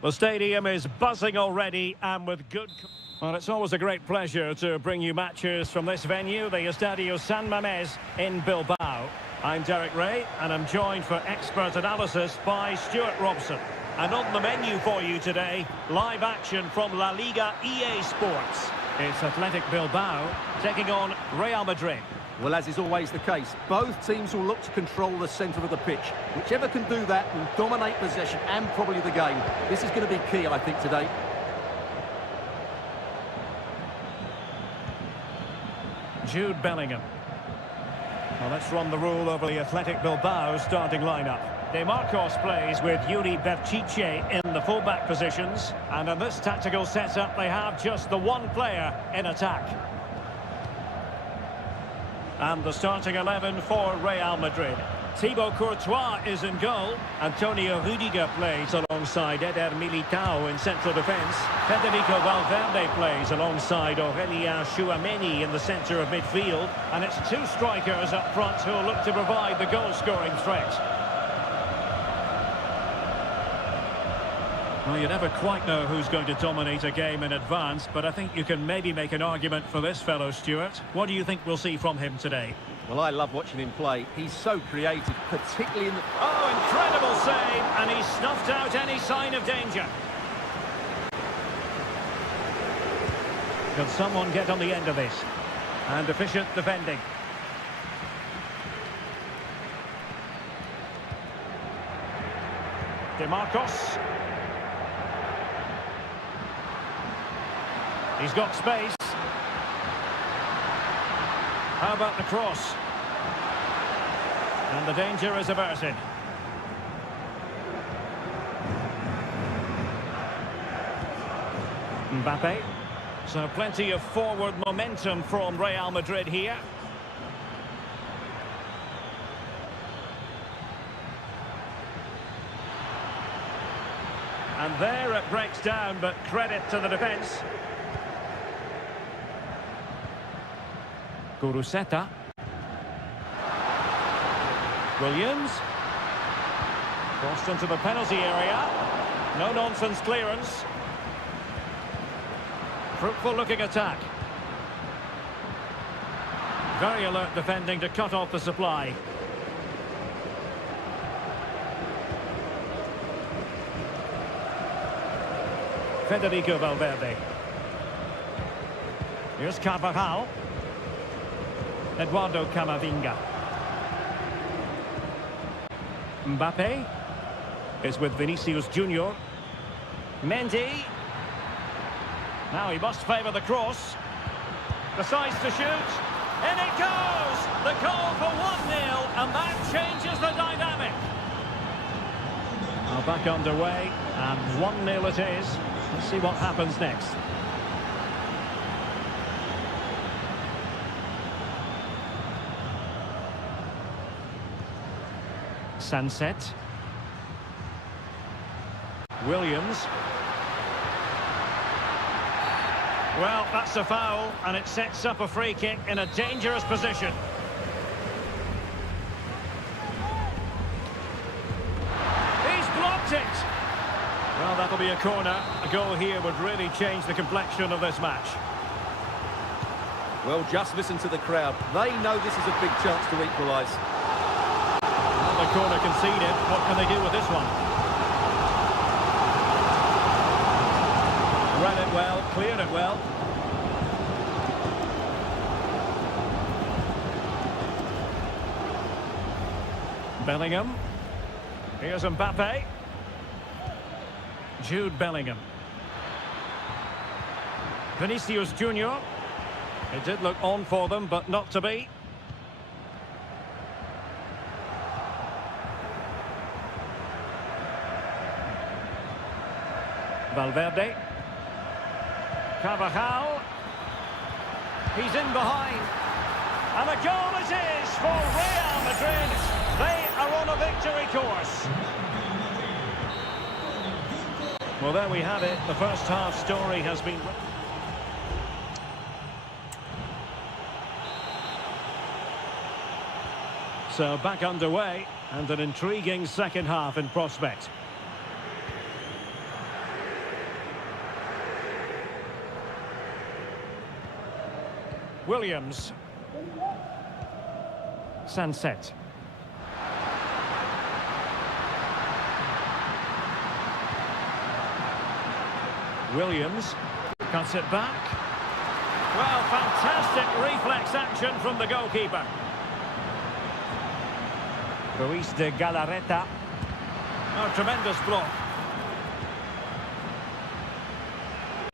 The stadium is buzzing already and with good... Well, it's always a great pleasure to bring you matches from this venue, the Estadio San Mamés in Bilbao. I'm Derek Ray and I'm joined for expert analysis by Stuart Robson. And on the menu for you today, live action from La Liga EA Sports. It's Athletic Bilbao taking on Real Madrid. Well, as is always the case, both teams will look to control the centre of the pitch. Whichever can do that will dominate possession and probably the game. This is going to be key, I think, today. Jude Bellingham. Well, let's run the rule over the Athletic Bilbao starting lineup. De Marcos plays with Yuri Berchiche in the fullback positions. And in this tactical setup, they have just the one player in attack. And the starting 11 for Real Madrid. Thibaut Courtois is in goal. Antonio Rudiger plays alongside Eder Militao in central defence. Federico Valverde plays alongside Aurelien Tchouameni in the centre of midfield. And it's two strikers up front who will look to provide the goal-scoring threat. Well, you never quite know who's going to dominate a game in advance, but I think you can maybe make an argument for this fellow, Stuart. What do you think we'll see from him today? Well, I love watching him play. He's so creative, particularly in the... Oh, incredible save, and he snuffed out any sign of danger. Can someone get on the end of this? And efficient defending. De Marcos. He's got space. How about the cross? And the danger is averted. Mbappe. So plenty of forward momentum from Real Madrid here. And there it breaks down, but credit to the defence. Guruseta. Williams. Crossed into the penalty area. No-nonsense clearance. Fruitful looking attack. Very alert defending to cut off the supply. Federico Valverde. Here's Carvajal. Eduardo Camavinga. Mbappe is with Vinicius Junior. Mendy. Now he must favour the cross. Decides to shoot. In it goes! The goal for 1-0, and that changes the dynamic. Now back underway, and 1-0 it is. Let's see what happens next. Sunset. Williams. Well, that's a foul, and it sets up a free kick in a dangerous position. He's blocked it! Well, that'll be a corner. A goal here would really change the complexion of this match. Well, just listen to the crowd. They know this is a big chance to equalise. The corner conceded. What can they do with this one? Read it well, cleared it well. Bellingham. Here's Mbappe. Jude Bellingham. Vinicius Junior. It did look on for them, but not to be. Valverde. Carvajal. He's in behind. And a goal it is for Real Madrid. They are on a victory course. Well, there we have it. The first half story has been... So back underway, and an intriguing second half in prospect. Williams. Sunset. Williams cuts it back. Well, fantastic reflex action from the goalkeeper. Ruiz de Galarreta. Oh, tremendous block.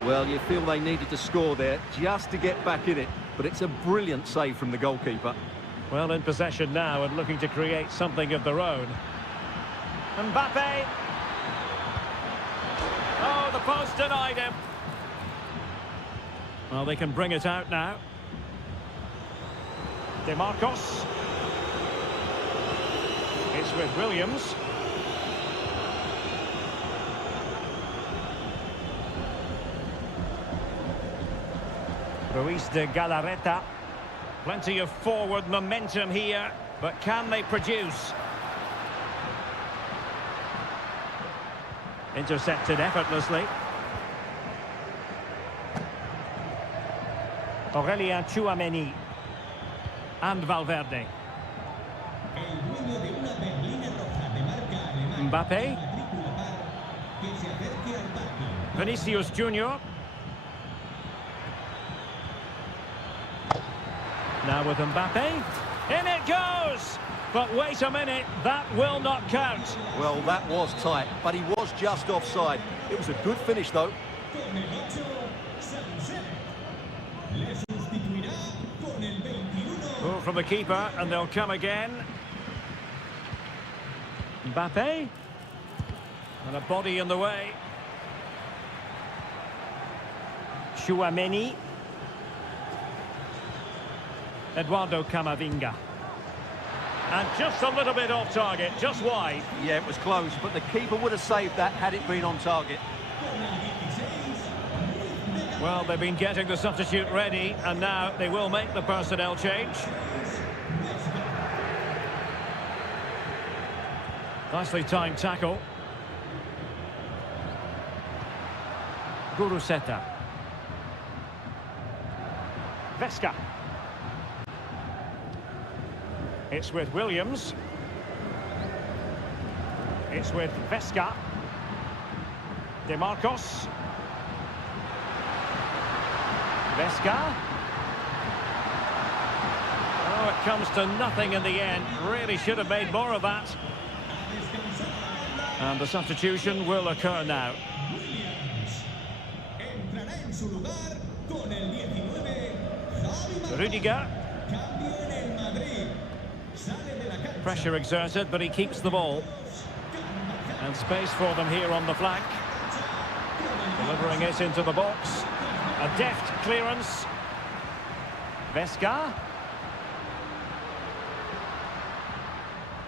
Well, you feel they needed to score there just to get back in it, but it's a brilliant save from the goalkeeper. Well, in possession now and looking to create something of their own. Mbappe. Oh, the post denied him. Well, they can bring it out now. DeMarcos. It's with Williams. Ruiz de Galarreta. Plenty of forward momentum here, but can they produce? Intercepted effortlessly. Aurelien Tchouameni and Valverde. Mbappe. Vinicius Junior. Now with Mbappe. In it goes! But wait a minute, that will not count. Well, that was tight, but he was just offside. It was a good finish, though. Oh, from the keeper, and they'll come again. Mbappe. And a body in the way. Tchouameni. Eduardo Camavinga. And just a little bit off target, just wide. Yeah, it was close, but the keeper would have saved that had it been on target. Well, they've been getting the substitute ready, and now they will make the personnel change. Nicely timed tackle. Guruseta. Vesca. It's with Williams. It's with Vesca. DeMarcos. Vesca. Oh, it comes to nothing in the end. Really should have made more of that. And the substitution will occur now. Rudiger. Pressure exerted, but he keeps the ball. And space for them here on the flank. Delivering it into the box. A deft clearance. Vesca.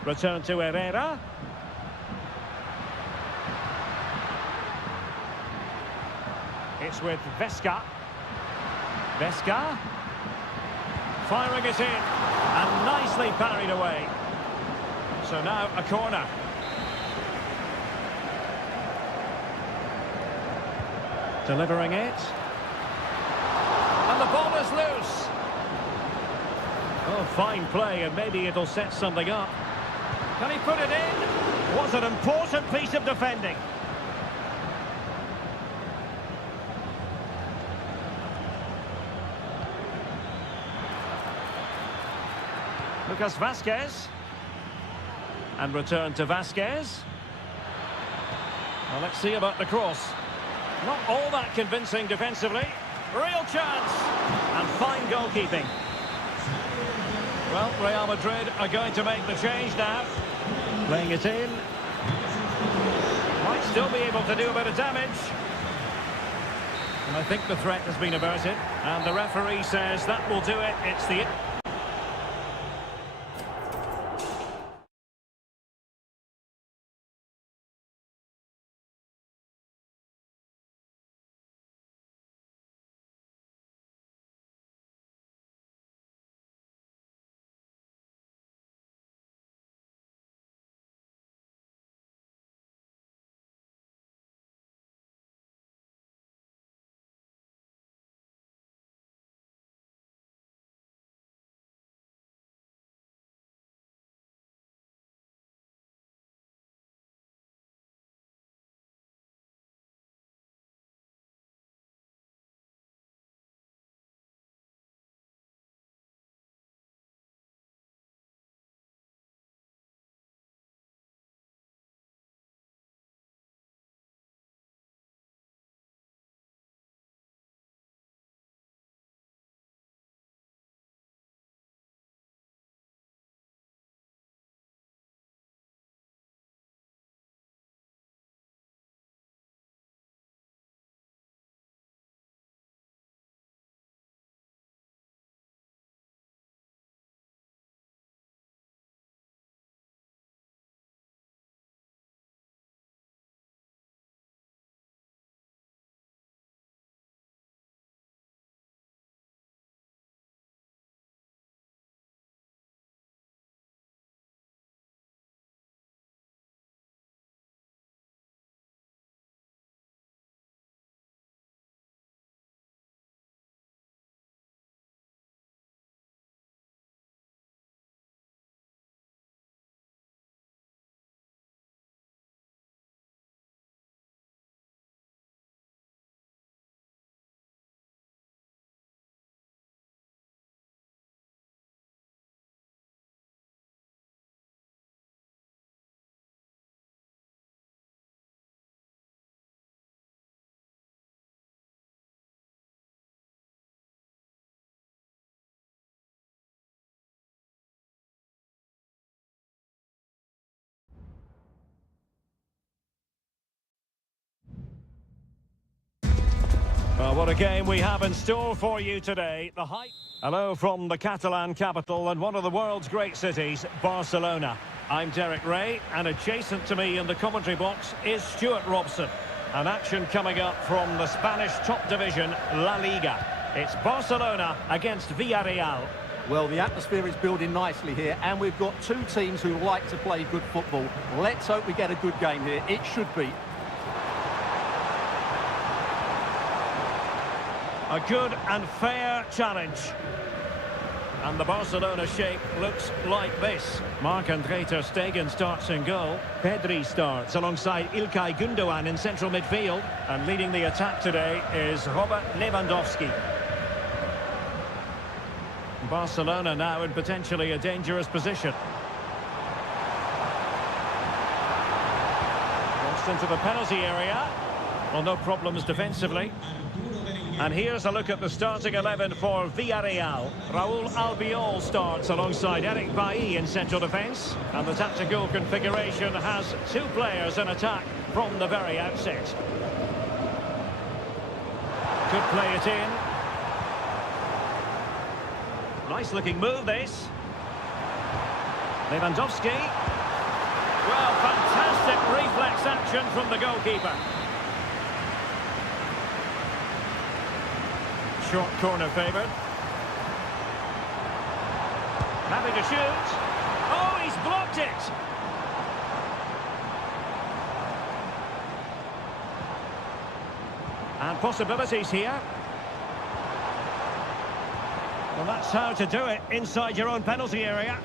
Return to Herrera. It's with Vesca. Vesca. Firing it in. And nicely parried away. So now a corner. Delivering it. And the ball is loose. Oh, fine play, and maybe it'll set something up. Can he put it in? Was an important piece of defending. Lucas Vazquez. And return to Vazquez. Well, let's see about the cross. Not all that convincing defensively. Real chance. And fine goalkeeping. Well, Real Madrid are going to make the change now. Playing it in. Might still be able to do a bit of damage. And I think the threat has been averted. And the referee says that will do it. It's the... What a game we have in store for you today. The height. Hello from the Catalan capital and one of the world's great cities, Barcelona. I'm Derek Ray, and adjacent to me in the commentary box is Stuart Robson. An action coming up from the Spanish top division, La Liga. It's Barcelona against Villarreal. Well, the atmosphere is building nicely here, and we've got two teams who like to play good football. Let's hope we get a good game here. It should be. A good and fair challenge. And the Barcelona shape looks like this. Marc-André ter Stegen starts in goal. Pedri starts alongside İlkay Gündoğan in central midfield. And leading the attack today is Robert Lewandowski. Barcelona now in potentially a dangerous position. Crossed into the penalty area. Well, no problems defensively. And here's a look at the starting 11 for Villarreal. Raúl Albiol starts alongside Eric Bailly in central defence. And the tactical configuration has two players in attack from the very outset. Could play it in. Nice looking move, this. Lewandowski. Well, fantastic reflex action from the goalkeeper. Short corner favoured. Happy to shoot. Oh, he's blocked it. And possibilities here. Well, that's how to do it inside your own penalty area.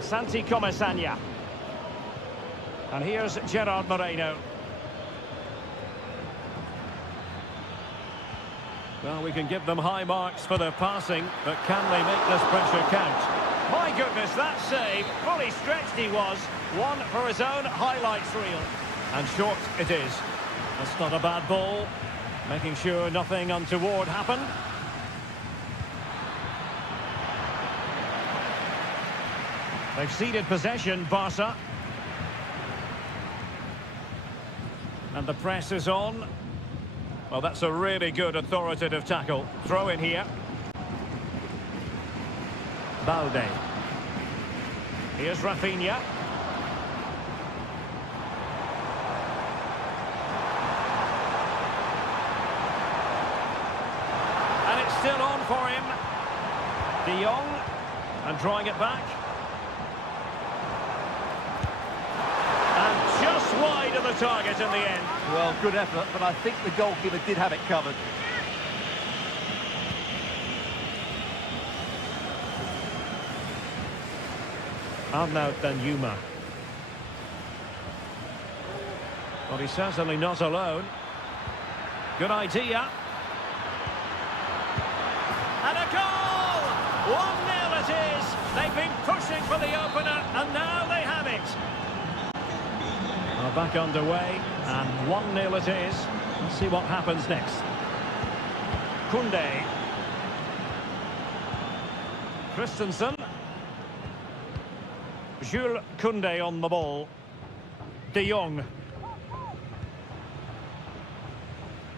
Santi Comesaña. And here's Gerard Moreno. Well, we can give them high marks for their passing, but can they make this pressure count? My goodness, that save, fully stretched he was. One for his own highlights reel. And short it is. That's not a bad ball. Making sure nothing untoward happened. They've ceded possession, Barca. And the press is on. Well, that's a really good authoritative tackle. Throw in here. Balde. Here's Rafinha. And it's still on for him. De Jong. And drawing it back. Wide of the target in the end. Well, good effort, but I think the goalkeeper did have it covered. Arnaud Danjuma. Well, he's certainly not alone. Good idea. And a goal! 1-0 it is. They've been pushing for the opener, and now they have it. Back underway, and 1-0 it is. Let's see what happens next. Koundé. Christensen. Jules Koundé on the ball. De Jong.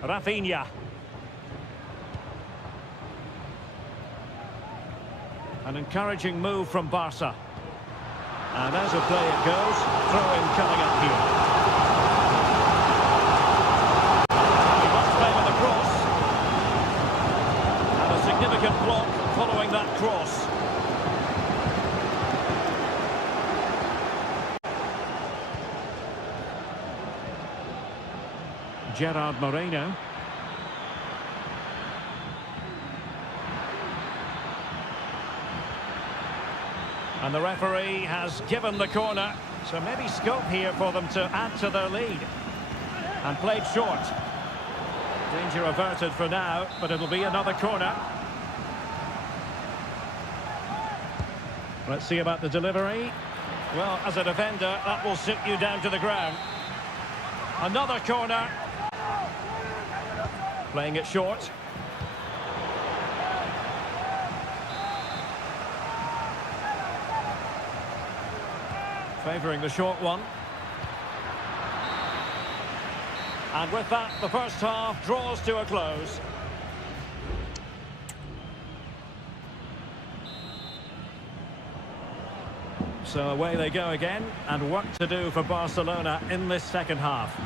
Rafinha. An encouraging move from Barca. And as a play it goes, throw-in coming up here. He must favour the cross. And a significant block following that cross. Gerard Moreno. And the referee has given the corner, so maybe scope here for them to add to their lead. And played short. Danger averted for now, but it'll be another corner. Let's see about the delivery. Well, as a defender, that will sit you down to the ground. Another corner. Playing it short. Favouring the short one. And with that, the first half draws to a close. So away they go again, and work to do for Barcelona in this second half.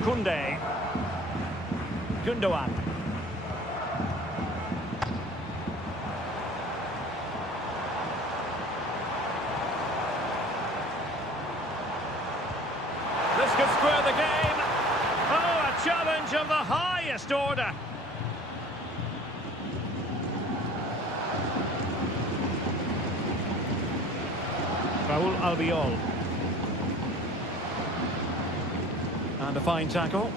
Koundé. Gundogan. This could square the game. Oh, a challenge of the highest order. Raúl Albiol. And a fine tackle.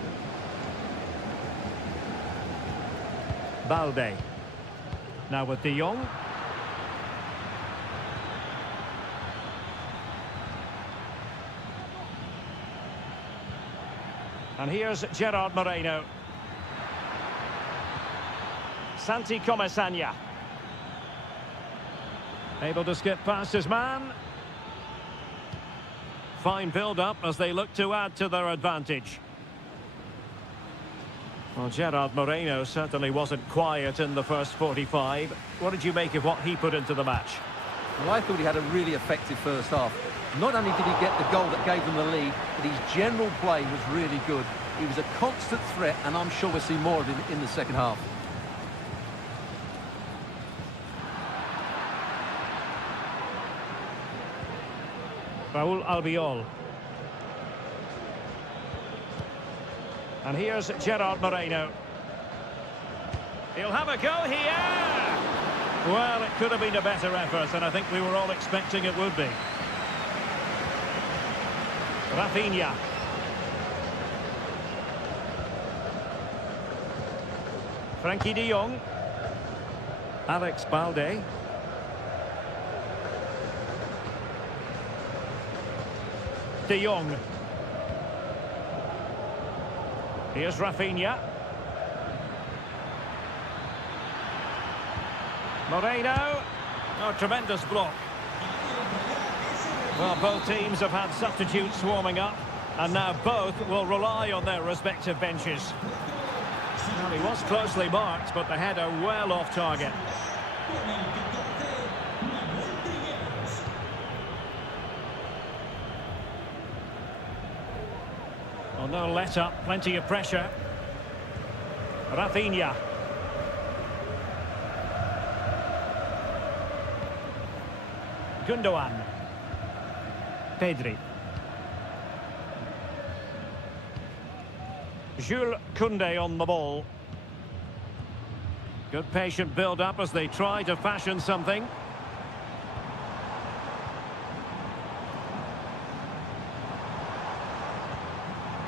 Balde. Now with De Jong. And here's Gerard Moreno. Santi Comesaña. Able to skip past his man. Fine build-up as they look to add to their advantage. Well, Gerard Moreno certainly wasn't quiet in the first 45. What did you make of what he put into the match? Well, I thought he had a really effective first half. Not only did he get the goal that gave them the lead, but his general play was really good. He was a constant threat, and I'm sure we'll see more of him in the second half. Raúl Albiol. And here's Gerard Moreno. He'll have a go here! Well, it could have been a better effort, and I think we were all expecting it would be. Rafinha. Frankie de Jong. Alex Balde. De Jong. Here's Rafinha. Moreno. Oh, tremendous block. Well, both teams have had substitutes warming up, and now both will rely on their respective benches. Well, he was closely marked, but the header well off target. Well, no let-up, plenty of pressure. Rafinha. Gundogan. Pedri. Jules Koundé on the ball. Good patient build-up as they try to fashion something.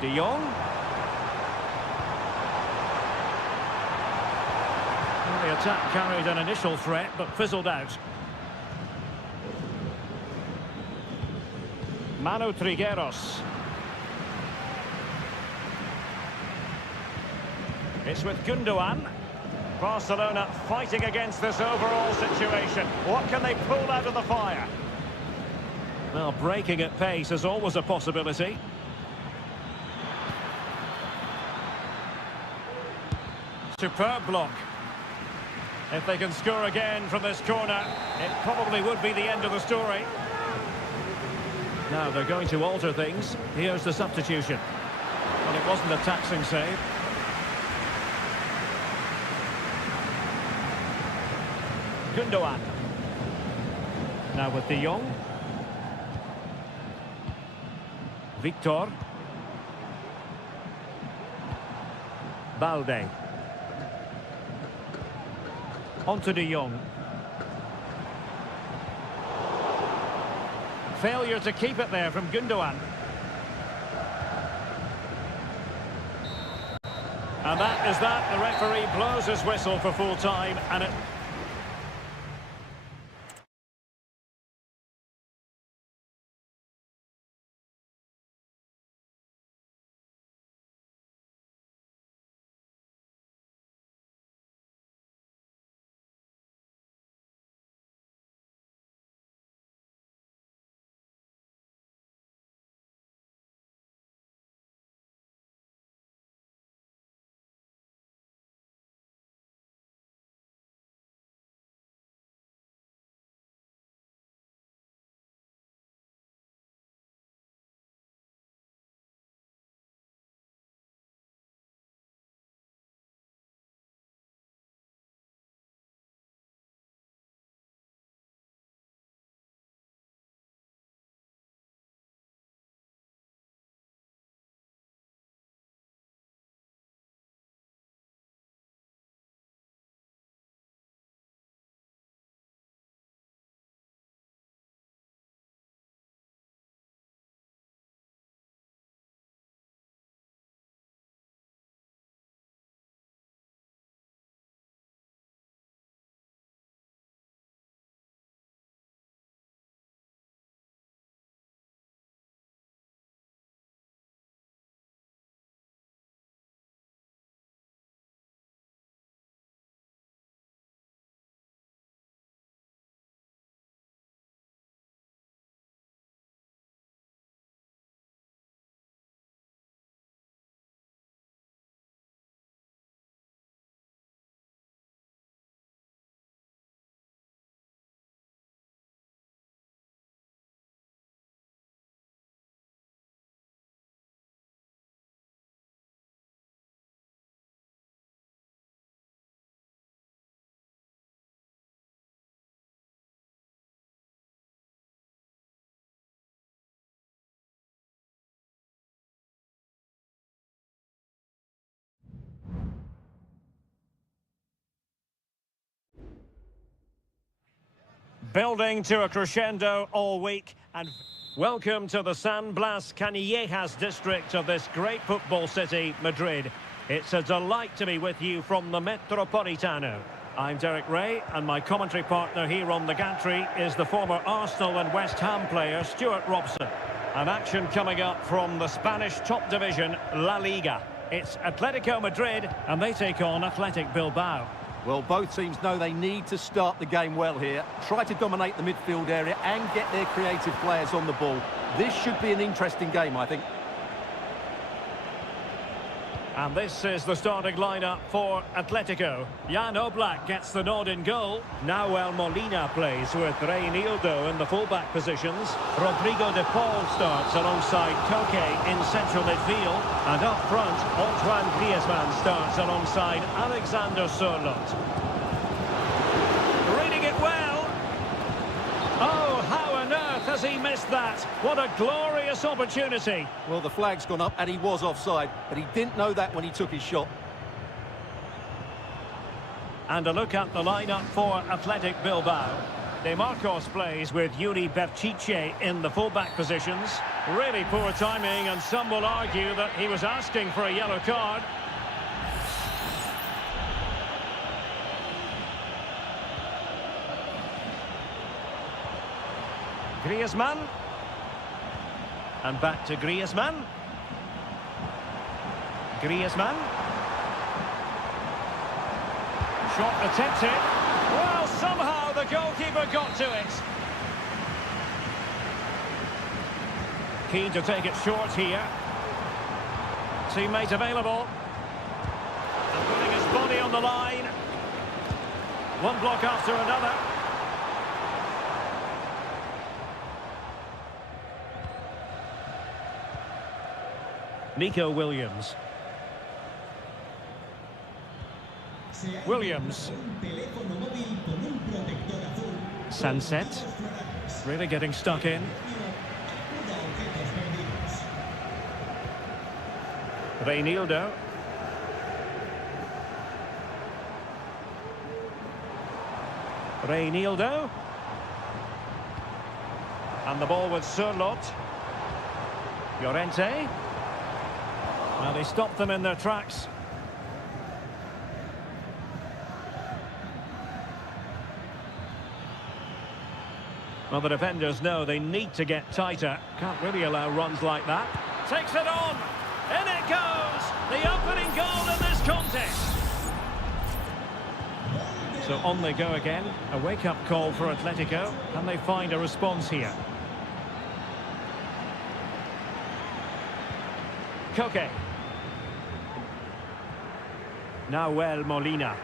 De Jong. Well, the attack carried an initial threat but fizzled out. Manu Trigueros. It's with Gundogan. Barcelona fighting against this overall situation. What can they pull out of the fire? Well, breaking at pace is always a possibility. Superb block. If they can score again from this corner, it probably would be the end of the story. Now they're going to alter things. Here's the substitution. Well, it wasn't a taxing save. Gundogan. Now with De Jong. Victor. Balde. On to De Jong. Failure to keep it there from Gundogan. And that is that. The referee blows his whistle for full time, and it Building to a crescendo all week, and welcome to the San Blas Canillejas district of this great football city, Madrid. It's a delight to be with you from the Metropolitano. I'm Derek Ray, and my commentary partner here on the gantry is the former Arsenal and West Ham player Stuart Robson. An action coming up from the Spanish top division, La Liga. It's Atletico Madrid, and they take on Athletic Bilbao. Well, both teams know they need to start the game well here. Try to dominate the midfield area and get their creative players on the ball. This should be an interesting game, I think. And this is the starting lineup for Atletico. Jan Oblak gets the nod in goal. Nahuel Molina plays with Reinildo in the fullback positions. Rodrigo de Paul starts alongside Koke in central midfield. And up front, Antoine Griezmann starts alongside Alexander Sørloth. Reading it well. Oh, how on earth has he missed that? What a glorious opportunity. Well, the flag's gone up and he was offside, but he didn't know that when he took his shot. And a look at the lineup for Athletic Bilbao. De Marcos plays with Yuri Berchiche in the fullback positions. Really poor timing, and some will argue that he was asking for a yellow card. Griezmann. And back to Griezmann. Griezmann. Shot attempted. Well, somehow the goalkeeper got to it. Keen to take it short here. Teammate available. And putting his body on the line. One block after another. Nico Williams. Williams. Sunset. Really getting stuck in. Reinildo. Reinildo. And the ball with Sørloth. Llorente. Well, they stopped them in their tracks. Well, the defenders know they need to get tighter. Can't really allow runs like that. Takes it on. In it goes. The opening goal in this contest. So on they go again. A wake-up call for Atletico. Can they find a response here? Koke. Nahuel Molina.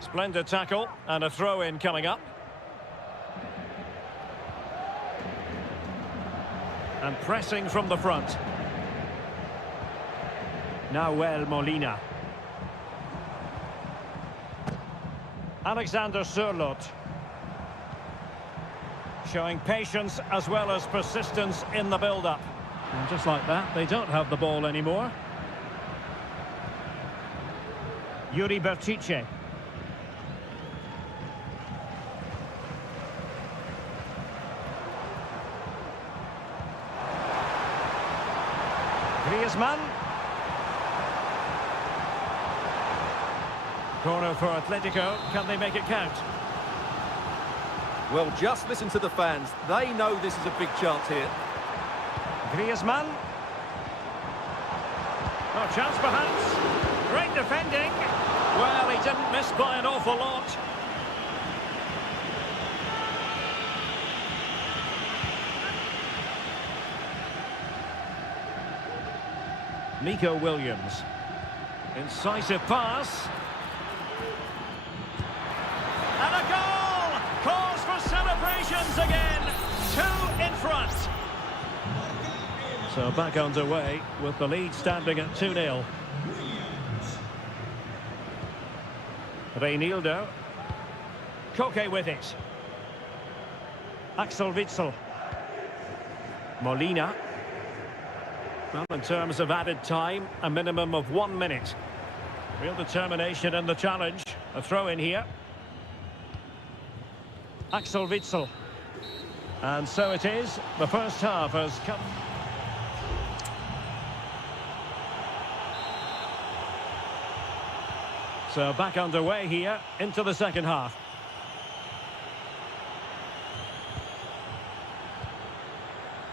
Splendid tackle and a throw-in coming up. And pressing from the front. Nahuel Molina. Alexander Sørloth. Showing patience as well as persistence in the build-up. And just like that, they don't have the ball anymore. Yuri Berchiche. Griezmann. Corner for Atletico. Can they make it count? Well, just listen to the fans. They know this is a big chance here. Griezmann. Oh, chance perhaps. Great defending. Well, he didn't miss by an awful lot. Nico Williams. Incisive pass. And a goal! Cause for celebrations again. 2 in front. So back underway with the lead standing at 2-0. Reinildo. Koke with it. Axel Witsel. Molina. Well, in terms of added time, a minimum of 1 minute. Real determination in the challenge. A throw in here. Axel Witsel. And so it is. The first half has come. So back underway here into the second half.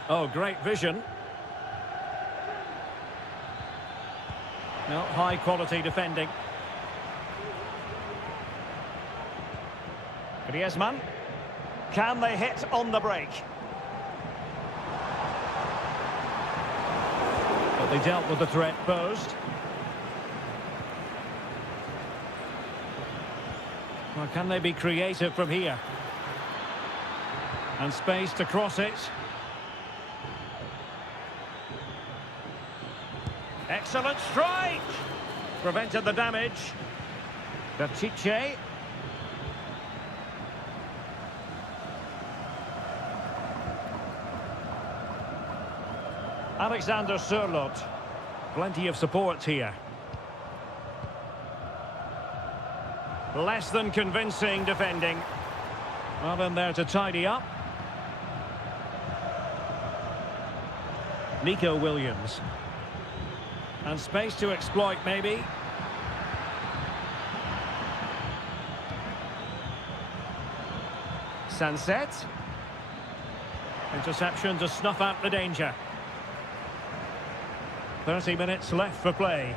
Oh, great vision. No, high quality defending. Griezmann. Can they hit on the break? But they dealt with the threat posed. Well, can they be creative from here? And space to cross it. Excellent strike! Prevented the damage. Bertice. Alexander Sørloth. Plenty of support here. Less than convincing defending. Well, in there to tidy up. Nico Williams. And space to exploit, maybe. Sunset. Interception to snuff out the danger. 30 minutes left for play.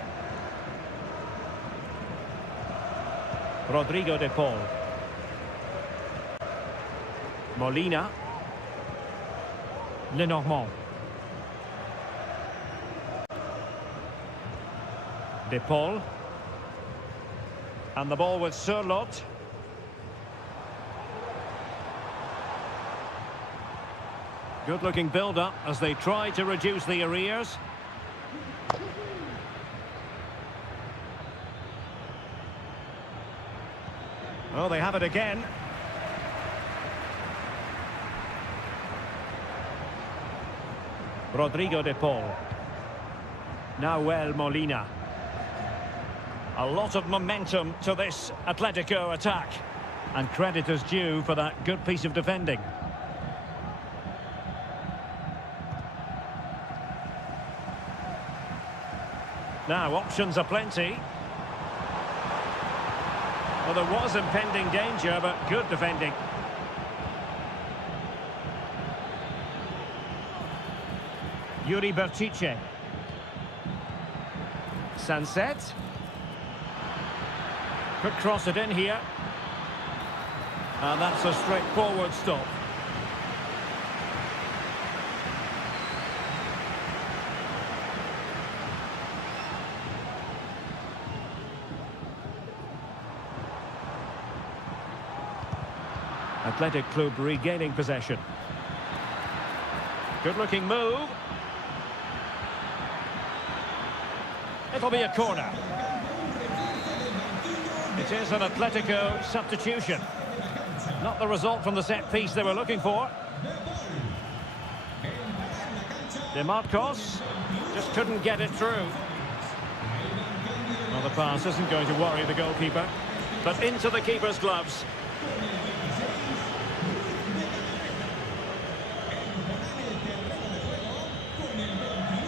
Rodrigo de Paul. Molina. Lenormand. De Paul. And the ball with Sørloth. Good-looking build-up as they try to reduce the arrears. Oh, they have it again. Rodrigo de Paul. Nahuel Molina. A lot of momentum to this Atletico attack. And credit is due for that good piece of defending. Now, options are plenty. Well, there was impending danger, but good defending. Yuri Bertice. Sunset. Could cross it in here. And that's a straightforward stop. Athletic Club regaining possession. Good-looking move. It'll be a corner. It is an Atletico substitution. Not the result from the set piece they were looking for. De Marcos just couldn't get it through. Well, the pass isn't going to worry the goalkeeper, but into the keeper's gloves.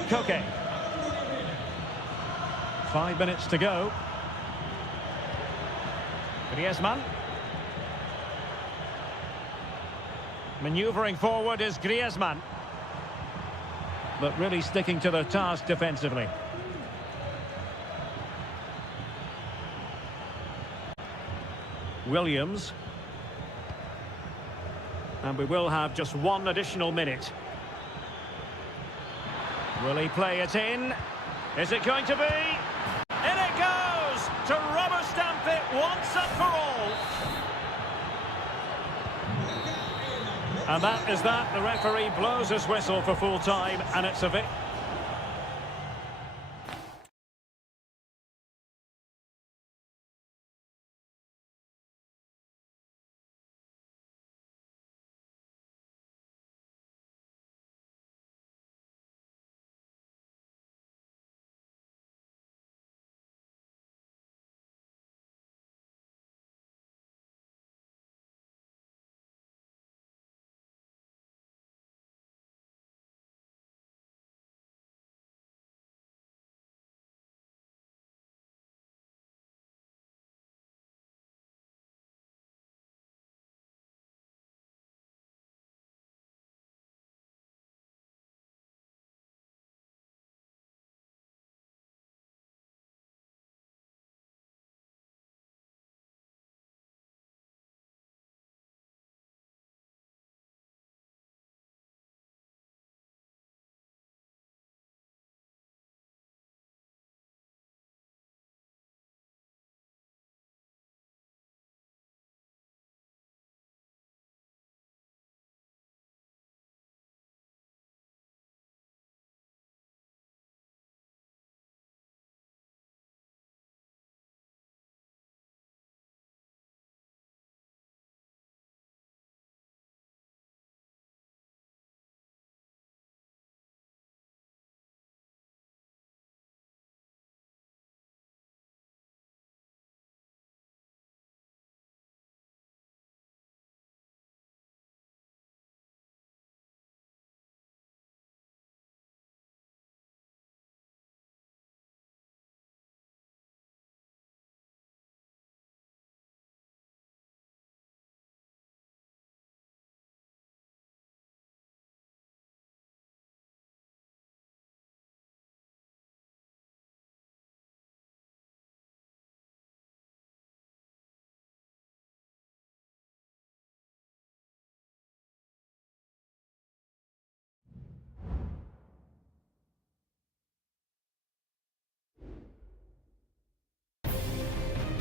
Koke. 5 minutes to go. Griezmann. Manoeuvring forward is Griezmann. But really sticking to their task defensively. Williams. And we will have just one additional minute. Will he play it in? Is it going to be? In it goes! To rubber stamp it once and for all. And that is that. The referee blows his whistle for full time, and it's a victory.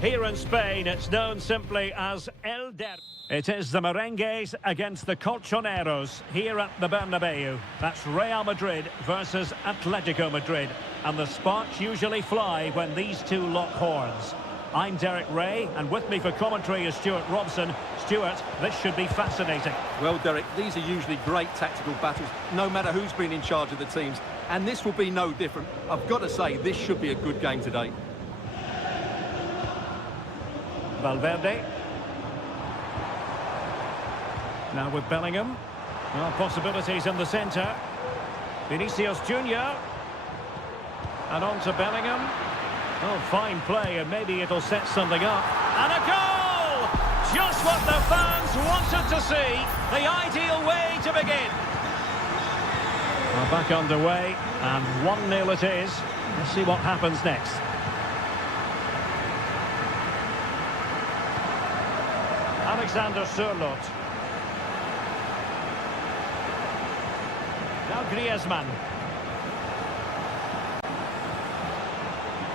Here in Spain, it's known simply as El Derby. It is the Merengues against the Colchoneros here at the Bernabeu. That's Real Madrid versus Atletico Madrid. And the sparks usually fly when these two lock horns. I'm Derek Ray, and with me for commentary is Stuart Robson. Stuart, this should be fascinating. Well, Derek, these are usually great tactical battles, no matter who's been in charge of the teams. And this will be no different. I've got to say, this should be a good game today. Valverde. Now with Bellingham. Well, possibilities in the centre. Vinicius Junior. And on to Bellingham. Oh, fine play, and maybe it'll set something up. And a goal! Just what the fans wanted to see. The ideal way to begin. Well, back underway, and 1-0 it is. Let's see what happens next. Alexander Sørloth. Now Griezmann.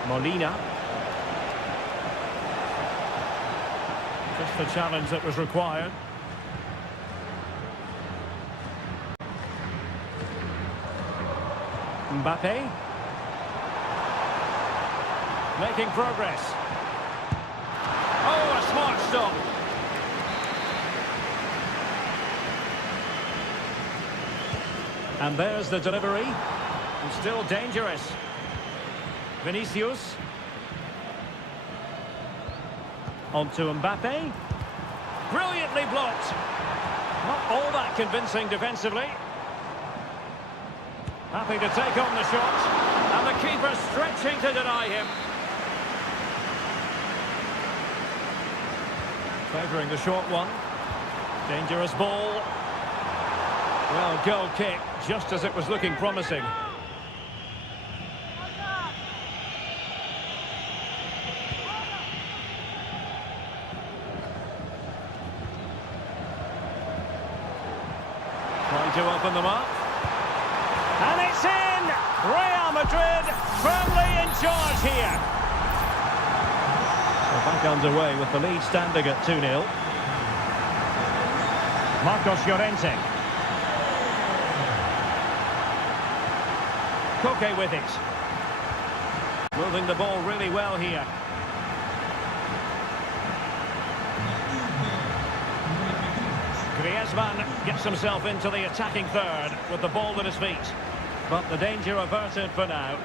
Molina. Just the challenge that was required. Mbappe. Making progress. Oh, a smart stop. And there's the delivery. And still dangerous. Vinicius. On to Mbappe. Brilliantly blocked. Not all that convincing defensively. Happy to take on the shot. And the keeper stretching to deny him. Favouring the short one. Dangerous ball. Well, goal kick, just as it was looking promising. Trying to open them up. And it's in! Real Madrid firmly in charge here. We're back underway with the lead standing at 2-0. Marcos Llorente. Koke with it. Moving the ball really well here. Griezmann gets himself into the attacking third with the ball at his feet. But the danger averted for now.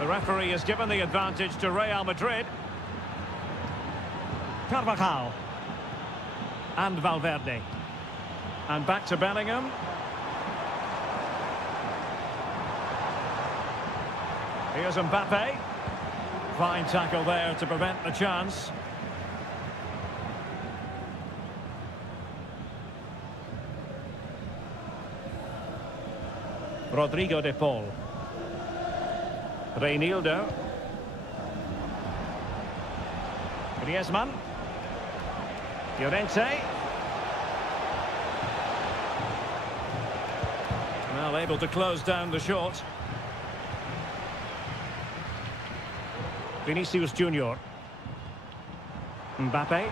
The referee has given the advantage to Real Madrid. Carvajal. And Valverde. And back to Bellingham. Here's Mbappe. Fine tackle there to prevent the chance. Rodrigo de Paul. Reinildo. Griezmann. Llorente. Well, able to close down the shot. Vinicius Junior. Mbappe.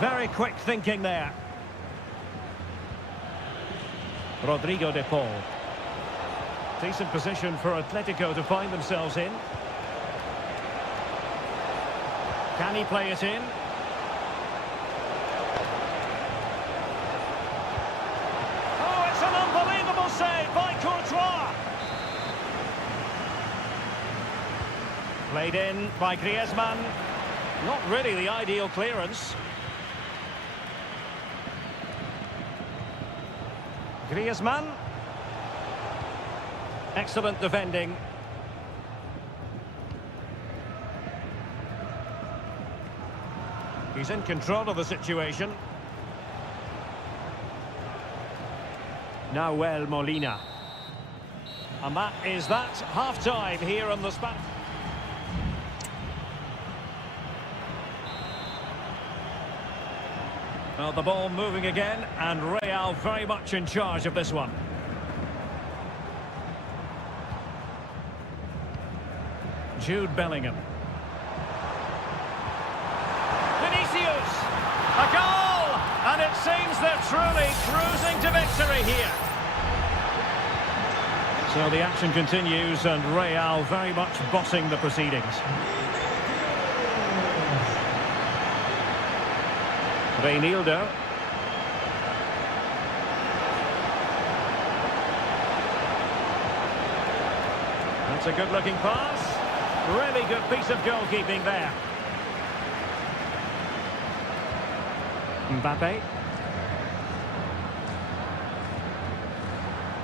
Very quick thinking there. Rodrigo de Paul. Decent position for Atletico to find themselves in. Can he play it in? Oh, it's an unbelievable save by Courtois. Played in by Griezmann. Not really the ideal clearance. Griezmann. Excellent defending. He's in control of the situation. Nahuel Molina. And that is that. Half-time here on the spot. Well, the ball moving again, and Real very much in charge of this one. Jude Bellingham. Vinicius! A goal! And it seems they're truly cruising to victory here. So the action continues and Real very much bossing the proceedings. Reinildo. That's a good-looking pass. Really good piece of goalkeeping there. Mbappe.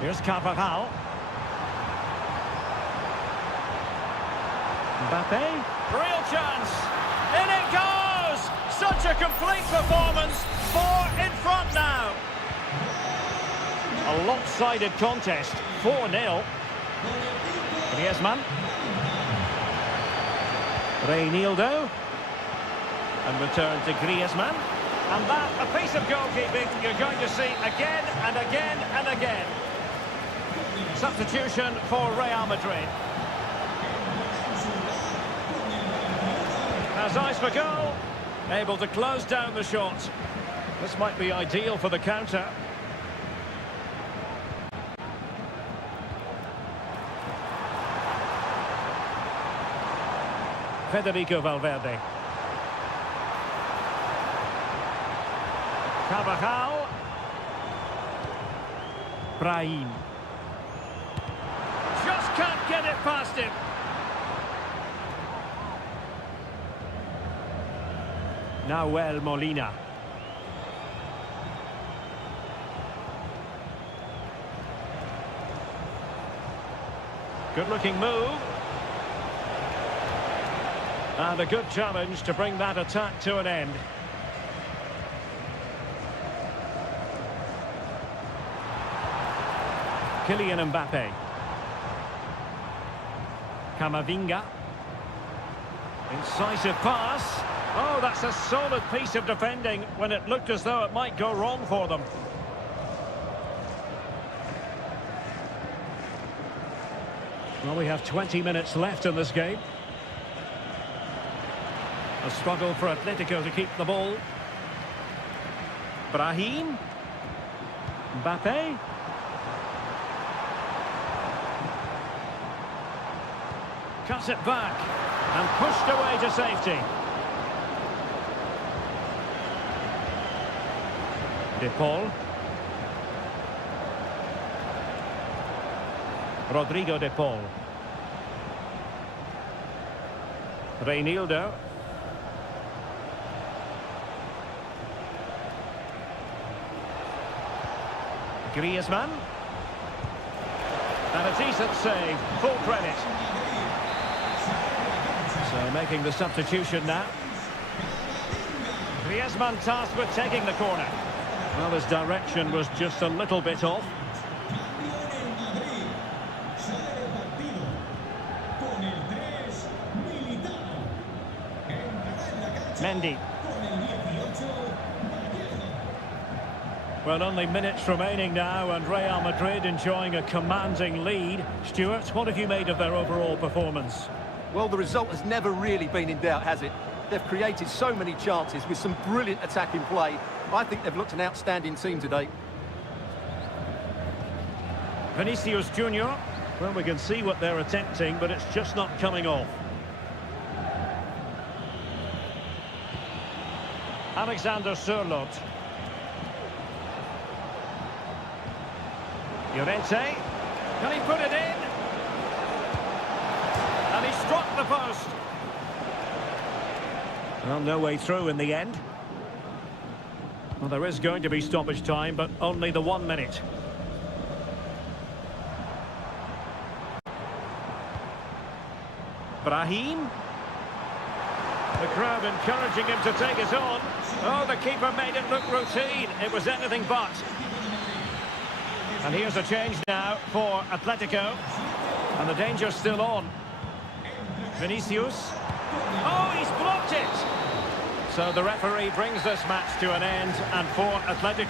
Here's Carvajal. Mbappe. Real chance. In it goes! Such a complete performance. 4 in front now. A lopsided contest. 4-0. Griezmann. Reinildo. And return to Griezmann. And that, a piece of goalkeeping you're going to see again and again and again. Substitution for Real Madrid. Has eyes for goal. Able to close down the shot. This might be ideal for the counter. Federico Valverde. Carvajal. Brahim. Just can't get it past him. Nahuel Molina. Good-looking move. And a good challenge to bring that attack to an end. Kylian Mbappe. Camavinga. Incisive pass. Oh, that's a solid piece of defending when it looked as though it might go wrong for them. Well, we have 20 minutes left in this game. A struggle for Atletico to keep the ball. Brahim. Mbappe. Cuts it back and pushed away to safety. De Paul. Rodrigo De Paul. Reinildo. Griezmann. And a decent save. Full credit. So making the substitution now. Griezmann tasked with taking the corner. Well, his direction was just a little bit off. Mendy. Well, only minutes remaining now, and Real Madrid enjoying a commanding lead. Stuart, what have you made of their overall performance? Well, the result has never really been in doubt, has it? They've created so many chances with some brilliant attacking play. I think they've looked an outstanding team today. Vinicius Junior. Well, we can see what they're attempting, but it's just not coming off. Alexander Sørloth. Llorente. Can he put it in? And he struck the post. Well, no way through in the end. Well, there is going to be stoppage time, but only the 1 minute. Brahim. The crowd encouraging him to take it on. Oh, the keeper made it look routine. It was anything but. And here's a change now for Atletico. And the danger's still on. Vinicius. Oh, he's blocked it. So the referee brings this match to an end, and for Atletico.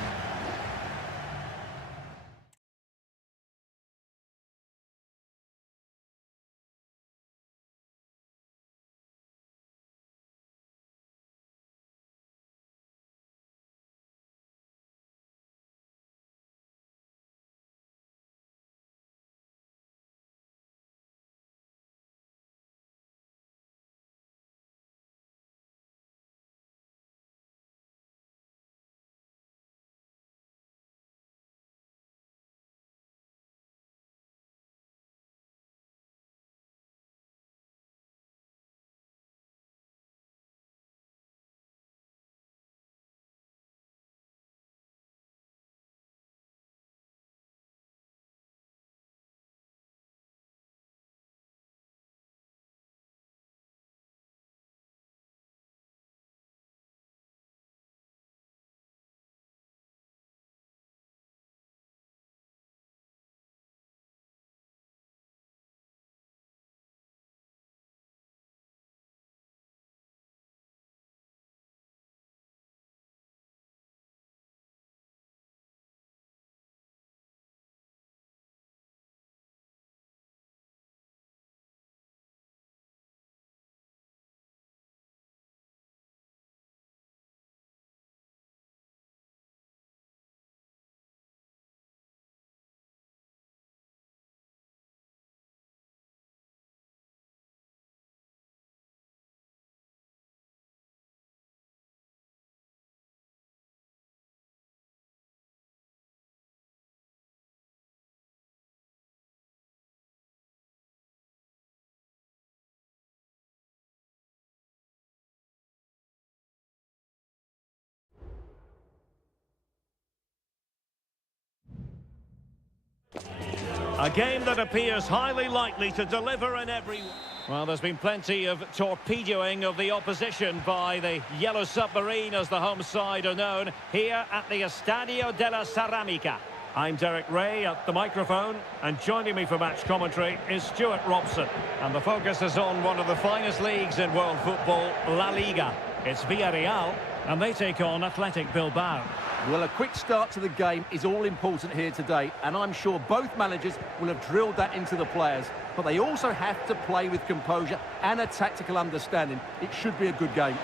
A game that appears highly likely to deliver in every... Well, there's been plenty of torpedoing of the opposition by the Yellow Submarine, as the home side are known, here at the Estadio de la Ceramica. I'm Derek Ray at the microphone, and joining me for match commentary is Stuart Robson. And the focus is on one of the finest leagues in world football, La Liga. It's Villarreal, and they take on Athletic Bilbao. Well, a quick start to the game is all important here today, and I'm sure both managers will have drilled that into the players. But they also have to play with composure and a tactical understanding. It should be a good game.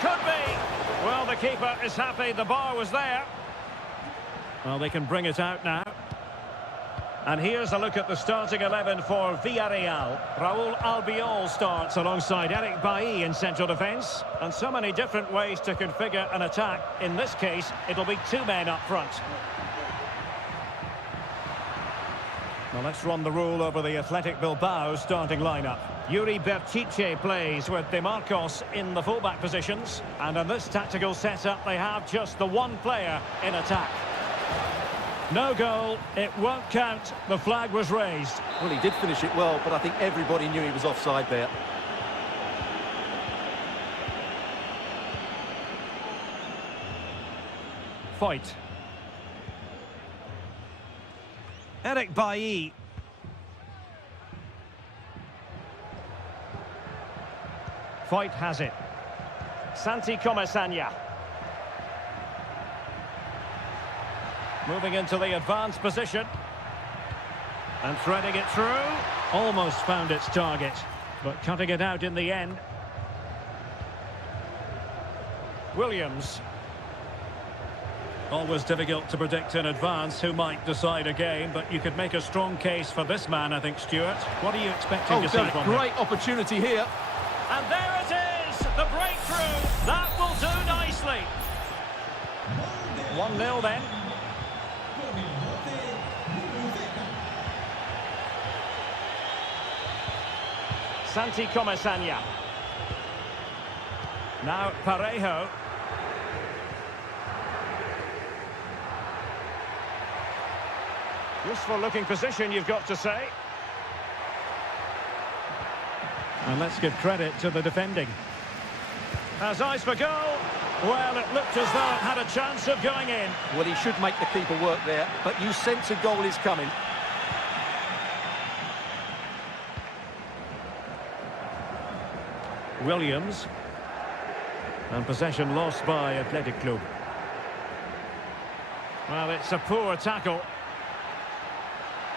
Could be. Well, the keeper is happy the bar was there. Well, they can bring it out now. And here's a look at the starting 11 for Villarreal. Raúl Albiol starts alongside Eric Bailly in central defence. And so many different ways to configure an attack. In this case, it'll be two men up front. Well, let's run the rule over the Athletic Bilbao starting lineup. Yuri Berchiche plays with De Marcos in the fullback positions. And in this tactical setup, they have just the one player in attack. No goal, it won't count. The flag was raised. Well, he did finish it well, but I think everybody knew he was offside there. Fight. Eric Bailly. Fight has it. Santi Comesaña. Moving into the advanced position. And threading it through. Almost found its target, but cutting it out in the end. Williams. Always difficult to predict in advance who might decide a game, but you could make a strong case for this man, I think, Stuart. What are you expecting to see from him? Great opportunity here. And there it is, the breakthrough. That will do nicely. 1-0 then. Santi Comesaña. Now Parejo. Useful looking position, you've got to say. And let's give credit to the defending. Has eyes for goal. Well, it looked as though it had a chance of going in. Well, he should make the keeper work there, but you sense a goal is coming. Williams. And possession lost by Athletic Club. Well, it's a poor tackle.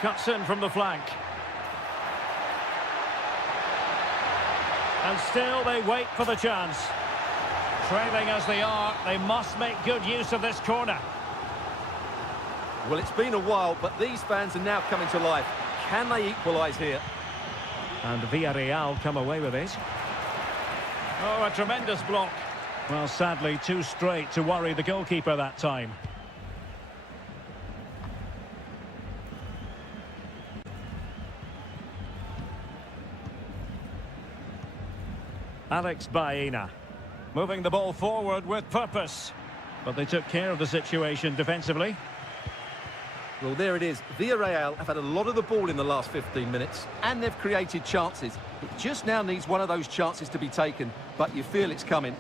Cuts in from the flank. And still they wait for the chance. Trailing as they are, they must make good use of this corner. Well, it's been a while, but these fans are now coming to life. Can they equalise here? And Villarreal come away with it. Oh, a tremendous block. Well, sadly, too straight to worry the goalkeeper that time. Alex Baena. Moving the ball forward with purpose. But they took care of the situation defensively. Well, there it is. Villarreal have had a lot of the ball in the last 15 minutes, and they've created chances. It just now needs one of those chances to be taken, but you feel it's coming.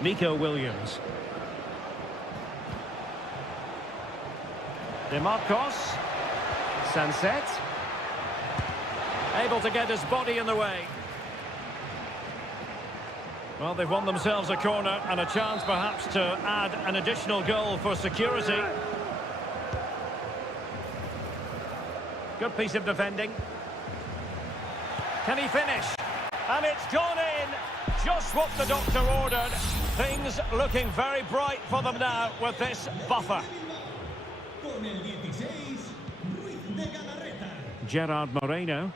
Nico Williams. De Marcos. Sanset. Able to get his body in the way. Well, they've won themselves a corner and a chance perhaps to add an additional goal for security. Good piece of defending. Can he finish? And it's gone in. Just what the doctor ordered. Things looking very bright for them now with this buffer. Gerard Moreno.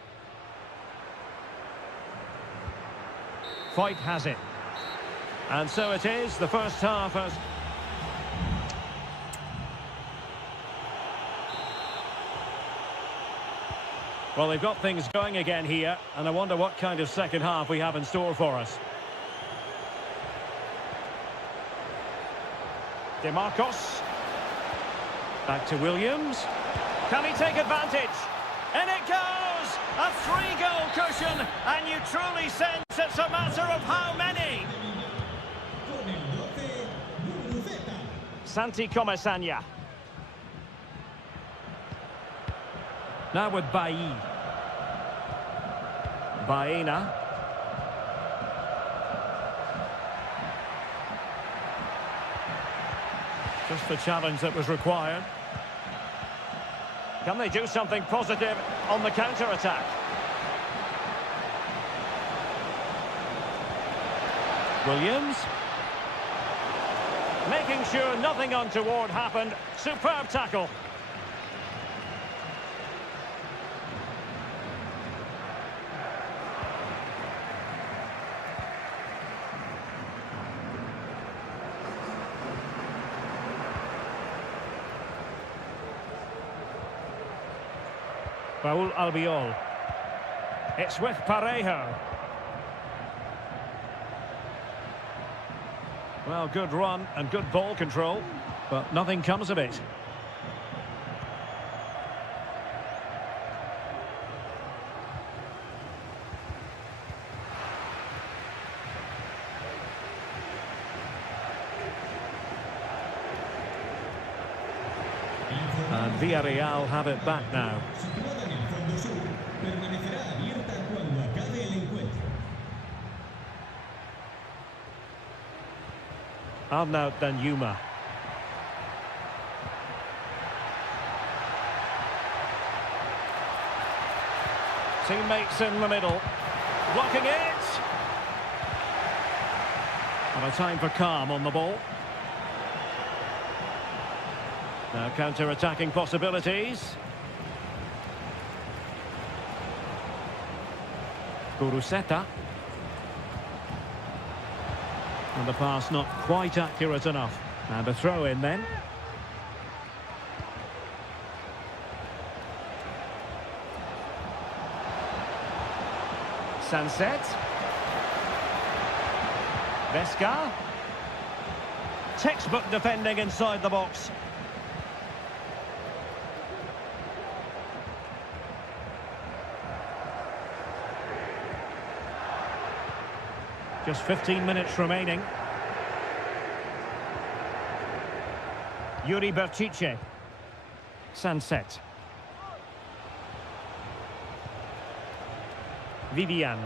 Fight has it. And so it is, the first half has... Well, they've got things going again here, and I wonder what kind of second half we have in store for us. DeMarcos. Back to Williams. Can he take advantage? And it goes! A 3-goal cushion, and you truly sense it's a matter of how many. Santi Comesaña. Now with Bailly. Baena. Just the challenge that was required. Can they do something positive on the counter-attack? Williams. Making sure nothing untoward happened. Superb tackle. Raúl Albiol. It's with Parejo. Well, good run and good ball control, but nothing comes of it. And Villarreal have it back now. Arnaut Danjuma. Teammates in the middle. Blocking it! And a time for calm on the ball. Now counter-attacking possibilities. Guruseta. And the pass not quite accurate enough. And a throw in then. Sunset. Vesca. Textbook defending inside the box. Just 15 minutes remaining. Yuri Berchiche. Sunset. Vivian.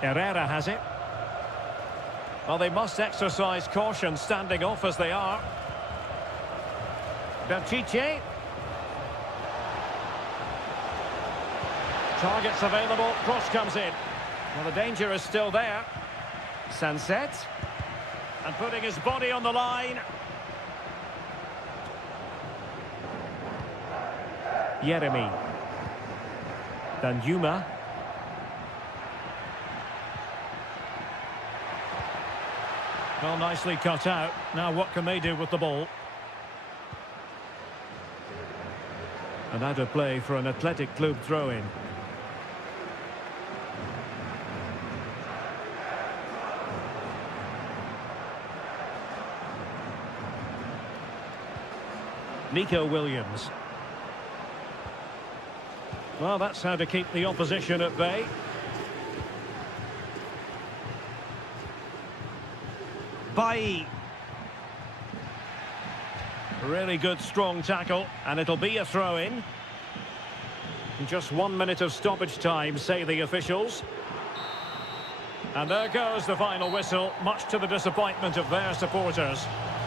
Herrera has it. Well, they must exercise caution standing off as they are. Berchiche. Targets available, cross comes in. Well, the danger is still there. Sunset. And putting his body on the line. Yeremy. Danjuma. Well, nicely cut out. Now what can they do with the ball? And out of play for an Athletic Club throw-in. Nico Williams. Well, that's how to keep the opposition at bay. Bailly. Really good, strong tackle, and it'll be a throw-in. Just 1 minute of stoppage time, say the officials. And there goes the final whistle, much to the disappointment of their supporters.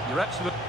You're absolutely...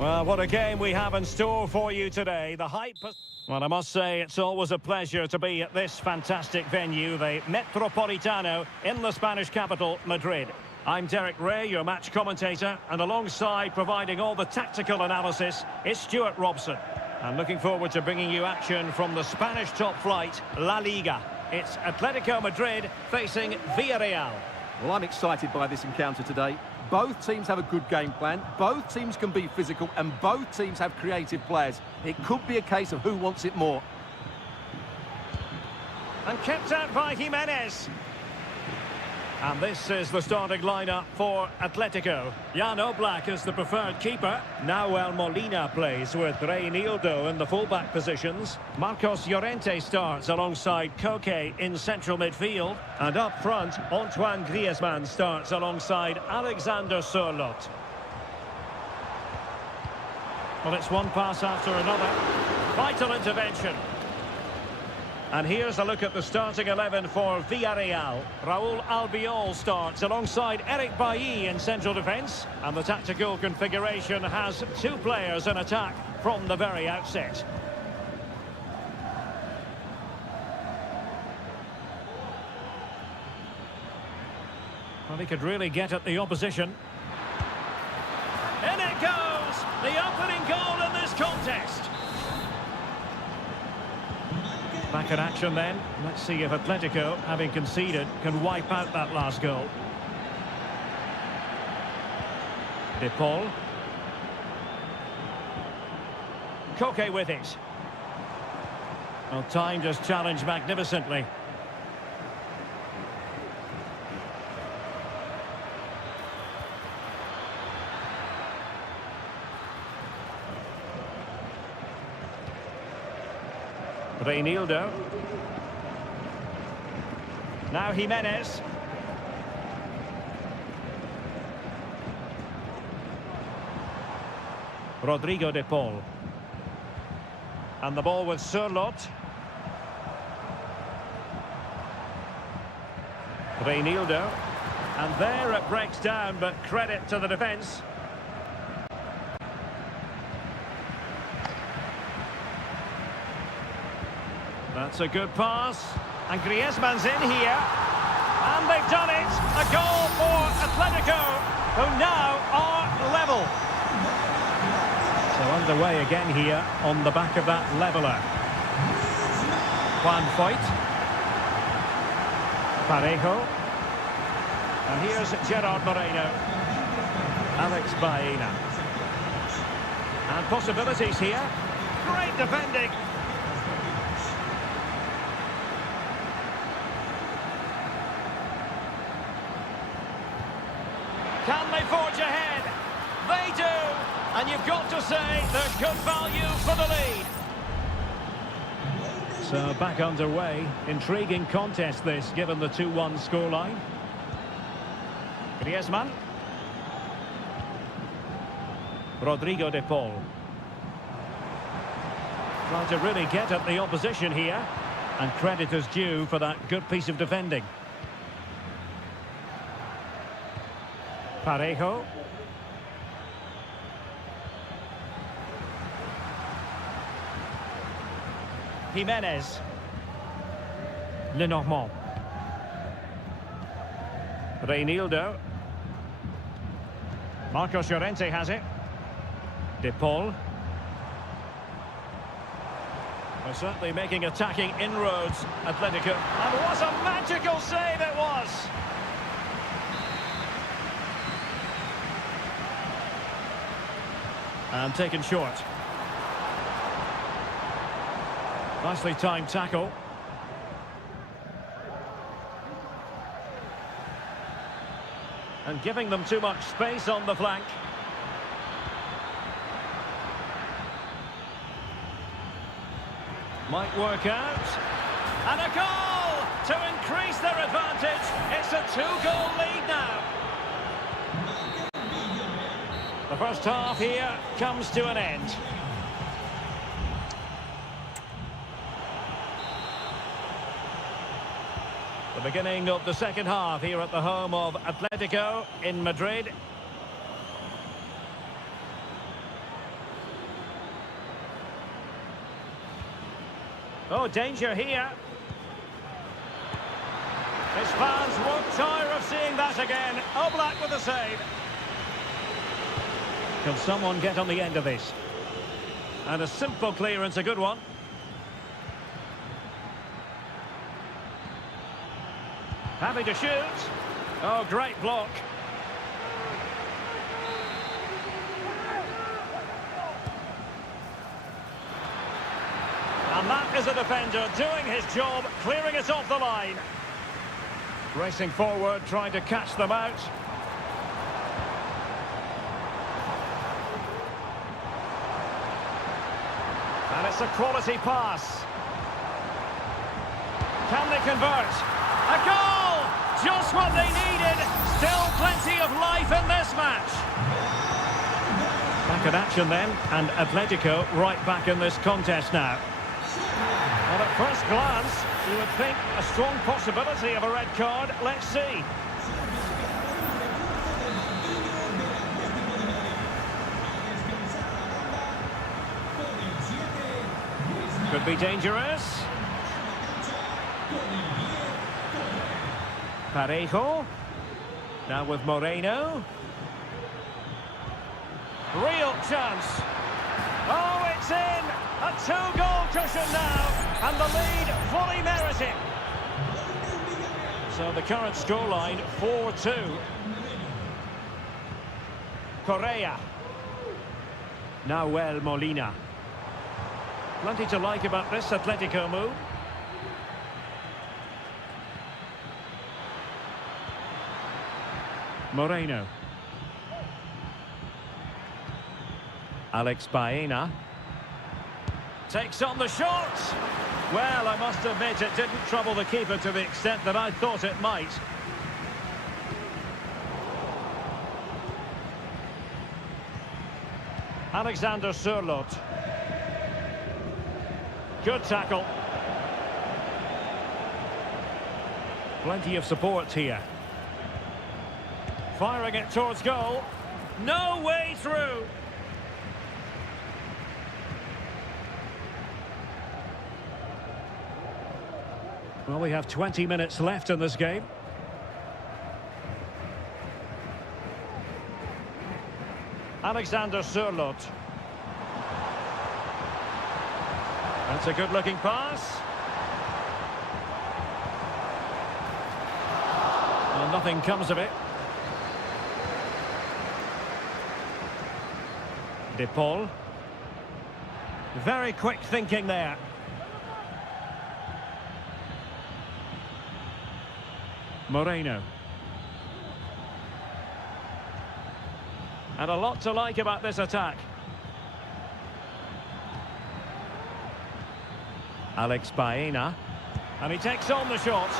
Well, what a game we have in store for you today. The hype... Well, I must say, it's always a pleasure to be at this fantastic venue, the Metropolitano, in the Spanish capital, Madrid. I'm Derek Ray, your match commentator, and alongside providing all the tactical analysis is Stuart Robson. I'm looking forward to bringing you action from the Spanish top flight, La Liga. It's Atletico Madrid facing Villarreal. Well, I'm excited by this encounter today. Both teams have a good game plan, both teams can be physical, and both teams have creative players. It could be a case of who wants it more. And kept out by Jimenez. And this is the starting lineup for Atletico. Jan Oblak is the preferred keeper. Nahuel Molina plays with Reinildo in the fullback positions. Marcos Llorente starts alongside Koke in central midfield. And up front, Antoine Griezmann starts alongside Alexander Sørloth. Well, it's one pass after another. Vital intervention. And here's a look at the starting 11 for Villarreal. Raúl Albiol starts alongside Eric Bailly in central defence. And the tactical configuration has two players in attack from the very outset. Well, he could really get at the opposition. In it goes! The opening goal in this contest. Back in action then. Let's see if Atletico, having conceded, can wipe out that last goal. De Paul. Koke with it. Well, time just challenged magnificently. Reinildo. Now Jimenez. Rodrigo de Paul. And the ball with Sørloth. Reinildo. And there it breaks down, but credit to the defence. That's a good pass. And Griezmann's in here. And they've done it. A goal for Atletico, who now are level. So underway again here on the back of that leveller. Juan Foyt. Parejo. And here's Gerard Moreno. Alex Baena. And possibilities here. Great defending. Can they forge ahead? They do! And you've got to say they're good value for the lead. So back underway. Intriguing contest this, given the 2-1 scoreline. Griezmann. Rodrigo de Paul. Trying to really get at the opposition here. And credit is due for that good piece of defending. Parejo. Jimenez. Lenormand. Reinildo. Marcos Llorente has it. De Paul. They're certainly making attacking inroads, Atletico. And what a magical save it was! And taken short. Nicely timed tackle. And giving them too much space on the flank. Might work out. And a goal to increase their advantage. It's a 2-goal lead now. The first half here comes to an end. The beginning of the second half here at the home of Atletico in Madrid. Oh, danger here. His fans won't tire of seeing that again. Oblak with a save. Can someone get on the end of this? And a simple clearance, a good one. Happy to shoot. Oh, great block. And that is a defender doing his job, clearing it off the line. Racing forward, trying to catch them out. And it's a quality pass. Can they convert? A goal! Just what they needed. Still plenty of life in this match. Back in action then, and Atletico right back in this contest now. Well, at first glance, you would think a strong possibility of a red card. Let's see. Could be dangerous. Parejo. Now with Moreno. Real chance. Oh, it's in! A two-goal cushion now, and the lead fully merited. So the current scoreline, 4-2. Correa. Nahuel Molina. Plenty to like about this Atletico move. Moreno. Alex Baena. Takes on the shot. Well, I must admit it didn't trouble the keeper to the extent that I thought it might. Alexander Sørloth. Good tackle. Plenty of support here. Firing it towards goal. No way through. Well, we have 20 minutes left in this game. Alexander Sørloth. That's a good-looking pass. Well, nothing comes of it. De Paul. Very quick thinking there. Moreno. And a lot to like about this attack. Alex Baena. And he takes on the shot.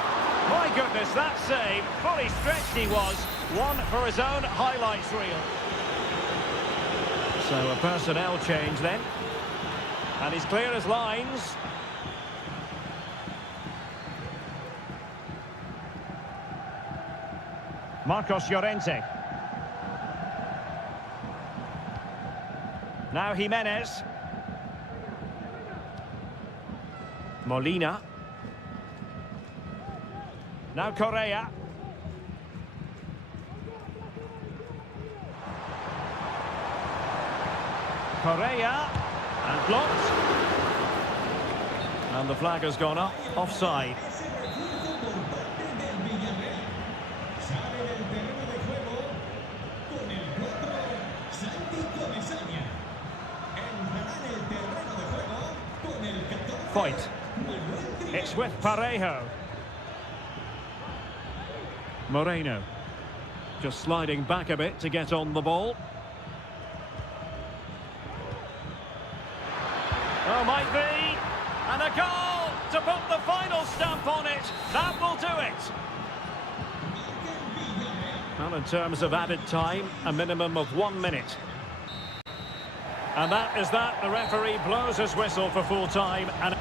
My goodness, that save. Fully stretched he was. One for his own highlights reel. So a personnel change then. And he's clear as lines. Marcos Llorente. Now Jimenez. Molina. Now Correa. Correa. And blocked. And the flag has gone up. Offside. Point. It's with Parejo. Moreno. Just sliding back a bit to get on the ball. Oh, might be. And a goal to put the final stamp on it. That will do it. Well, in terms of added time, a minimum of 1 minute. And that is that. The referee blows his whistle for full time. And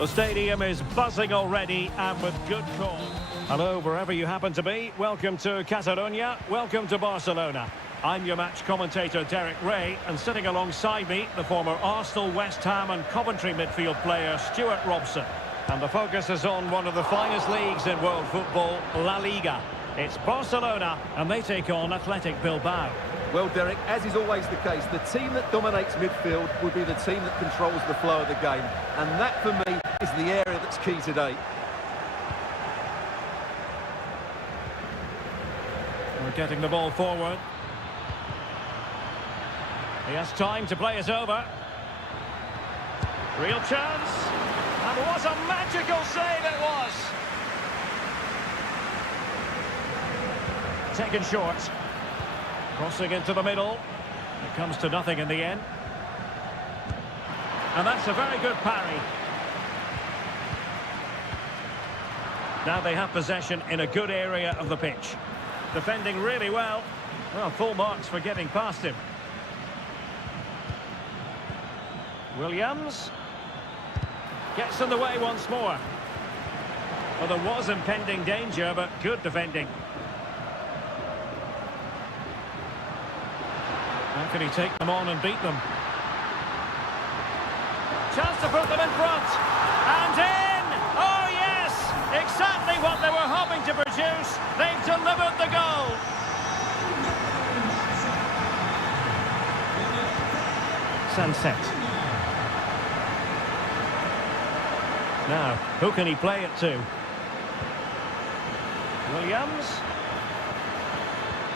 The stadium is buzzing already and with good cause. Hello, wherever you happen to be. Welcome to Catalonia. Welcome to Barcelona. I'm your match commentator, Derek Ray, and sitting alongside me, the former Arsenal, West Ham and Coventry midfield player, Stuart Robson. And the focus is on one of the finest leagues in world football, La Liga. It's Barcelona, and they take on Athletic Bilbao. Well, Derek, as is always the case, the team that dominates midfield will be the team that controls the flow of the game. And that, for me, is the area that's key today. We're getting the ball forward. He has time to play it over. Real chance. And what a magical save it was. Taken short. Crossing into the middle. It comes to nothing in the end. And that's a very good parry. Now they have possession in a good area of the pitch. Defending really well. Well, full marks for getting past him. Williams gets in the way once more. Well, there was impending danger, but good defending. How can he take them on and beat them? Chance to put them in front. And in! Oh, yes! Exactly what they were hoping to produce. They've delivered the goal. Sunset. Now, who can he play it to? Williams.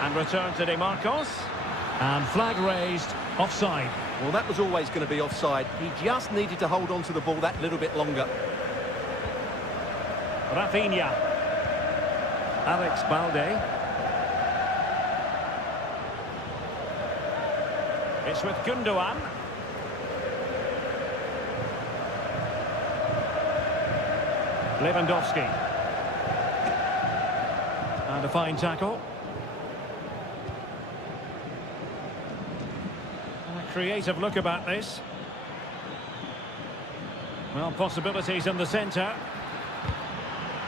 And return to DeMarcos. And flag raised, offside. Well, that was always going to be offside. He just needed to hold on to the ball that little bit longer. Rafinha. Alex Balde. It's with Gundogan. Lewandowski. And a fine tackle. Creative look about this. Well, possibilities in the centre.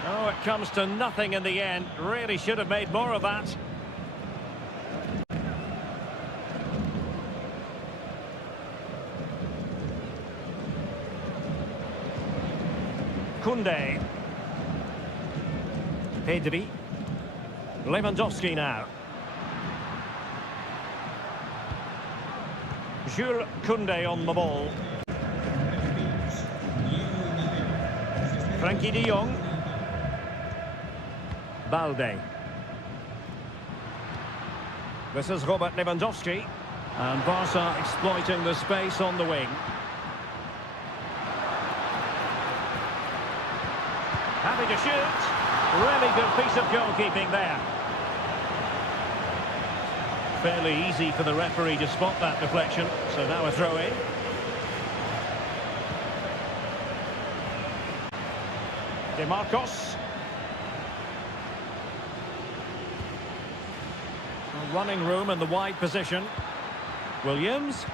Oh, it comes to nothing in the end. Really should have made more of that. Koundé. Pedri. Lewandowski now. Jules Koundé on the ball. Frankie de Jong. Balde. This is Robert Lewandowski. And Barca exploiting the space on the wing. Happy to shoot. Really good piece of goalkeeping there. Fairly easy for the referee to spot that deflection. So now a throw in. DeMarcos. Running room in the wide position. Williams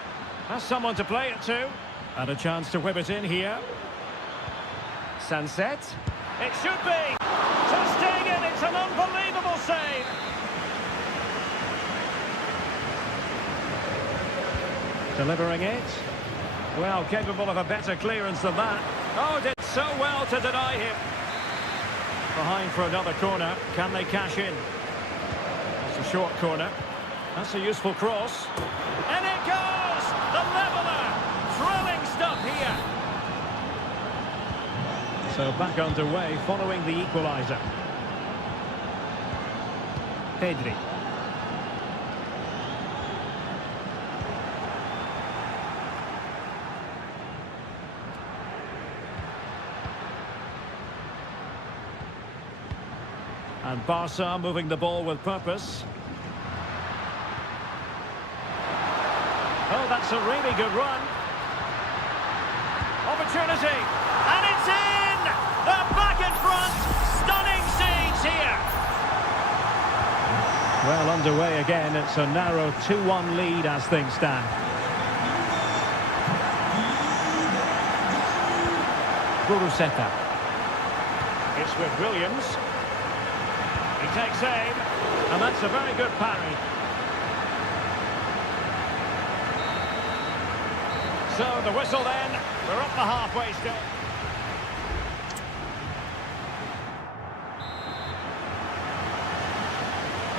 has someone to play it to. And a chance to whip it in here. Sunset. It should be. Ter Stegen, it's an unbelievable save. Delivering it. Well, capable of a better clearance than that. Oh, did so well to deny him. Behind for another corner. Can they cash in? It's a short corner. That's a useful cross. And it goes! The leveller! Thrilling stuff here. So back underway following the equaliser. Pedri. And Barca moving the ball with purpose. Oh, that's a really good run. Opportunity. And it's in! They're back in front. Stunning scenes here. Well, underway again. It's a narrow 2-1 lead as things stand. Buruseta. It's with Williams. He takes aim, and that's a very good parry. So the whistle then, we're up the halfway still.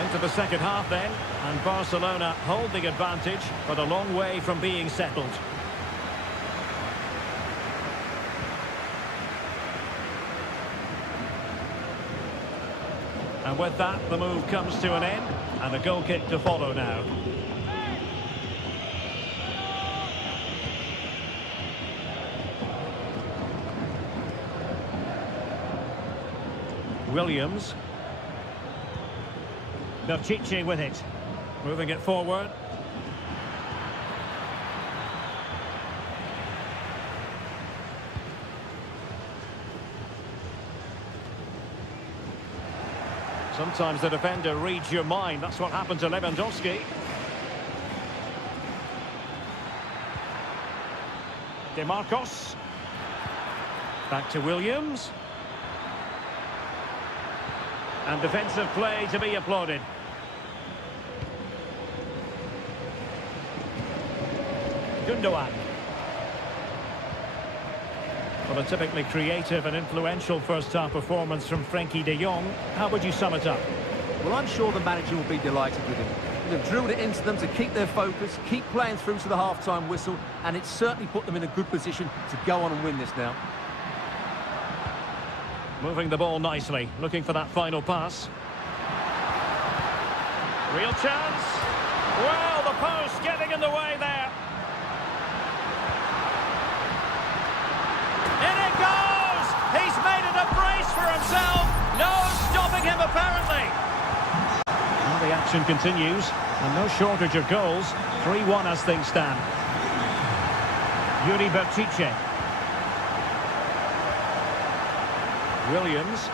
Into the second half then, and Barcelona hold the advantage, but a long way from being settled. And with that, the move comes to an end, and a goal kick to follow now. Williams. Pishit with it. Moving it forward. Sometimes the defender reads your mind. That's what happened to Lewandowski. DeMarcos. Back to Williams. And defensive play to be applauded. Gundogan. Well, a typically creative and influential first-half performance from Frenkie de Jong. How would you sum it up? Well, I'm sure the manager will be delighted with him. They've drilled it into them to keep their focus, keep playing through to the half-time whistle, and it's certainly put them in a good position to go on and win this now. Moving the ball nicely, looking for that final pass. Real chance. Well, the post getting in the way there. In it goes! He's made it a brace for himself. No stopping him, apparently. Well, the action continues, and no shortage of goals. 3-1 as things stand. Yuri Pishit. Williams.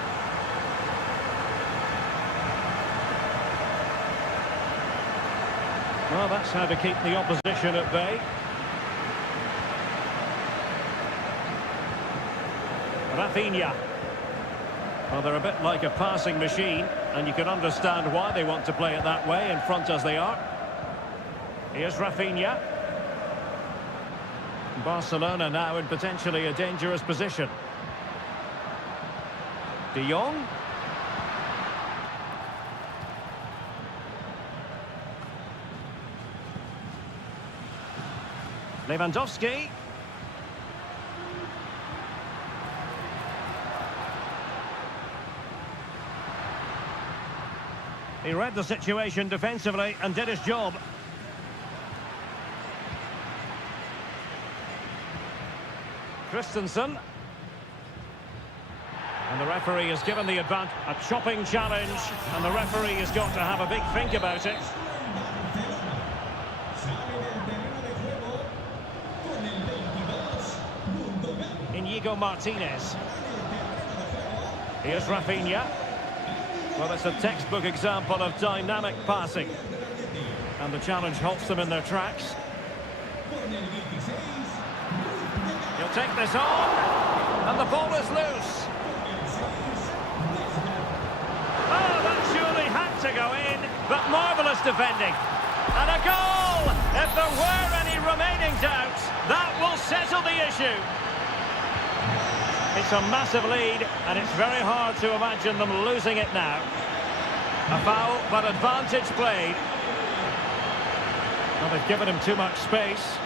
Well, that's how to keep the opposition at bay. Rafinha. Well, they're a bit like a passing machine, and you can understand why they want to play it that way, in front as they are. Here's Rafinha. Barcelona now in potentially a dangerous position. De Jong. Lewandowski. He read the situation defensively and did his job. Christensen. And the referee has given the advantage. A chopping challenge, and the referee has got to have a big think about it. Inigo Martinez. Here's Rafinha. Well, it's a textbook example of dynamic passing. And the challenge halts them in their tracks. He'll take this on, and the ball is loose. Oh, that surely had to go in, but marvellous defending. And a goal! If there were any remaining doubts, that will settle the issue. It's a massive lead, and it's very hard to imagine them losing it now. A foul, but advantage played. Well, they've given him too much space.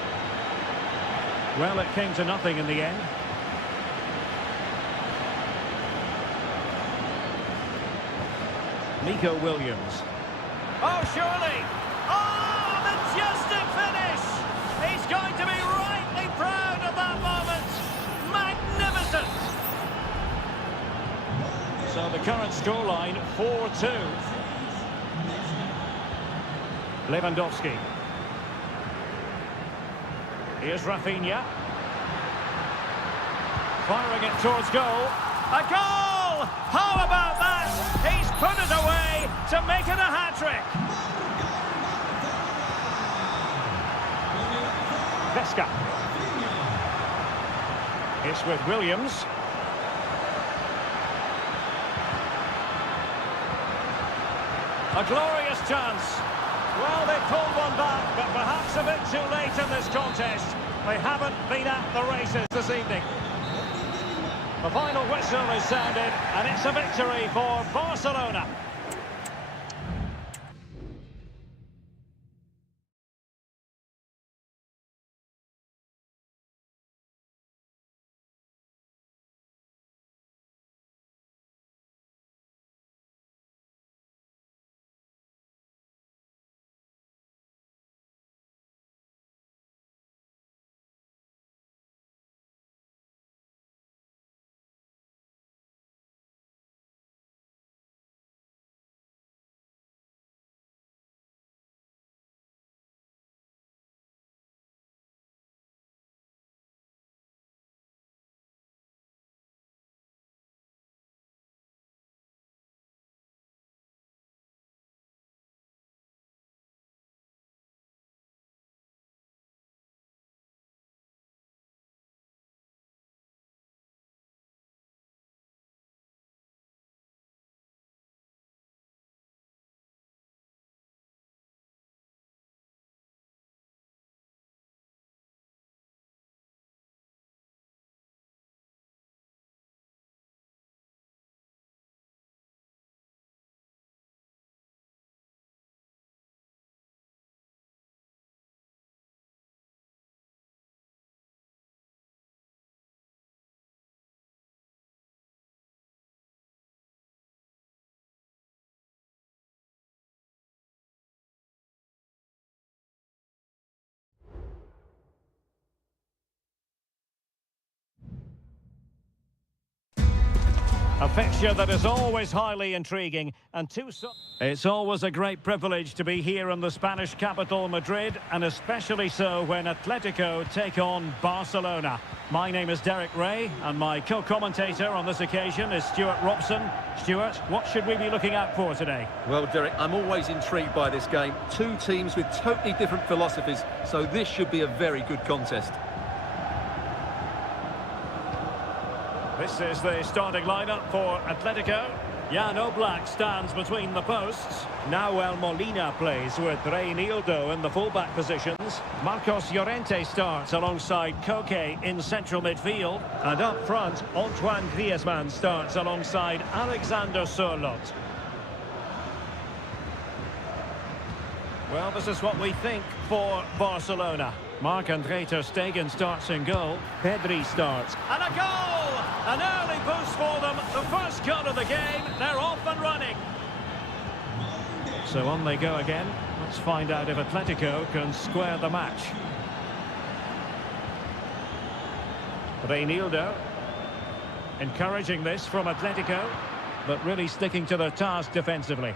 Well, it came to nothing in the end. Nico Williams. Oh, surely! Oh, majestic finish! He's going to be rightly proud of that moment. Magnificent! So the current scoreline, 4-2. Lewandowski. Here's Rafinha. Firing it towards goal. A goal! How about that? He's put it away to make it a hat-trick. Vesca. It's with Williams. A glorious chance. Well, they pulled one back, but perhaps a bit too late in this contest. They haven't been at the races this evening. The final whistle is sounded, and it's a victory for Barcelona. A fixture that is always highly intriguing, and it's always a great privilege to be here in the Spanish capital, Madrid, and especially so when Atletico take on Barcelona. My name is Derek Ray, and my co-commentator on this occasion is Stuart Robson. Stuart, what should we be looking out for today? Well, Derek, I'm always intrigued by this game. Two teams with totally different philosophies, so this should be a very good contest. This is the starting lineup for Atletico. Jan Oblak stands between the posts. Nahuel Molina plays with Reinildo in the fullback positions. Marcos Llorente starts alongside Koke in central midfield. And up front, Antoine Griezmann starts alongside Alexander Sørloth. Well, this is what we think for Barcelona. Marc-André ter Stegen starts in goal. Pedri starts. And a goal! An early boost for them. The first goal of the game. They're off and running. So on they go again. Let's find out if Atletico can square the match. Reinildo. Encouraging this from Atletico, but really sticking to their task defensively.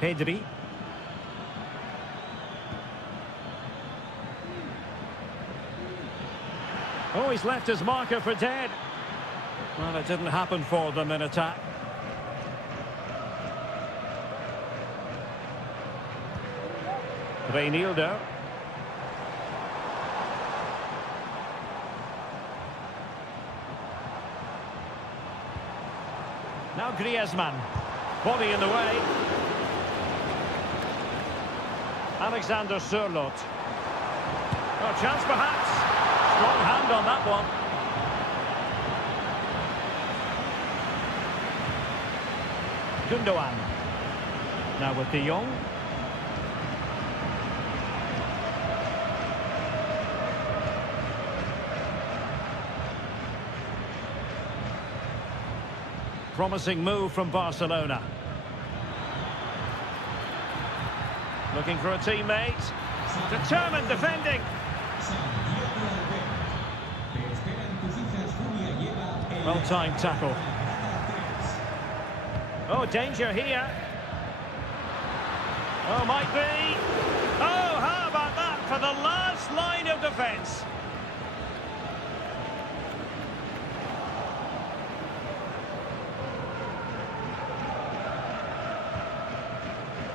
Pedri. Oh, he's left his marker for dead. Well, it didn't happen for them in attack. Reinildo. Now Griezmann. Body in the way. Alexander Sørloth. Oh, chance perhaps. Strong hand on that one. Gundogan. Now with De Jong. Promising move from Barcelona. Looking for a teammate. Determined defending. Well-timed tackle. Oh, danger here. Oh, might be. Oh, how about that for the last line of defence?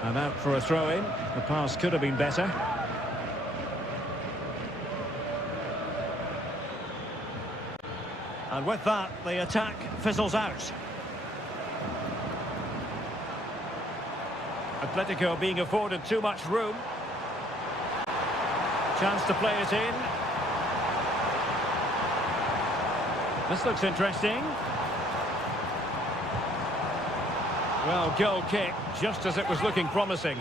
And out for a throw-in. The pass could have been better. And with that, the attack fizzles out. Atletico being afforded too much room. Chance to play it in. This looks interesting. Well, goal kick, just as it was looking promising.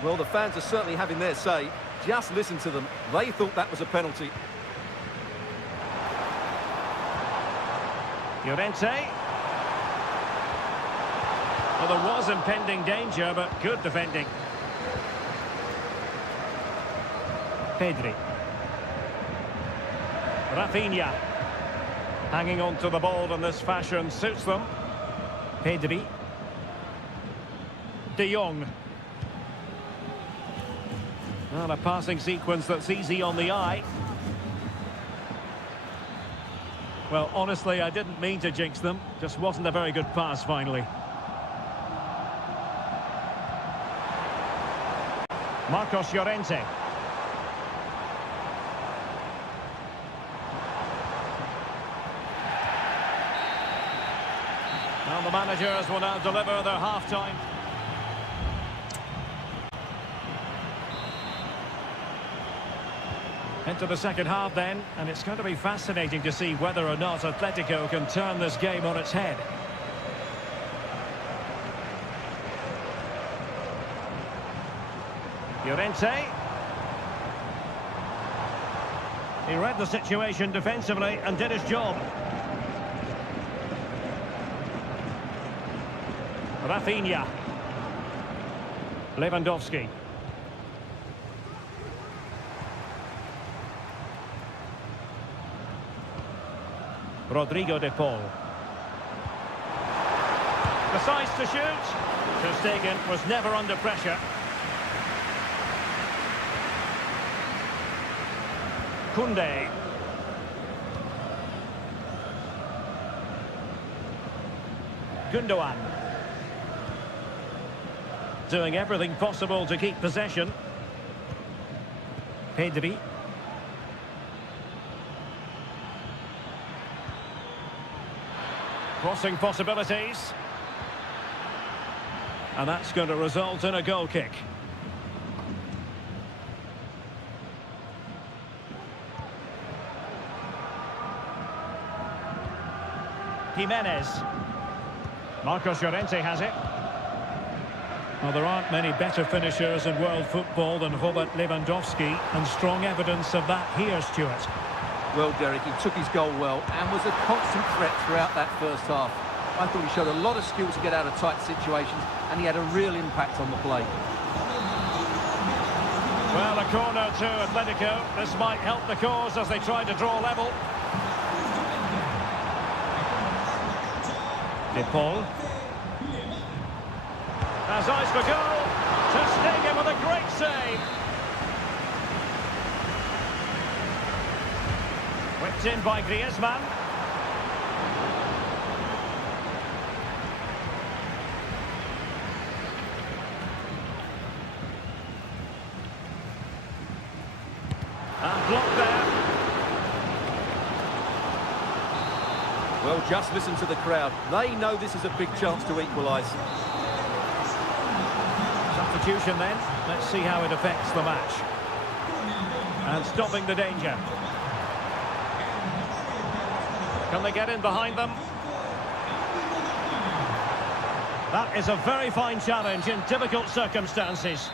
Well, the fans are certainly having their say. Just listen to them. They thought that was a penalty. Llorente. Well, there was impending danger, but good defending. Pedri. Rafinha. Hanging on to the ball in this fashion suits them. Pedri. De Jong. Well, a passing sequence that's easy on the eye. Well, honestly, I didn't mean to jinx them. Just wasn't a very good pass, finally. Marcos Llorente. Well, the managers will now deliver their half-time. Into the second half then, and it's going to be fascinating to see whether or not Atletico can turn this game on its head. Llorente. He read the situation defensively and did his job. Rafinha. Lewandowski. Rodrigo de Paul. Decides to shoot. Ter Stegen was never under pressure. Koundé. Gundogan. Doing everything possible to keep possession. Pedri. Crossing possibilities. And that's going to result in a goal kick. Jimenez. Marcos Llorente has it. Well, there aren't many better finishers in world football than Robert Lewandowski, and strong evidence of that here, Stuart. Well, Derek, he took his goal well and was a constant threat throughout that first half. I thought he showed a lot of skill to get out of tight situations, and he had a real impact on the play. Well, a corner to Atletico. This might help the cause as they try to draw level. De Paul. Has eyes for goal. Ter Stegen with a great save. Whipped in by Griezmann. And blocked there. Well, just listen to the crowd. They know this is a big chance to equalise. Substitution then. Let's see how it affects the match. And stopping the danger. Can they get in behind them? That is a very fine challenge in difficult circumstances.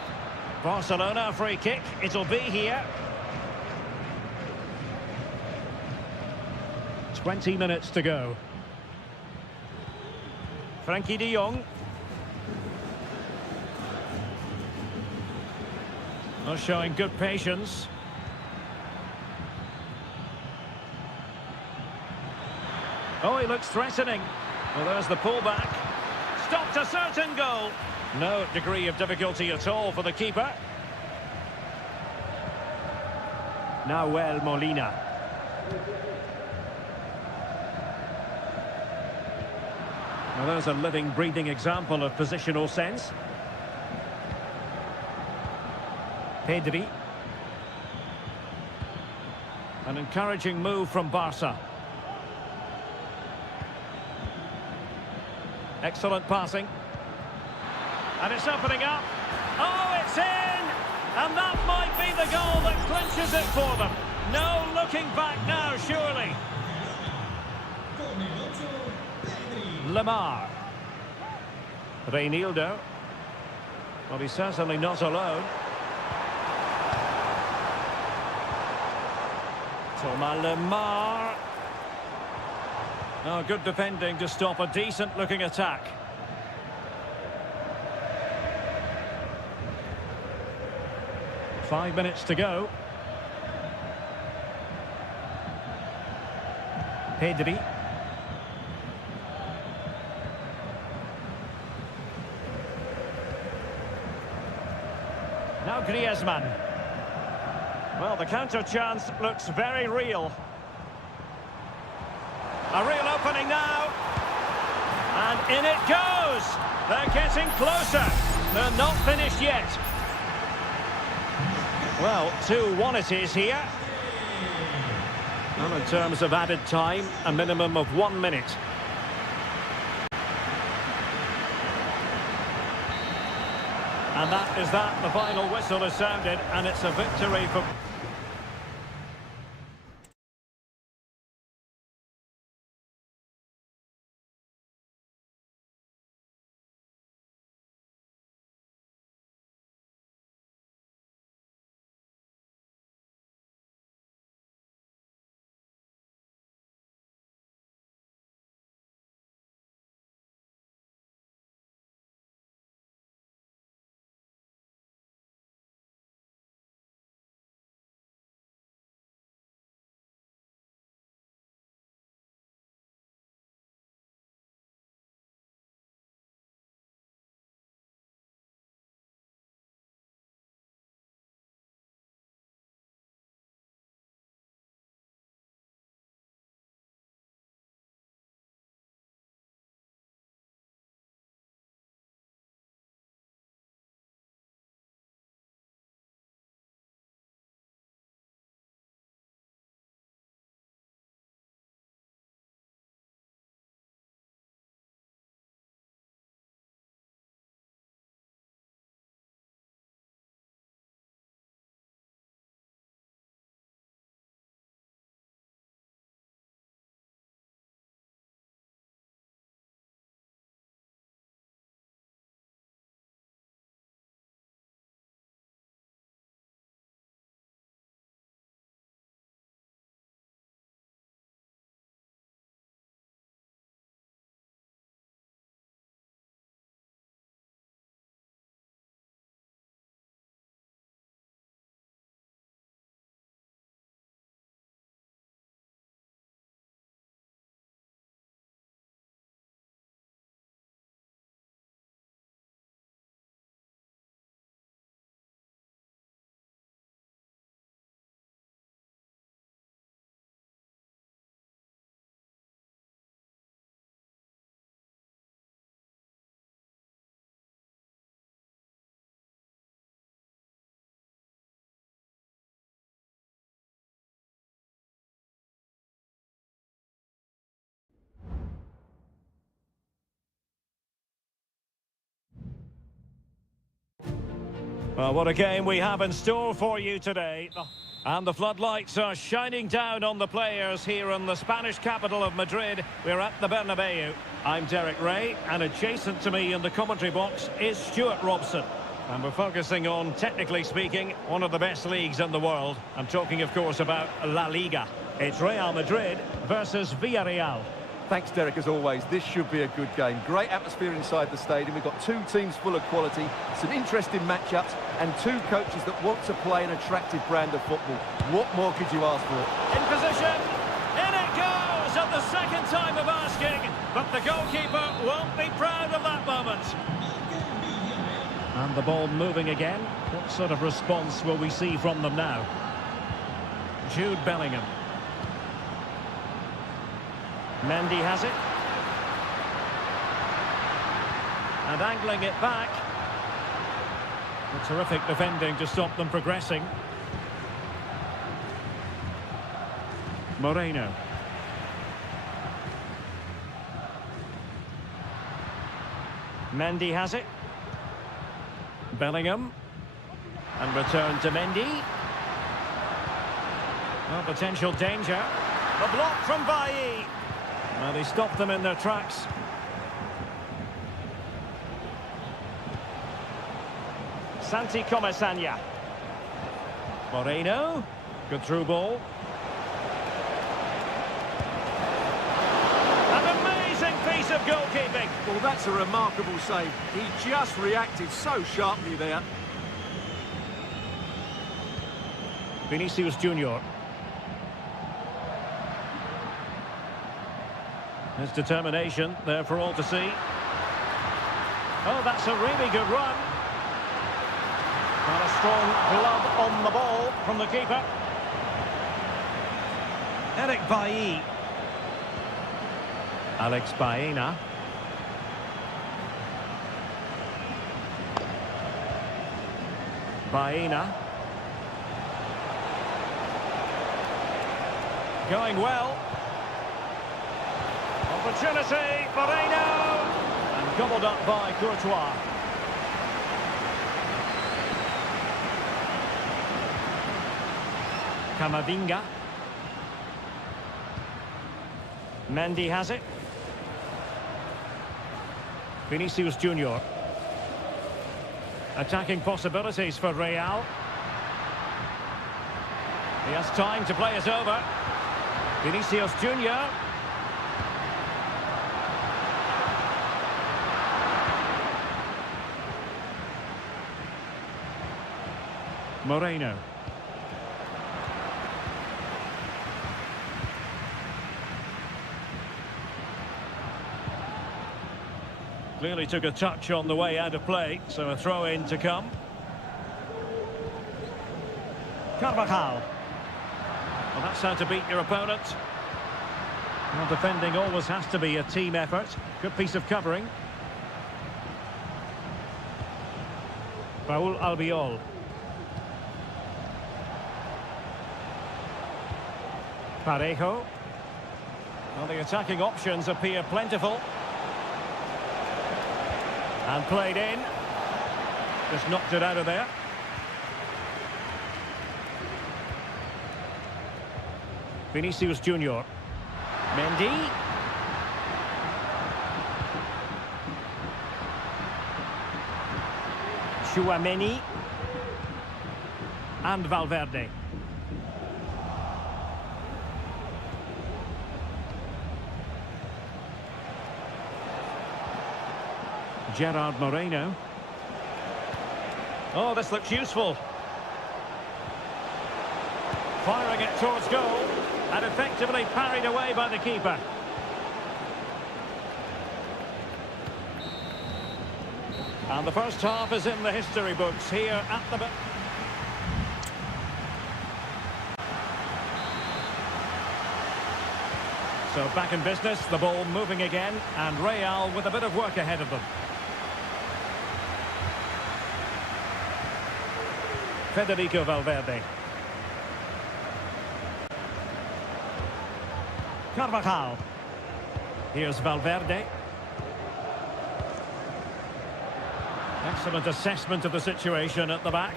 Barcelona, free kick. It'll be here. 20 minutes to go. Frankie de Jong. Not showing good patience. Oh, he looks threatening. Well, there's the pullback. Stopped a certain goal. No degree of difficulty at all for the keeper. Nahuel Molina. Well, there's a living, breathing example of positional sense. Pedri. An encouraging move from Barca. Excellent passing. And it's opening up. Oh, it's in! And that might be the goal that clinches it for them. No looking back now, surely. Lamar. Reinildo. Well, he's certainly not alone. Thomas Lamar. Oh, good defending to stop a decent-looking attack. Five minutes to go. Pedri. Now Griezmann. Well, the counter chance looks very real. A real opening now. And in it goes. They're getting closer. They're not finished yet. Well, 2-1 it is here. Well, in terms of added time, a minimum of 1 minute. And that is that. The final whistle has sounded, and it's a victory for... Well, what a game we have in store for you today. And the floodlights are shining down on the players here in the Spanish capital of Madrid. We're at the Bernabeu. I'm Derek Ray, and adjacent to me in the commentary box is Stuart Robson. And we're focusing on, technically speaking, one of the best leagues in the world. I'm talking, of course, about La Liga. It's Real Madrid versus Villarreal. Thanks, Derek, as always. This should be a good game. Great atmosphere inside the stadium. We've got two teams full of quality, some interesting matchups, and two coaches that want to play an attractive brand of football. What more could you ask for? In position. In it goes at the second time of asking. But the goalkeeper won't be proud of that moment. And the ball moving again. What sort of response will we see from them now? Jude Bellingham. Mendy has it. And angling it back. A terrific defending to stop them progressing. Moreno. Mendy has it. Bellingham. And return to Mendy. Oh, potential danger. A block from Bailly. Well, they stopped them in their tracks. Santi Comesaña. Moreno. Good through ball. An amazing piece of goalkeeping. Well, that's a remarkable save. He just reacted so sharply there. Vinicius Junior. His determination there for all to see. Oh, that's a really good run. And a strong glove on the ball from the keeper. Eric Bailly. Alex Baena. Baena. Going well. Opportunity, Moreno. And gobbled up by Courtois. Camavinga. Mendy has it. Vinicius Junior. Attacking possibilities for Real. He has time to play it over. Vinicius Junior. Moreno. Clearly took a touch on the way out of play, so a throw-in to come. Carvajal. Well, that's how to beat your opponent. Well, defending always has to be a team effort. Good piece of covering. Raúl Albiol. Parejo. Well, the attacking options appear plentiful. And played in. Just knocked it out of there. Vinicius Junior. Mendy. Tchouaméni. And Valverde. Gerard Moreno. Oh, this looks useful. Firing it towards goal and effectively parried away by the keeper. And the first half is in the history books here at the... So back in business, the ball moving again, and Real with a bit of work ahead of them. Federico Valverde. Carvajal. Here's Valverde. Excellent assessment of the situation at the back.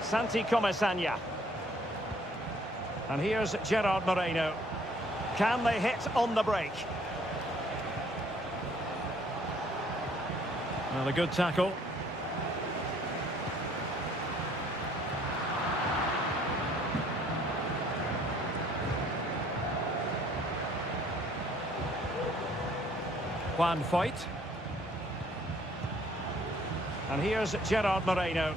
Santi Comesaña. And here's Gerard Moreno. Can they hit on the break? Well, a good tackle. Juan Foyt. And here's Gerard Moreno.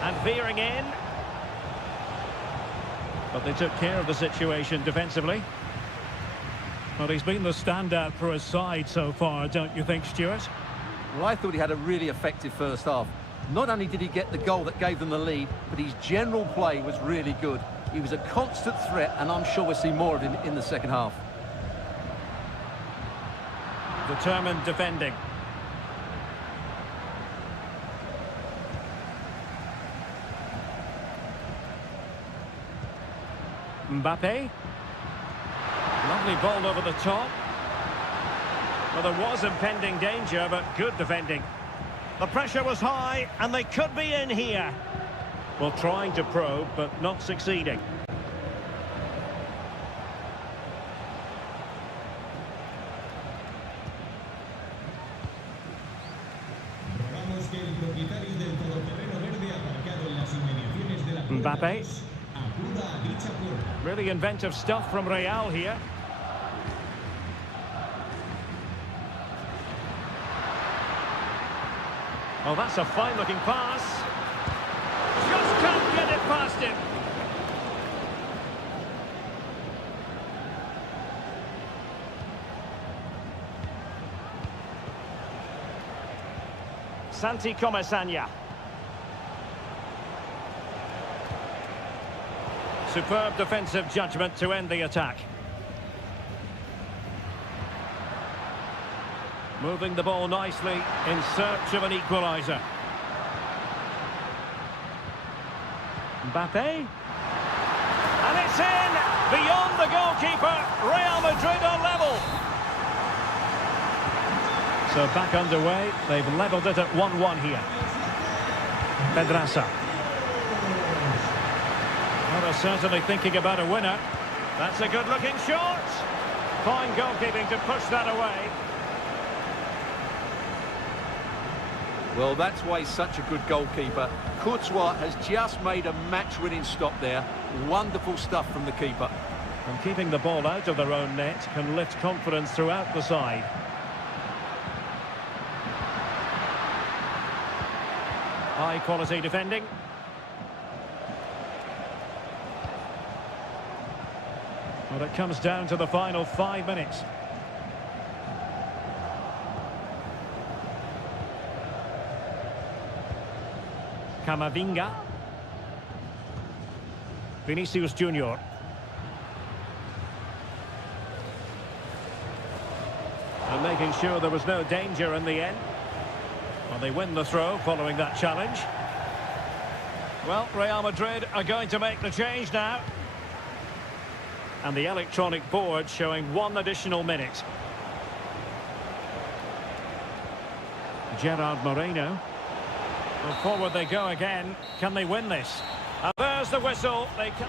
And veering in. But they took care of the situation defensively. Well, he's been the standout for his side so far, don't you think, Stuart? Well, I thought he had a really effective first half. Not only did he get the goal that gave them the lead, but his general play was really good. He was a constant threat, and I'm sure we'll see more of him in the second half. Determined defending. Mbappe. Lovely ball over the top. Well, there was impending danger, but good defending. The pressure was high, and they could be in here. Well, trying to probe, but not succeeding. Mbappe. Really inventive stuff from Real here. Oh, that's a fine-looking pass. Just can't get it past him. Santi Comesaña. Superb defensive judgment to end the attack. Moving the ball nicely in search of an equaliser. Mbappe. And it's in! Beyond the goalkeeper, Real Madrid are level. So back underway, they've levelled it at 1-1 here. Pedraza. Well, they're certainly thinking about a winner. That's a good-looking shot. Fine goalkeeping to push that away. Well, that's why he's such a good goalkeeper. Courtois has just made a match-winning stop there. Wonderful stuff from the keeper. And keeping the ball out of their own net can lift confidence throughout the side. High-quality defending. Well, it comes down to the final 5 minutes. Camavinga. Vinicius Junior. And making sure there was no danger in the end. Well, they win the throw following that challenge. Well, Real Madrid are going to make the change now. And the electronic board showing 1 additional minute. Gerard Moreno. Well, forward they go again. Can they win this? And there's the whistle. They can...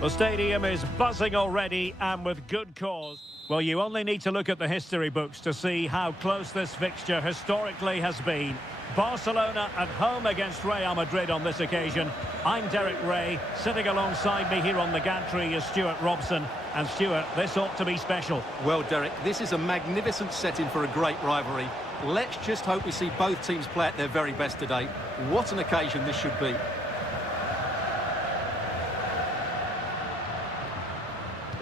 The stadium is buzzing already, and with good cause. Well, you only need to look at the history books to see how close this fixture historically has been. Barcelona at home against Real Madrid on this occasion. I'm Derek Ray. Sitting alongside me here on the gantry is Stuart Robson. And Stuart, this ought to be special. Well, Derek, this is a magnificent setting for a great rivalry. Let's just hope we see both teams play at their very best today. What an occasion this should be.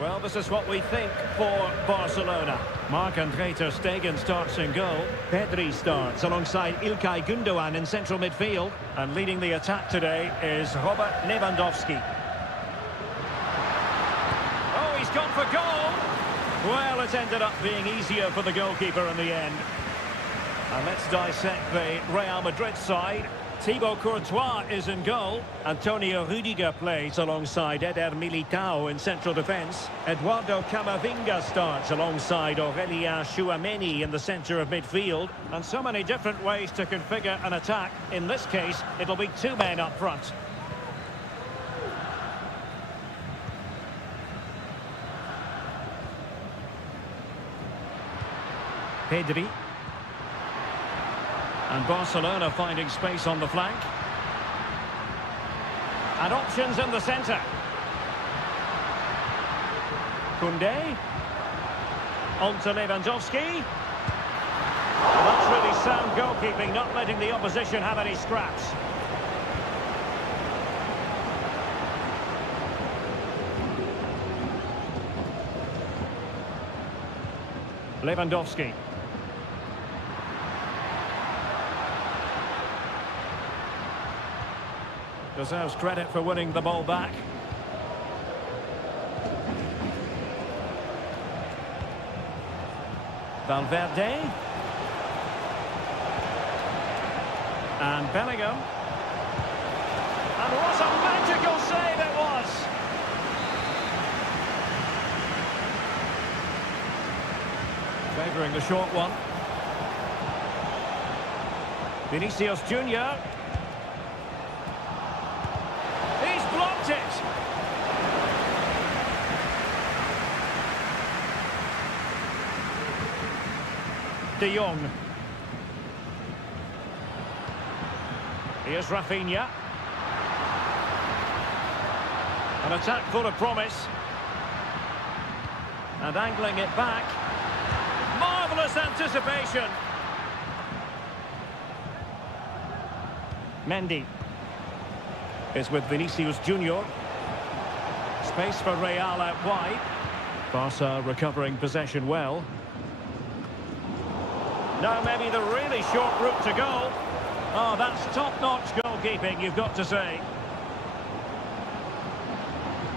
Well, this is what we think for Barcelona. Marc-André ter Stegen starts in goal. Pedri starts alongside İlkay Gündoğan in central midfield. And leading the attack today is Robert Lewandowski. Oh, he's gone for goal. Well, it ended up being easier for the goalkeeper in the end. And let's dissect the Real Madrid side. Thibaut Courtois is in goal. Antonio Rudiger plays alongside Eder Militao in central defence. Eduardo Camavinga starts alongside Aurelien Tchouameni in the centre of midfield. And so many different ways to configure an attack. In this case, it'll be two men up front. Pedri. And Barcelona finding space on the flank. And options in the centre. Koundé. On to Lewandowski. That's really sound goalkeeping, not letting the opposition have any scraps. Lewandowski. Deserves credit for winning the ball back. Valverde. And Bellingham. And what a magical save it was! Favouring the short one. Vinicius Junior. Blocked it. De Jong. Here's Rafinha. An attack full of promise. And angling it back. Marvellous anticipation. Mendy is with Vinicius Junior. Space for Real out wide. Barca recovering possession well. Now maybe the really short route to goal. Oh, that's top-notch goalkeeping, you've got to say.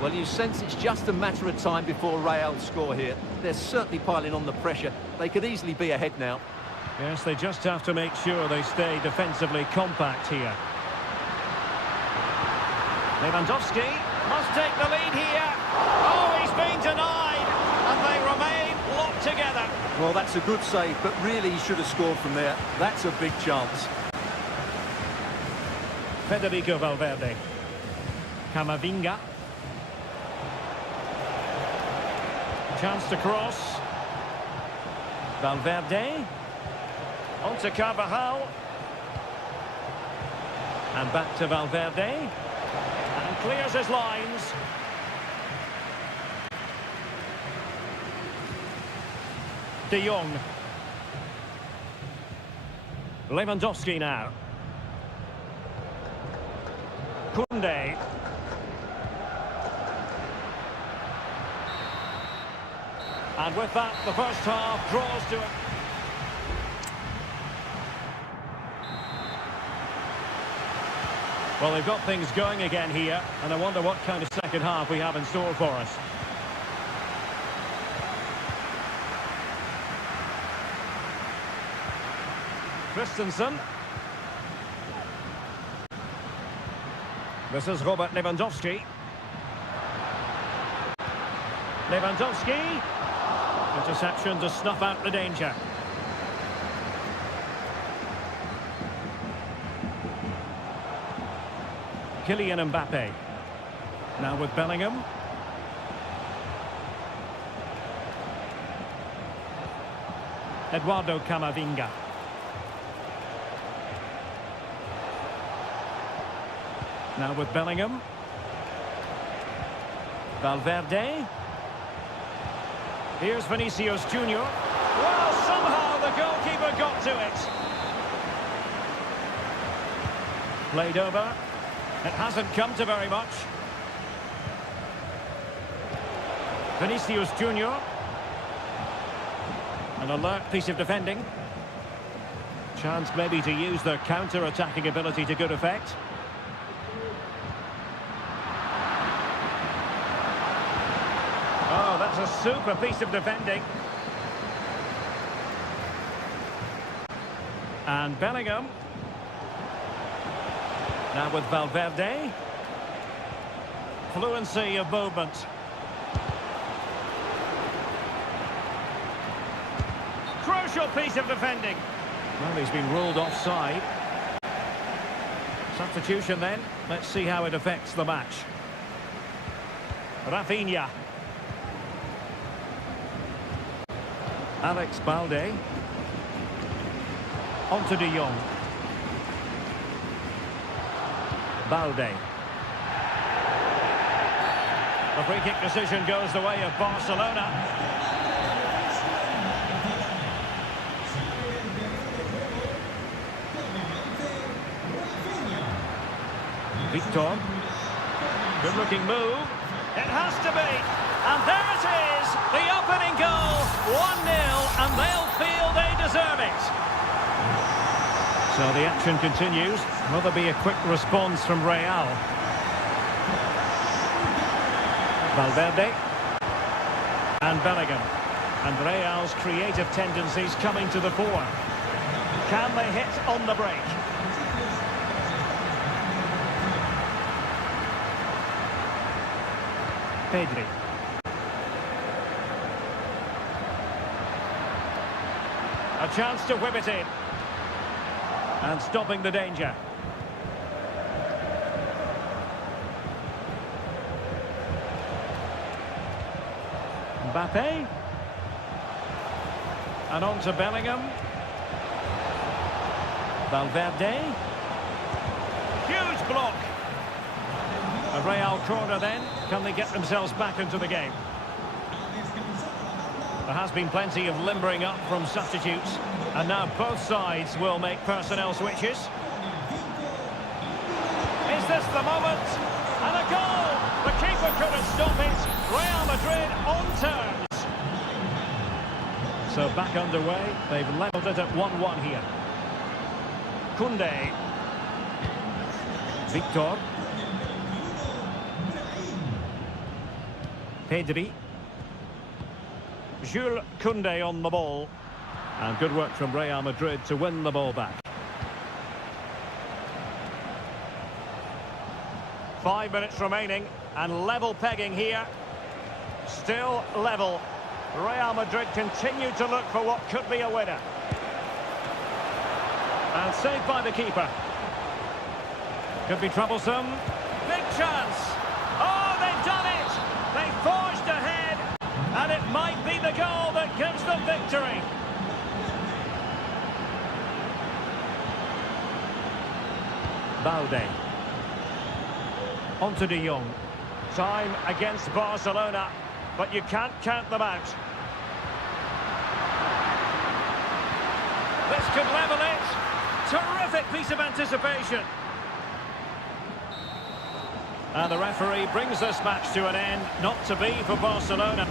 Well, you sense it's just a matter of time before Real score here. They're certainly piling on the pressure. They could easily be ahead now. Yes, they just have to make sure they stay defensively compact here. Lewandowski must take the lead here. Oh, he's been denied, and they remain locked together. Well, that's a good save, but really he should have scored from there. That's a big chance. Federico Valverde. Camavinga. Chance to cross. Valverde. On to Carvajal. And back to Valverde. And clears his lines. De Jong. Lewandowski now. Koundé. And with that, the first half draws to it. Well, they've got things going again here, and I wonder what kind of second half we have in store for us. Christensen. This is Robert Lewandowski. Lewandowski. Interception to snuff out the danger. Kylian Mbappe. Now with Bellingham. Eduardo Camavinga. Now with Bellingham. Valverde. Here's Vinicius Junior. Well, somehow the goalkeeper got to it. Played over. It hasn't come to very much. Vinicius Junior. An alert piece of defending. Chance maybe to use their counter-attacking ability to good effect. Oh, that's a super piece of defending. And Bellingham. Now with Valverde. Fluency of movement. Crucial piece of defending. Well, he's been ruled offside. Substitution then. Let's see how it affects the match. Rafinha. Alex Balde. On to De Jong. Balde. The free kick decision goes the way of Barcelona. Victor. Good looking move. It has to be. And there it is. The opening goal. 1-0 and they'll feel they deserve it. So the action continues. Will there be a quick response from Real? Valverde. And Bellingham. And Real's creative tendencies coming to the fore. Can they hit on the break? Pedri. A chance to whip it in. And stopping the danger. Mbappe. And on to Bellingham. Valverde. Huge block. A Real corner then. Can they get themselves back into the game? There has been plenty of limbering up from substitutes. And now both sides will make personnel switches. Is this the moment? And a goal! The keeper couldn't stop it. Real Madrid on terms. So back underway. They've levelled it at 1-1 here. Koundé. Victor. Pedri. Jules Koundé on the ball. And good work from Real Madrid to win the ball back. 5 minutes remaining and level pegging here. Still level. Real Madrid continue to look for what could be a winner. And saved by the keeper. Could be troublesome. Big chance. Oh, they've done it! They forged ahead. And it might be the goal that gives them victory. Balde. On to De Jong. Time against Barcelona, but you can't count them out. This could level it. Terrific piece of anticipation. And the referee brings this match to an end. Not to be for Barcelona.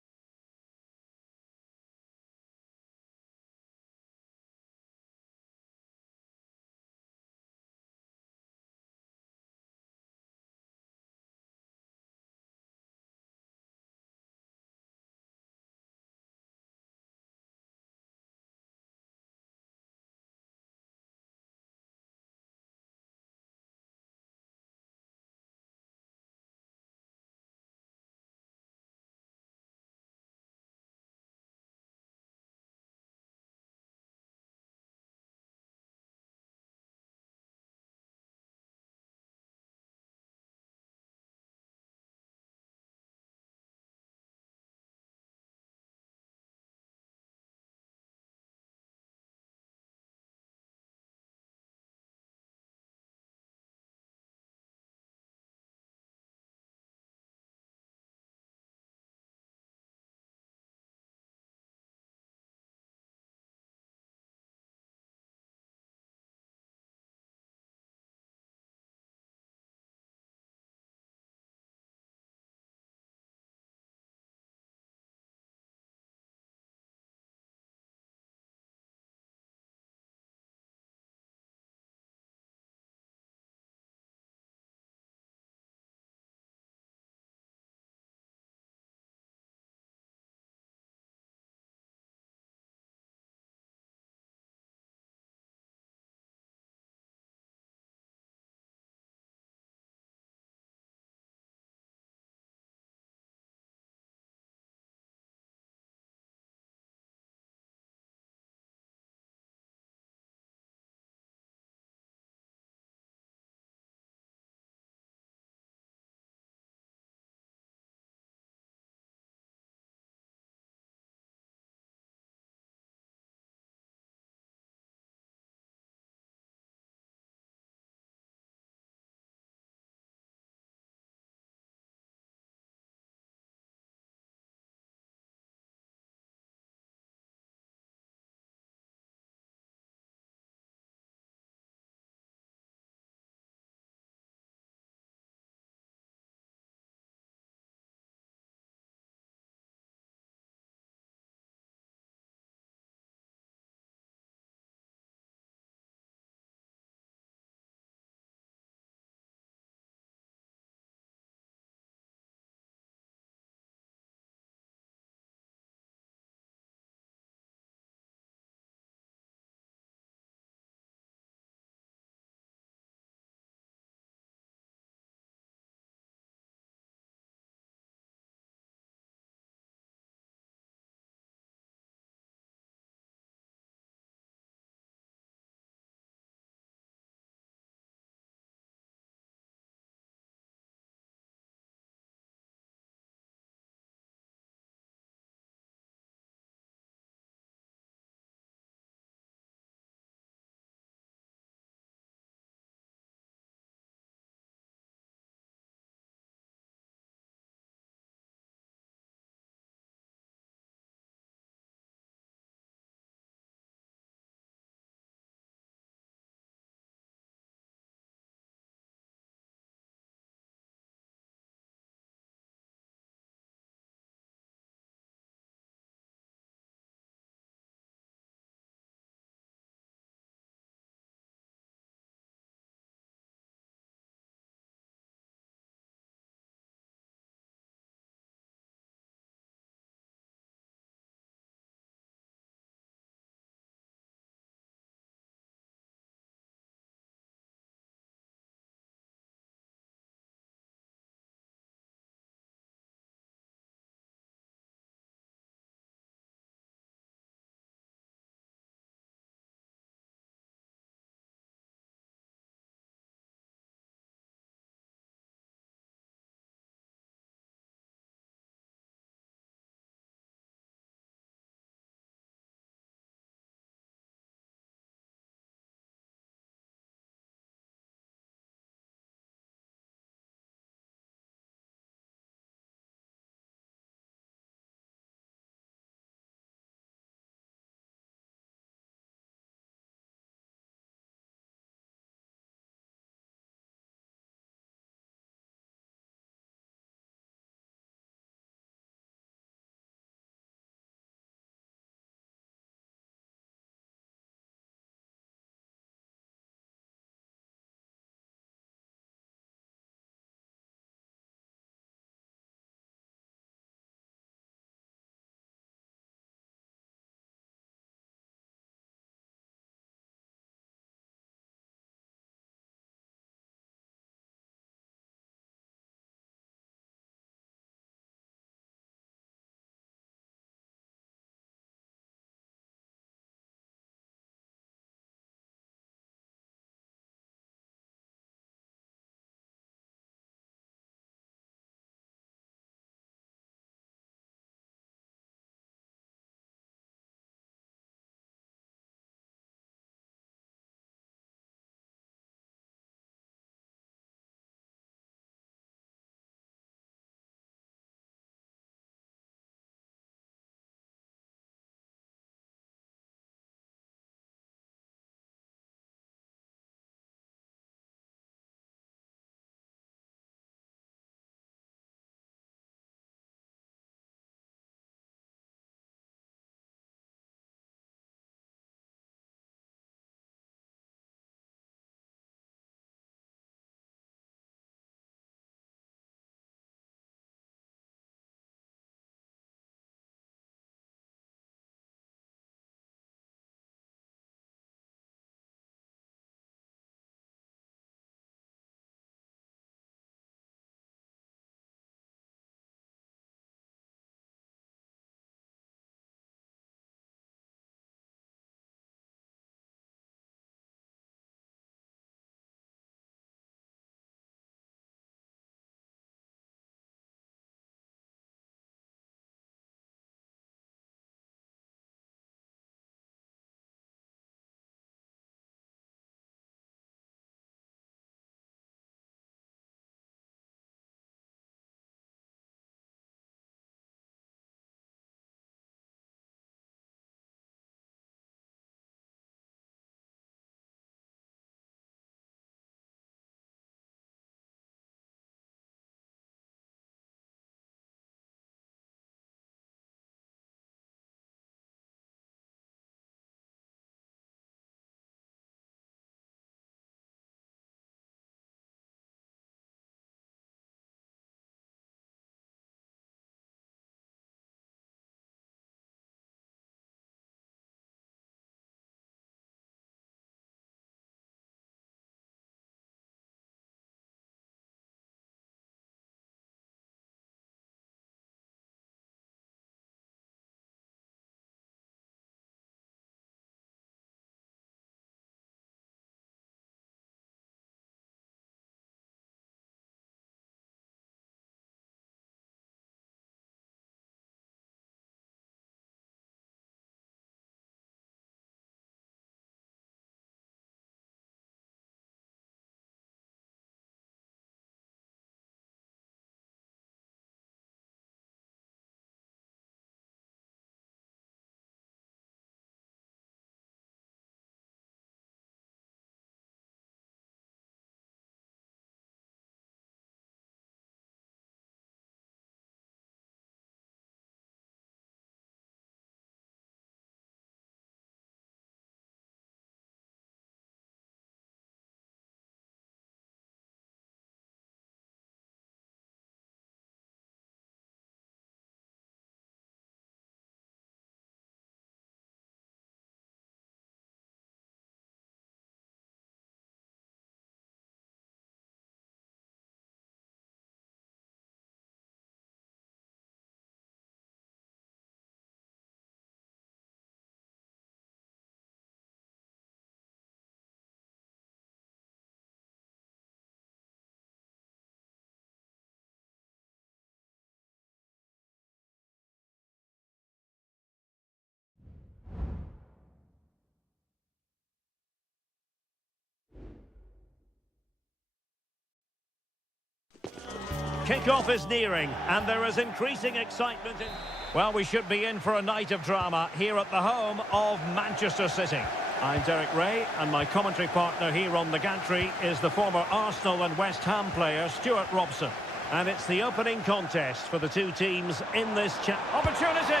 Kick-off is nearing, and there is increasing excitement in... Well, we should be in for a night of drama here at the home of Manchester City. I'm Derek Ray, and my commentary partner here on the gantry is the former Arsenal and West Ham player, Stuart Robson. And it's the opening contest for the two teams in this opportunity!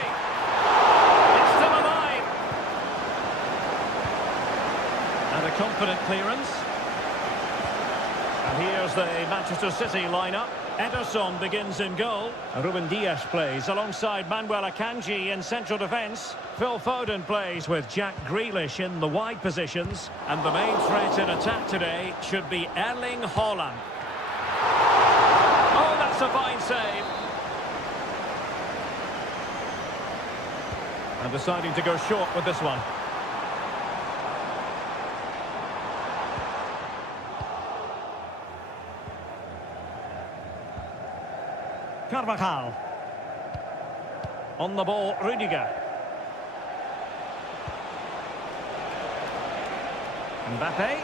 It's still alive! And a confident clearance. And here's the Manchester City lineup. Ederson begins in goal. Ruben Dias plays alongside Manuel Akanji in central defence. Phil Foden plays with Jack Grealish in the wide positions. And the main threat in attack today should be Erling Haaland. Oh, that's a fine save. And deciding to go short with this one. Carvajal. On the ball, Rüdiger. Mbappe.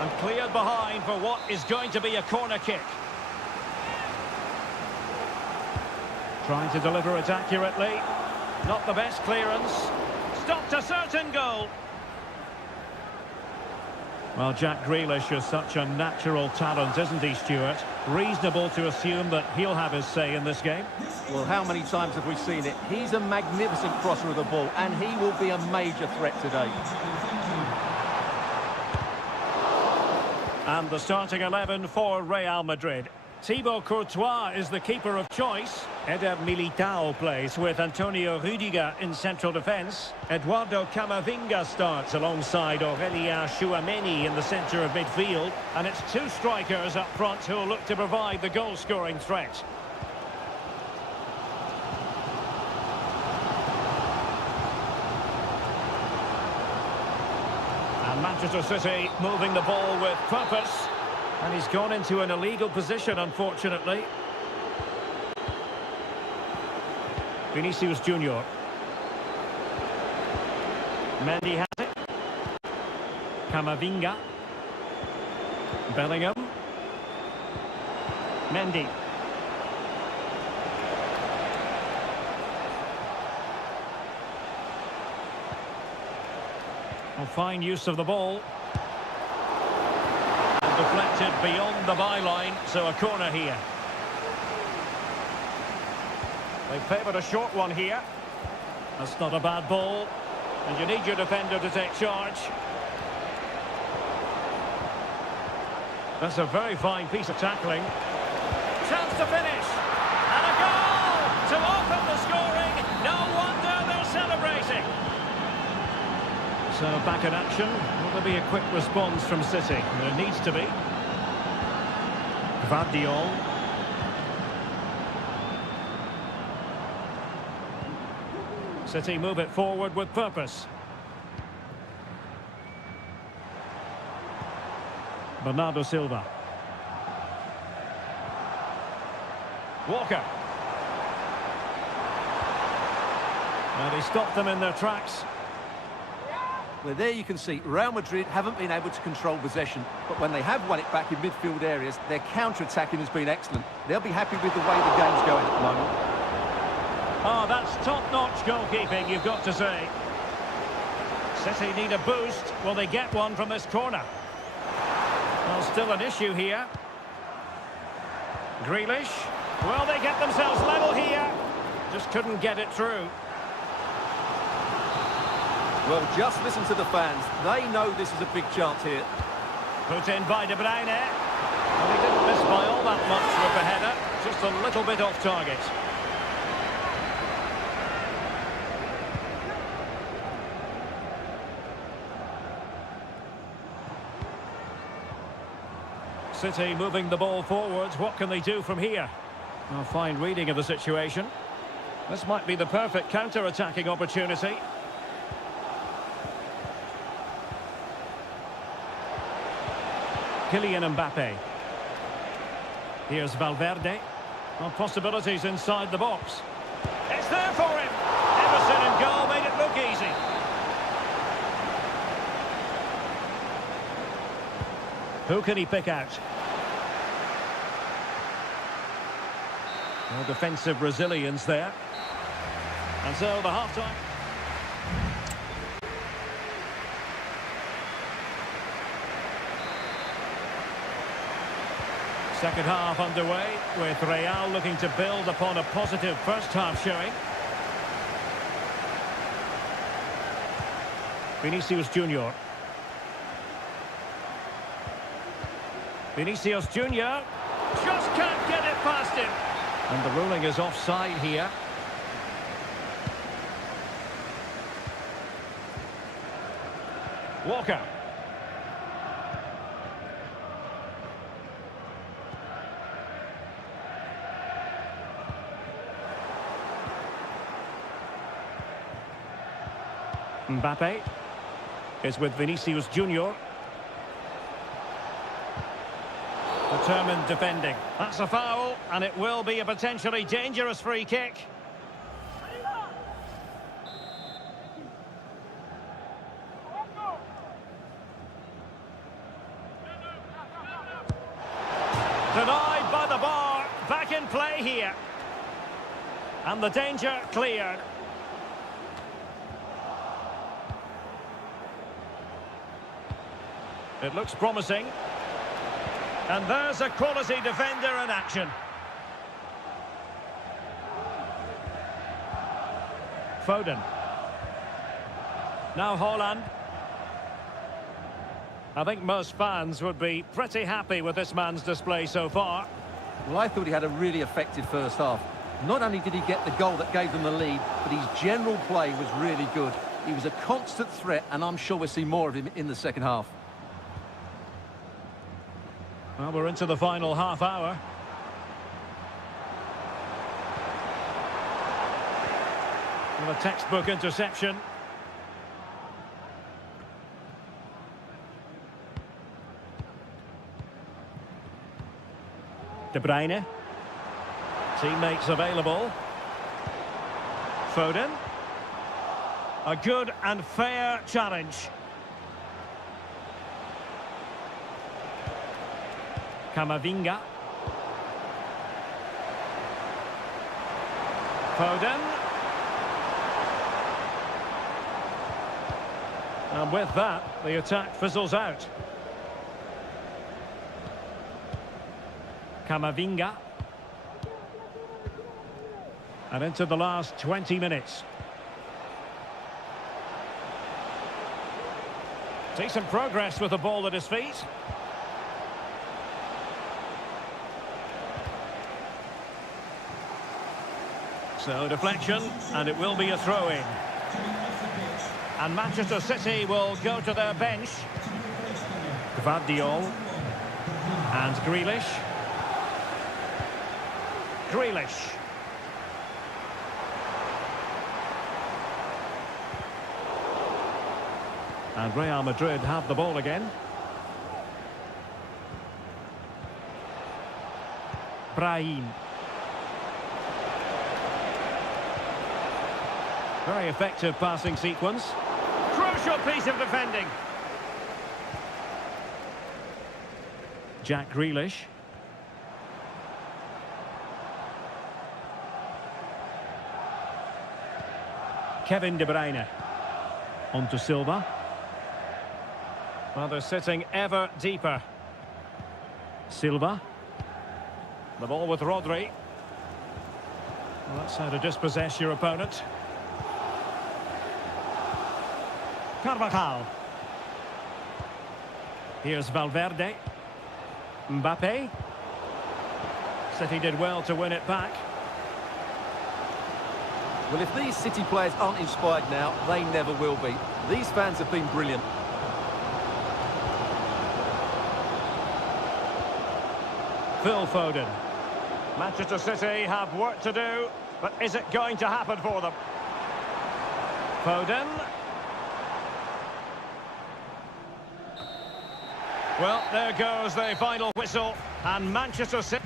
And cleared behind for what is going to be a corner kick. Trying to deliver it accurately. Not the best clearance. Stopped a certain goal. Well, Jack Grealish is such a natural talent, isn't he, Stuart? Reasonable to assume that he'll have his say in this game. Well, how many times have we seen it? He's a magnificent crosser of the ball, and he will be a major threat today. And the starting 11 for Real Madrid. Thibaut Courtois is the keeper of choice. Eder Militao plays with Antonio Rüdiger in central defence. Eduardo Camavinga starts alongside Aurelien Tchouameni in the centre of midfield. And it's two strikers up front who will look to provide the goal-scoring threat. And Manchester City moving the ball with purpose. And he's gone into an illegal position, unfortunately. Vinicius Junior. Mendy has it. Camavinga. Bellingham. Mendy. Well, fine use of the ball. Deflected beyond the byline, so a corner here. They favoured a short one here. That's not a bad ball. And you need your defender to take charge. That's a very fine piece of tackling. Chance to finish. And a goal to open the scoring. No wonder they're celebrating. So back in action. Will there be a quick response from City? There needs to be. Gvardiol. City move it forward with purpose. Bernardo Silva. Walker. And he stopped them in their tracks. Well, there you can see Real Madrid haven't been able to control possession, but when they have won it back in midfield areas, their counter-attacking has been excellent. They'll be happy with the way the game's going at the moment. Oh, that's top-notch goalkeeping, you've got to say. City need a boost. Will they get one from this corner? Well, still an issue here. Grealish. Will they get themselves level here? Just couldn't get it through. Well, just listen to the fans. They know this is a big chance here. Put in by De Bruyne. Well, he didn't miss by all that much with the header. Just a little bit off target. City moving the ball forwards. What can they do from here? A fine reading of the situation. This might be the perfect counter-attacking opportunity. Kylian Mbappe. Here's Valverde. Well, possibilities inside the box. It's there for him. Everson in goal made it look easy. Who can he pick out? Well, defensive resilience there. And so the half-time. Second half underway, with Real looking to build upon a positive first half showing. Vinicius Junior. Vinicius Junior just can't get it past him. And the ruling is offside here. Walker. Mbappe is with Vinicius Junior. Determined defending. That's a foul, and it will be a potentially dangerous free kick. Denied by the bar. Back in play here. And the danger cleared. It looks promising. And there's a quality defender in action. Foden. Now Haaland. I think most fans would be pretty happy with this man's display so far. Well, I thought he had a really effective first half. Not only did he get the goal that gave them the lead, but his general play was really good. He was a constant threat, and I'm sure we'll see more of him in the second half. Well, we're into the final half hour. Well, a textbook interception. De Bruyne. Teammates available. Foden. A good and fair challenge. Camavinga. Foden. And with that, the attack fizzles out. Camavinga. And into the last 20 minutes. Decent progress with the ball at his feet. So deflection, and it will be a throw-in. And Manchester City will go to their bench. Gvardiol. And Grealish. Grealish. And Real Madrid have the ball again. Brahim. Very effective passing sequence. Crucial piece of defending. Jack Grealish. Kevin De Bruyne. On to Silva. Well, they're sitting ever deeper. Silva. The ball with Rodri. Well, that's how to dispossess your opponent. Carvajal. Here's Valverde. Mbappe. City did well to win it back. Well, if these City players aren't inspired now, they never will be. These fans have been brilliant. Phil Foden. Manchester City have work to do, but is it going to happen for them? Foden. Well, there goes the final whistle, and Manchester City...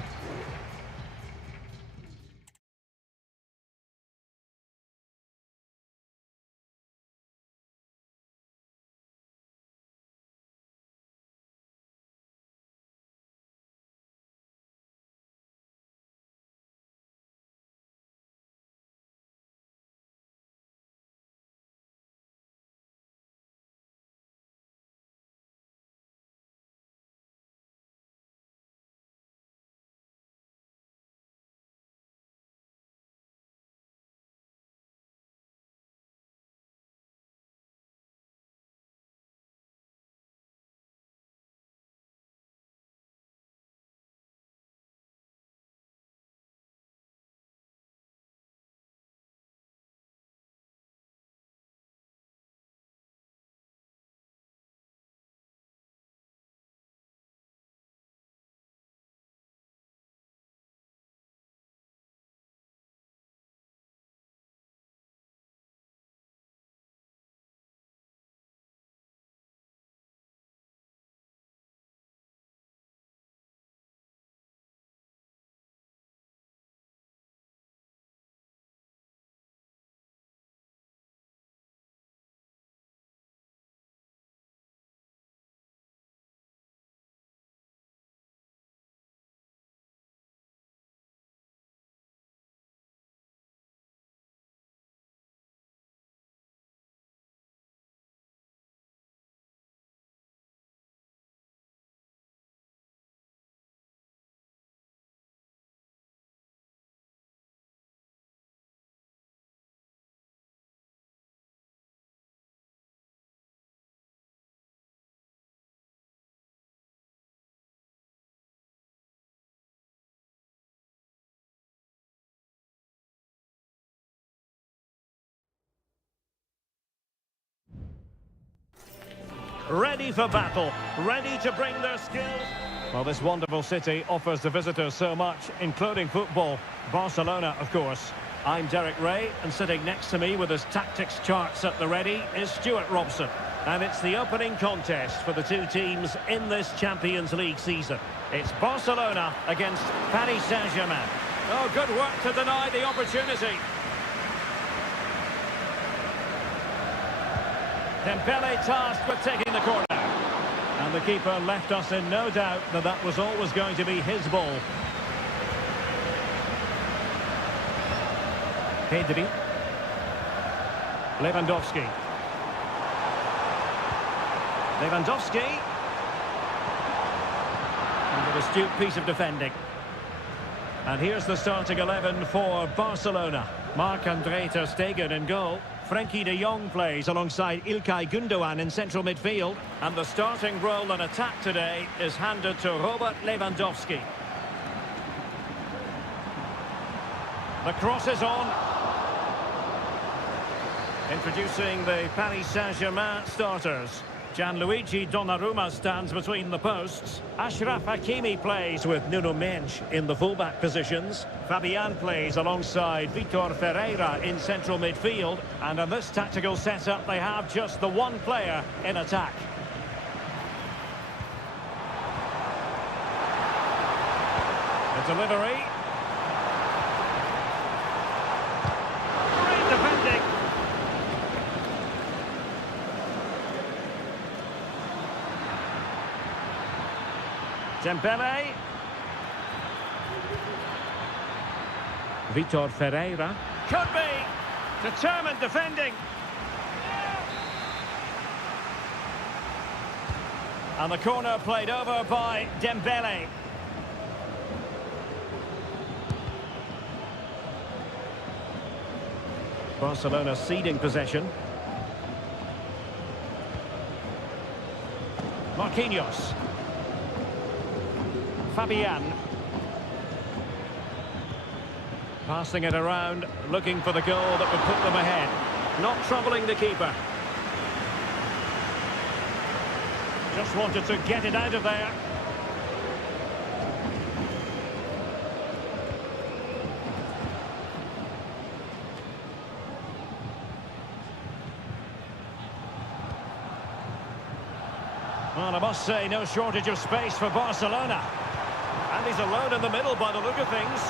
ready for battle, ready to bring their skills. Well, this wonderful city offers the visitors so much, including football. Barcelona, of course. I'm Derek Ray, and sitting next to me with his tactics charts at the ready is Stuart Robson. And it's the opening contest for the two teams in this Champions League season. It's Barcelona against Paris Saint-Germain. Oh, good work to deny the opportunity. Dembele tasked with taking the corner. And the keeper left us in no doubt that that was always going to be his ball. Pedri. Lewandowski. Lewandowski. And an astute piece of defending. And here's the starting 11 for Barcelona. Marc-Andre ter Stegen in goal. Frenkie de Jong plays alongside İlkay Gündoğan in central midfield. And the starting role in attack today is handed to Robert Lewandowski. The cross is on. Introducing the Paris Saint-Germain starters. Gianluigi Donnarumma stands between the posts. Achraf Hakimi plays with Nuno Mendes in the fullback positions. Fabian plays alongside Vitor Ferreira in central midfield. And in this tactical setup, they have just the one player in attack. The delivery. Great defending. Dembele. Vitor Ferreira. Could be. Determined defending. And the corner played over by Dembele. Barcelona ceding possession. Marquinhos. Fabian. Passing it around, looking for the goal that would put them ahead. Not troubling the keeper. Just wanted to get it out of there. Well, I must say, no shortage of space for Barcelona. And he's alone in the middle by the look of things.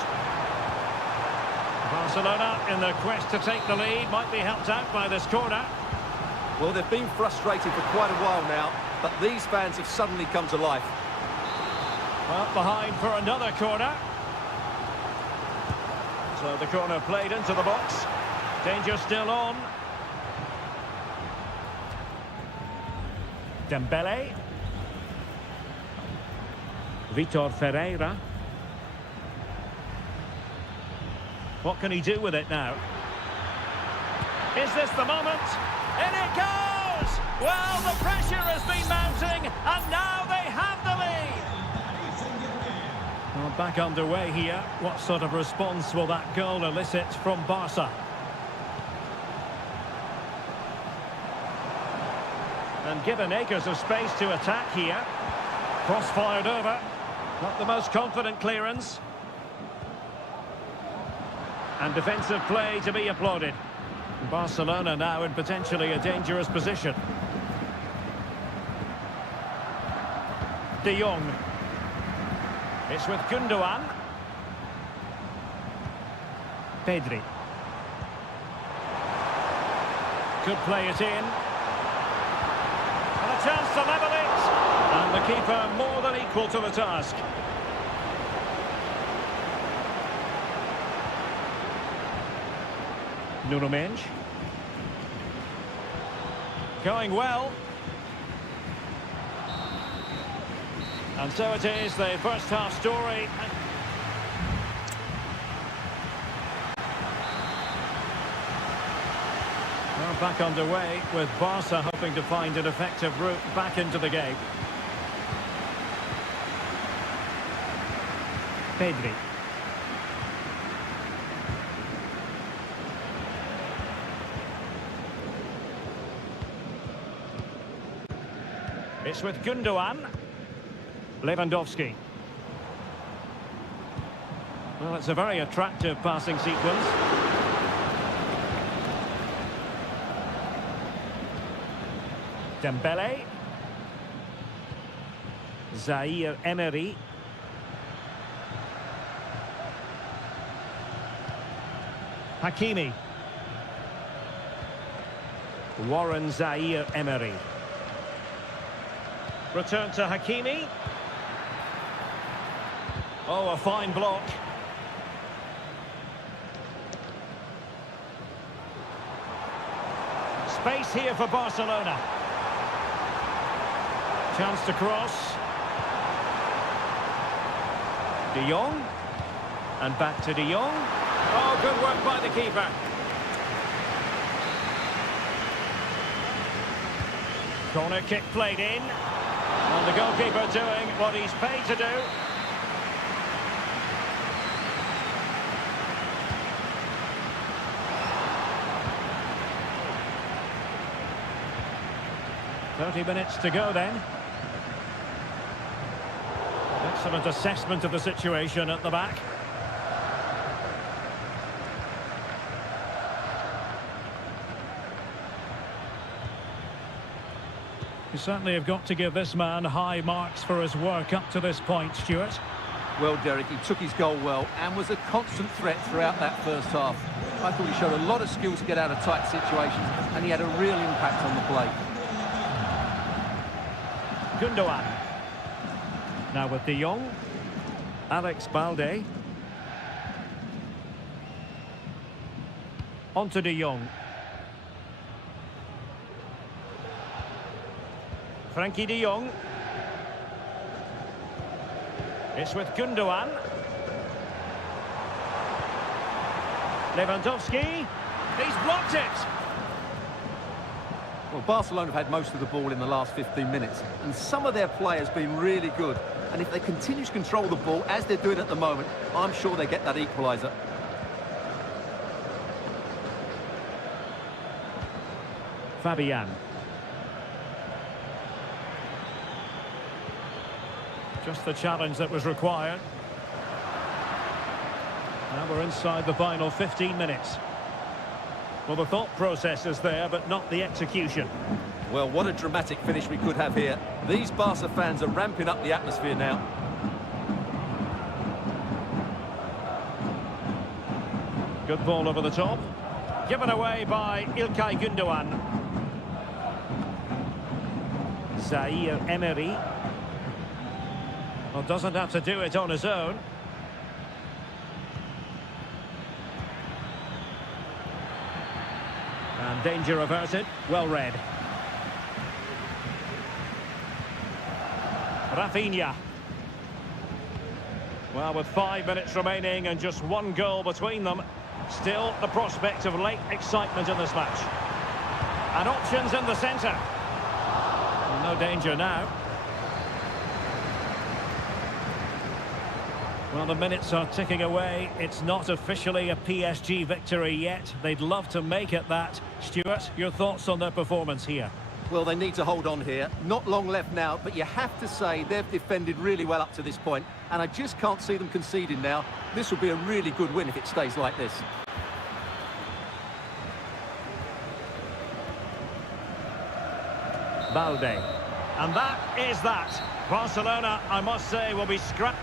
Barcelona, in their quest to take the lead, might be helped out by this corner. Well, they've been frustrated for quite a while now, but these fans have suddenly come to life. Well, behind for another corner. So the corner played into the box. Danger still on. Dembele. Vitor Ferreira. What can he do with it now? Is this the moment? In it goes! Well, the pressure has been mounting, and now they have the lead. Well, back underway here. What sort of response will that goal elicit from Barca? And given acres of space to attack here. Cross fired over. Not the most confident clearance. And defensive play to be applauded. Barcelona now in potentially a dangerous position. De Jong. It's with Gündoğan. Pedri. Could play it in. And a chance to level it. And the keeper more than equal to the task. Nuno Mendes. Going well. And so it is, the first half story. Well, back underway with Barca hoping to find an effective route back into the game. Pedri. It's with Gundogan. Lewandowski. Well, it's a very attractive passing sequence. Dembele. Zaire Emery. Hakimi. Warren Zaire Emery. Return to Hakimi. Oh, a fine block. Space here for Barcelona. Chance to cross. De Jong. And back to De Jong. Oh, good work by the keeper. Corner kick played in. And the goalkeeper doing what he's paid to do. "30 minutes to go then." Excellent assessment of the situation at the back. You certainly have got to give this man high marks for his work up to this point, Stuart. Well, Derek, he took his goal well and was a constant threat throughout that first half. I thought he showed a lot of skills to get out of tight situations, and he had a real impact on the play. Gundogan. Now with De Jong. Alex Balde. On to De Jong. Frankie De Jong. It's with Gundogan. Lewandowski. He's blocked it. Well, Barcelona have had most of the ball in the last 15 minutes, and some of their players have been really good. And if they continue to control the ball, as they're doing at the moment, I'm sure they get that equaliser. Fabian. Just the challenge that was required. Now we're inside the final 15 minutes. Well, the thought process is there, but not the execution. Well, what a dramatic finish we could have here. These Barca fans are ramping up the atmosphere now. Good ball over the top. Given away by İlkay Gündoğan. Zaire Emery. Well, doesn't have to do it on his own. And danger averted. Well read. Rafinha. Well, with 5 minutes remaining and just one goal between them, still the prospect of late excitement in this match. And options in the centre. No danger now. Well, the minutes are ticking away. It's not officially a PSG victory yet. They'd love to make it that. Stuart, your thoughts on their performance here? Well, they need to hold on here. Not long left now, but you have to say they've defended really well up to this point, and I just can't see them conceding now. This will be a really good win if it stays like this. Balde. And that is that. Barcelona, I must say, will be scrapped.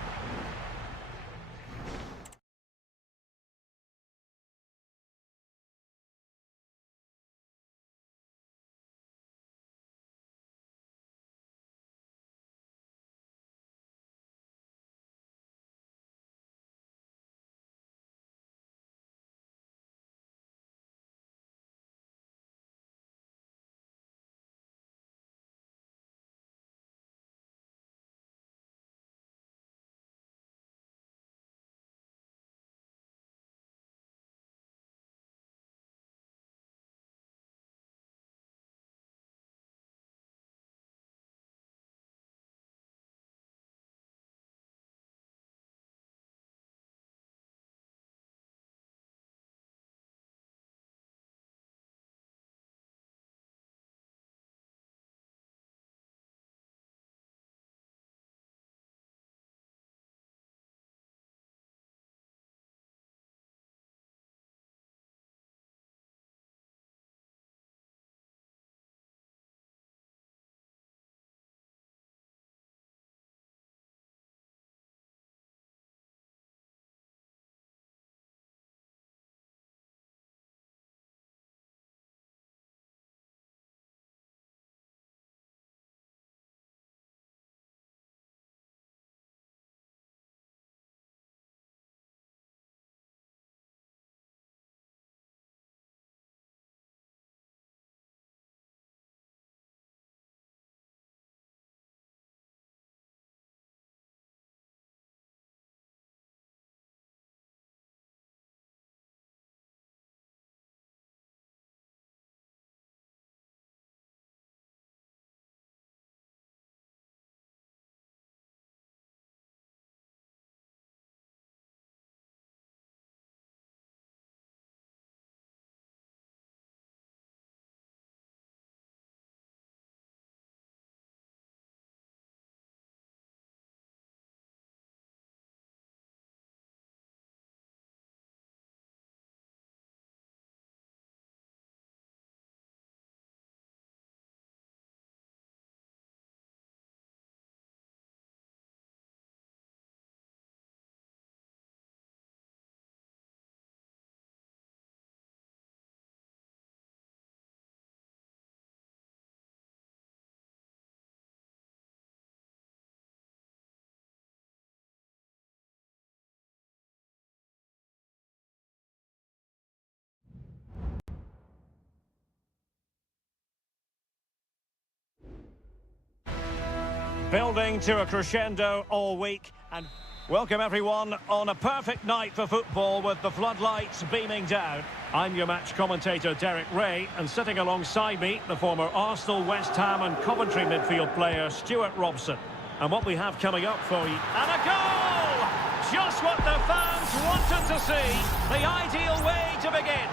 Building to a crescendo all week, and welcome everyone on a perfect night for football with the floodlights beaming down. I'm your match commentator Derek Ray, and sitting alongside me, the former Arsenal, West Ham and Coventry midfield player Stuart Robson. And what we have coming up for you, and a goal! Just what the fans wanted to see, the ideal way to begin.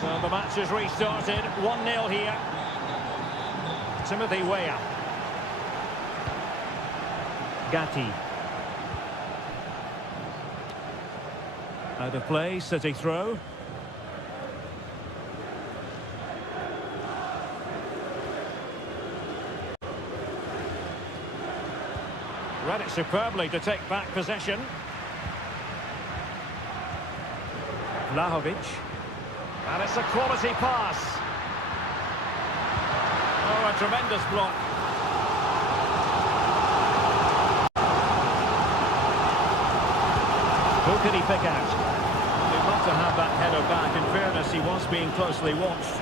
So the match has restarted, 1-0 here. Timothy Weah. Gatti. Out of play, City throw. Read it superbly to take back possession. Vlahovic. And it's a quality pass. Oh, a tremendous block. Who can he pick out? He'd love to have that header back. In fairness, he was being closely watched.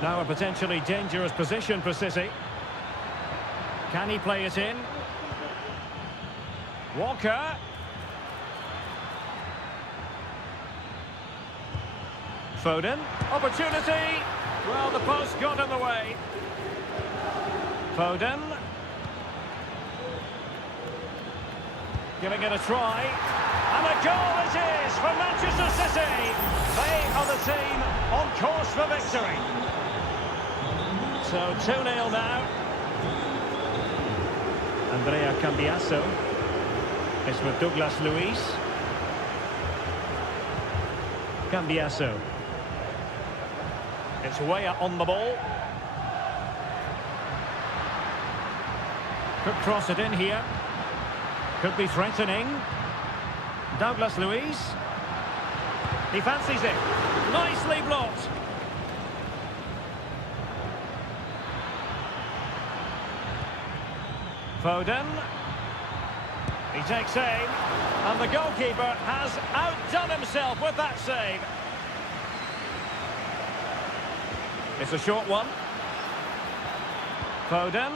Now a potentially dangerous position for City. Can he play it in? Walker. Foden. Opportunity. Well, the post got in the way. Foden. Giving it a try. And a goal it is for Manchester City. They are the team on course for victory. So 2-0 now. Andrea Cambiasso is with Douglas Luiz. Cambiasso. It's Weah on the ball. Could cross it in here. Could be threatening. Douglas Luiz. He fancies it. Nicely blocked. Foden. He takes aim. And the goalkeeper has outdone himself with that save. It's a short one. Foden.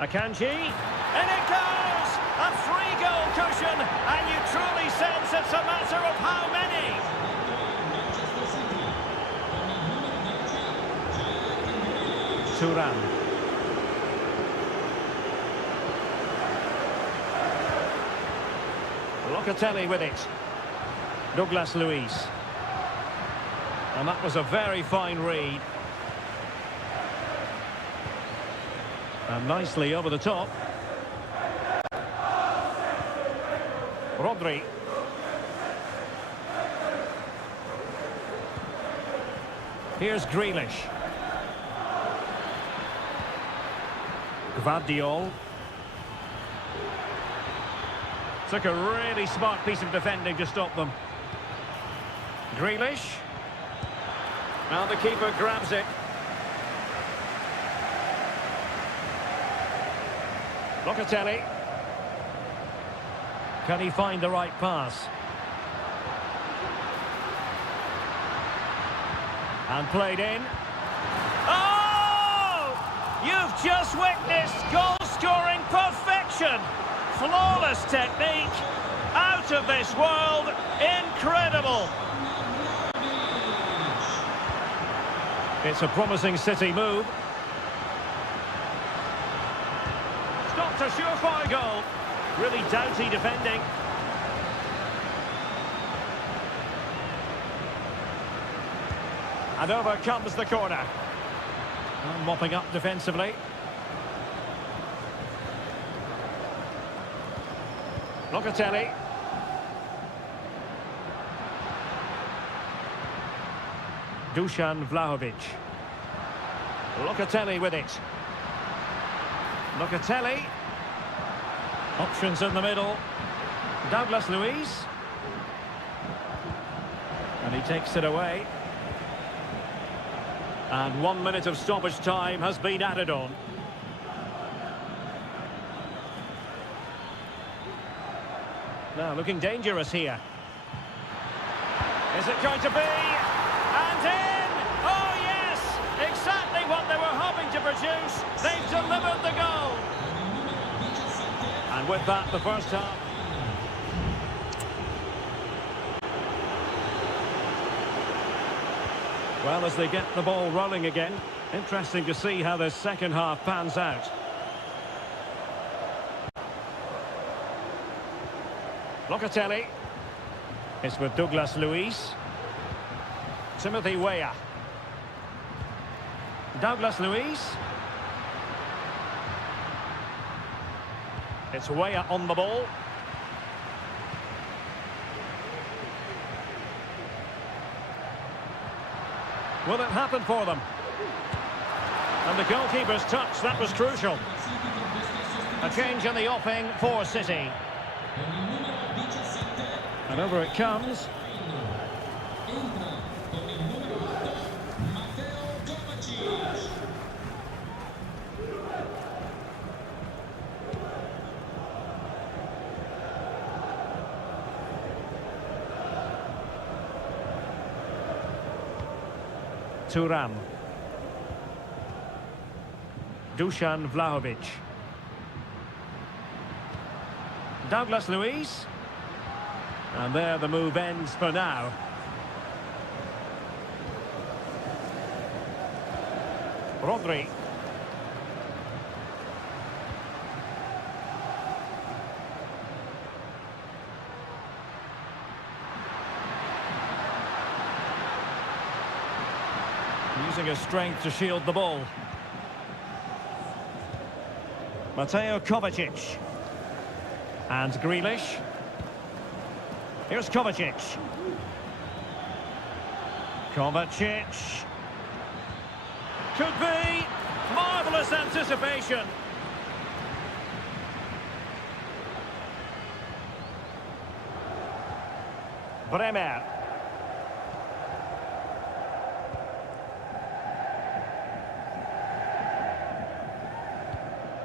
Akanji. And it goes! A 3-goal cushion, and you truly sense it's a matter of how many. Turan. Locatelli with it. Douglas Luiz. And that was a very fine read. And nicely over the top. Rodri. Here's Grealish. Gvardiol. Took a really smart piece of defending to stop them. Grealish. Now the keeper grabs it. Locatelli. Can he find the right pass? And played in. Oh! You've just witnessed goal-scoring perfection. Flawless technique. Out of this world. Incredible. It's a promising City move. Stopped a surefire goal. Really doughty defending. And over comes the corner. And mopping up defensively. Locatelli. Dusan Vlahovic. Locatelli with it. Locatelli. Options in the middle. Douglas Luiz. And he takes it away. And 1 minute of stoppage time has been added on. Now looking dangerous here. Is it going to be? And in! Oh yes! Exactly what they were hoping to produce. They've delivered the goal. And with that, the first half. Well, as they get the ball rolling again, interesting to see how the second half pans out. Locatelli. It's with Douglas Luiz. Timothy Weah. Douglas Luiz. It's Weah on the ball. Will it happen for them? And the goalkeeper's touch, that was crucial. A change in the offing for City. And over it comes. Thuram. Dusan Vlahovic. Douglas Luiz. And there the move ends for now. Rodri. Using his strength to shield the ball. Mateo Kovacic. And Grealish. Here's Kovacic. Kovacic. Could be. Marvellous anticipation. Bremer.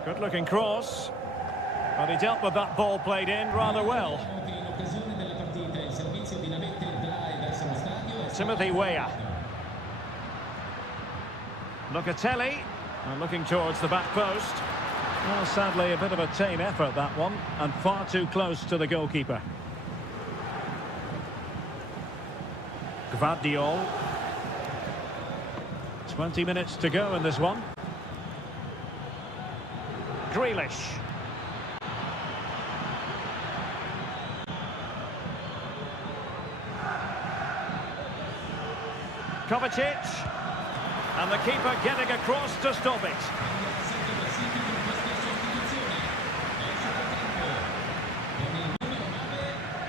Good looking cross. But he dealt with that ball played in rather well. Timothy Weah. Locatelli. And looking towards the back post. Well, sadly, a bit of a tame effort, that one. And far too close to the goalkeeper. Gvardiol. 20 minutes to go in this one. Grealish. Kovacic. And the keeper getting across to stop it.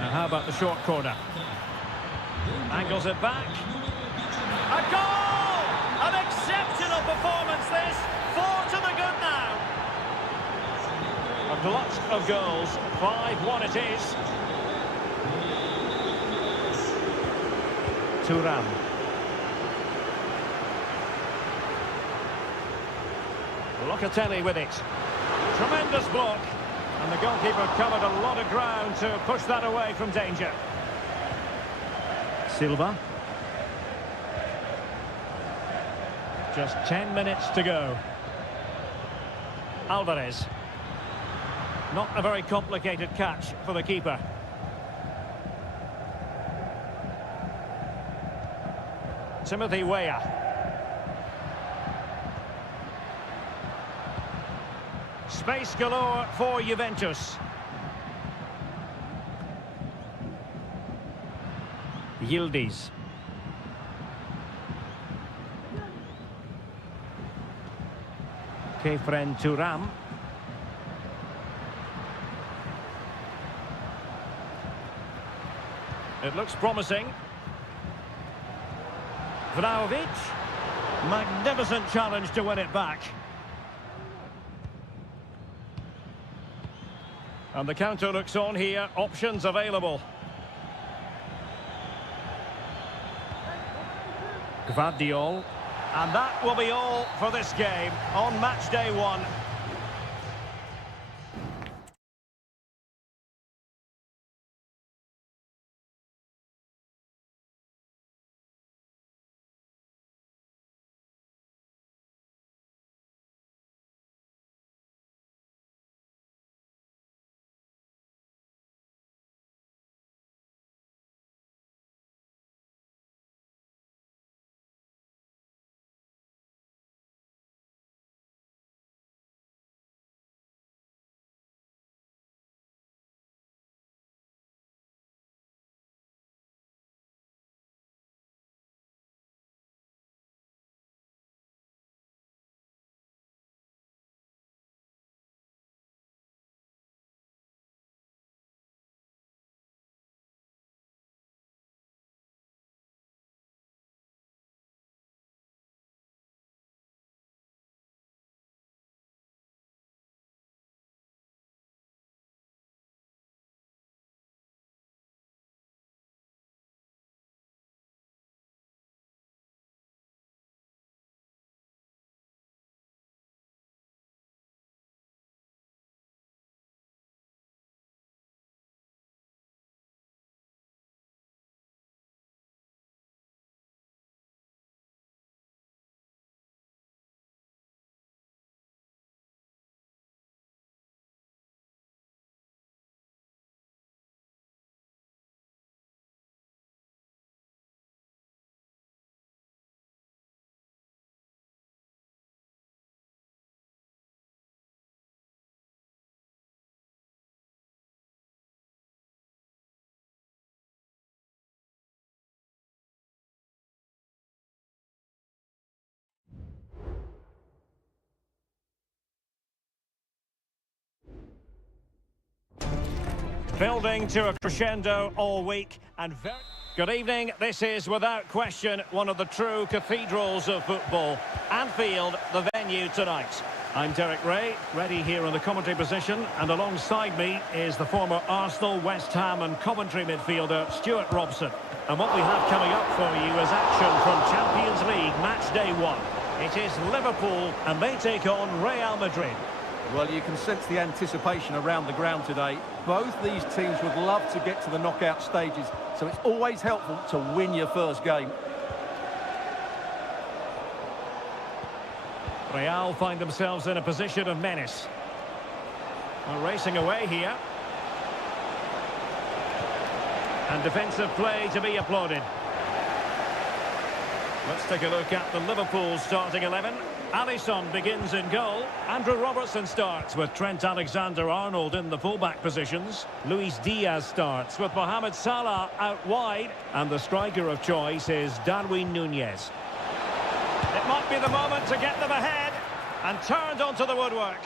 And how about the short corner? Angles it back. A goal! An exceptional performance this. 4 to the good now. A glut of goals. 5-1 it is. Thuram. Locatelli with it. Tremendous block. And the goalkeeper covered a lot of ground to push that away from danger. Silva. Just 10 minutes to go. Alvarez. Not a very complicated catch for the keeper. Timothy Weah. Space galore for Juventus. Yildiz. Kefren Thuram. It looks promising. Vlahovic. Magnificent challenge to win it back. And the counter looks on here. Options available. Gvardiol. And that will be all for this game on match day 1. Building to a crescendo all week and very... Good evening. This is, without question, one of the true cathedrals of football. Anfield, the venue tonight. I'm Derek Ray, ready here in the commentary position, and alongside me is the former Arsenal, West Ham and Coventry midfielder, Stuart Robson. And what we have coming up for you is action from Champions League match day 1. It is Liverpool, and they take on Real Madrid. Well, you can sense the anticipation around the ground today. Both these teams would love to get to the knockout stages, so it's always helpful to win your first game. Real find themselves in a position of menace. They're racing away here. And defensive play to be applauded. Let's take a look at the Liverpool starting 11. Alisson begins in goal. Andrew Robertson starts with Trent Alexander-Arnold in the fullback positions. Luis Diaz starts with Mohamed Salah out wide. And the striker of choice is Darwin Núñez. It might be the moment to get them ahead and turned onto the woodwork.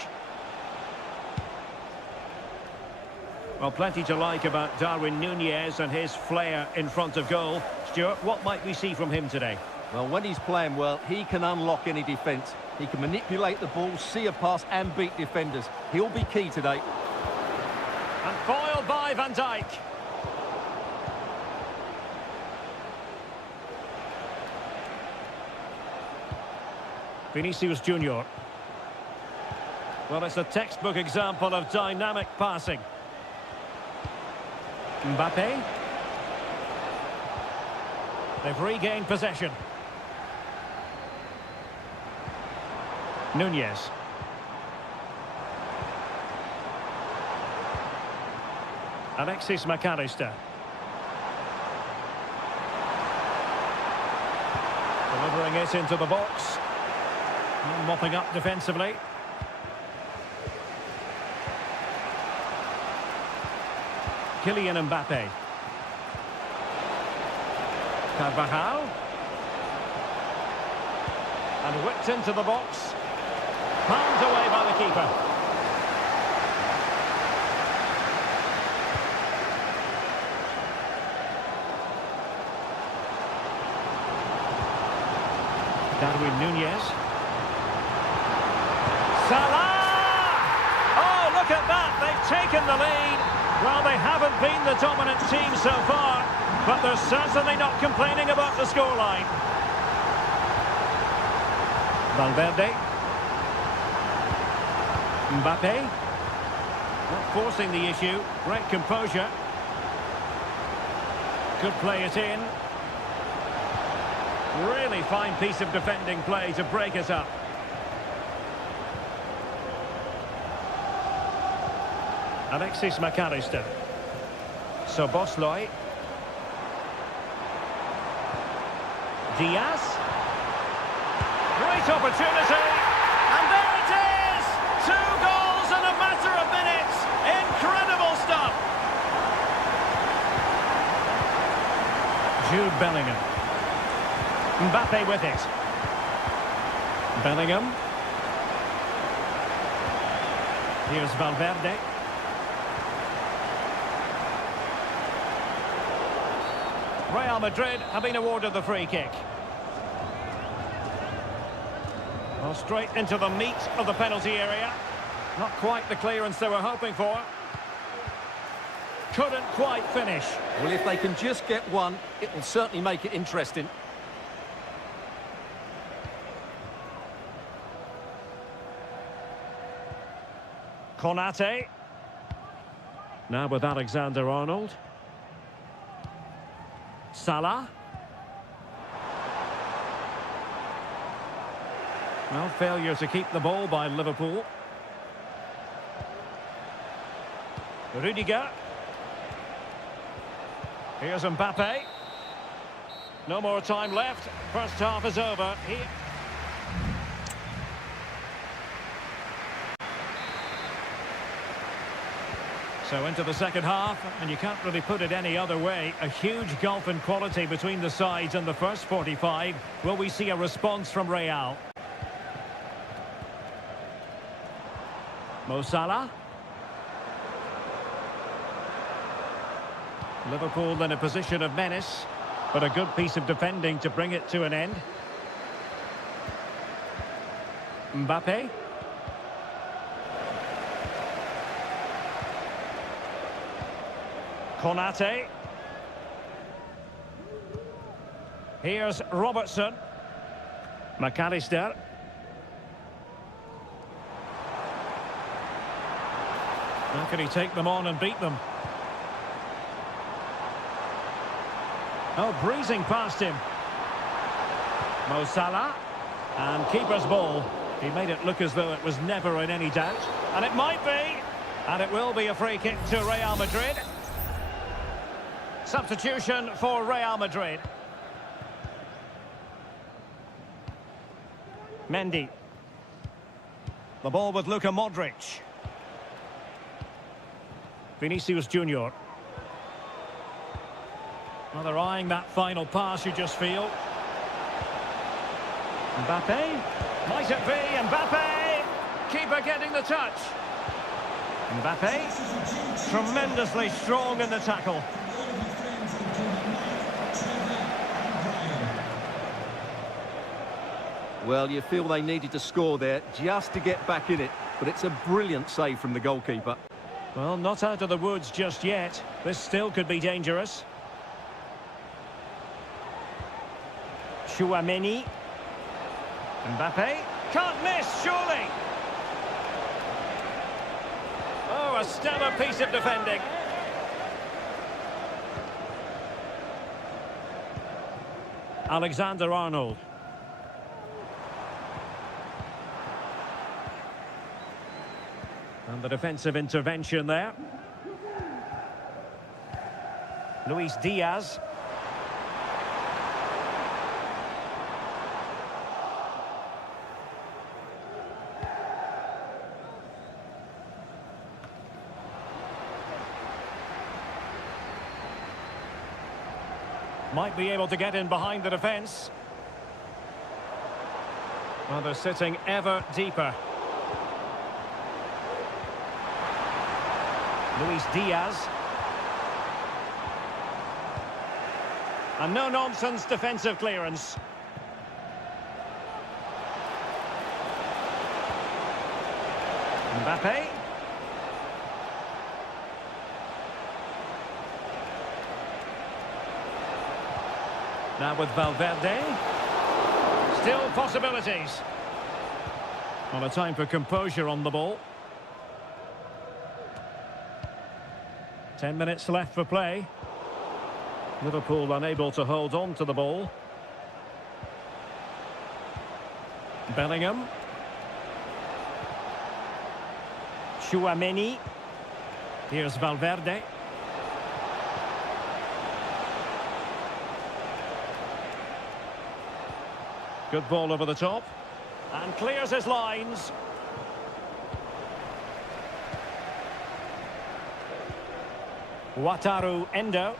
Well, plenty to like about Darwin Núñez and his flair in front of goal. Stuart, what might we see from him today? Well, when he's playing well, he can unlock any defence. He can manipulate the ball, see a pass and beat defenders. He'll be key today. And foiled by Van Dijk. Vinicius Junior. Well, it's a textbook example of dynamic passing. Mbappe. They've regained possession. Núñez. Alexis McAllister. Delivering it into the box. And mopping up defensively. Kylian Mbappe. Carvajal. And whipped into the box. Palmed away by the keeper. Darwin Núñez. Salah! Oh, look at that! They've taken the lead. Well, they haven't been the dominant team so far, but they're certainly not complaining about the scoreline. Valverde. Mbappe. Not forcing the issue. Great composure. Could play it in. Really fine piece of defending play to break it up. Alexis McAllister. Szoboszlai. Diaz. Great opportunity. And there it is! 2 goals in a matter of minutes. Incredible stuff. Jude Bellingham. Mbappe with it. Bellingham. Here's Valverde. Real Madrid have been awarded the free kick. Well, straight into the meat of the penalty area. Not quite the clearance they were hoping for. Couldn't quite finish. Well, if they can just get one, it will certainly make it interesting. Konate. Now with Alexander-Arnold. Salah. Well, failure to keep the ball by Liverpool. Rudiger. Here's Mbappe. No more time left. First half is over. Here. So into the second half, and you can't really put it any other way. A huge gulf in quality between the sides in the first 45. Will we see a response from Real? Mo Salah. Liverpool in a position of menace, but a good piece of defending to bring it to an end. Mbappe. Konate. Here's Robertson. McAllister. How can he take them on and beat them? Oh, breezing past him. Mo Salah. And keeper's ball. He made it look as though it was never in any doubt. And it might be. And it will be a free kick to Real Madrid. Substitution for Real Madrid. Mendy. The ball with Luka Modric. Vinicius Junior. Well, they're eyeing that final pass, you just feel. Mbappe. Might it be Mbappe? Keeper getting the touch. Mbappe. Tremendously strong in the tackle. Well, you feel they needed to score there just to get back in it, but it's a brilliant save from the goalkeeper. Well, not out of the woods just yet. This still could be dangerous. Chouameni. Mbappe. Can't miss, surely. Oh, a stellar piece of defending. Alexander-Arnold. And the defensive intervention there. Luis Diaz. Might be able to get in behind the defence. Well, they're sitting ever deeper. Luis Diaz. And no-nonsense defensive clearance. Mbappe. Now with Valverde. Still possibilities. Well, a time for composure on the ball. 10 minutes left for play. Liverpool unable to hold on to the ball. Bellingham. Chouameni. Here's Valverde. Good ball over the top. And clears his lines. Wataru Endo.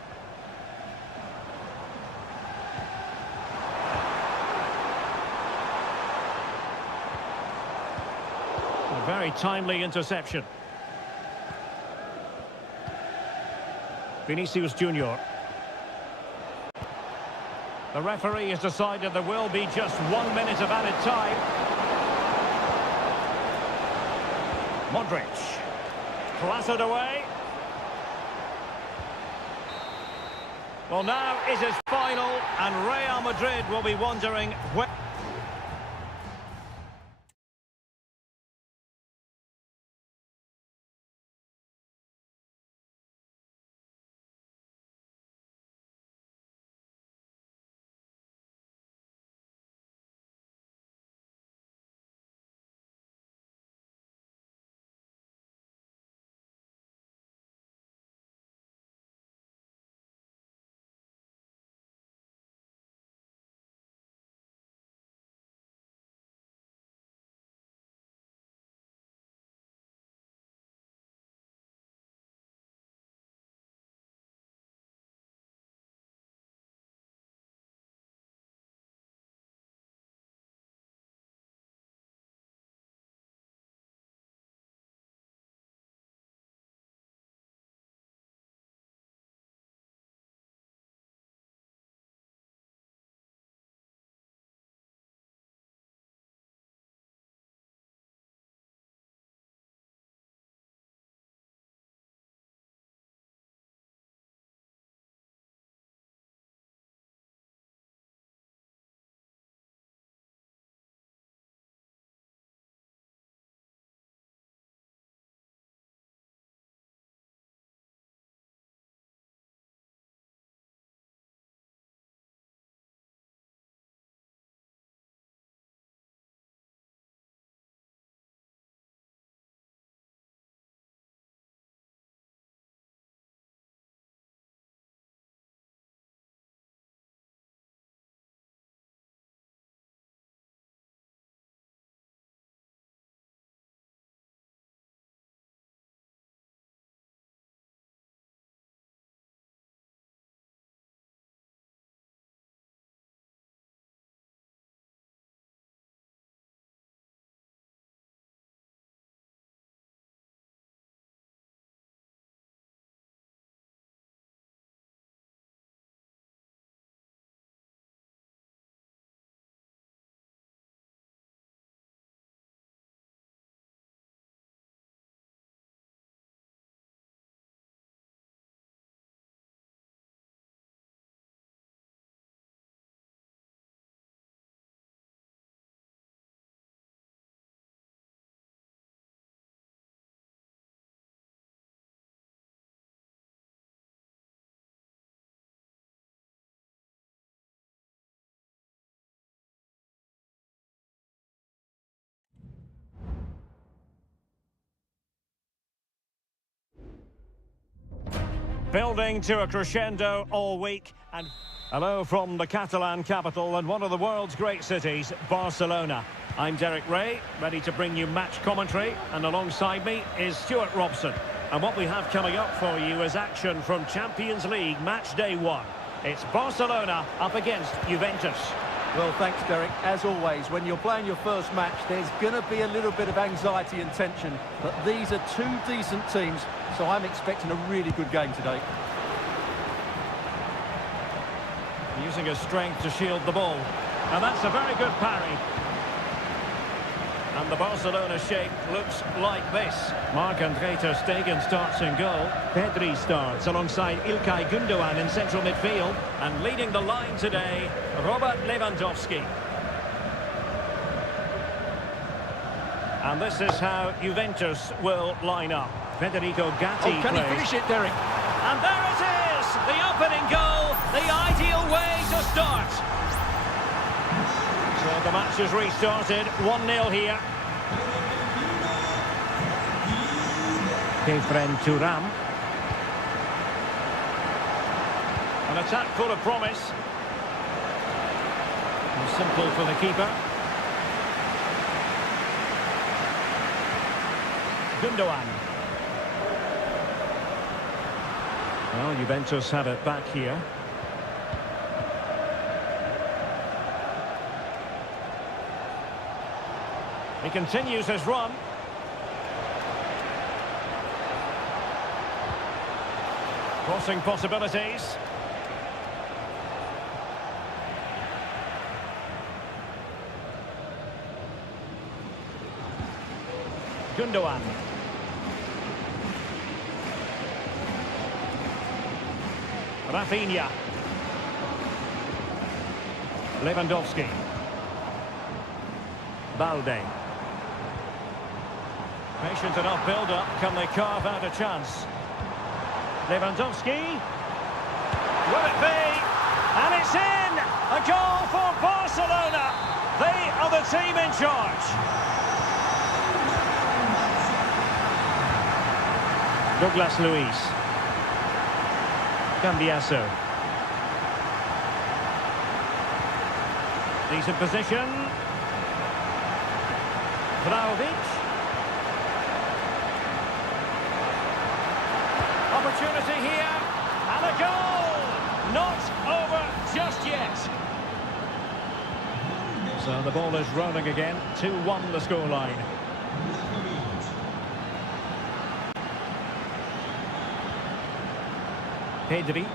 A very timely interception. Vinicius Junior. The referee has decided there will be just 1 minute of added time. Modric. Clattered away. Well, now it is final, and Real Madrid will be wondering where... Building to a crescendo all week. And hello from the Catalan capital and one of the world's great cities, Barcelona. I'm Derek Ray, ready to bring you match commentary, and alongside me is Stuart Robson. And what we have coming up for you is action from Champions League match day 1. It's Barcelona up against Juventus. Well, thanks, Derek. As always, when you're playing your first match, there's going to be a little bit of anxiety and tension. But these are two decent teams, so I'm expecting a really good game today. Using his strength to shield the ball. And that's a very good parry. And the Barcelona shape looks like this. Marc-André ter Stegen starts in goal. Pedri starts alongside İlkay Gündoğan in central midfield. And leading the line today, Robert Lewandowski. And this is how Juventus will line up. Federico Gatti Can he finish it, Derek? And there it is! The opening goal, the ideal way to start. So the match has restarted, 1-0 here. Kefren Turam. An attack full of promise. And simple for the keeper. Gündoğan. Well, Juventus have it back here. He continues his run. Crossing possibilities. Gündoğan. Rafinha. Lewandowski. Balde. Patient enough build-up. Can they carve out a chance? Lewandowski. Will it be? And it's in! A goal for Barcelona. They are the team in charge. Douglas Luiz. Cambiasso. Decent position. Vlahovic. Opportunity here, and a goal! Not over just yet. So the ball is rolling again, 2-1 the scoreline. Pedri.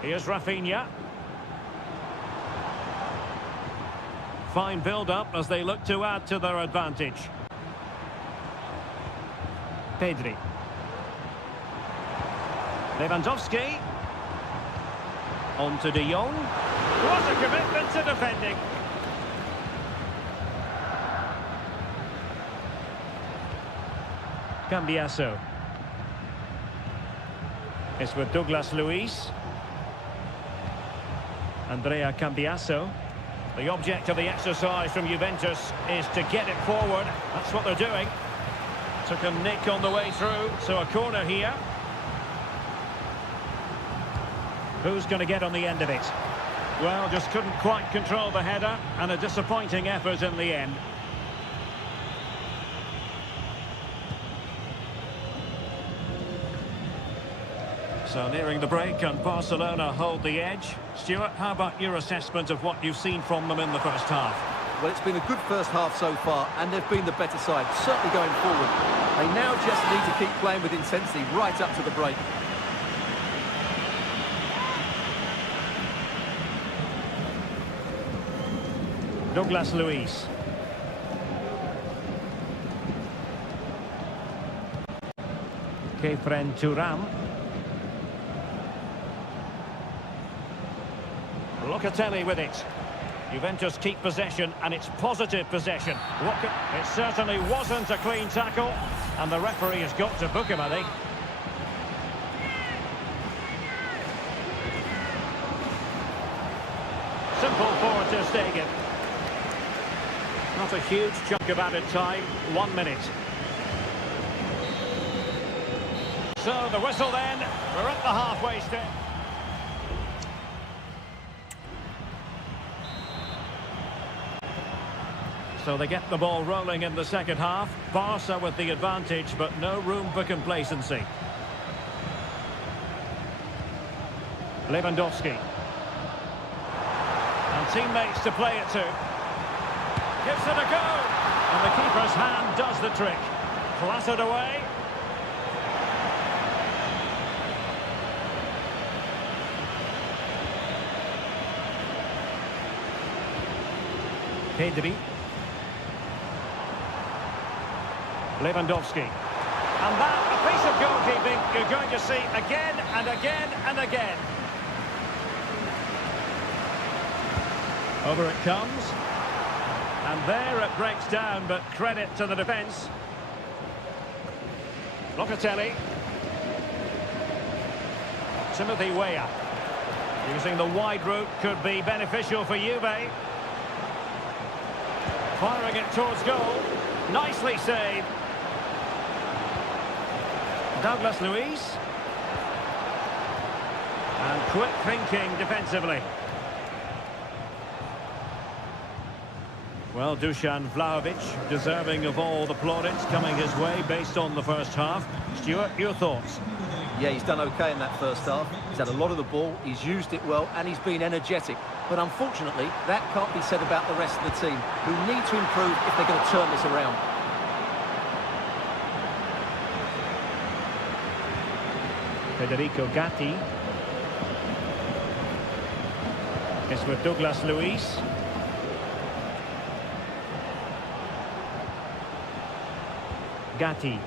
Here's Rafinha. Fine build-up as they look to add to their advantage. Pedri. Lewandowski. On to De Jong. What a commitment to defending. Cambiasso. It's with Douglas Luiz. Andrea Cambiasso. The object of the exercise from Juventus is to get it forward. That's what they're doing. Took a nick on the way through, so a corner here. Who's going to get on the end of it? Well, just couldn't quite control the header, and a disappointing effort in the end. So nearing the break, and Barcelona hold the edge. Stuart, how about your assessment of what you've seen from them in the first half? Well, it's been a good first half so far, and they've been the better side, certainly going forward. They now just need to keep playing with intensity right up to the break. Douglas Luiz. Kefren Turam. Locatelli with it. Juventus keep possession, and it's positive possession. It certainly wasn't a clean tackle, and the referee has got to book him, I think. Simple for ter Stegen. Not a huge chunk of added time, 1 minute. So the whistle then, we're at the halfway step. So they get the ball rolling in the second half. Barca with the advantage, but no room for complacency. Lewandowski. And teammates to play it to. Gives it a go. And the keeper's hand does the trick. Clattered away. Pedri. Lewandowski. And that, a piece of goalkeeping you're going to see again and again and again. Over it comes. And there it breaks down, but credit to the defence. Locatelli. Timothy Weah. Using the wide route could be beneficial for Juve. Firing it towards goal. Nicely saved. Douglas Luiz. And quick thinking defensively. Well, Dusan Vlahovic, deserving of all the plaudits coming his way based on the first half. Stuart, your thoughts? Yeah, he's done okay in that first half. He's had a lot of the ball, he's used it well, and he's been energetic. But unfortunately, that can't be said about the rest of the team, who need to improve if they're going to turn this around. Federico Gatti. It's with Douglas Luiz. Gatti.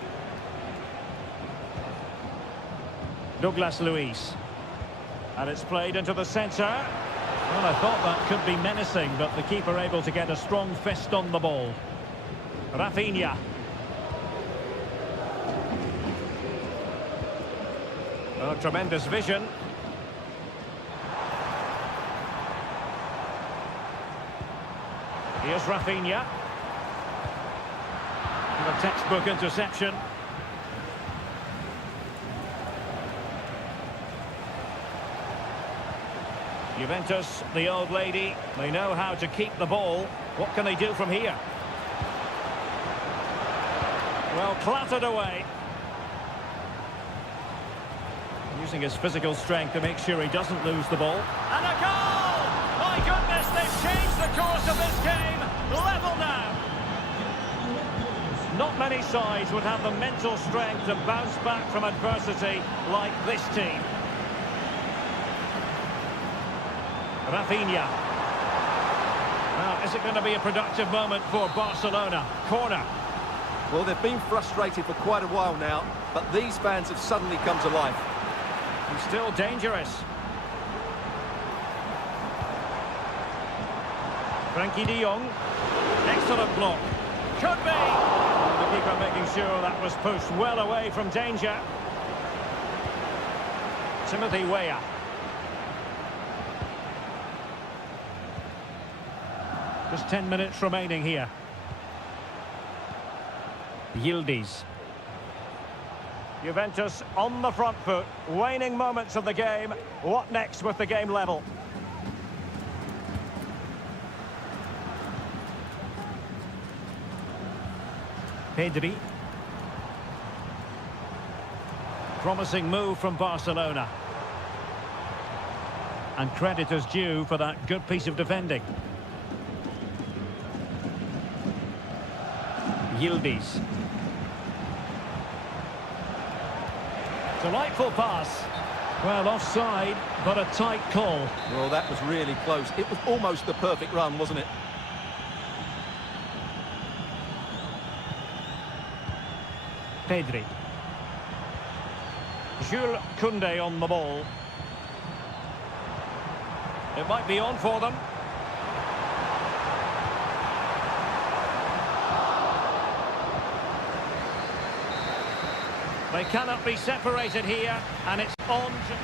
Douglas Luiz. And it's played into the centre. Well, I thought that could be menacing, but the keeper able to get a strong fist on the ball. Rafinha. Oh, tremendous vision. Here's Rafinha. And a textbook interception. Juventus, the old lady, they know how to keep the ball. What can they do from here? Well, clattered away. Using his physical strength to make sure he doesn't lose the ball. And a goal! My goodness, they've changed the course of this game. Level now. Not many sides would have the mental strength to bounce back from adversity like this team. Rafinha. Now, is it going to be a productive moment for Barcelona? Corner. Well, they've been frustrated for quite a while now, but these fans have suddenly come to life. And still dangerous. Frankie de Jong. Excellent block. Could be. And the keeper making sure that was pushed well away from danger. Timothy Weah. Just 10 minutes remaining here. Yildiz. Juventus on the front foot. Waning moments of the game. What next with the game level? Pedri. Promising move from Barcelona. And credit is due for that good piece of defending. Yildiz. Delightful pass. Well, offside, but a tight call. Well, that was really close. It was almost the perfect run, wasn't it? Pedri. Jules Koundé on the ball. It might be on for them. They cannot be separated here, and it's on to...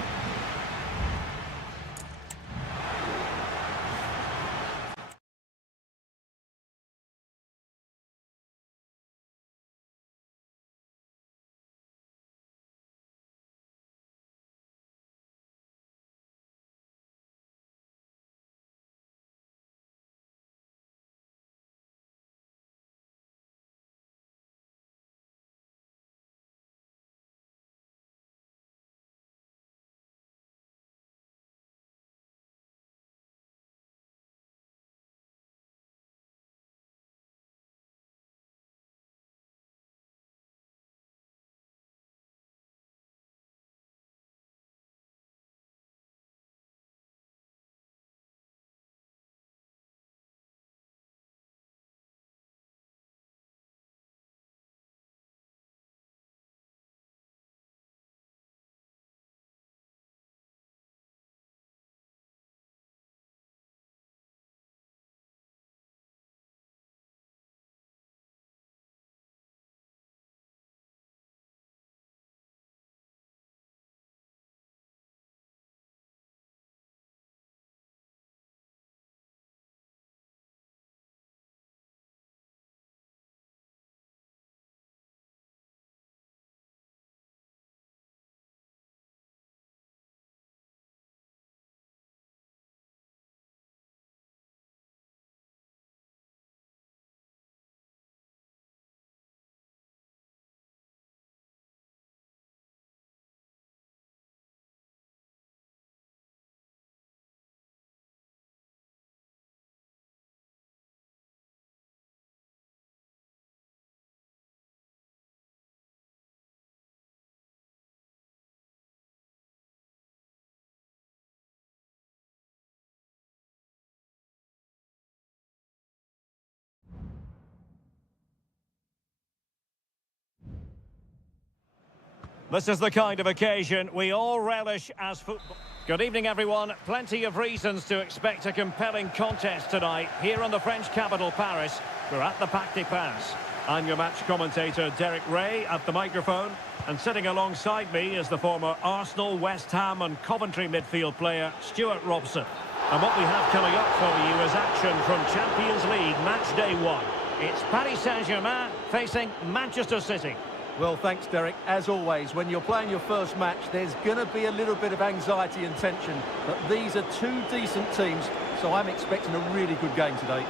This is the kind of occasion we all relish as football. Good evening, everyone. Plenty of reasons to expect a compelling contest tonight here in the French capital, Paris. We're at the Parc des Princes. I'm your match commentator, Derek Ray, at the microphone. And sitting alongside me is the former Arsenal, West Ham and Coventry midfield player, Stuart Robson. And what we have coming up for you is action from Champions League match day 1. It's Paris Saint-Germain facing Manchester City. Well, thanks, Derek. As always, when you're playing your first match, there's going to be a little bit of anxiety and tension. But these are two decent teams, so I'm expecting a really good game today.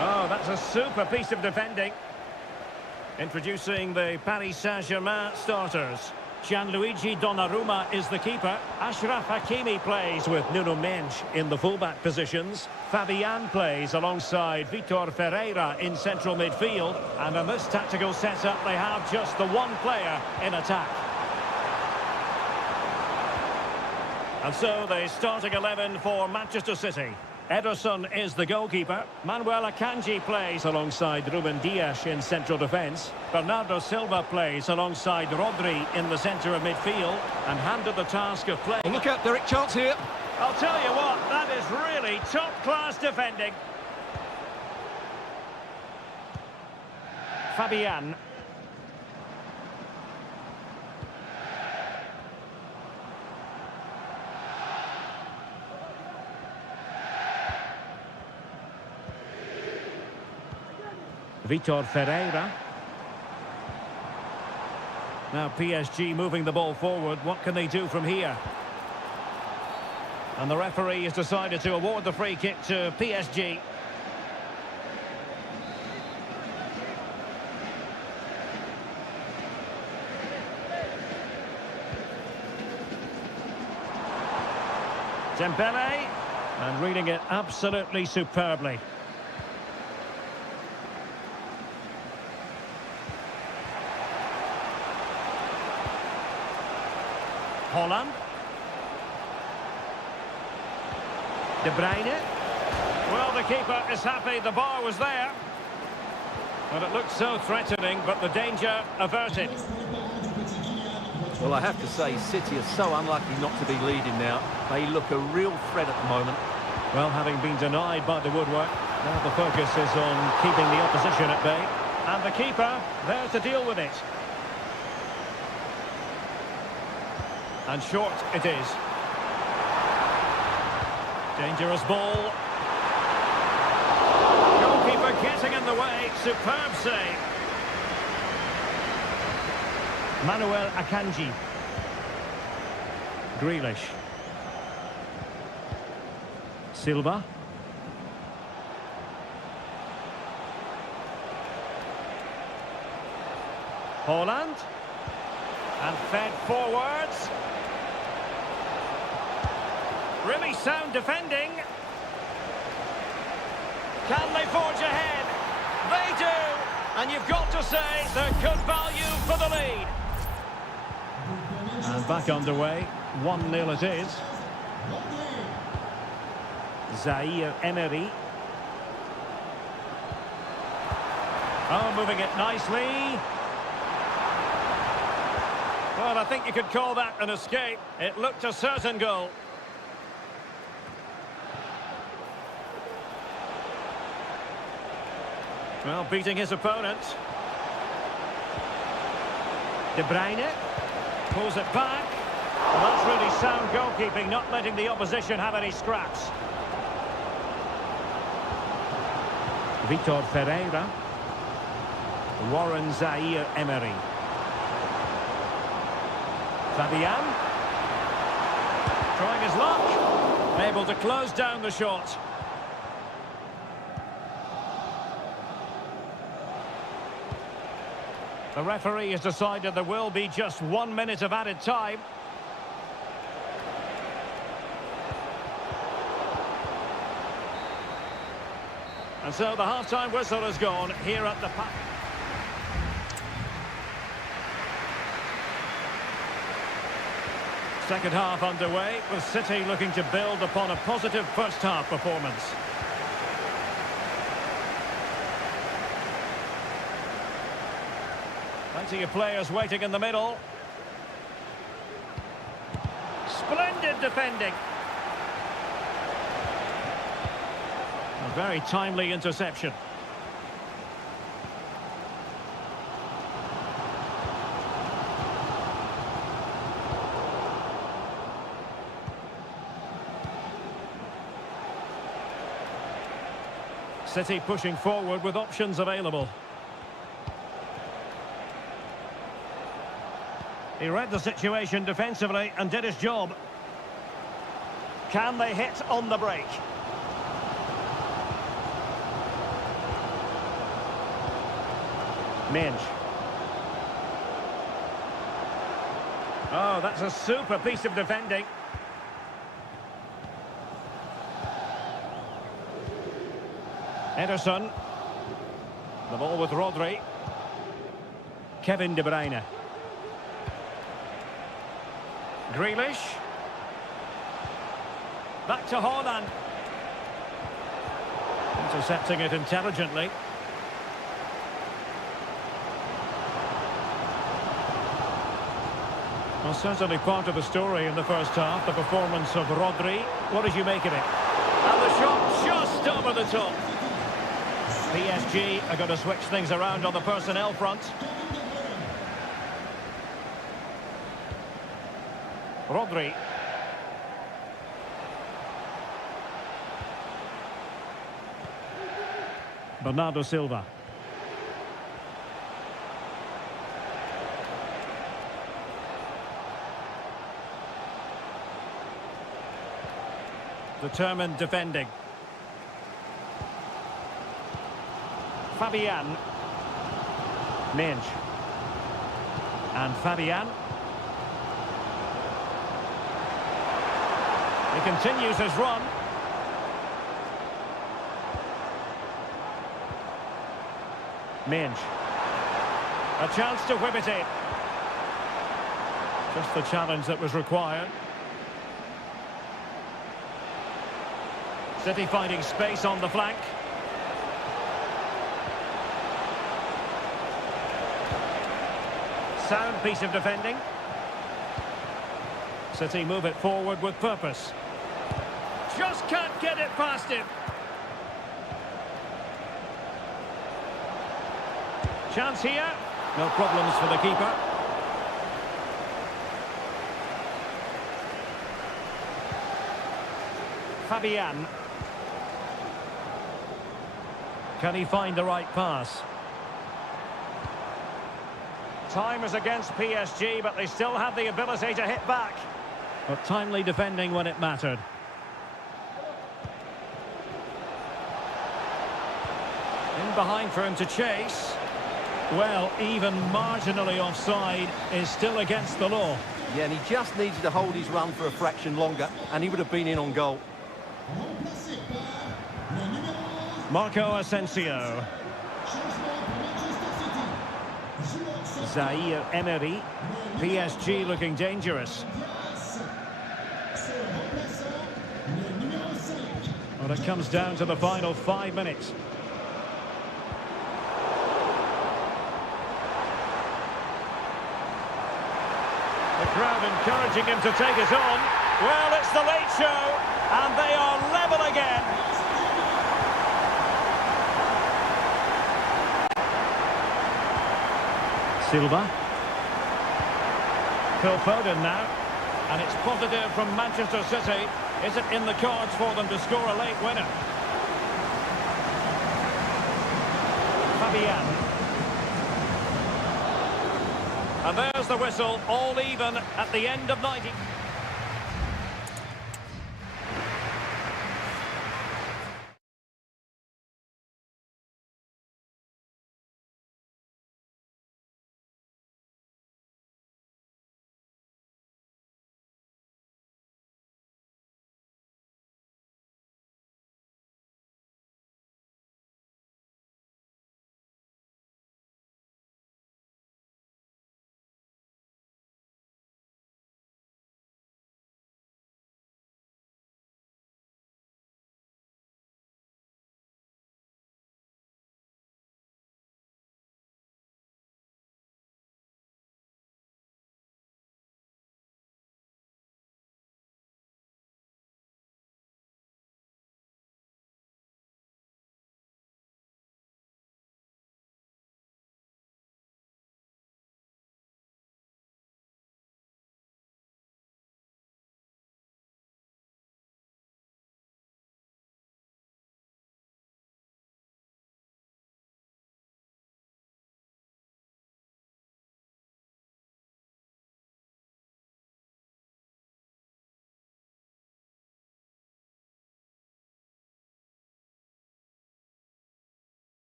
Oh, that's a super piece of defending. Introducing the Paris Saint-Germain starters. Gianluigi Donnarumma is the keeper. Achraf Hakimi plays with Nuno Mendes in the fullback positions. Fabian plays alongside Vitor Ferreira in central midfield. And in this tactical setup, they have just the one player in attack. And so the starting 11 for Manchester City. Ederson is the goalkeeper. Manuel Akanji plays alongside Ruben Dias in central defence. Bernardo Silva plays alongside Rodri in the centre of midfield and handed the task of play. Well, look out, Derek, chance here. I'll tell you what, that is really top-class defending. Fabian. Vitor Ferreira. Now PSG moving the ball forward. What can they do from here? And the referee has decided to award the free kick to PSG. Dembele, and reading it absolutely superbly. Holland. De Bruyne. Well, the keeper is happy the bar was there. But it looked so threatening, but the danger averted. Well, I have to say, City are so unlucky not to be leading now. They look a real threat at the moment. Well, having been denied by the woodwork, now the focus is on keeping the opposition at bay. And the keeper there to deal with it. And short it is. Dangerous ball. Goalkeeper getting in the way. Superb save. Manuel Akanji. Grealish. Silva. Holland. And fed forwards. Really sound defending. Can they forge ahead? They do. And you've got to say they're good value for the lead. And back underway. 1-0 it is. Zaire Emery. Oh, moving it nicely. Well, I think you could call that an escape. It looked a certain goal. Well, beating his opponent. De Bruyne pulls it back. Well, that's really sound goalkeeping, not letting the opposition have any scraps. Vitor Ferreira. Warren Zaire Emery. Fabian. Trying his luck. Able to close down the shot. The referee has decided there will be just 1 minute of added time. And so the half-time whistle has gone here at the Parc. Second half underway, with City looking to build upon a positive first-half performance. Plenty of players waiting in the middle. Splendid defending. A very timely interception. City pushing forward with options available. He read the situation defensively and did his job. Can they hit on the break? Minge. Oh, that's a super piece of defending. Ederson. The ball with Rodri. Kevin De Bruyne. Grealish. Back to Haaland. Intercepting it intelligently. Well, certainly part of the story in the first half, the performance of Rodri. What did you make of it? And the shot just over the top. PSG are going to switch things around on the personnel front. Rodri. Bernardo Silva. Determined defending. Fabian. Minge. And Fabian. He continues his run. Minge. A chance to whip it in. Just the challenge that was required. City finding space on the flank. Sound piece of defending. City move it forward with purpose. Just can't get it past him. Chance here. No problems for the keeper. Fabian. Can he find the right pass? Time is against PSG, but they still have the ability to hit back. But timely defending when it mattered. In behind for him to chase. Well, even marginally offside is still against the law. Yeah, and he just needed to hold his run for a fraction longer, and he would have been in on goal. Marco Asensio. Zaire Emery. PSG looking dangerous. Well, it comes down to the final 5 minutes. The crowd encouraging him to take it on. Well, it's the late show, and they are level again. Silva. Phil Foden now. And it's positive from Manchester City. Is it in the cards for them to score a late winner? Fabian. And there's the whistle, all even at the end of 90.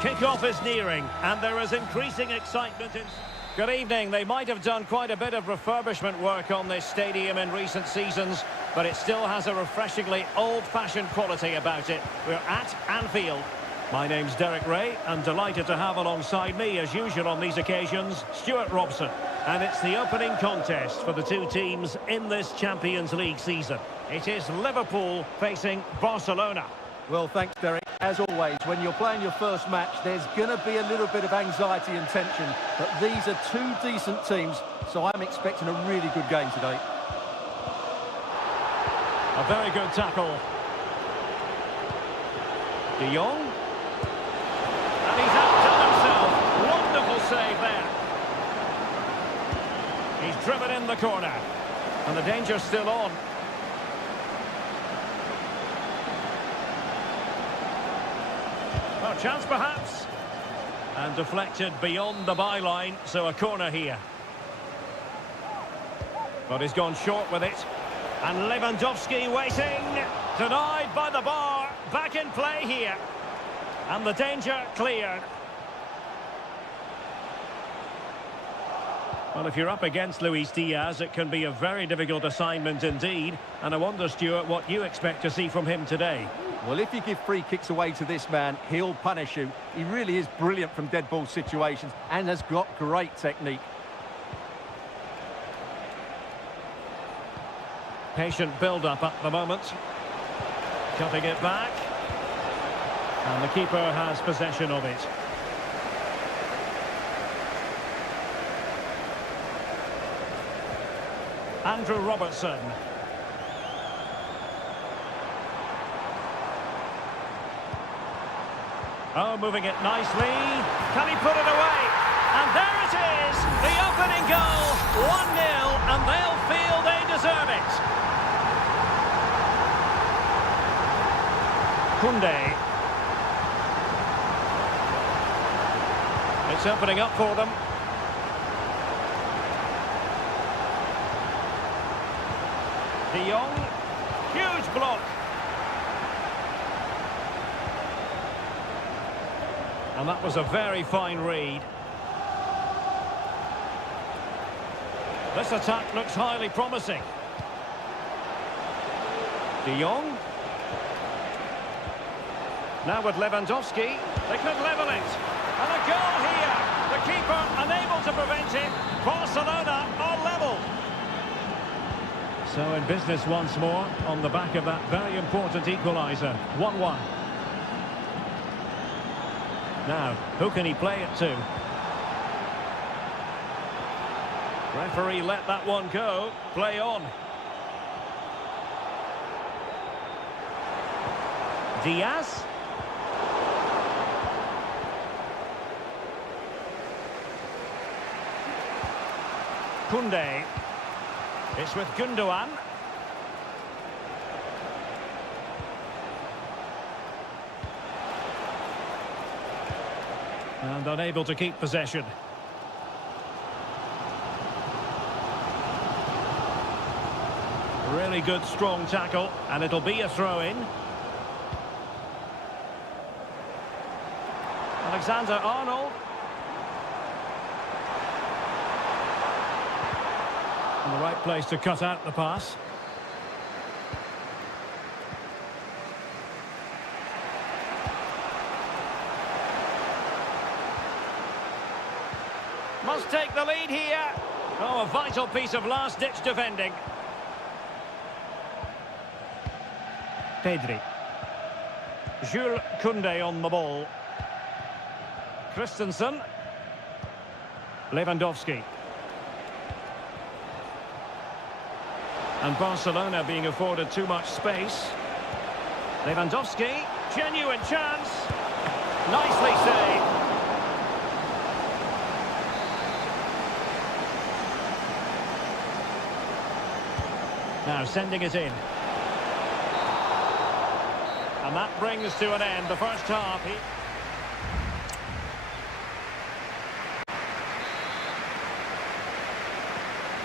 Kick-off is nearing, and there is increasing excitement in... Good evening. They might have done quite a bit of refurbishment work on this stadium in recent seasons, but it still has a refreshingly old-fashioned quality about it. We're at Anfield. My name's Derek Ray, and delighted to have alongside me, as usual on these occasions, Stuart Robson. And it's the opening contest for the two teams in this Champions League season. It is Liverpool facing Barcelona. Well, thanks, Derek. As always, when you're playing your first match, there's going to be a little bit of anxiety and tension. But these are two decent teams, so I'm expecting a really good game today. A very good tackle. De Jong. And he's outdone himself. Wonderful save there. He's driven in the corner. And the danger's still on. Oh, chance perhaps. And deflected beyond the byline, so a corner here. But he's gone short with it. And Lewandowski waiting. Denied by the bar. Back in play here. And the danger cleared. Well, if you're up against Luis Diaz, it can be a very difficult assignment indeed. And I wonder, Stuart, what you expect to see from him today. Well, if you give free kicks away to this man, he'll punish you. He really is brilliant from dead ball situations and has got great technique. Patient build-up at the moment. Cutting it back. And the keeper has possession of it. Andrew Robertson. Oh, moving it nicely. Can he put it away? And there it is! The opening goal! 1-0, and they'll feel they deserve it. Koundé. It's opening up for them. De Jong. Huge block. And that was a very fine read. This attack looks highly promising. De Jong. Now with Lewandowski, they could level it. And a goal here. The keeper unable to prevent it. Barcelona are level. So in business once more on the back of that very important equaliser. 1-1. Now, who can he play it to? Referee let that one go. Play on. Diaz. Koundé. It's with Gundogan. And unable to keep possession. Really good, strong tackle, and it'll be a throw-in. Alexander-Arnold. In the right place to cut out the pass. Must take the lead here. Oh, a vital piece of last-ditch defending. Pedri. Jules Koundé on the ball. Christensen. Lewandowski. And Barcelona being afforded too much space. Lewandowski. Genuine chance. Nicely saved. Now sending it in. And that brings to an end the first half.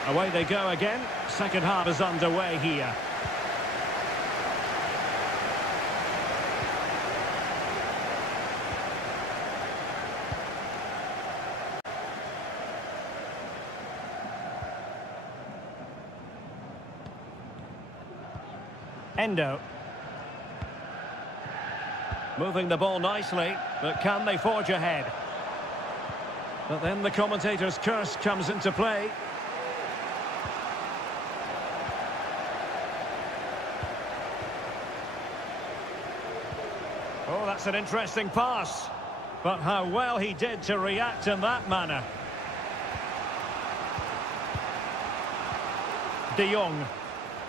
Away they go again. Second half is underway here. Endo. Moving the ball nicely, but can they forge ahead? But then the commentator's curse comes into play. Oh, that's an interesting pass. But how well he did to react in that manner. De Jong.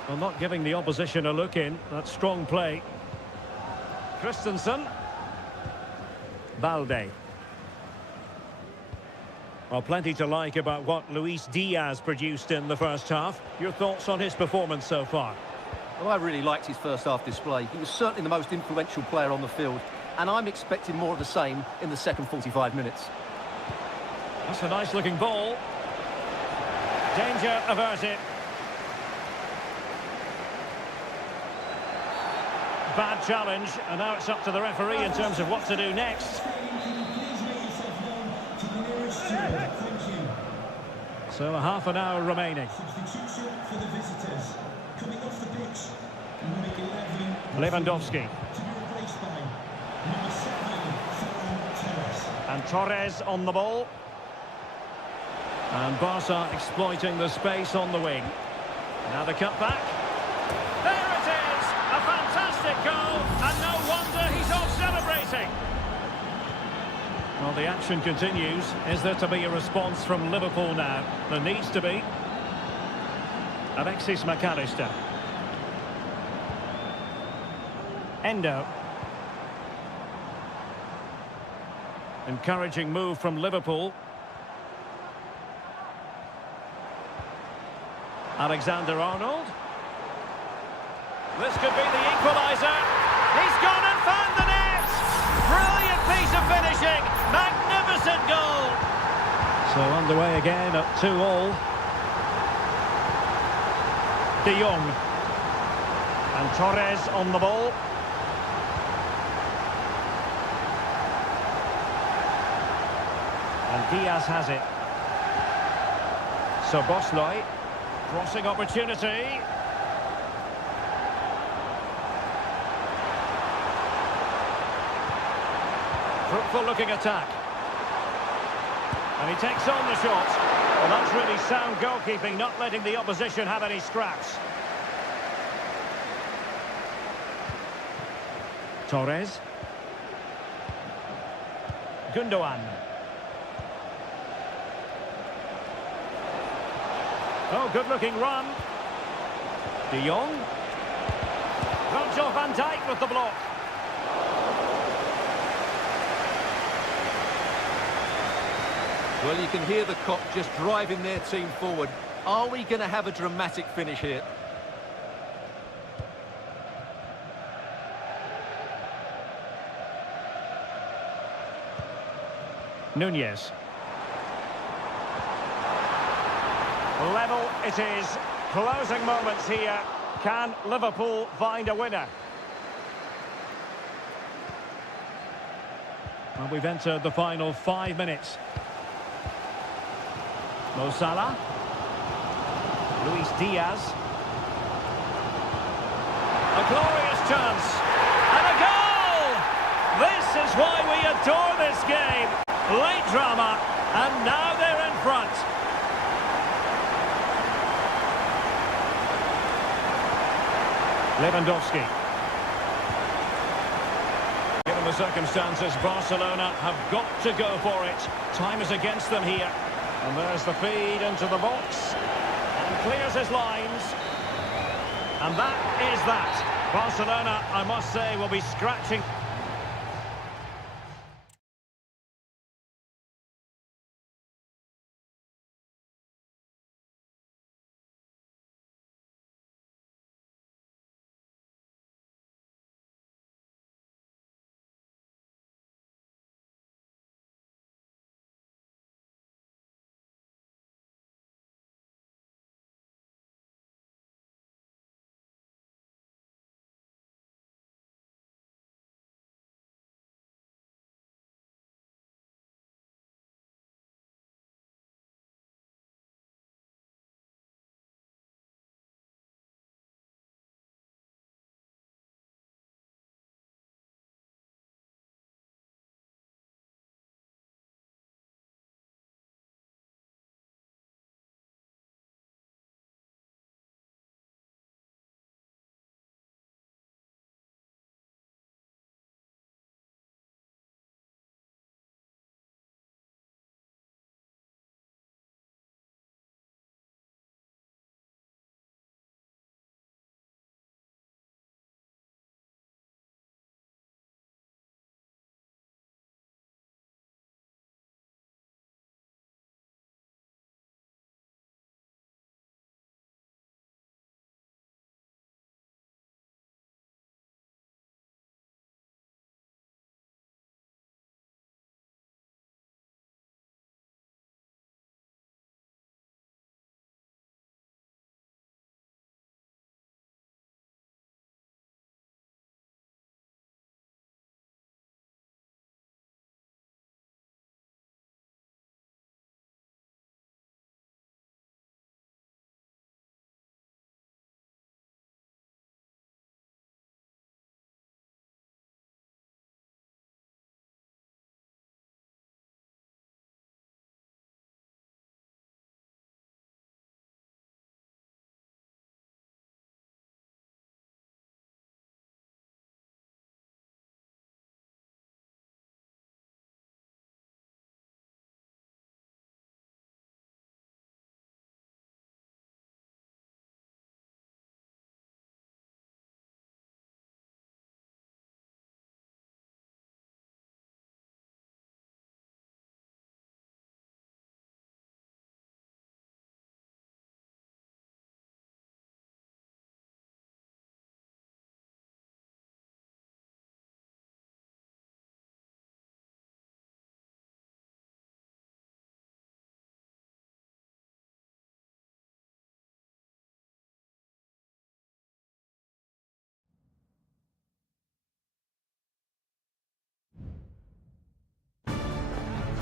Well, not giving the opposition a look in. That's strong play. Christensen. Balde. Well, plenty to like about what Luis Diaz produced in the first half. Your thoughts on his performance so far? Well, I really liked his first half display. He was certainly the most influential player on the field, and I'm expecting more of the same in the second 45 minutes. That's a nice-looking ball. Danger averted. Bad challenge, and now it's up to the referee in terms of what to do next. So a half an hour remaining. Substitution for the visitors. Coming off the pitch, number 11. Lewandowski. To be replaced by number 7, Ferran Torres. And Torres on the ball. And Barca exploiting the space on the wing. Now the cut back. There it is! A fantastic goal, and no wonder he's off celebrating. Well, the action continues. Is there to be a response from Liverpool now? There needs to be. Alexis McAllister. Endo. Encouraging move from Liverpool. Alexander-Arnold. This could be the equaliser. He's gone and found the net! Brilliant piece of finishing! Magnificent goal! So underway again at 2-2. De Jong. And Torres on the ball. And Diaz has it. So Bosley. Crossing opportunity. Fruitful looking attack. And he takes on the shot. Well, that's really sound goalkeeping, not letting the opposition have any scraps. Torres. Gundogan. Oh, good-looking run. De Jong. Virgil van Dijk with the block. Well, you can hear the cop just driving their team forward. Are we going to have a dramatic finish here? Nunez. Level it is. Closing moments here. Can Liverpool find a winner? Well, we've entered the final 5 minutes. Mo Salah. Luis Diaz. A glorious chance. And a goal! This is why we adore this game. Late drama, and now they're in front. Lewandowski. Given the circumstances, Barcelona have got to go for it. Time is against them here. And there's the feed into the box. And clears his lines. And that is that. Barcelona, I must say, will be scratching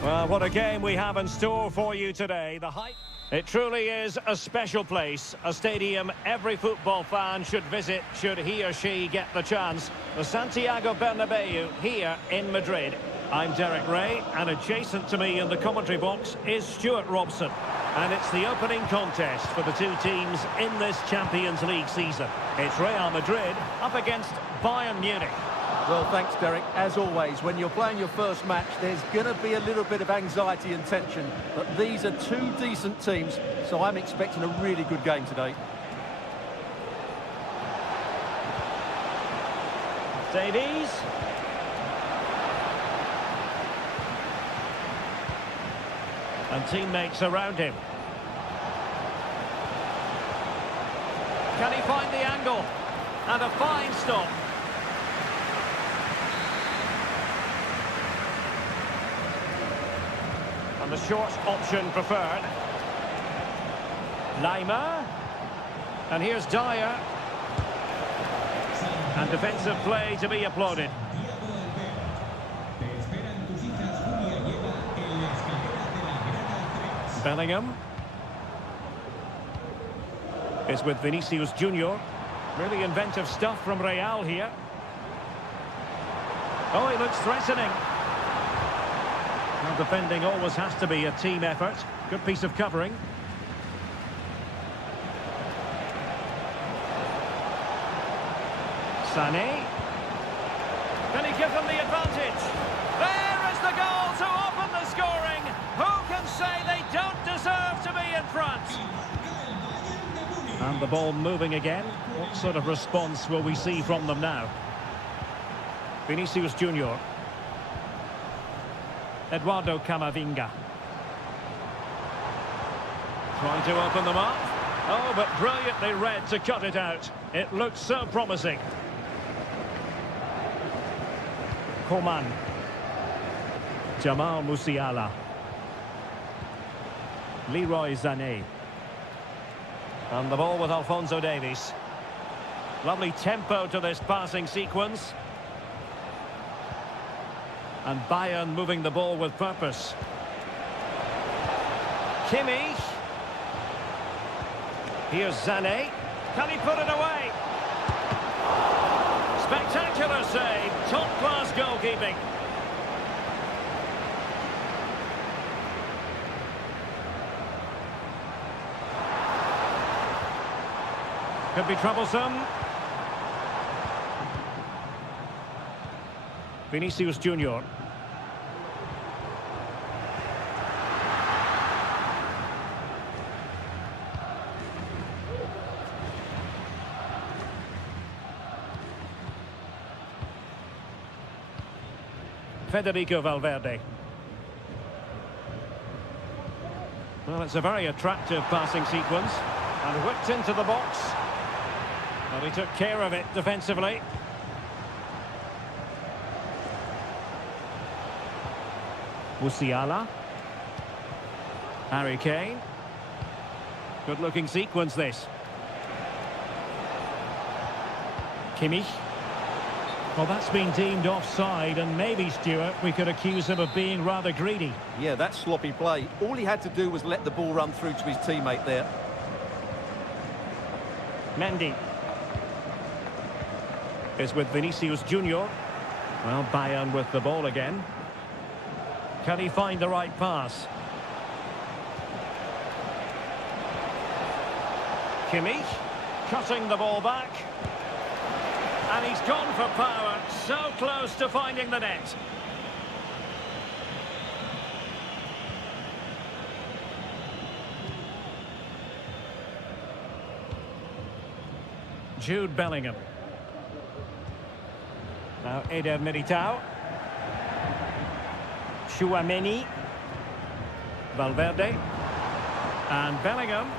Well, what a game we have in store for you today. The height. It truly is a special place, a stadium every football fan should visit should he or she get the chance. The Santiago Bernabeu here in Madrid. I'm Derek Ray, and adjacent to me in the commentary box is Stuart Robson. And it's the opening contest for the two teams in this Champions League season. It's Real Madrid up against Bayern Munich. Well, thanks, Derek. As always, when you're playing your first match, there's going to be a little bit of anxiety and tension. But these are two decent teams, so I'm expecting a really good game today. Davies. And teammates around him. Can he find the angle? And a fine stop. And the short option preferred. Lima. And here's Dyer. And defensive play to be applauded. Bellingham is with Vinicius Junior. Really inventive stuff from Real here. Oh, he looks threatening. Well, defending always has to be a team effort. Good piece of covering. Sané. Can he give them the advantage? There is the goal to open the scoring. Who can say they don't deserve to be in front? And the ball moving again. What sort of response will we see from them now? Vinicius Junior. Eduardo Camavinga. Trying to open them up. Oh, but brilliantly read to cut it out. It looks so promising. Coman. Jamal Musiala. Leroy Sané. And the ball with Alphonso Davies. Lovely tempo to this passing sequence. And Bayern moving the ball with purpose. Kimmich. Here's Sané. Can he put it away? Spectacular save. Top-class goalkeeping. Could be troublesome. Vinicius Junior. Federico Valverde. Well, it's a very attractive passing sequence. And whipped into the box. Well, he took care of it defensively. Musiala. Harry Kane. Good-looking sequence, this. Kimmich. Well, that's been deemed offside, and maybe, Stuart, we could accuse him of being rather greedy. Yeah, that's sloppy play. All he had to do was let the ball run through to his teammate there. Mendy is with Vinicius Junior. Well, Bayern with the ball again. Can he find the right pass? Kimmich cutting the ball back. And he's gone for power, so close to finding the net. Jude Bellingham. Now Eder Militao. Chouameni. Valverde. And Bellingham.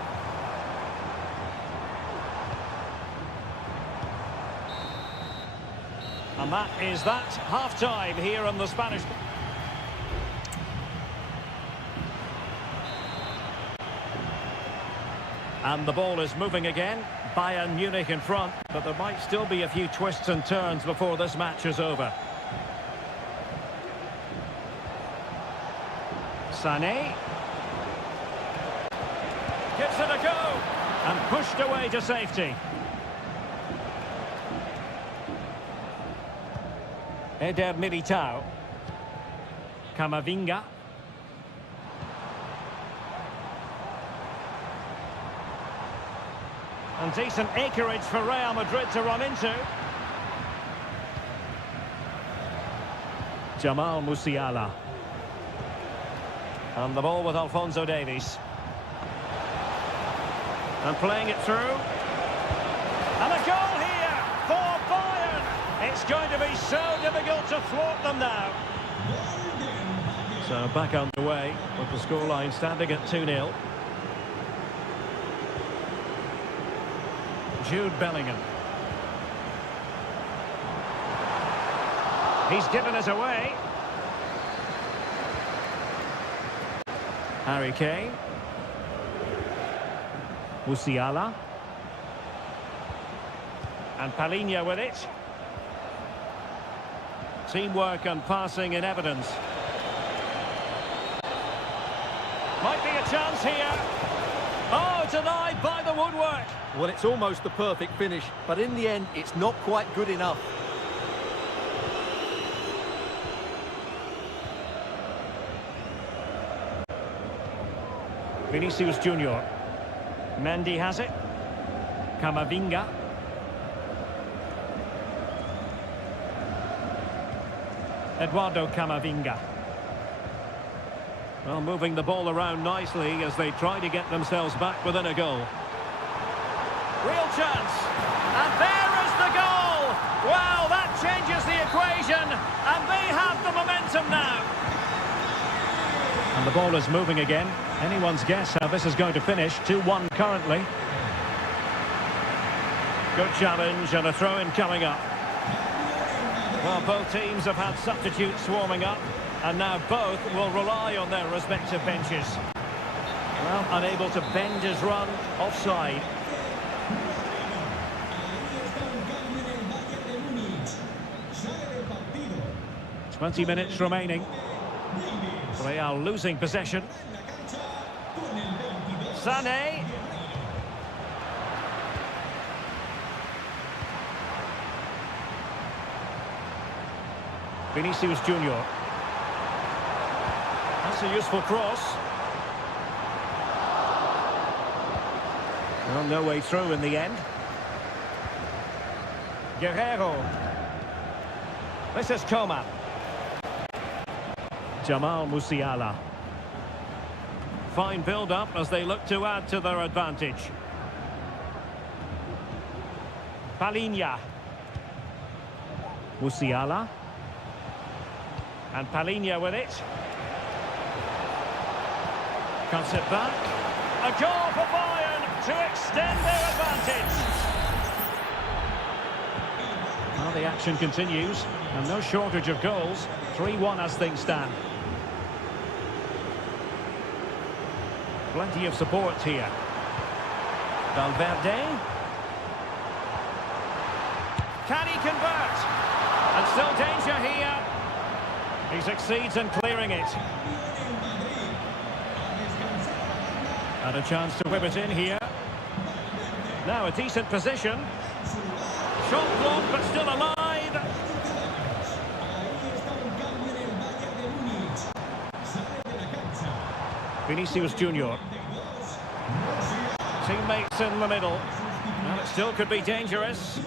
And that is that. Half-time here on the Spanish. And the ball is moving again. Bayern Munich in front, but there might still be a few twists and turns before this match is over. Sané. Gives it a go. And pushed away to safety. Eder Militao. Camavinga. And decent acreage for Real Madrid to run into. Jamal Musiala. And the ball with Alphonso Davies. And playing it through. And a goal here for Bayern. It's going to be so difficult to thwart them now. So back underway with the scoreline standing at 2-0. Jude Bellingham. He's given us away. Harry Kane. Musiala. And Palhinha with it. Teamwork and passing in evidence. Might be a chance here. Oh, denied by the woodwork. Well, it's almost the perfect finish, but in the end, it's not quite good enough. Vinicius Junior. Mendy has it. Camavinga. Eduardo Camavinga. Well, moving the ball around nicely as they try to get themselves back within a goal. Real chance. And there is the goal. Wow, that changes the equation. And they have the momentum now. And the ball is moving again. Anyone's guess how this is going to finish. 2-1 currently. Good challenge and a throw-in coming up. Well, both teams have had substitutes swarming up. And now both will rely on their respective benches. Well, unable to bend his run. Offside. 20 minutes remaining. Real losing possession. Sané. Vinicius Junior. That's a useful cross. Well, no way through in the end. Guerrero. This is Coman. Jamal Musiala. Fine build-up as they look to add to their advantage. Palhinha. Musiala. And Palhinha with it. Cuts it back. A goal for Bayern to extend their advantage. Well, the action continues, and no shortage of goals. 3-1 as things stand. Plenty of support here. Valverde. Can he convert? And still danger here. He succeeds in clearing it. And a chance to whip it in here. Now a decent position. Shot blocked but still alive. Vinicius Junior. Teammates in the middle. Well, it still could be dangerous.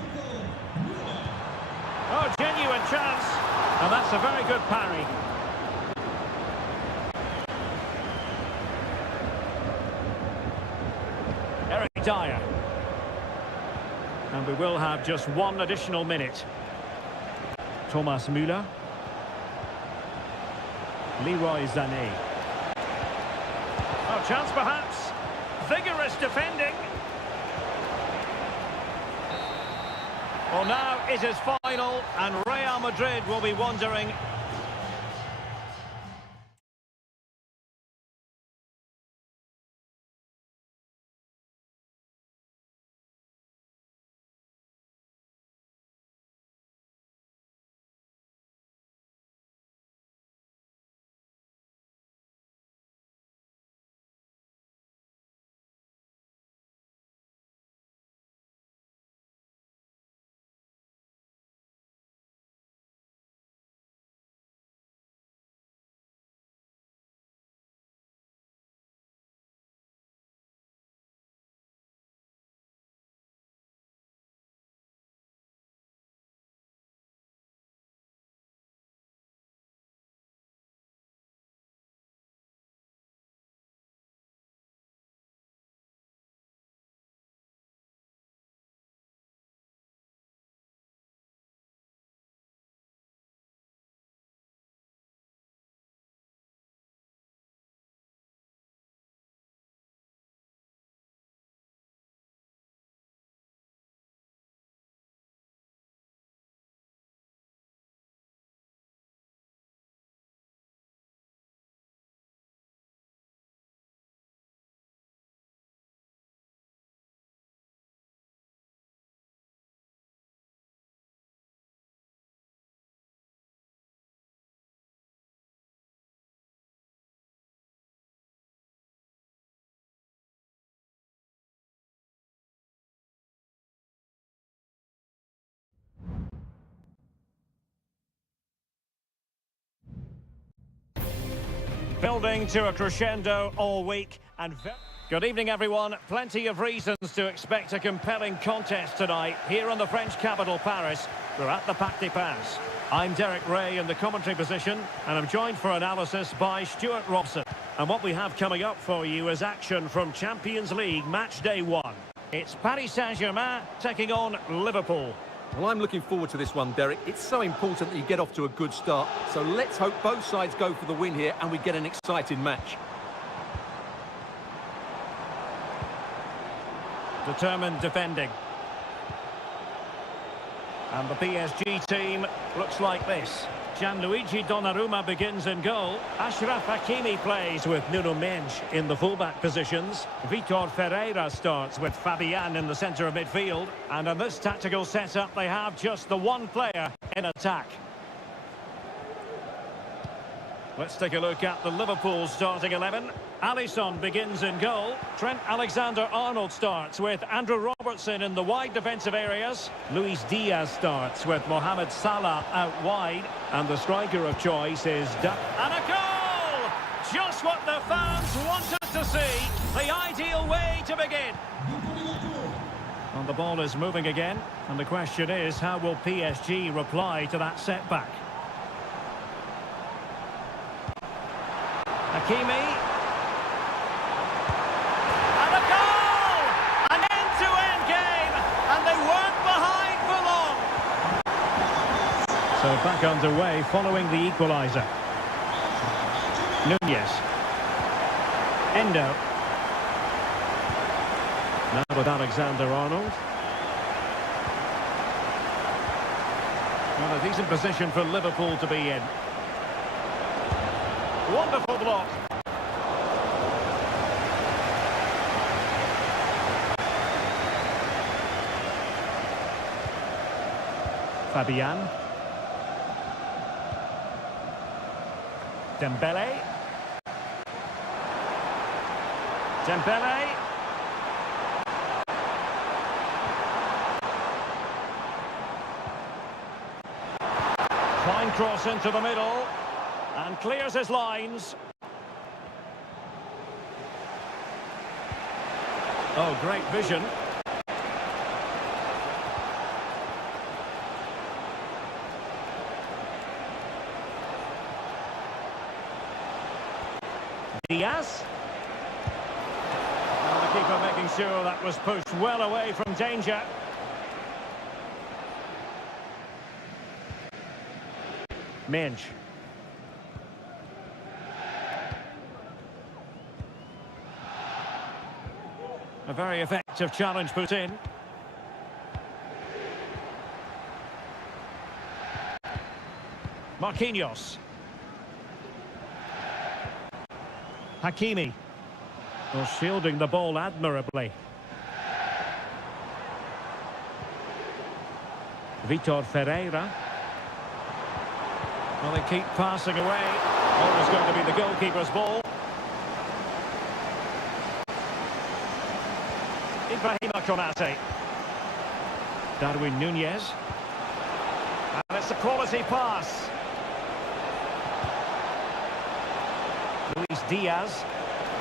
Oh, genuine chance. And that's a very good parry. Eric Dyer. And we will have just one additional minute. Thomas Müller. Leroy Sané. Oh, chance perhaps. Vigorous defending. Well, now it is final, and Real Madrid will be wondering Building to a crescendo all week and good evening everyone. Plenty of reasons to expect a compelling contest tonight here in the French capital Paris. We're at the Parc des Princes. I'm Derek Ray in the commentary position and I'm joined for analysis by Stuart Robson. And what we have coming up for you is action from Champions League match day 1. It's Paris Saint-Germain taking on Liverpool. Well, I'm looking forward to this one, Derek. It's so important that you get off to a good start. So let's hope both sides go for the win here and we get an exciting match. Determined defending. And the PSG team looks like this. Gianluigi Donnarumma begins in goal. Achraf Hakimi plays with Nuno Mendes in the fullback positions. Vitor Ferreira starts with Fabian in the centre of midfield. And in this tactical setup, they have just the one player in attack. Let's take a look at the Liverpool starting 11. Alisson begins in goal. Trent Alexander-Arnold starts with Andrew Robertson in the wide defensive areas. Luis Diaz starts with Mohamed Salah out wide. And the striker of choice is... And a goal! Just what the fans wanted to see. The ideal way to begin. And the ball is moving again. And the question is, how will PSG reply to that setback? Hakimi. And a goal! An end-to-end game, and they weren't behind for long. So back underway following the equaliser. Nunez. Endo. Now with Alexander-Arnold. Well, a decent position for Liverpool to be in. Wonderful block. Fabian. Dembele. Dembele. Fine cross into the middle. And clears his lines. Oh, great vision. Diaz. And the keeper making sure that was pushed well away from danger. Mendes. A very effective challenge put in. Marquinhos. Hakimi. Well, shielding the ball admirably. Vitor Ferreira. Well, they keep passing away. Always going to be the goalkeeper's ball. Ibrahima Konate. Darwin Nunez. And it's a quality pass. Luis Diaz.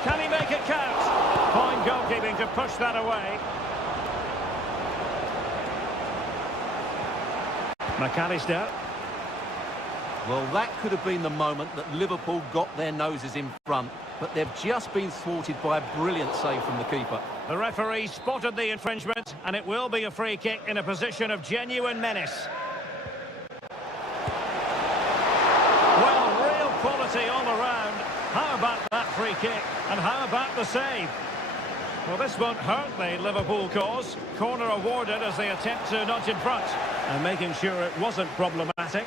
Can he make it count? Fine goalkeeping to push that away. McAllister. Well, that could have been the moment that Liverpool got their noses in front, but they've just been thwarted by a brilliant save from the keeper. The referee spotted the infringement, and it will be a free kick in a position of genuine menace. Well, real quality all around. How about that free kick? And how about the save? Well, this won't hurt the Liverpool cause. Corner awarded as they attempt to nudge in front. And making sure it wasn't problematic.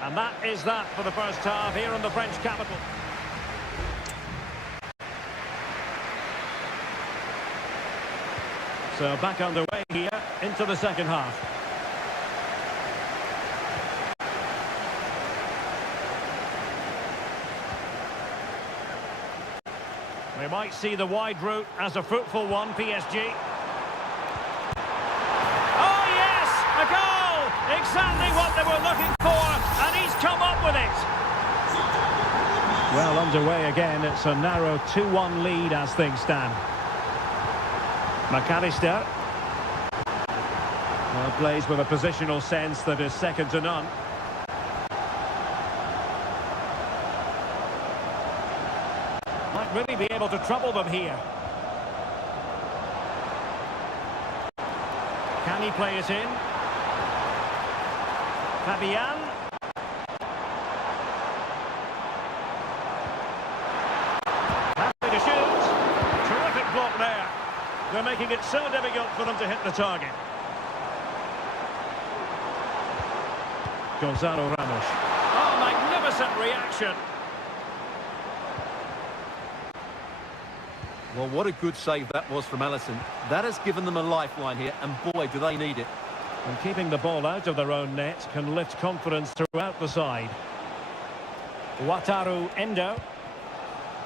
And that is that for the first half here in the French capital. So back underway here into the second half. We might see the wide route as a fruitful one, PSG. Oh yes, a goal! Exactly what they were looking for. Underway again. It's a narrow 2-1 lead as things stand. McAllister. Well, plays with a positional sense that is second to none. Might really be able to trouble them here. Can he play it in? Fabian. Happy to shoot. Terrific block there. They're making it so difficult for them to hit the target. Gonzalo Ramos. Oh, magnificent reaction. Well, what a good save that was from Alisson. That has given them a lifeline here, and boy, do they need it. And keeping the ball out of their own net can lift confidence throughout the side. Wataru Endo.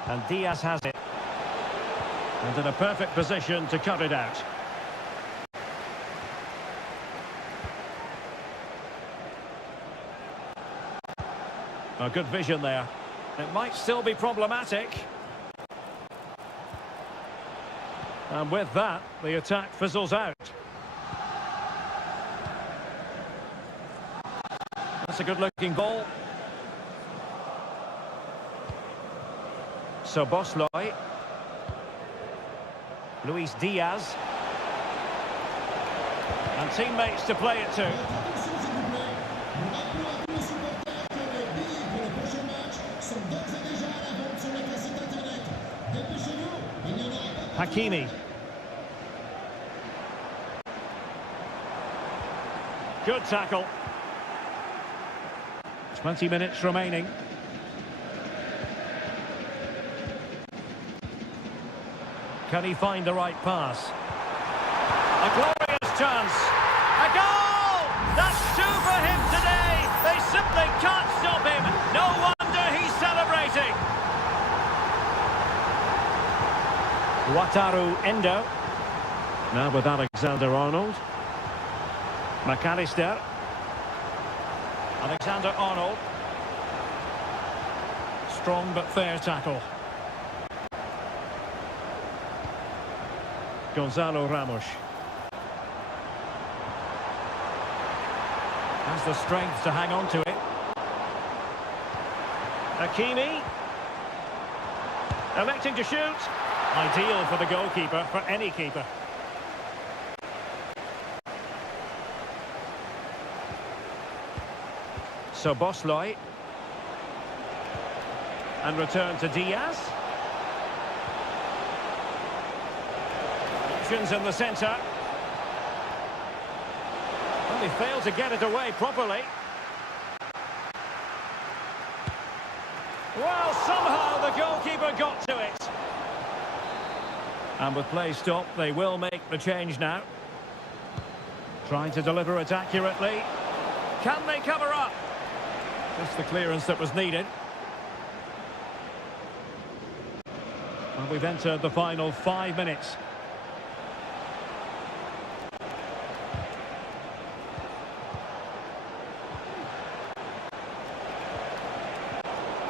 And Diaz has it. And in a perfect position to cut it out. A good vision there. It might still be problematic. And with that, the attack fizzles out. That's a good-looking ball. So Bosloy. Luis Diaz. And teammates to play it to. Hakimi. Good tackle. 20 minutes remaining. Can he find the right pass? A glorious chance. A goal! That's two for him today. They simply can't stop him. No wonder he's celebrating. Wataru Endo. Now with Alexander-Arnold. McAllister. Alexander-Arnold. Strong but fair tackle. Gonzalo Ramos. Has the strength to hang on to it. Hakimi. Electing to shoot. Ideal for the goalkeeper, for any keeper. So Bosloy. And return to Diaz. Options in the centre. Well, he failed to get it away properly. Well, somehow the goalkeeper got to it. And with play stopped, they will make the change now. Trying to deliver it accurately. Can they cover up? Just the clearance that was needed. And we've entered the final 5 minutes.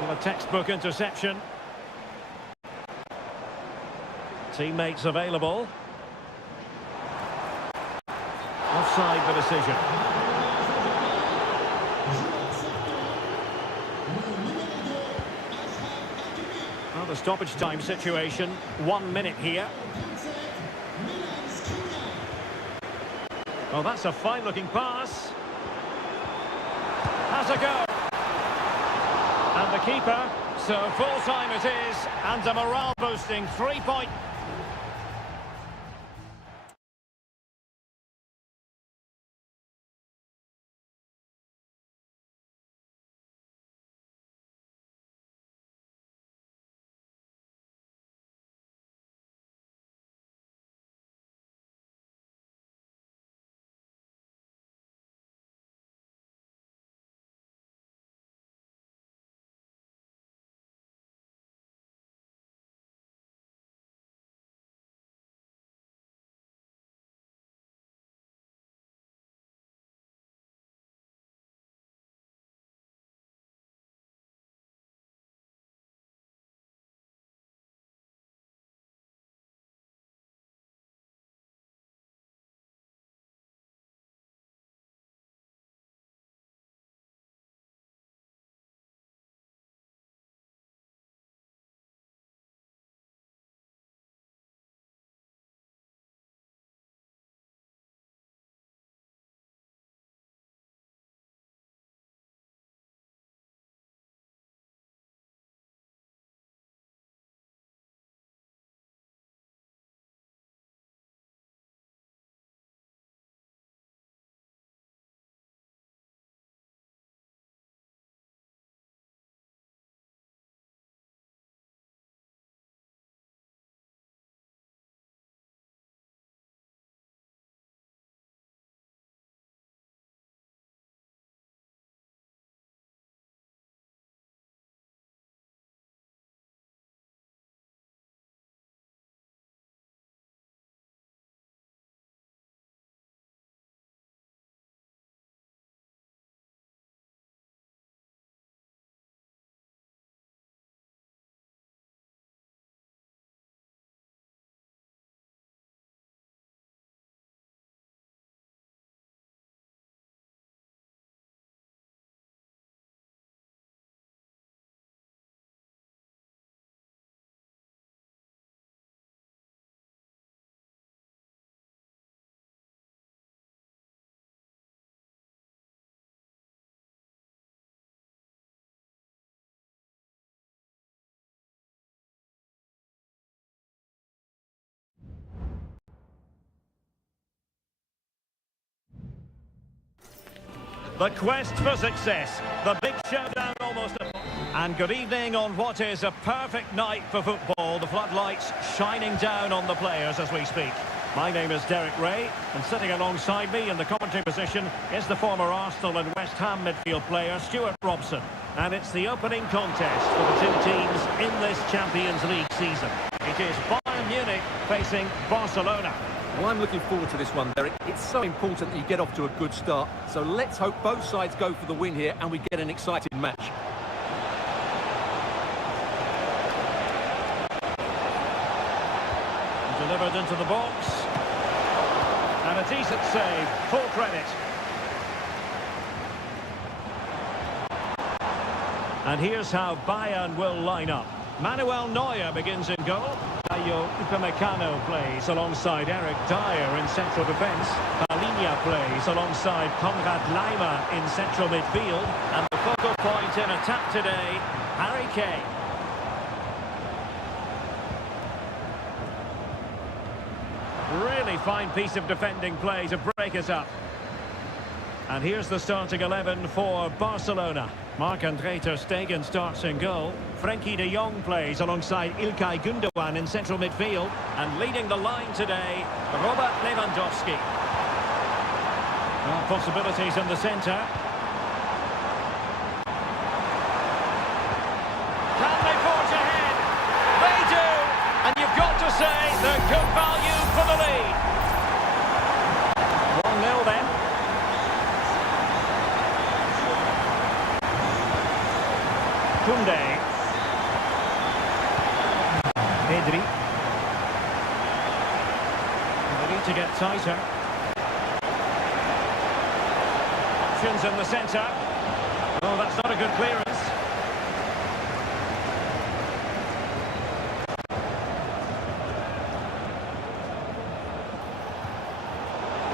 Well, a textbook interception. Teammates available. Offside the decision. Well, the stoppage time situation. 1 minute here. Well, that's a fine-looking pass. Has a go. And the keeper. So full-time it is. And a morale-boosting 3-point... The quest for success. The big showdown almost. And good evening on what is a perfect night for football. The floodlights shining down on the players as we speak. My name is Derek Ray, and sitting alongside me in the commentary position is the former Arsenal and West Ham midfield player Stuart Robson. And it's the opening contest for the two teams in this Champions League season. It is Bayern Munich facing Barcelona. Well, I'm looking forward to this one, Derek. It's so important that you get off to a good start. So let's hope both sides go for the win here and we get an exciting match. Delivered into the box. And a decent save. Full credit. And here's how Bayern will line up. Manuel Neuer begins in goal. Ayo Upamecano plays alongside Eric Dyer in central defence. Palinha plays alongside Konrad Laimer in central midfield. And the focal point in attack today, Harry Kane. Really fine piece of defending play to break us up. And here's the starting 11 for Barcelona. Marc-Andre ter Stegen starts in goal. Frenkie de Jong plays alongside Ilkay Gundogan in central midfield. And leading the line today, Robert Lewandowski. Well, possibilities in the centre. Can they forge ahead? They do! And you've got to say they're good value for the lead. 1-0 then. Koundé. Pedri. They need to get tighter. Options in the centre. Oh, that's not a good clearance.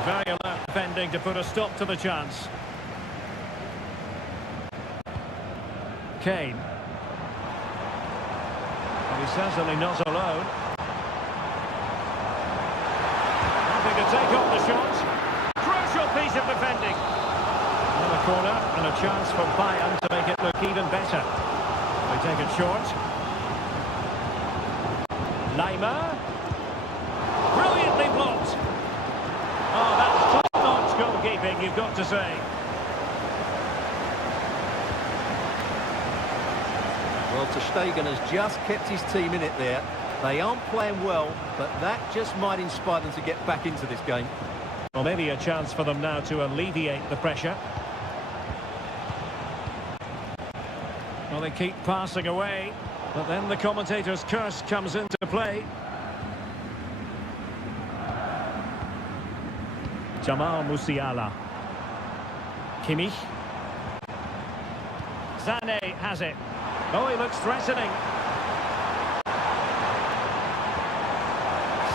Very alert defending to put a stop to the chance. Kane. And he's certainly not alone. Having to take off the shot. Crucial piece of defending. Another corner and a chance for Bayern to make it look even better. They take it short. Laimer. Brilliantly blocked. Oh, that's top-notch goalkeeping, you've got to say. Well, ter Stegen has just kept his team in it there. They aren't playing well, but that just might inspire them to get back into this game. Well, maybe a chance for them now to alleviate the pressure. Well, they keep passing away, but then the commentator's curse comes into play. Jamal Musiala. Kimmich. Sané has it. Oh, he looks threatening.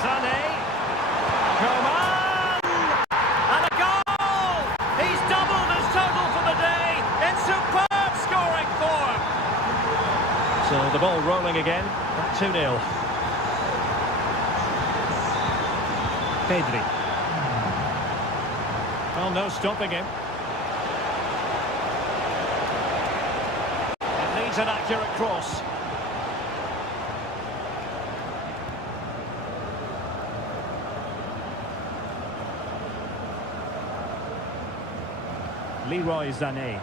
Sané. Coman! And a goal! He's doubled his total for the day in superb scoring form. So the ball rolling again at 2-0. Pedri. Well, no stopping him. It needs an accurate cross. Leroy Sané.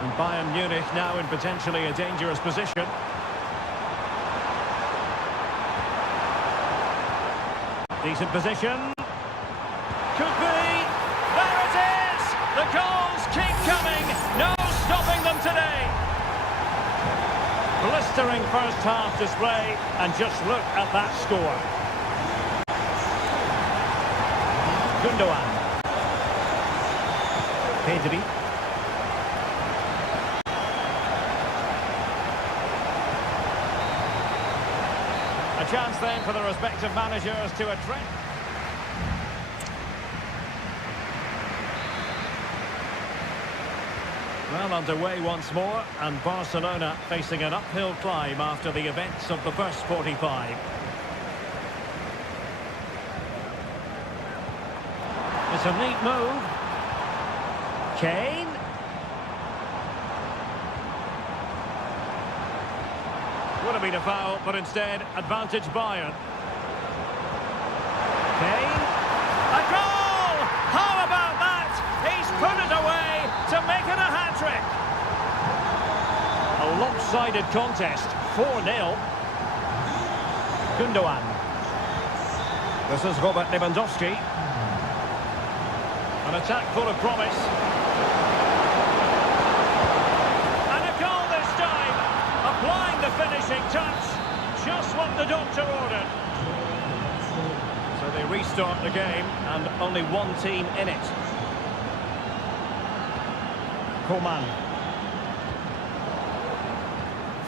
And Bayern Munich now in potentially a dangerous position. Decent position. Could be. There it is! The goals keep coming. No stopping them today. Blistering first half display. And just look at that score. Gundogan. Pedri. A chance then for the respective managers to address. Well, underway once more, and Barcelona facing an uphill climb after the events of the first 45. It's a neat move. Kane. Would have been a foul, but instead, advantage Bayern. Kane. A goal! How about that? He's put it away to make it a hat-trick. A lopsided contest, 4-0. Gundogan. This is Robert Lewandowski. An attack full of promise. And a goal this time. Applying the finishing touch. Just what the doctor ordered. So they restart the game and only one team in it. Coman.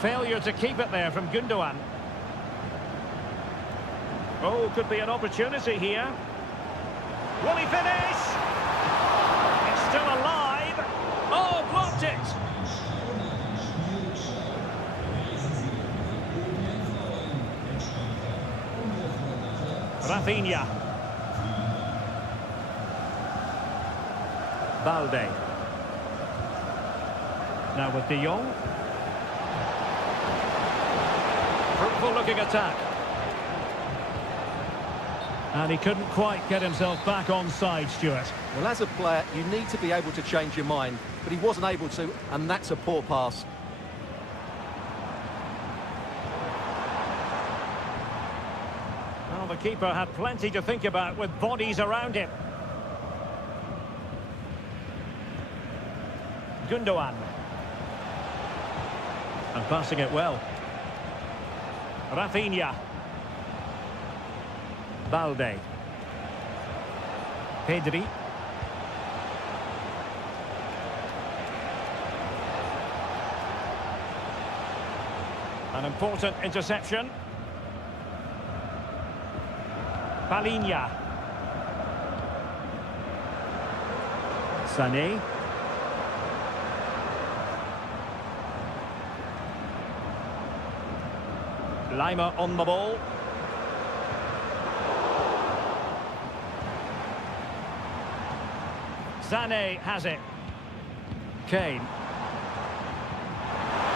Failure to keep it there from Gundogan. Oh, could be an opportunity here. Will he finish? It's still alive. Oh, blocked it. Rafinha. Balde. Now with De Jong. Fruitful looking attack. And he couldn't quite get himself back on side, Stuart. Well, as a player, you need to be able to change your mind, but he wasn't able to, and that's a poor pass. Well, the keeper had plenty to think about with bodies around him. Gundogan. And passing it well. Rafinha. Balde. Pedri. An important interception. Palinha. Sané. Lima on the ball. Sané has it. Kane.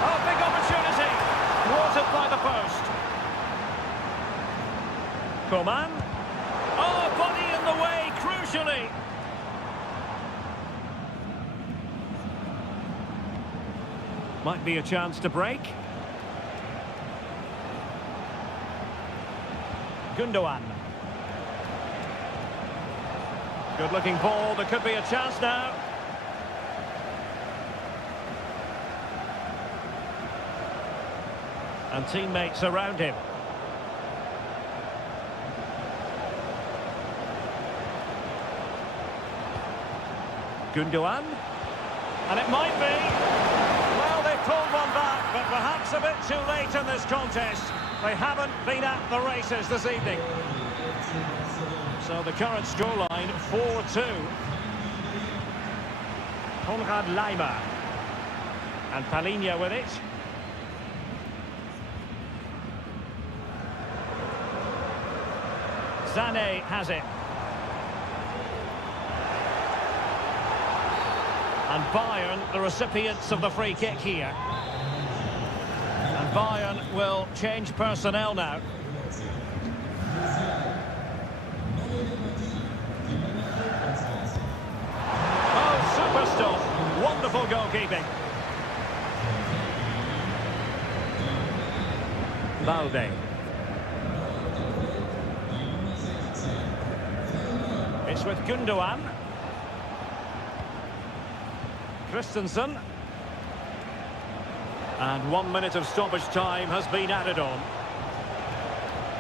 Oh, big opportunity. Thwarted by the post. Coman. Oh, body in the way, crucially. Might be a chance to break. Gundogan. Good looking ball, there could be a chance now. And teammates around him. Gundogan. And it might be. Well, they pulled one back, but perhaps a bit too late in this contest. They haven't been at the races this evening. So the current scoreline, 4-2. Konrad Lima. And Palinha with it. Sané has it. And Bayern, the recipients of the free kick here. And Bayern will change personnel now. Oh, super stop. Wonderful goalkeeping. Balde. It's with Gundogan. Christensen. And 1 minute of stoppage time has been added on.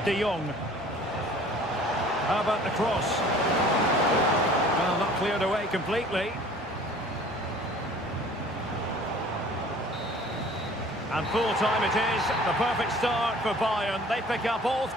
De Jong. How about the cross? Well, not cleared away completely. And full time it is. The perfect start for Bayern. They pick up all...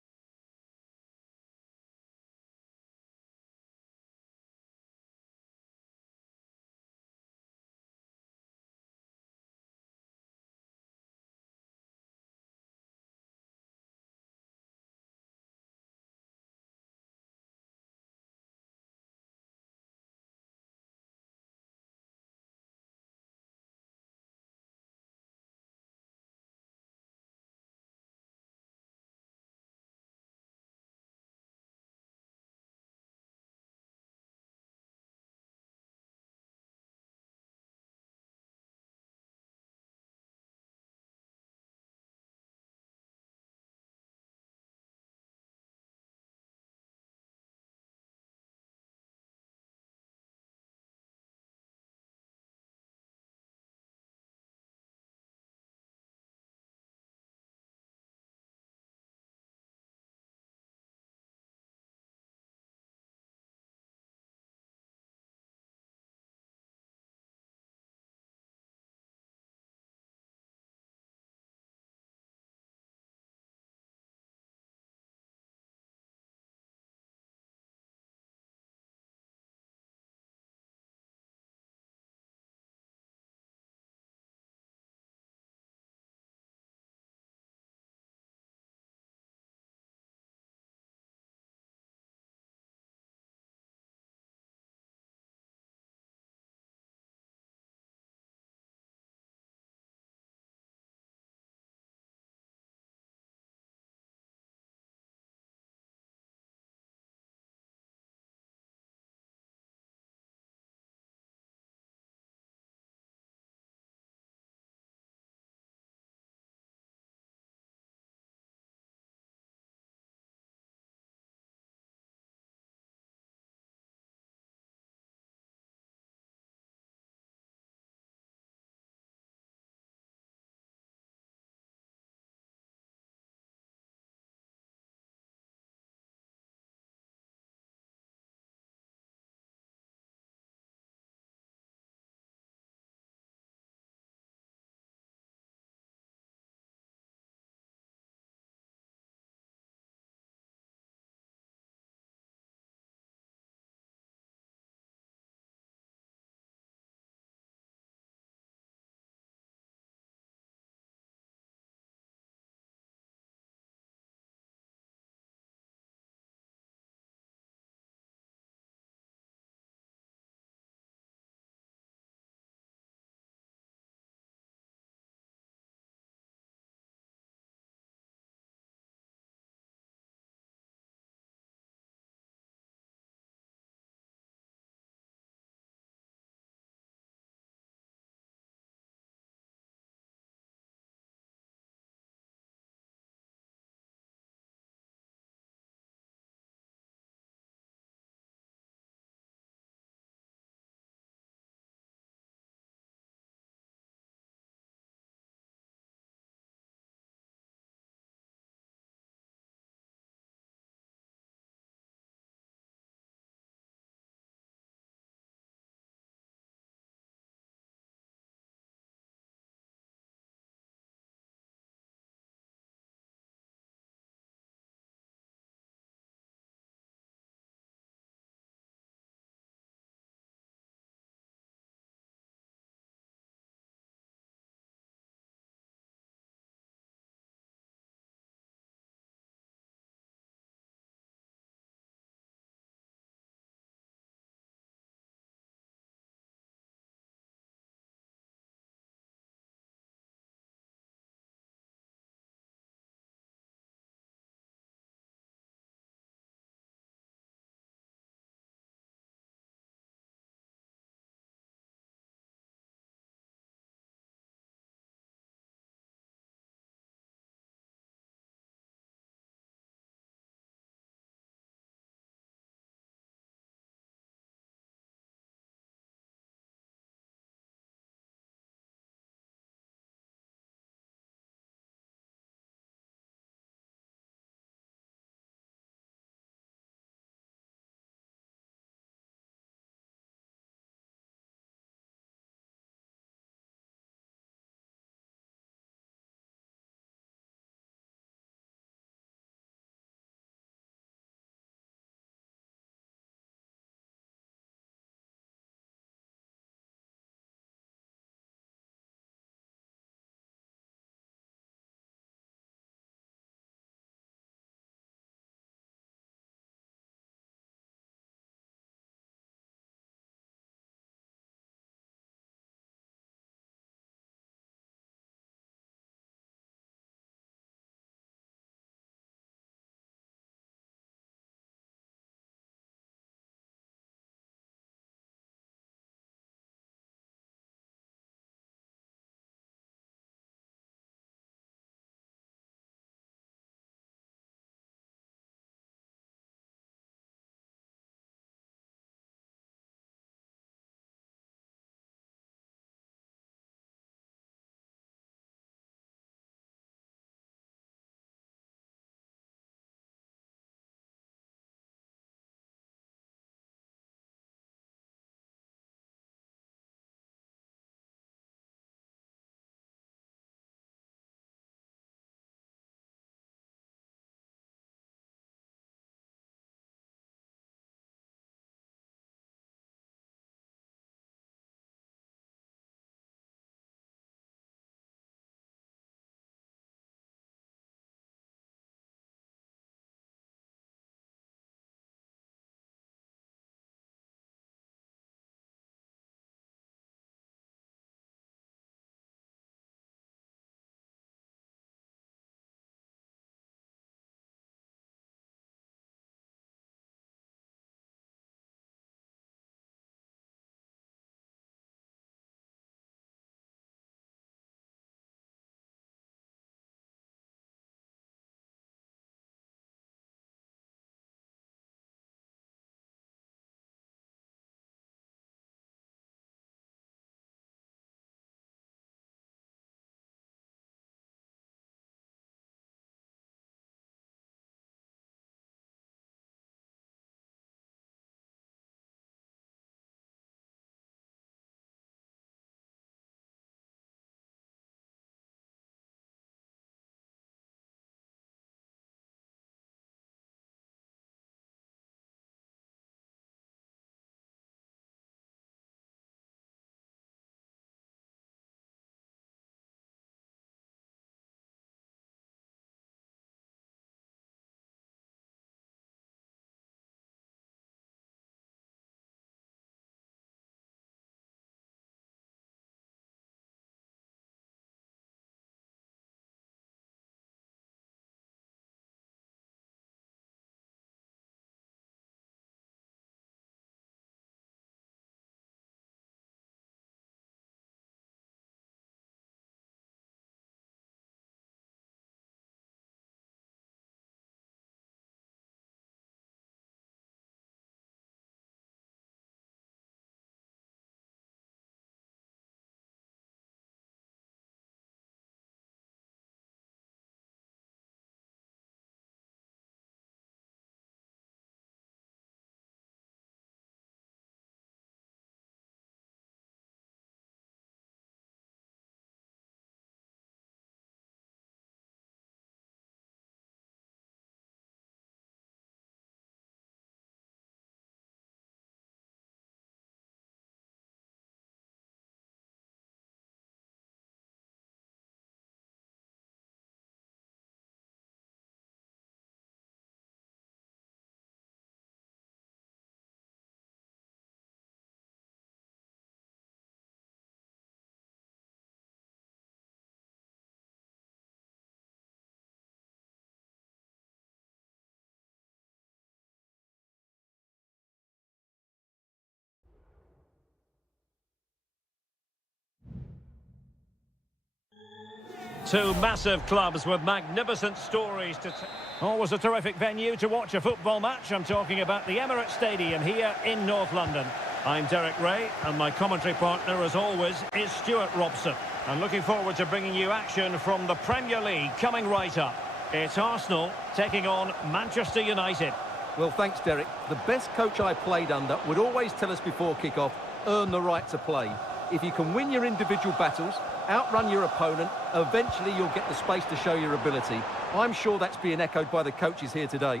Two massive clubs with magnificent stories to tell. Always a terrific venue to watch a football match. I'm talking about the Emirates Stadium here in North London. I'm Derek Ray, and my commentary partner, as always, is Stuart Robson. I'm looking forward to bringing you action from the Premier League coming right up. It's Arsenal taking on Manchester United. Well, thanks, Derek. The best coach I played under would always tell us before kick-off, earn the right to play. If you can win your individual battles, outrun your opponent, eventually you'll get the space to show your ability. I'm sure that's being echoed by the coaches here today.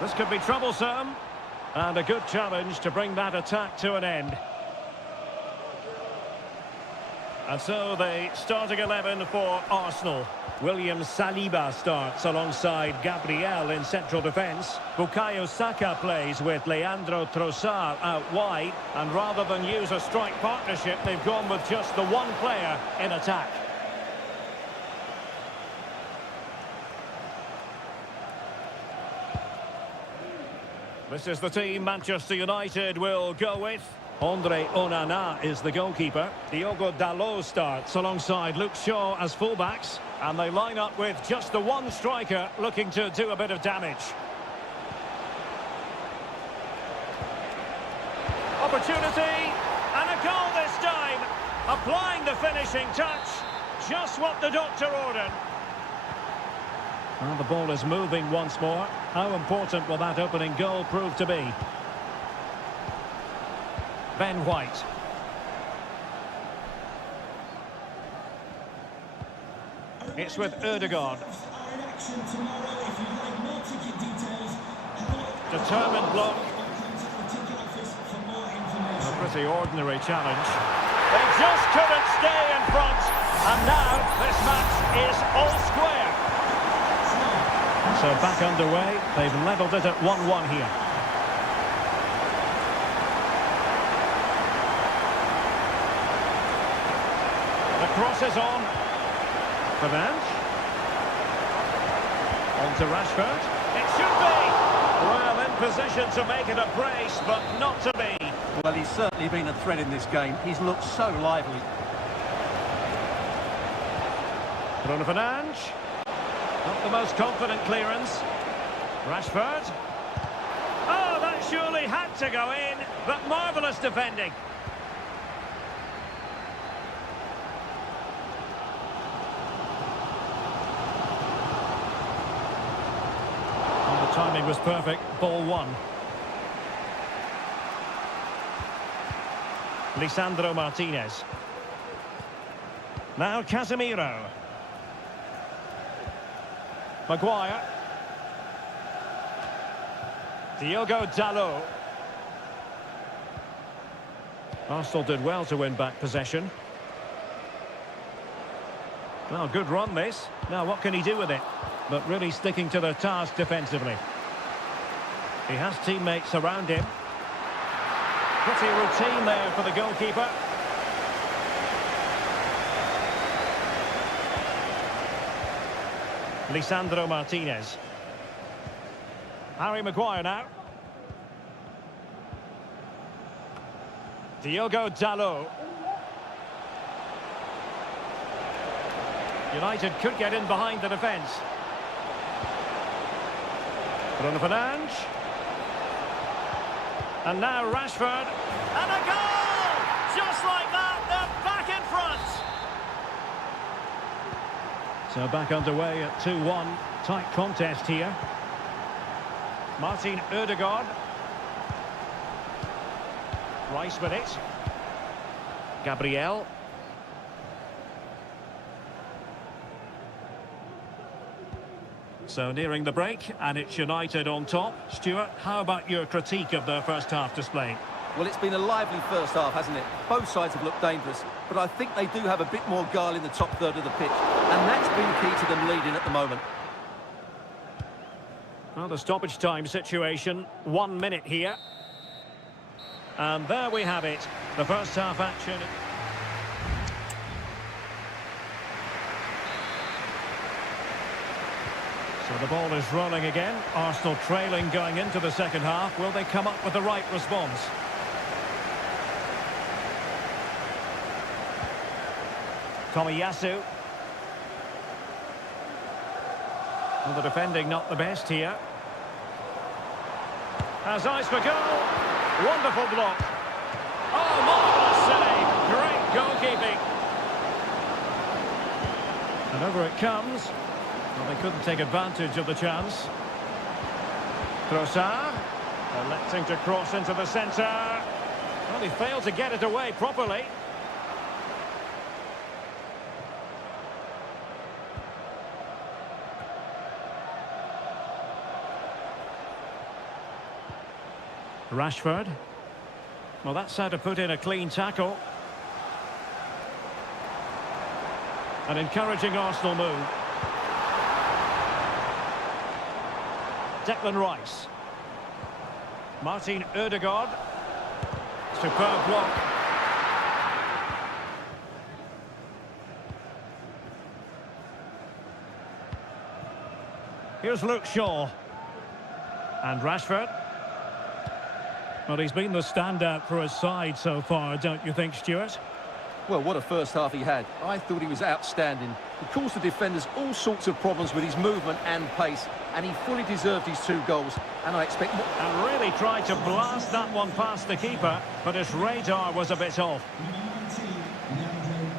This could be troublesome. And a good challenge to bring that attack to an end. And so the starting 11 for Arsenal. William Saliba starts alongside Gabriel in central defence. Bukayo Saka plays with Leandro Trossard out wide. And rather than use a strike partnership, they've gone with just the one player in attack. This is the team Manchester United will go with. Andre Onana is the goalkeeper. Diogo Dalot starts alongside Luke Shaw as fullbacks. And they line up with just the one striker looking to do a bit of damage. Opportunity, and a goal this time. Applying the finishing touch. Just what the doctor ordered. Well, the ball is moving once more. How important will that opening goal prove to be? Ben White. It's with Ødegaard. Determined block. A pretty ordinary challenge. They just couldn't stay in front. And now this match is all square. So back underway. They've levelled it at 1-1 here. The cross is on. Fernandes. On to Rashford. It should be! Well, in position to make it a brace, but not to be. Well, he's certainly been a threat in this game. He's looked so lively. Bruno Fernandes. Not the most confident clearance. Rashford. Oh, that surely had to go in, but marvellous defending. And the timing was perfect. Ball one. Lisandro Martinez. Now Casemiro. Maguire. Diogo Dalot. Arsenal did well to win back possession. Well, good run this. Now what can he do with it? But really sticking to the task defensively. He has teammates around him. Pretty routine there for the goalkeeper. Lisandro Martinez. Harry Maguire now. Diogo Dalot. United could get in behind the defence. Bruno Fernandes. And now Rashford. And a goal! Just like that, they're back in front. So back underway at 2-1. Tight contest here. Martin Ødegaard. Rice with it. Gabriel. So nearing the break, and it's United on top. Stuart, how about your critique of their first half display? Well, it's been a lively first half, hasn't it? Both sides have looked dangerous, but I think they do have a bit more guile in the top third of the pitch, and that's been key to them leading at the moment. Well, the stoppage time situation, 1 minute here. And there we have it, the first half action. So the ball is rolling again. Arsenal trailing going into the second half. Will they come up with the right response? Tomiyasu. Well, the defending not the best here. Has eyes for goal. Wonderful block. Oh, marvellous save. Great goalkeeping. And over it comes. Well, they couldn't take advantage of the chance. Trossard. Electing to cross into the centre. Well, he failed to get it away properly. Rashford. Well, that's how to put in a clean tackle. An encouraging Arsenal move. Declan Rice. Martin Ødegaard. Superb block. Here's Luke Shaw. And Rashford. Well, he's been the standout for his side so far, don't you think, Stuart? Well, what a first half he had. I thought he was outstanding. He caused the defenders all sorts of problems with his movement and pace, and he fully deserved his 2 goals, and I expect more. And really tried to blast that one past the keeper, but his radar was a bit off. Number 19,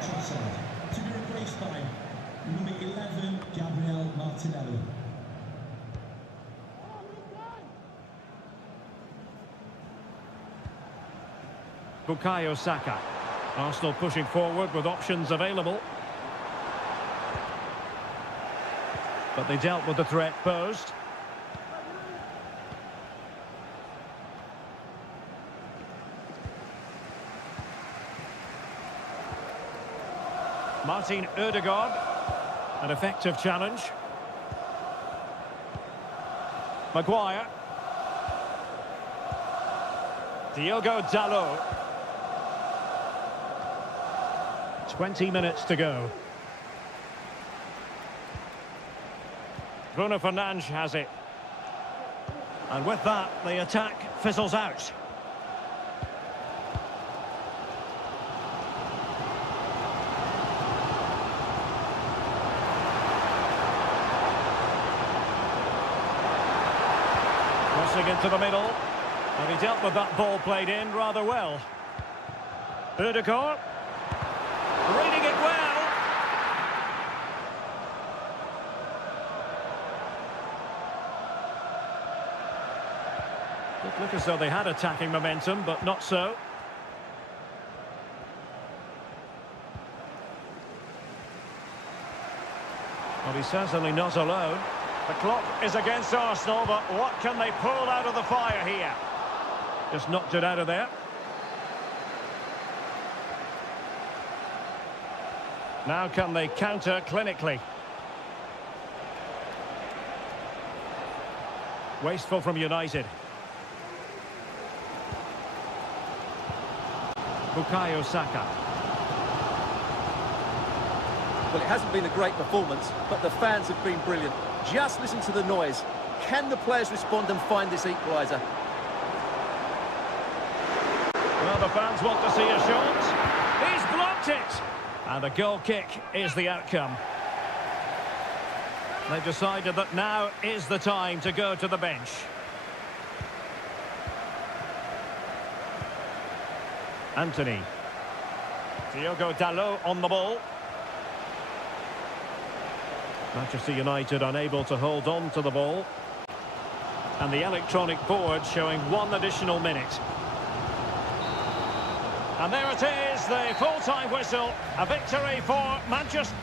Trossard. To be replaced by number 11, Gabriel Martinelli. Bukayo Saka. Arsenal pushing forward with options available. But they dealt with the threat posed. Martin Ødegaard. An effective challenge. Maguire. Diogo Dalot. 20 minutes to go. Bruno Fernandes has it. And with that, the attack fizzles out. Crossing into the middle. And he dealt with that ball played in rather well. Ødegaard. Reading it well. It looked as though they had attacking momentum, but not so. Well, he's certainly not alone. The clock is against Arsenal, but what can they pull out of the fire here? Just knocked it out of there. Now can they counter clinically? Wasteful from United. Bukayo Saka. Well, it hasn't been a great performance, but the fans have been brilliant. Just listen to the noise. Can the players respond and find this equaliser? Well, the fans want to see a shot. He's blocked it. And the goal kick is the outcome. They've decided that now is the time to go to the bench. Anthony. Diogo Dalot on the ball. Manchester United unable to hold on to the ball. And the electronic board showing 1 additional minute. And there it is, the full-time whistle. A victory for Manchester.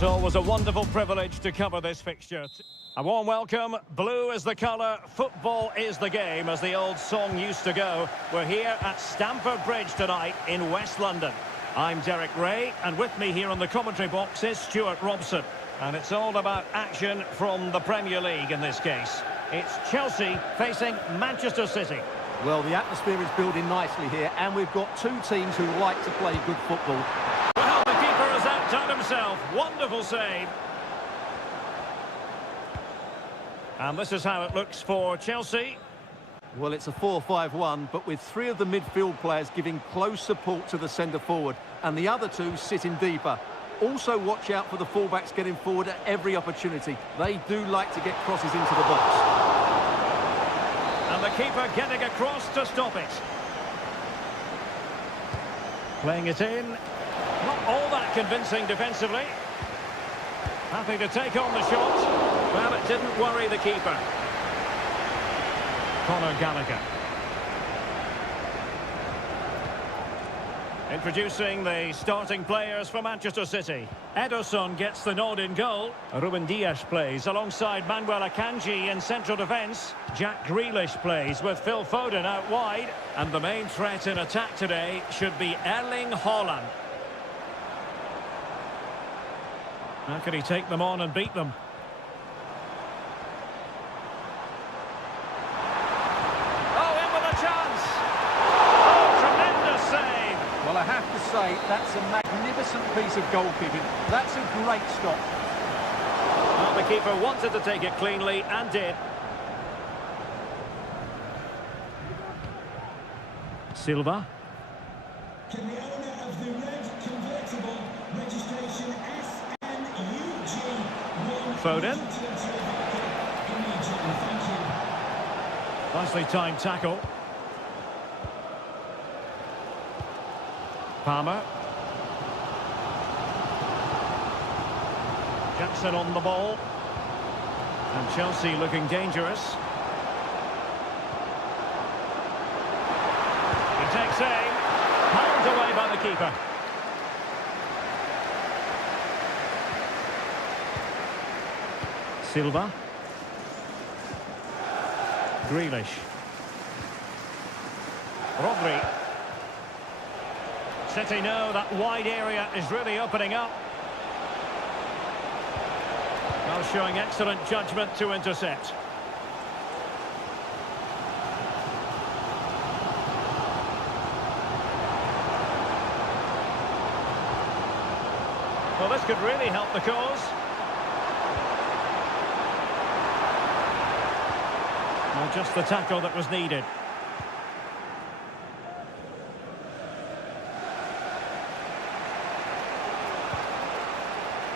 It's always a wonderful privilege to cover this fixture. A warm welcome. Blue is the colour, football is the game, as the old song used to go. We're here at Stamford Bridge tonight in West London. I'm Derek Ray, and with me here on the commentary box is Stuart Robson. And it's all about action from the Premier League in this case. It's Chelsea facing Manchester City. Well, the atmosphere is building nicely here, and we've got two teams who like to play good football. Well, the keeper has outdone himself. Wonderful save. And this is how it looks for Chelsea. Well, it's a 4-5-1, but with three of the midfield players giving close support to the centre-forward, and the other two sitting deeper. Also watch out for the fullbacks getting forward at every opportunity. They do like to get crosses into the box. And the keeper getting across to stop it. Playing it in. Not all that convincing defensively. Happy to take on the shot. Well, it didn't worry the keeper. Conor Gallagher. Introducing the starting players for Manchester City. Ederson gets the nod in goal. Ruben Dias plays alongside Manuel Akanji in central defence. Jack Grealish plays with Phil Foden out wide. And the main threat in attack today should be Erling Haaland. How can he take them on and beat them? Well, I have to say, that's a magnificent piece of goalkeeping. That's a great stop. Well, the keeper wanted to take it cleanly and did. Silva. Can the owner of the red convertible registration SNUG1 Foden. immediately? Thank you. Nicely timed tackle. Palmer. Jackson on the ball. And Chelsea looking dangerous. He takes aim. Pounded away by the keeper. Silva. Grealish. Rodri. City know that wide area is really opening up. Well, showing excellent judgment to intercept. Well, this could really help the cause. Well, just the tackle that was needed.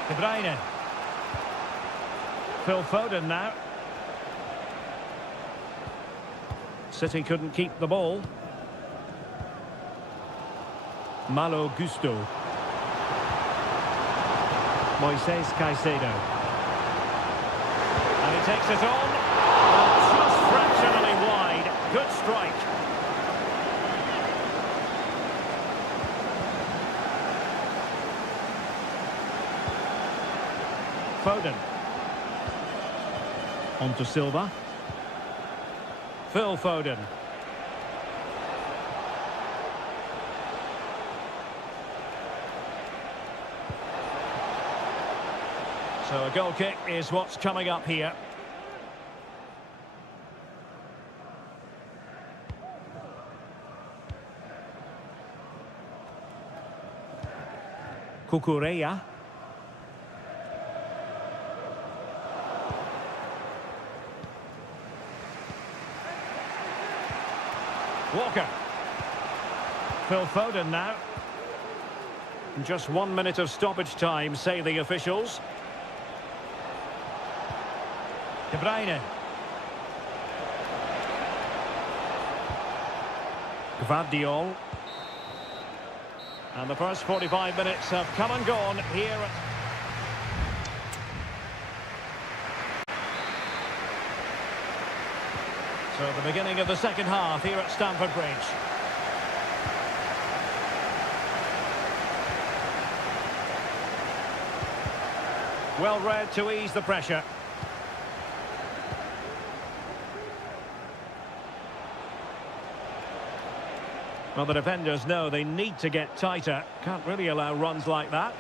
De Bruyne. Phil Foden now. City couldn't keep the ball. Malo Gusto. Moises Caicedo. And he takes it on. Just fractionally wide. Good strike. Foden. On to Silva. Phil Foden. So a goal kick is what's coming up here. Cucurella. Walker. Phil Foden now. Just 1 minute of stoppage time, say the officials. De Bruyne. Gvardiol. And the first 45 minutes have come and gone here at... So the beginning of the second half here at Stamford Bridge. Well read to ease the pressure. Well, the defenders know they need to get tighter. Can't really allow runs like that.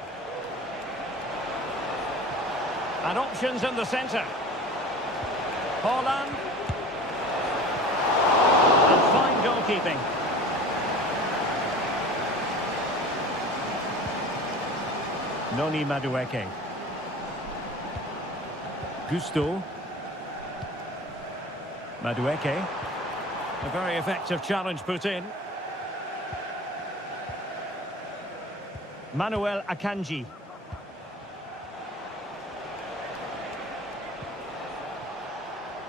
And options in the centre. Haaland. And fine goalkeeping. Noni Madueke. Gusto. Madueke. A very effective challenge put in. Manuel Akanji.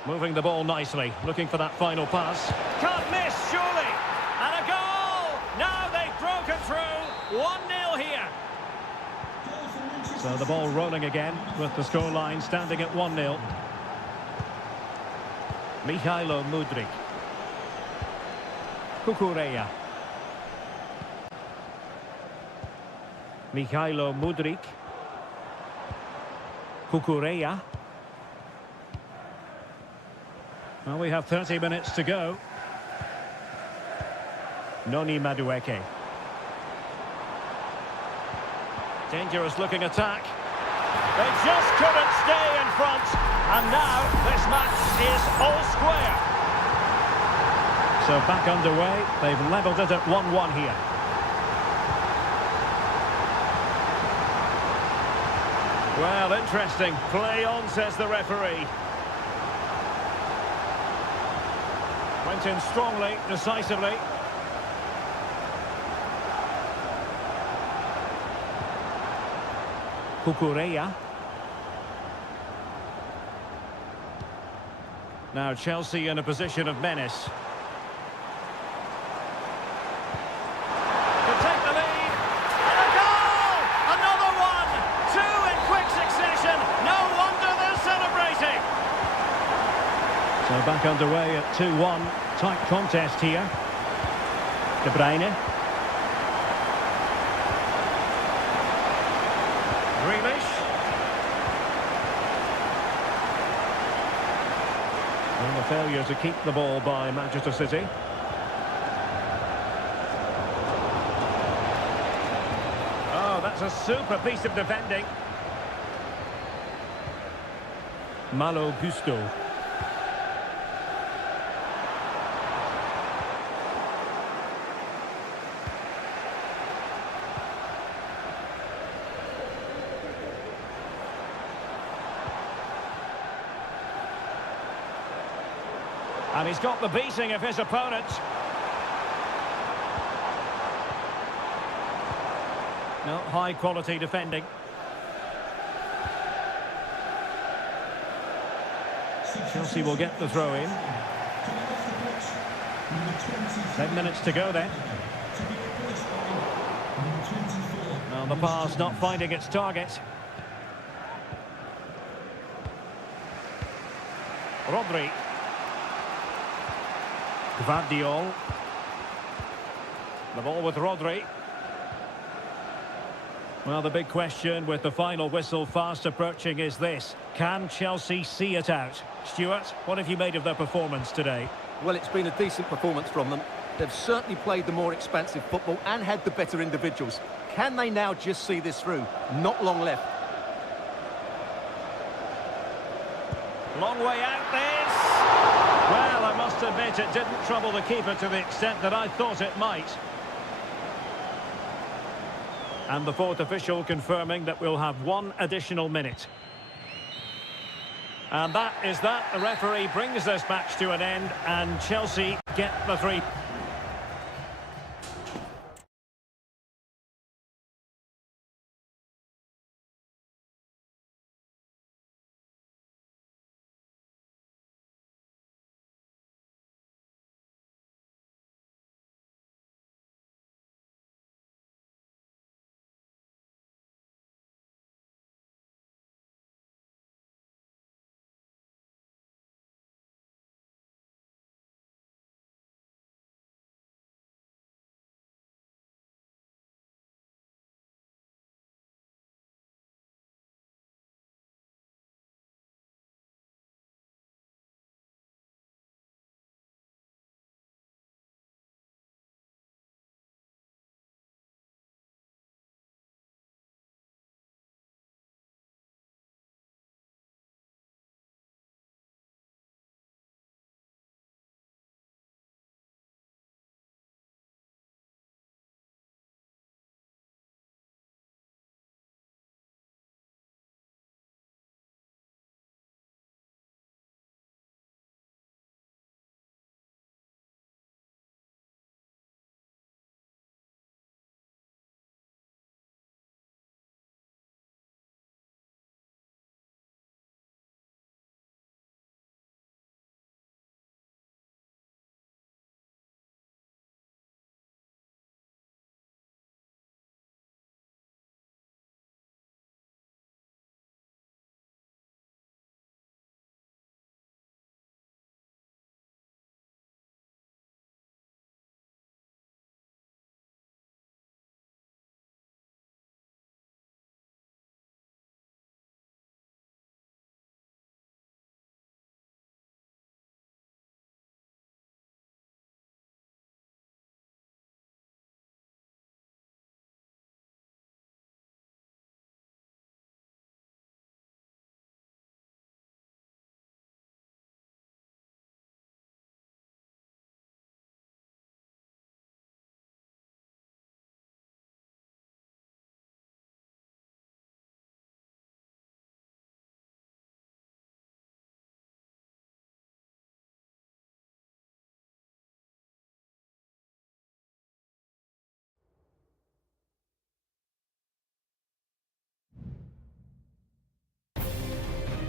Moving the ball nicely, looking for that final pass. Can't miss, surely! And a goal! Now they've broken through. 1-0 here. So the ball rolling again, with the scoreline standing at 1-0. Mihailo Mudryk. Kukureya. Mihailo Mudryk. Kukureya. Well, we have 30 minutes to go. Noni Madueke. Dangerous looking attack. They just couldn't stay in front. And now this match is all square. So back underway. They've levelled it at 1-1 here. Well, interesting. Play on, says the referee. Went in strongly, decisively. Kukureya. Now Chelsea in a position of menace. To take the lead. And a goal! Another one! Two in quick succession. No wonder they're celebrating. So back underway at 2-1. Tight contest here. De Bruyne. Grealish. And the failure to keep the ball by Manchester City. Oh, that's a super piece of defending. Malo Gusto. And he's got the beating of his opponent. No, high quality defending. Chelsea will get the throw in. 10 minutes to go then. Now the pass not finding its target. Rodri. Gvardiol. The ball with Rodri. Well, the big question with the final whistle fast approaching is this. Can Chelsea see it out? Stuart, what have you made of their performance today? Well, it's been a decent performance from them. They've certainly played the more expansive football and had the better individuals. Can they now just see this through? Not long left. Long way out this. Well, I must admit it didn't trouble the keeper to the extent that I thought it might. And the fourth official confirming that we'll have one additional minute. And that is that. The referee brings this match to an end and Chelsea get the 3.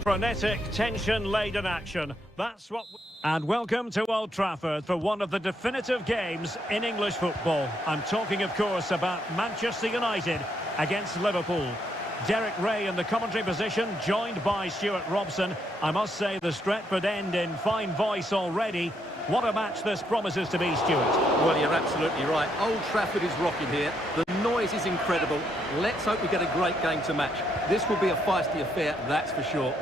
Frenetic, tension-laden action. That's what... And welcome to Old Trafford for one of the definitive games in English football. I'm talking, of course, about Manchester United against Liverpool. Derek Ray in the commentary position, joined by Stuart Robson. I must say the Stretford end in fine voice already. What a match this promises to be, Stuart. Well, you're absolutely right. Old Trafford is rocking here. The noise is incredible. Let's hope we get a great game to match. This will be a feisty affair, that's for sure.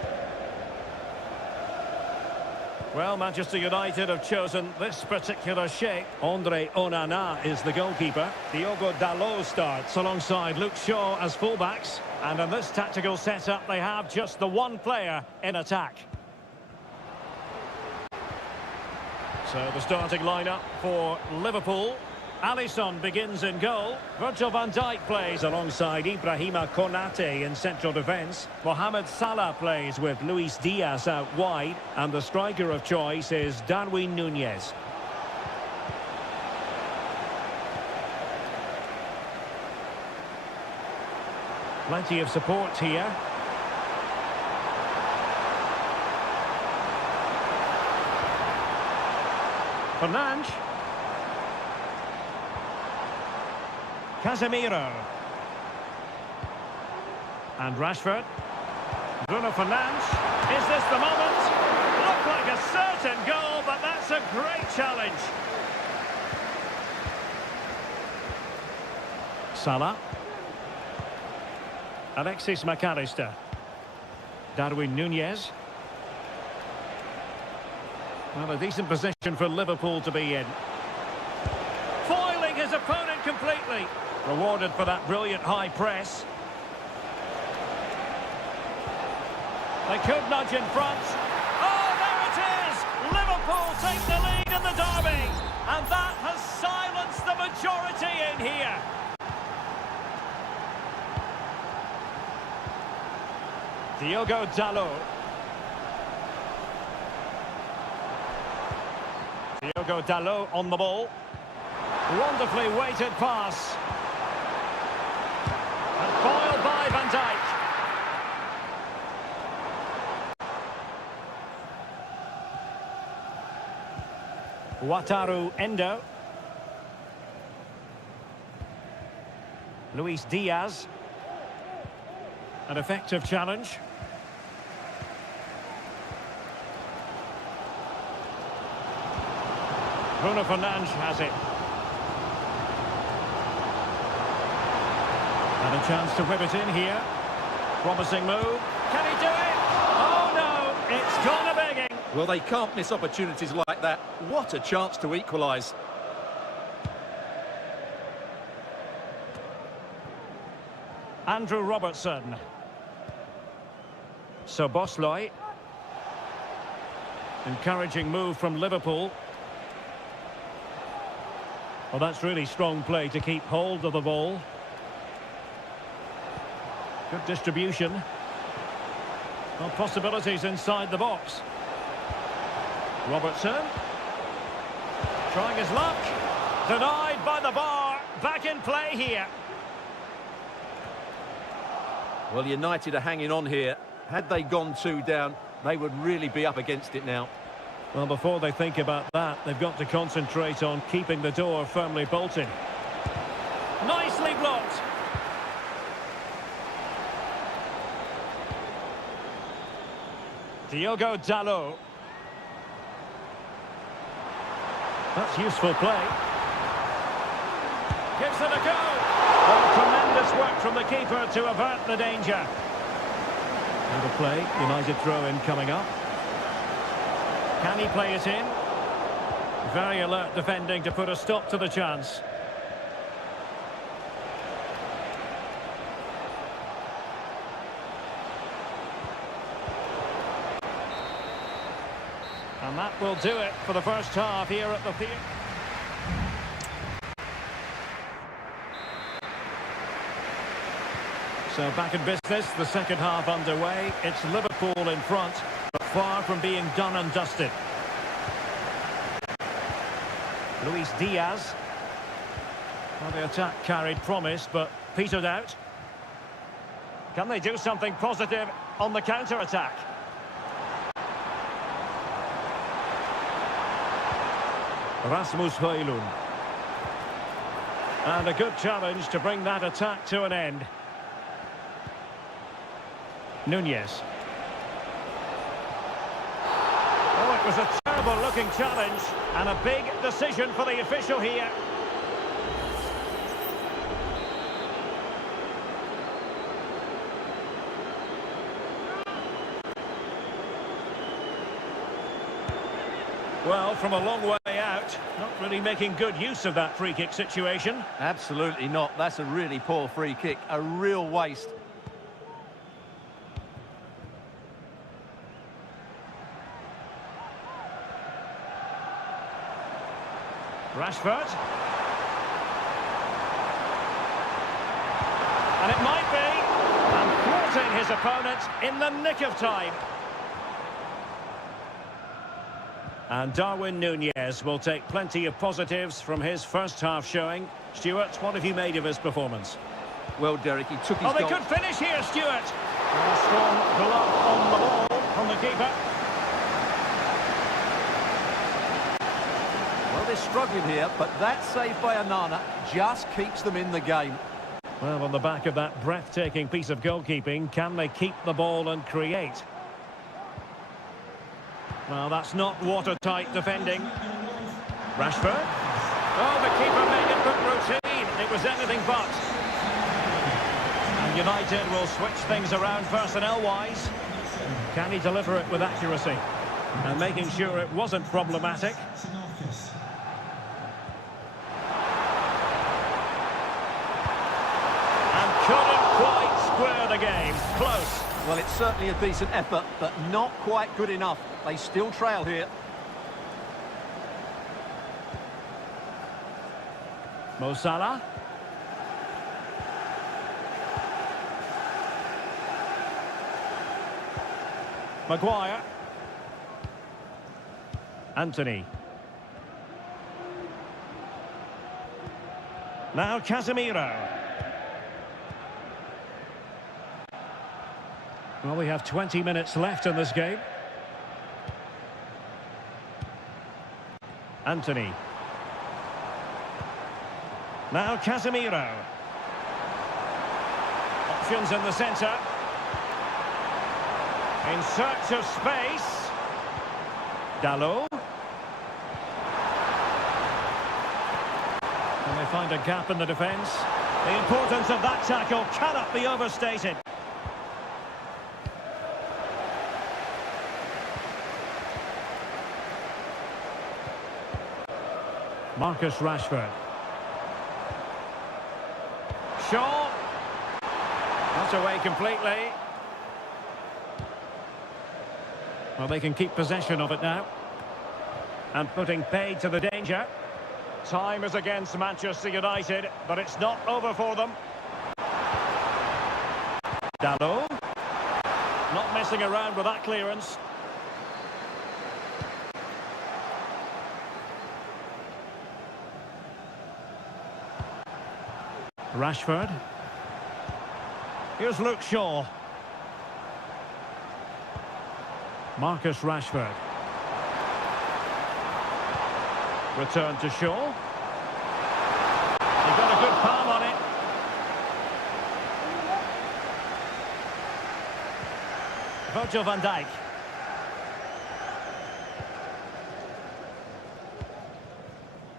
Well, Manchester United have chosen this particular shape. Andre Onana is the goalkeeper. Diogo Dalot starts alongside Luke Shaw as fullbacks. And in this tactical setup, they have just the one player in attack. So the starting lineup for Liverpool. Alisson begins in goal. Virgil van Dijk plays alongside Ibrahima Konate in central defence. Mohamed Salah plays with Luis Diaz out wide. And the striker of choice is Darwin Núñez. Plenty of support here. Fernandes. Casemiro. And Rashford. Bruno Fernandes. Is this the moment? Looked like a certain goal, but that's a great challenge. Salah. Alexis McAllister. Darwin Núñez. Well, a decent position for Liverpool to be in. Foiling his opponent completely. Rewarded for that brilliant high press. They could nudge in front. Oh, there it is! Liverpool take the lead in the derby. And that has silenced the majority in here. Diogo Dalot. Diogo Dalot on the ball. Wonderfully weighted pass. And foiled by Van Dijk. Wataru Endo. Luis Diaz. An effective challenge. Bruno Fernandes has it. And a chance to whip it in here. Promising move. Can he do it? Oh no, it's gone a begging. Well, they can't miss opportunities like that. What a chance to equalise. Andrew Robertson. Szoboszlai. Encouraging move from Liverpool. Well, that's really strong play to keep hold of the ball. Good distribution. Well, possibilities inside the box. Robertson. Trying his luck. Denied by the bar. Back in play here. Well, United are hanging on here. Had they gone 2 down, they would really be up against it now. Well, before they think about that, they've got to concentrate on keeping the door firmly bolted. Nicely blocked. Diogo Dalot. That's useful play. Gives it a go. Oh, tremendous work from the keeper to avert the danger. And a play, United throw-in coming up. Can he play it in? Very alert defending to put a stop to the chance. And that will do it for the first half here at the theatre. So back in business, the second half underway. It's Liverpool in front, but far from being done and dusted. Luis Diaz. Well, the attack carried promise, but petered out. Can they do something positive on the counter-attack? Rasmus Højlund. And a good challenge to bring that attack to an end. Nunez. Oh, it was a terrible-looking challenge, and a big decision for the official here. Well, from a long way out, not really making good use of that free kick situation. Absolutely not. That's a really poor free kick. A real waste. Rashford. And it might be. And thwarting his opponent in the nick of time. And Darwin Nunez will take plenty of positives from his first half showing. Stuart, what have you made of his performance? Well, Derek, he took his Oh, they goal. could finish here, Stuart. And a strong glove on the ball from the keeper. Well, they're struggling here, but that save by Onana just keeps them in the game. Well, on the back of that breathtaking piece of goalkeeping, can they keep the ball and create? Well, that's not watertight defending. Rashford. Oh, the keeper made it look routine. It was anything but. And United will switch things around personnel-wise. Can he deliver it with accuracy? And making sure it wasn't problematic. And couldn't quite square the game. Close. Well, it's certainly a decent effort, but not quite good enough. They still trail here. Mo Salah. Maguire. Anthony. Now Casemiro. Well, we have 20 minutes left in this game. Anthony. Now Casemiro. Options in the centre. In search of space. Dalot. Can they find a gap in the defence? The importance of that tackle cannot be overstated. Marcus Rashford. Shaw. Not away completely. Well, they can keep possession of it now. And putting paid to the danger. Time is against Manchester United, but it's not over for them. Dalot. Not messing around with that clearance. Rashford. Here's Luke Shaw. Marcus Rashford. Return to Shaw. He got a good palm on it. Virgil van Dijk.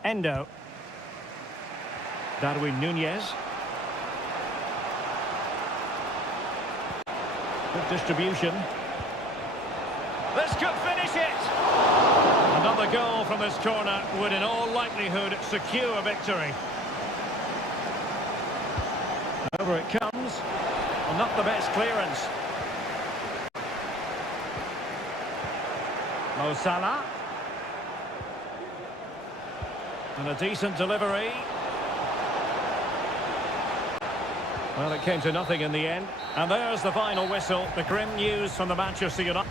Endo. Darwin Nunez. Good distribution. This could finish it! Another goal from this corner would in all likelihood secure victory. Over it comes. Well, not the best clearance. Mo Salah. And a decent delivery. Well, it came to nothing in the end. And there's the final whistle. The grim news from the Manchester United.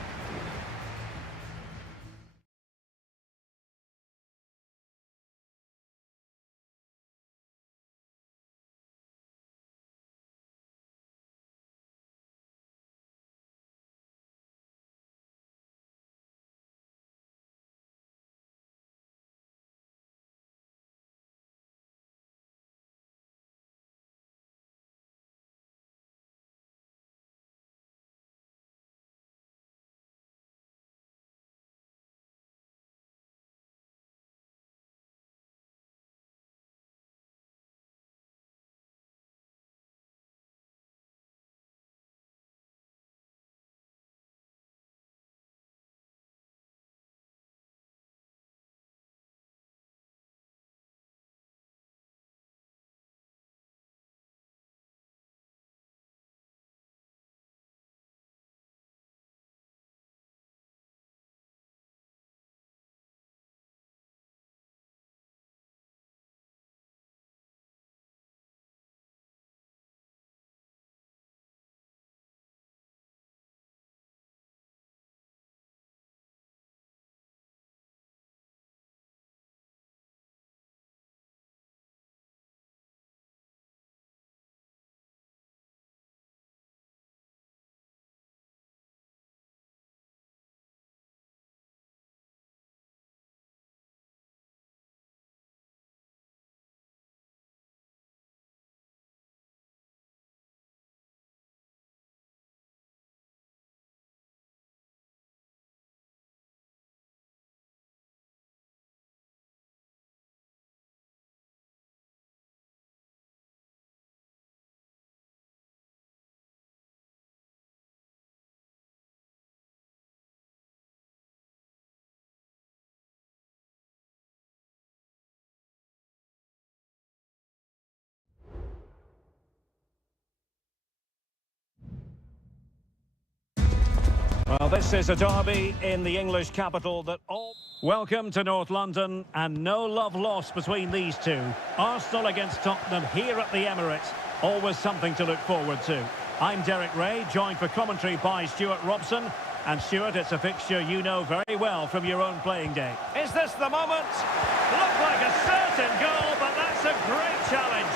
Well, this is a derby in the English capital that all... Welcome to North London, and no love lost between these two. Arsenal against Tottenham here at the Emirates. Always something to look forward to. I'm Derek Ray, joined for commentary by Stuart Robson. And Stuart, it's a fixture you know very well from your own playing day. Is this the moment? Looked like a certain goal, but that's a great challenge.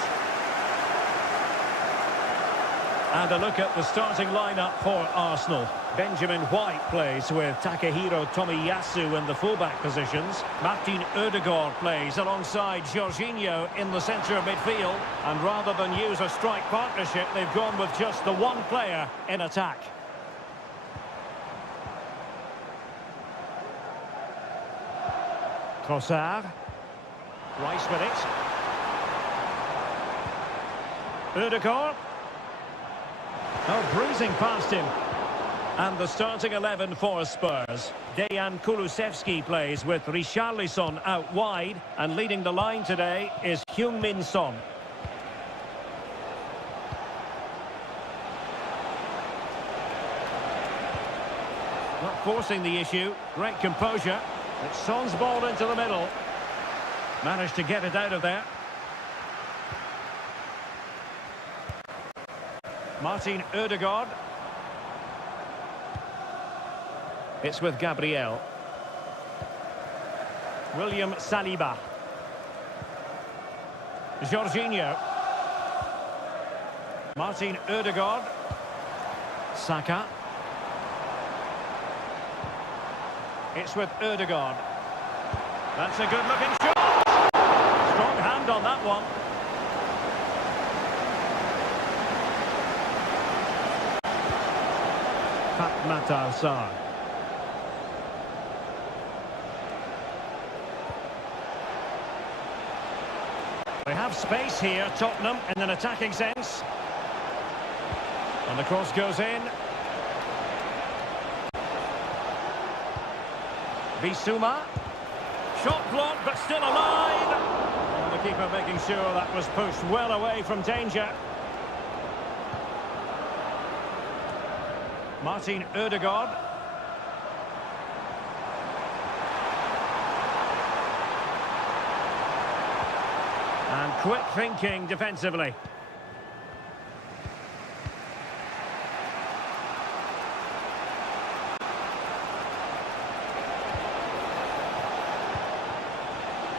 And a look at the starting lineup for Arsenal. Benjamin White plays with Takehiro Tomiyasu in the fullback positions. Martin Ødegaard plays alongside Jorginho in the centre of midfield. And rather than use a strike partnership, they've gone with just the one player in attack. Trossard. Rice with it. Ødegaard. Oh, breezing past him. And the starting 11 for Spurs. Dejan Kulusevski plays with Richarlison out wide. And leading the line today is Heung-min Son. Not forcing the issue. Great composure. It's Son's ball into the middle. Managed to get it out of there. Martin Ødegaard. It's with Gabriel. William Saliba. Jorginho. Martin Ødegaard. Saka. It's with Ødegaard. That's a good-looking shot. Strong hand on that one. Pat Matar. They have space here, Tottenham, in an attacking sense. And the cross goes in. Bissouma. Shot blocked, but still alive. And the keeper making sure that was pushed well away from danger. Martin Ødegaard. And quick thinking defensively.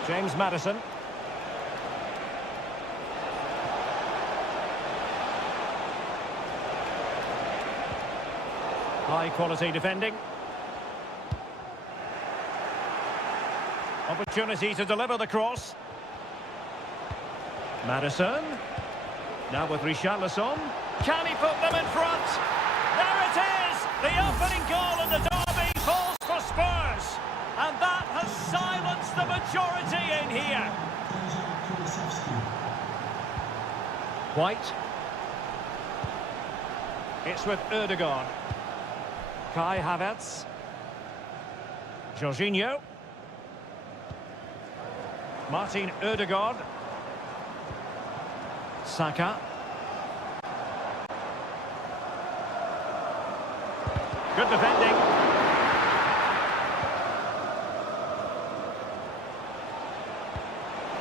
James Maddison. High quality defending. Opportunity to deliver the cross. Maddison. Now with Richarlison. Can he put them in front? There it is! The opening goal in the derby falls for Spurs. And that has silenced the majority in here. White. It's with Ødegaard. Kai Havertz. Jorginho. Martin Ødegaard. Saka. Good defending.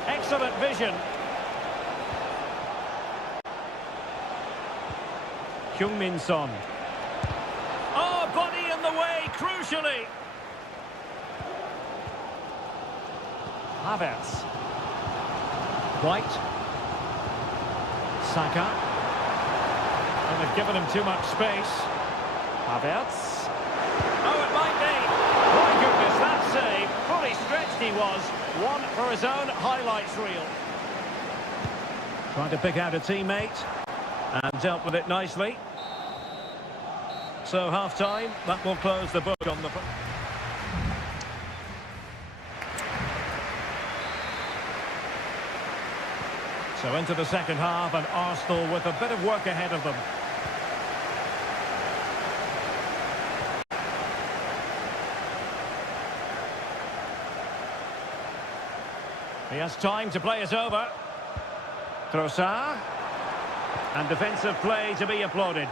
Excellent vision. Heung-min Son. Oh, body in the way, crucially. Havertz. White. Saka. And they've given him too much space. Havertz. Oh, it might be. My goodness, that save. Fully stretched he was. One for his own highlights reel. Trying to pick out a teammate. And dealt with it nicely. So half-time, that will close the book on the... So into the second half, and Arsenal with a bit of work ahead of them. He has time to play it over. Trossard. And defensive play to be applauded.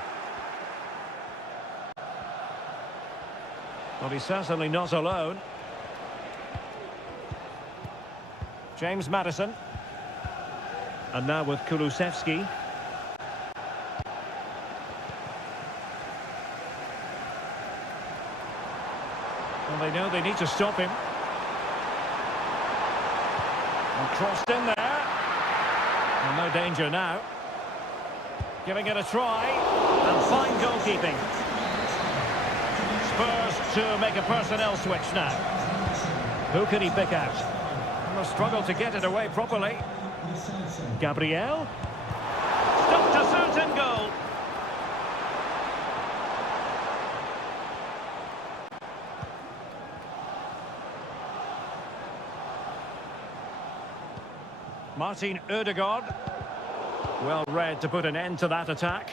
Well, he's certainly not alone. James Maddison. And now with Kulusevski. Well, they know they need to stop him. And crossed in there. And no danger now. Giving it a try. And fine goalkeeping. Spurs to make a personnel switch now. Who can he pick out? Well, struggled to get it away properly. Gabriel. Stopped a certain goal. Martin Ødegaard. Well read to put an end to that attack.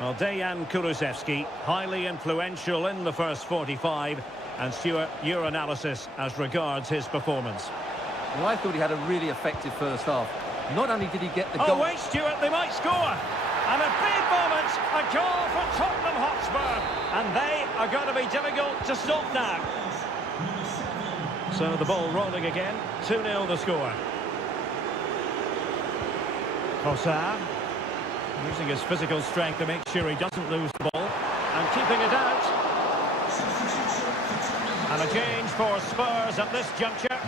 Well, Dejan Kulusevski, highly influential in the first 45. And Stuart, your analysis as regards his performance. Well, I thought he had a really effective first half. Not only did he get the goal... Oh, wait, Stuart, they might score. And a big moment, a goal for Tottenham Hotspur. And they are going to be difficult to stop now. So the ball rolling again, 2-0 the score. Kossar, using his physical strength to make sure he doesn't lose the ball. And keeping it out. And a change for Spurs at this juncture.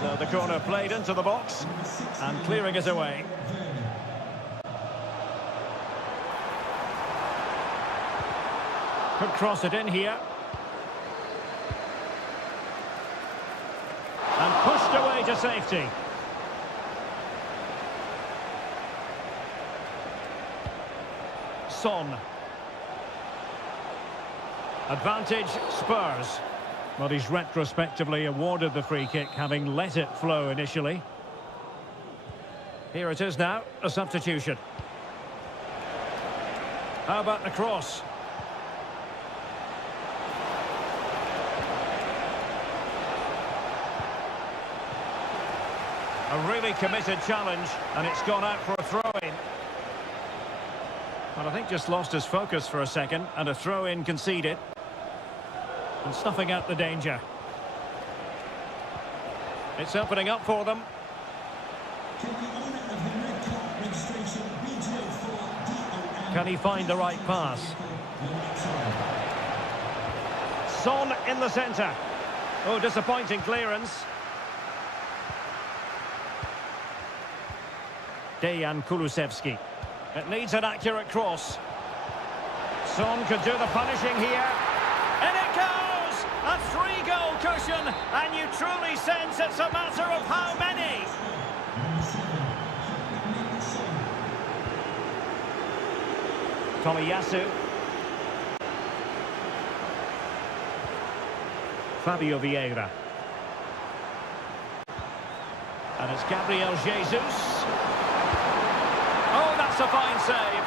So the corner played into the box and clearing it away. Could cross it in here. And pushed away to safety. Son. Advantage Spurs. Well, he's retrospectively awarded the free kick, having let it flow initially. Here it is now, a substitution. How about the cross? A really committed challenge, and it's gone out for a throw-in. But I think just lost his focus for a second, and a throw-in conceded. And snuffing out the danger. It's opening up for them. Can he find the right pass? Son in the centre. Oh, disappointing clearance. Dejan Kulusevski. It needs an accurate cross. Son could do the punishing here. And it goes! A 3-goal cushion, and you truly sense it's a matter of how many. Tomiyasu. Fabio Vieira. And it's Gabriel Jesus. Oh, that's a fine save.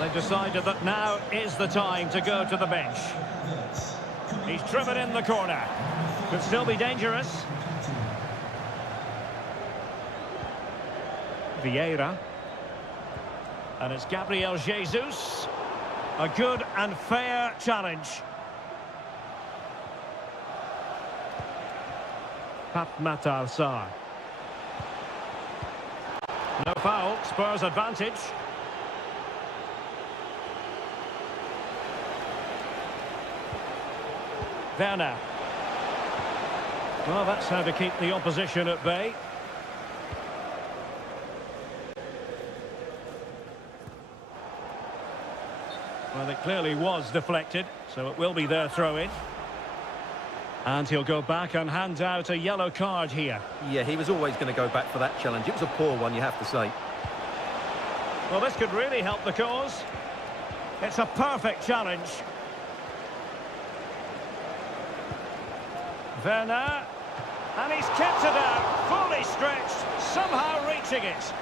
They've decided that now is the time to go to the bench. He's driven in the corner. Could still be dangerous. Vieira. And it's Gabriel Jesus. A good and fair challenge. Matar Sarr. No foul, Spurs advantage. Werner. Well, that's how to keep the opposition at bay. Well, it clearly was deflected, so it will be their throw-in. And he'll go back and hand out a yellow card here. Yeah, he was always going to go back for that challenge. It was a poor one, you have to say. Well, this could really help the cause. It's a perfect challenge. Werner, and he's kept it out, fully stretched, somehow reaching it.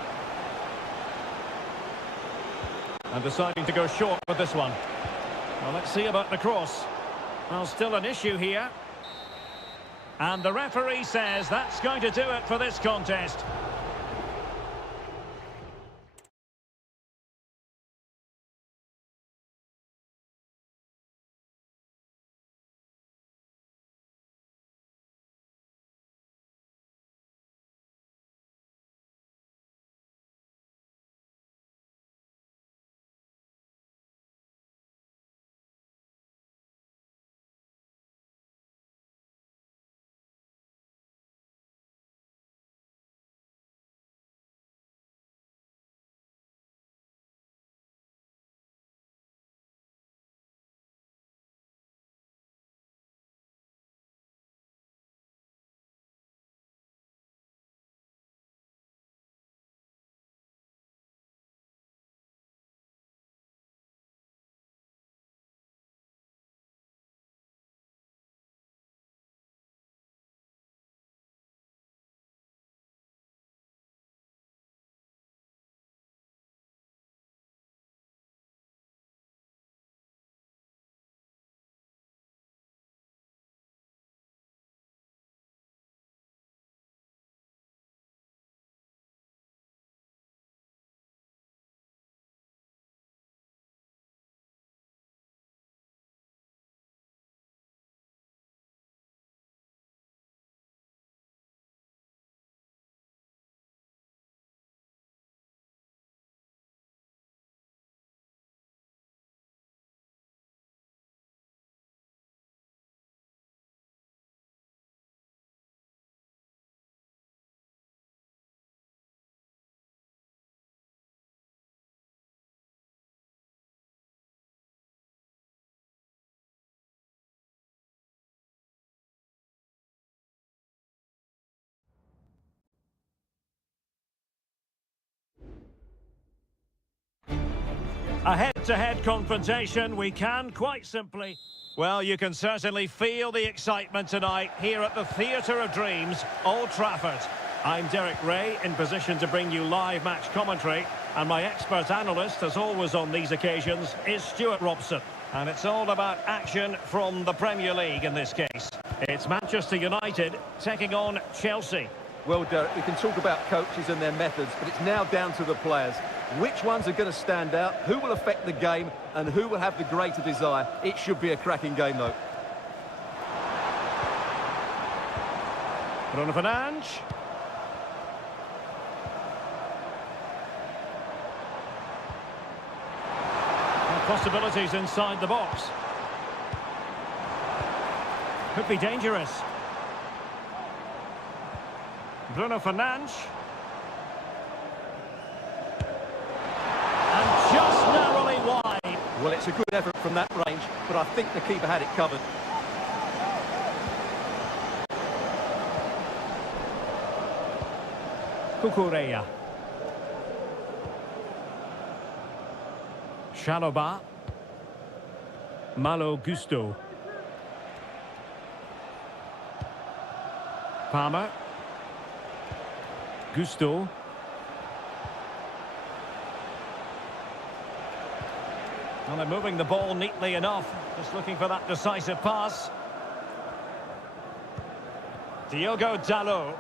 And deciding to go short with this one. Well, let's see about the cross. Well, still an issue here. And the referee says that's going to do it for this contest. A head-to-head confrontation, we can quite simply... Well, you can certainly feel the excitement tonight here at the Theatre of Dreams, Old Trafford. I'm Derek Ray, in position to bring you live match commentary, and my expert analyst, as always on these occasions, is Stuart Robson. And it's all about action from the Premier League in this case. It's Manchester United taking on Chelsea. Well, Derek, we can talk about coaches and their methods, but it's now down to the players. Which ones are going to stand out, who will affect the game, and who will have the greater desire? It should be a cracking game, though. Bruno Fernandes. Possibilities inside the box. Could be dangerous. Bruno Fernandes. And just narrowly wide. Well, it's a good effort from that range, but I think the keeper had it covered. Cucurella. Chalobah. Malo Gusto. Palmer. Gusto. Well, they're moving the ball neatly enough. Just looking for that decisive pass. Diogo Dalot.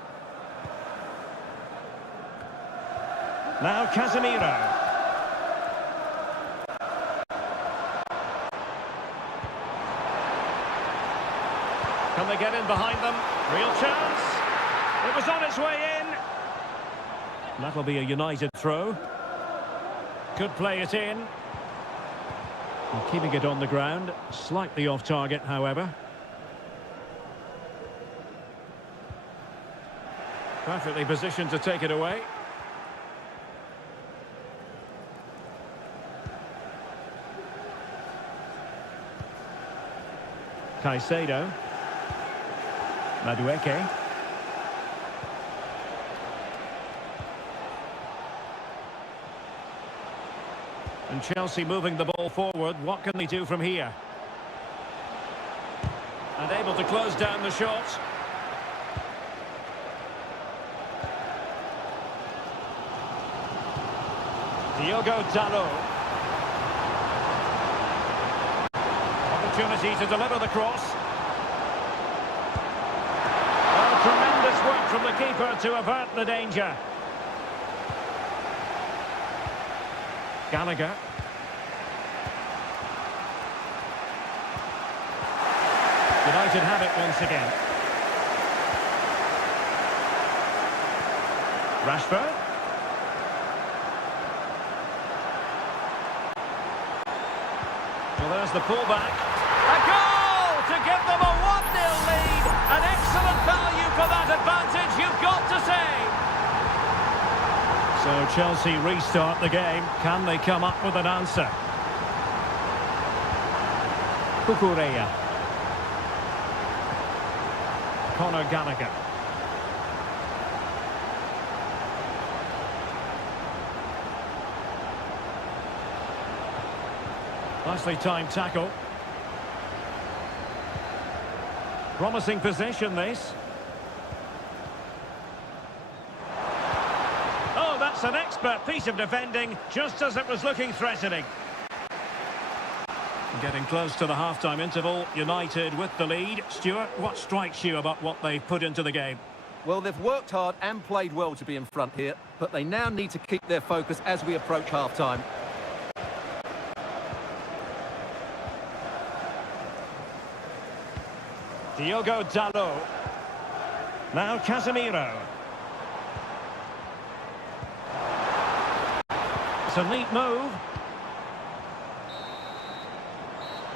Now Casemiro. Can they get in behind them? Real chance. It was on its way in. That'll be a United throw. Could play it in. And keeping it on the ground. Slightly off target, however. Perfectly positioned to take it away. Caicedo. Madueke. And Chelsea moving the ball forward. What can they do from here? And able to close down the shot. Diogo Dalot. Opportunity to deliver the cross. Tremendous work from the keeper to avert the danger. Gallagher. United have it once again. Rashford. Well, there's the pullback. A goal to give them a 1-0 lead. An excellent value for that advantage, you've got to say. So Chelsea restart the game. Can they come up with an answer? Cucurella. Conor Gallagher. Nicely timed tackle. Promising possession, this. Oh, that's an expert piece of defending, just as it was looking threatening. Getting close to the half-time interval, United with the lead. Stuart, what strikes you about what they've put into the game? Well, they've worked hard and played well to be in front here, but they now need to keep their focus as we approach half-time. Diogo Dalot. Now Casemiro. It's a neat move.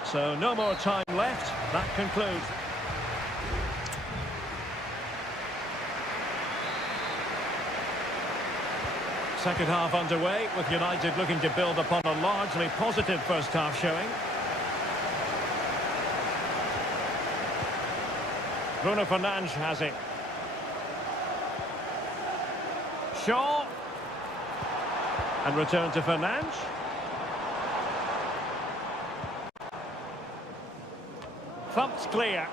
So no more time left. That concludes. Second half underway, with United looking to build upon a largely positive first half showing. Bruno Fernandes has it. Shaw. And return to Fernandes. Thumped clear.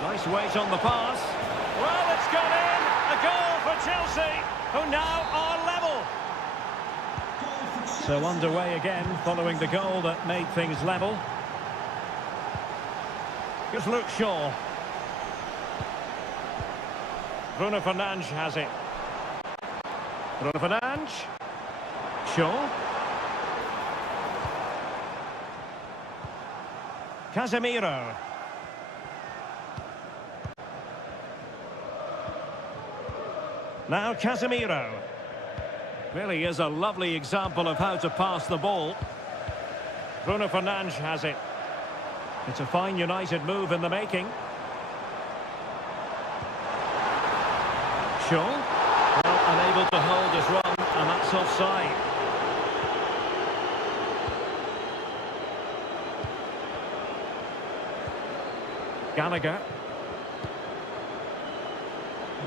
Nice weight on the pass. Well, it's gone in. A goal for Chelsea, who now are level. So underway again, following the goal that made things level. Here's Luke Shaw. Bruno Fernandes has it. Bruno Fernandes. Shaw. Casemiro. Now Casemiro. Really is a lovely example of how to pass the ball. Bruno Fernandes has it. It's a fine United move in the making. Shaw. Well, unable to hold his run, and that's offside. Gallagher.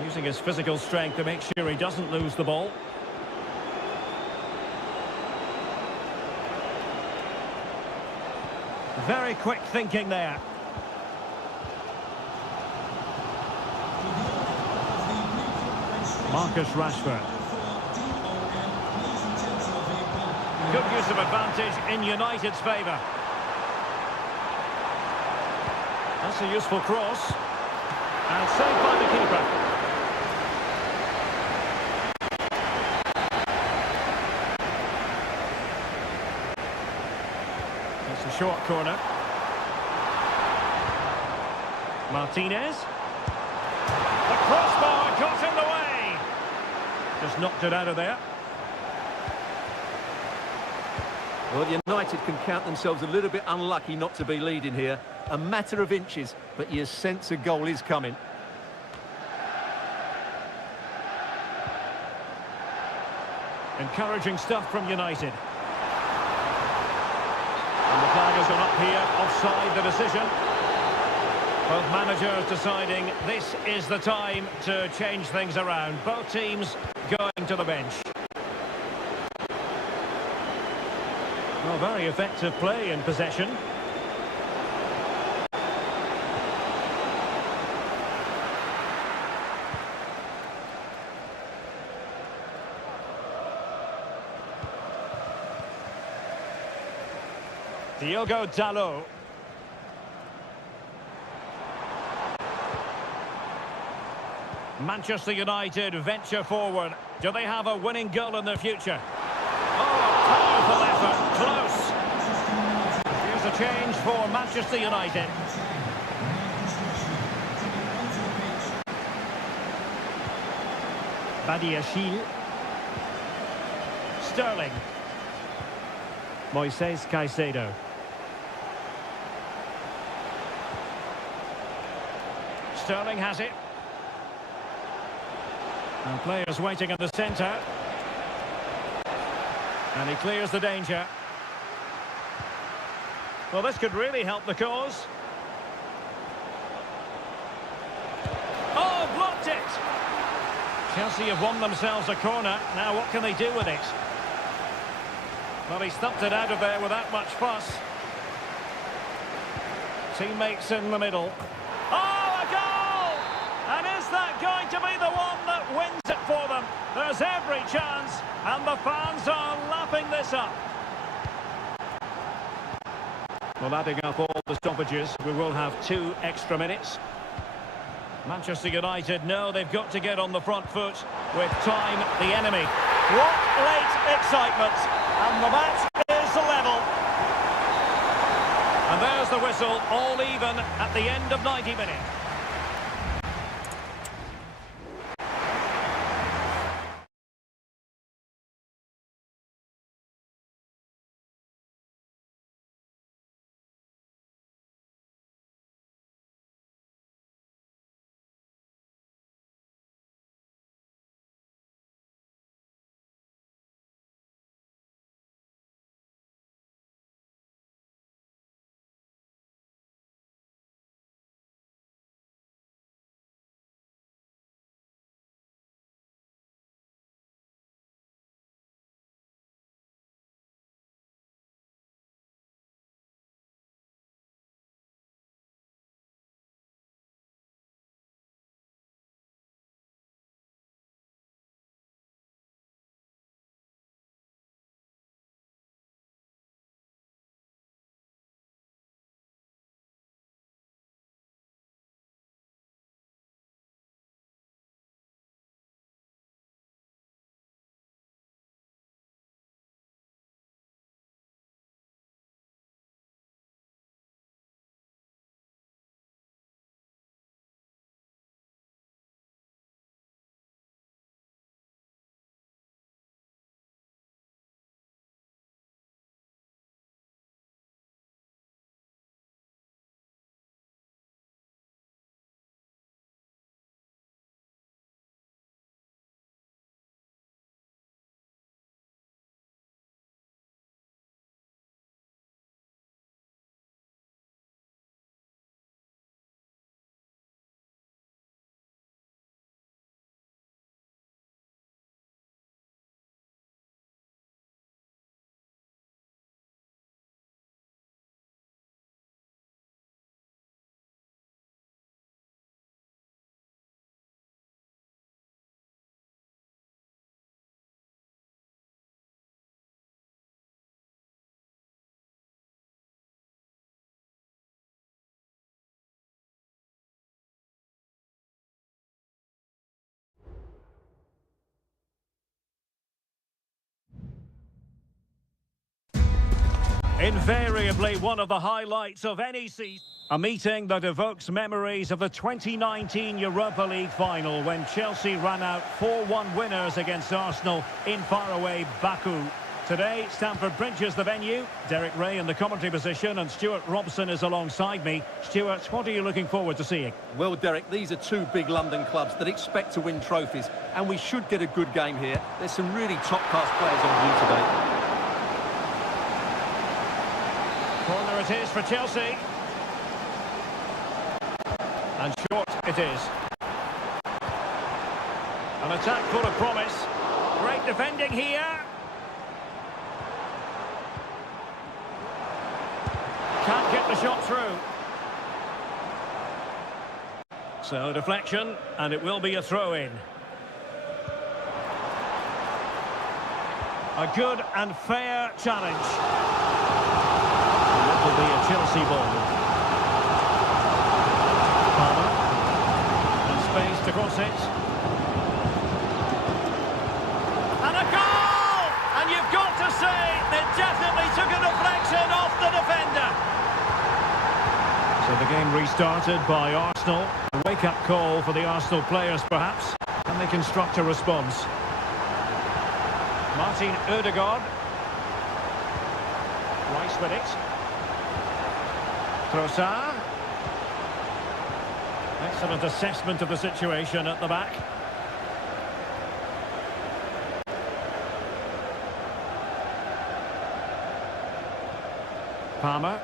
Using his physical strength to make sure he doesn't lose the ball. Very quick thinking there. Marcus Rashford. Good use of advantage in United's favour. That's a useful cross. And saved by the keeper. It's a short corner. Martinez. The crossbar got in the way. Just knocked it out of there. Well, United can count themselves a little bit unlucky not to be leading here. A matter of inches, but you sense a goal is coming. Encouraging stuff from United. And the flag has gone up here, offside the decision. Both managers deciding this is the time to change things around. Both teams going to the bench. Well, very effective play in possession. Diogo Dalot. Manchester United venture forward. Do they have a winning goal in their future? Oh, powerful effort. Close. Here's a change for Manchester United. Badiashile. Sterling. Moises Caicedo. Sterling has it. And players waiting in the centre. And he clears the danger. Well, this could really help the cause. Oh, blocked it! Chelsea have won themselves a corner. Now what can they do with it? Well, he stumped it out of there without much fuss. Teammates in the middle. Oh, a goal! And is that going to be the one that wins it for them? There's every chance, and the fans are lapping this up. Well, adding up all the stoppages, we will have 2 extra minutes. Manchester United know they've got to get on the front foot with time the enemy. What late excitement! And the match is level. And there's the whistle, all even at the end of 90 minutes. Invariably one of the highlights of any season. A meeting that evokes memories of the 2019 Europa League final when Chelsea ran out 4-1 winners against Arsenal in faraway Baku. Today, Stamford Bridge is the venue. Derek Ray in the commentary position and Stuart Robson is alongside me. Stuart, what are you looking forward to seeing? Well, Derek, these are two big London clubs that expect to win trophies, and we should get a good game here. There's some really top-class players on view today. Corner it is for Chelsea. And short it is. An attack full of promise. Great defending here. Can't get the shot through. So deflection, and it will be a throw-in. A good and fair challenge. And that will be a Chelsea ball. Palmer. And space to cross it. And a goal! And you've got to say, it definitely took a deflection off the defender. So the game restarted by Arsenal. A wake-up call for the Arsenal players, perhaps. And they construct a response. Martin Ødegaard. Rice with it. Trossard. Excellent assessment of the situation at the back. Palmer.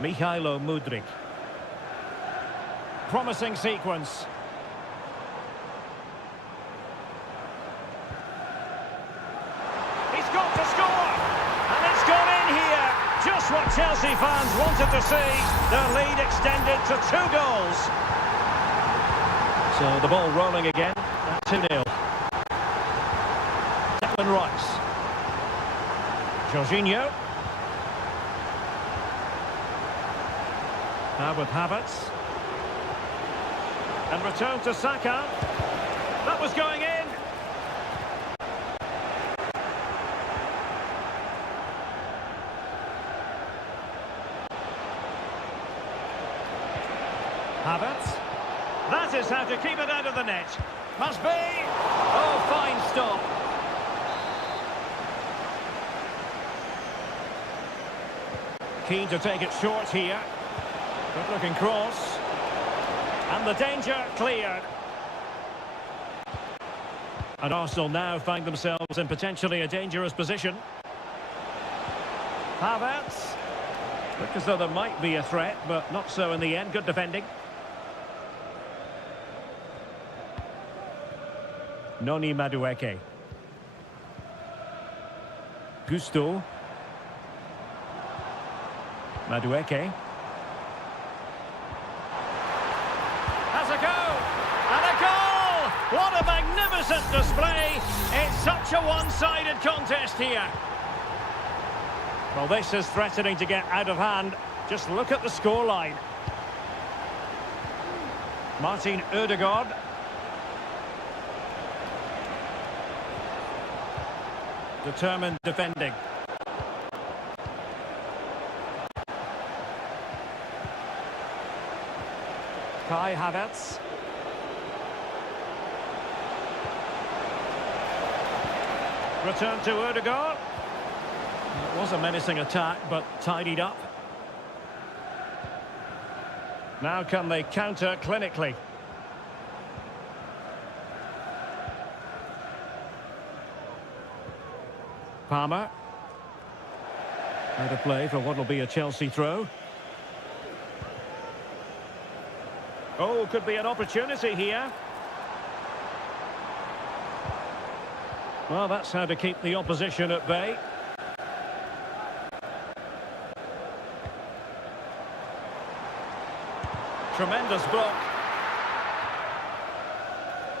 Mihailo Mudryk. Promising sequence. He's got to score! And it's gone in here! Just what Chelsea fans wanted to see. Their lead extended to 2 goals. So the ball rolling again. That's 2-0. Declan Rice. Jorginho. Now with Havertz. And return to Saka. That was going in. Havertz. That is how to keep it out of the net. Must be. Oh, fine stop. Keen to take it short here. Good looking cross. And the danger cleared. And Arsenal now find themselves in potentially a dangerous position. Havertz. Look as though there might be a threat, but not so in the end. Good defending. Noni Madueke. Gusto. Madueke. Has a go! And a goal! What a magnificent display! It's such a one-sided contest here. Well, this is threatening to get out of hand. Just look at the scoreline. Martin Ødegaard. Determined defending. Kai Havertz. Return to Ødegaard. It was a menacing attack, but tidied up. Now can they counter clinically? Palmer. Out of play for what will be a Chelsea throw. Oh, could be an opportunity here. Well, that's how to keep the opposition at bay. Tremendous block.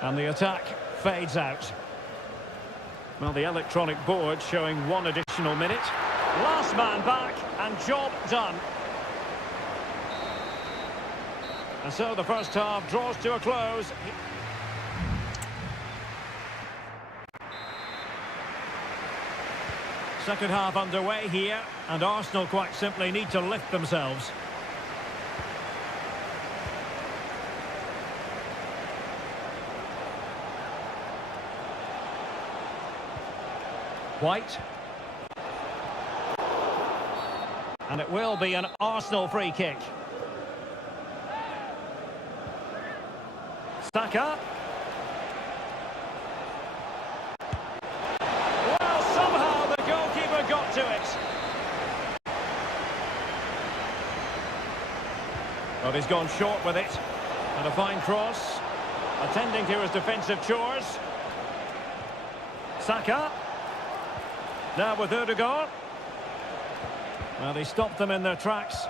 And the attack fades out. Well, the electronic board showing 1 additional minute. Last man back and job done. And so the first half draws to a close. Second half underway here, and Arsenal quite simply need to lift themselves. White. And it will be an Arsenal free kick. Saka. Well, somehow the goalkeeper got to it. But he's gone short with it. And a fine cross. Attending to his defensive chores. Saka. Now with Ødegaard. Well, he stopped them in their tracks.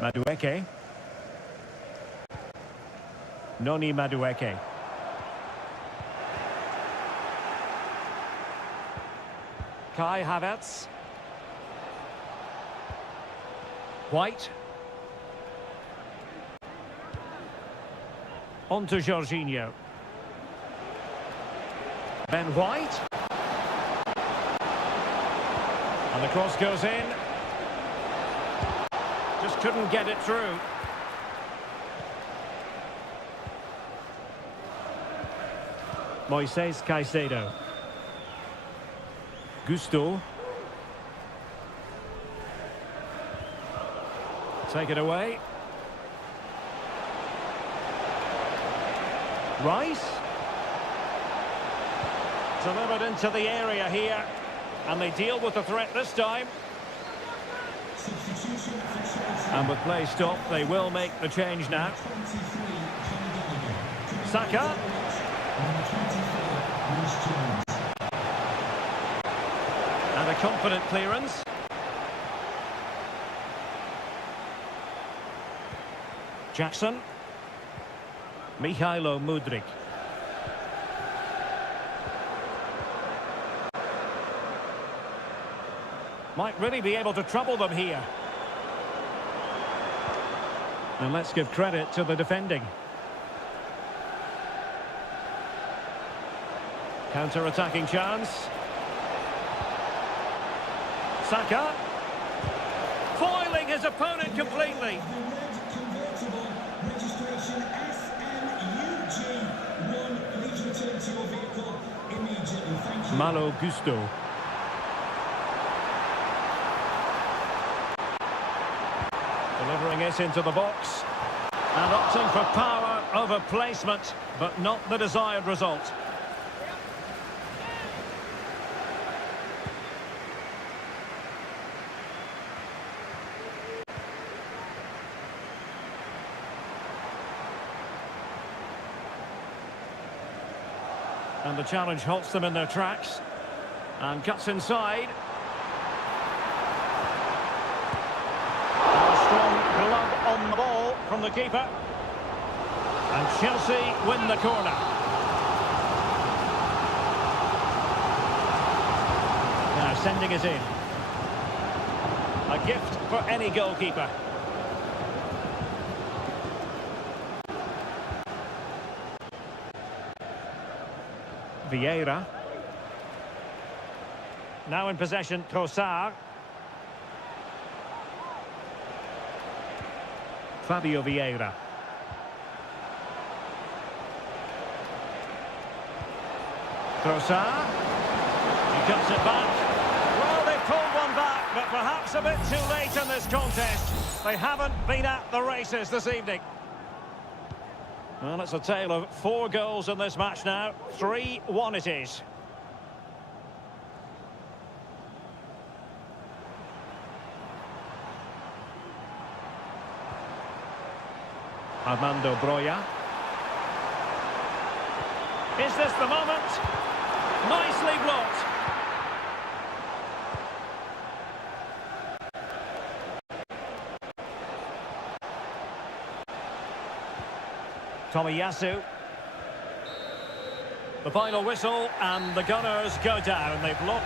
Madueke. Noni Madueke. Kai Havertz. White. On to Jorginho. Ben White. And the cross goes in. Just couldn't get it through. Moises Caicedo. Gusto. Take it away. Rice. Delivered into the area here. And they deal with the threat this time. And with play stopped, they will make the change now. Saka. And a confident clearance. Jackson. Mihailo Mudryk. Might really be able to trouble them here. And let's give credit to the defending. Counter-attacking chance. Saka. Foiling his opponent completely. Registration SNUG1. Please return to your vehicle immediately. Thank you. Malo Gusto. Delivering it into the box. And opting for power over placement, but not the desired result. And the challenge halts them in their tracks. And cuts inside. And a strong glove on the ball from the keeper. And Chelsea win the corner. Now sending it in. A gift for any goalkeeper. Vieira. Now in possession, Trossard. Fabio Vieira. Trossard. He cuts it back. Well, they pulled one back, but perhaps a bit too late in this contest. They haven't been at the races this evening. Well, it's a tale of 4 goals in this match now. 3-1 it is. Armando Broja. Is this the moment? Nicely blocked. Tomiyasu. The final whistle, and the Gunners go down. They've lost.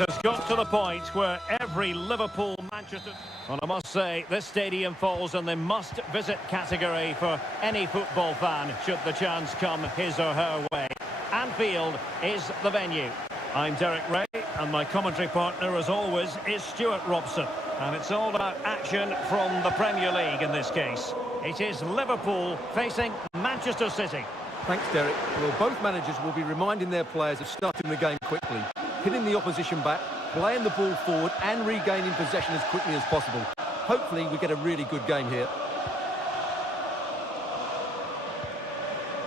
It has got to the point where every Liverpool, Manchester... Well, I must say, this stadium falls in the must-visit category for any football fan, should the chance come his or her way. Anfield is the venue. I'm Derek Ray, and my commentary partner, as always, is Stuart Robson. And it's all about action from the Premier League in this case. It is Liverpool facing Manchester City. Thanks, Derek. Well, both managers will be reminding their players of starting the game quickly, hitting the opposition back, playing the ball forward and regaining possession as quickly as possible. Hopefully we get a really good game here.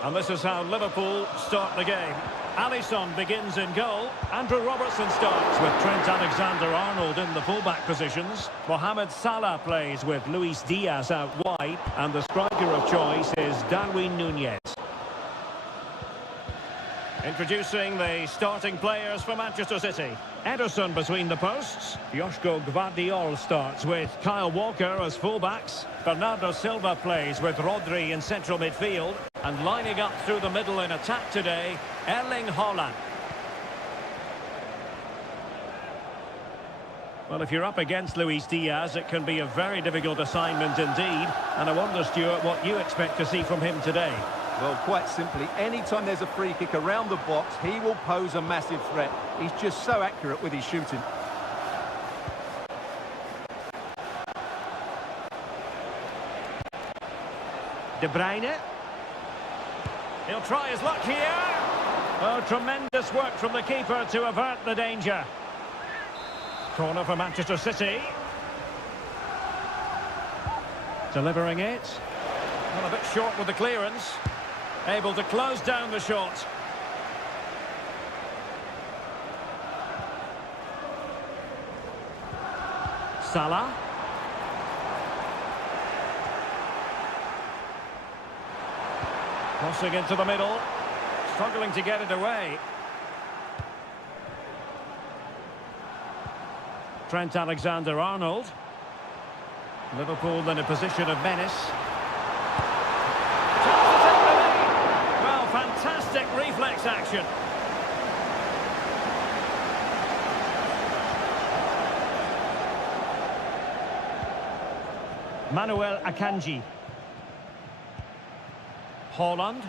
And this is how Liverpool start the game. Alisson begins in goal. Andrew Robertson starts with Trent Alexander-Arnold in the fullback positions. Mohamed Salah plays with Luis Diaz out wide. And the striker of choice is Darwin Núñez. Introducing the starting players for Manchester City. Ederson between the posts. Joško Gvardiol starts with Kyle Walker as fullbacks. Bernardo Silva plays with Rodri in central midfield. And lining up through the middle in attack today, Erling Haaland. Well, if you're up against Luis Diaz, it can be a very difficult assignment indeed. And I wonder, Stuart, what you expect to see from him today. Well, quite simply, anytime there's a free kick around the box, he will pose a massive threat. He's just so accurate with his shooting. De Bruyne. He'll try his luck here. Oh, tremendous work from the keeper to avert the danger. Corner for Manchester City. Delivering it. Well, a bit short with the clearance. Able to close down the shot. Salah. Crossing into the middle. Struggling to get it away. Trent Alexander-Arnold. Liverpool in a position of menace. Well, fantastic reflex action. Manuel Akanji. Haaland.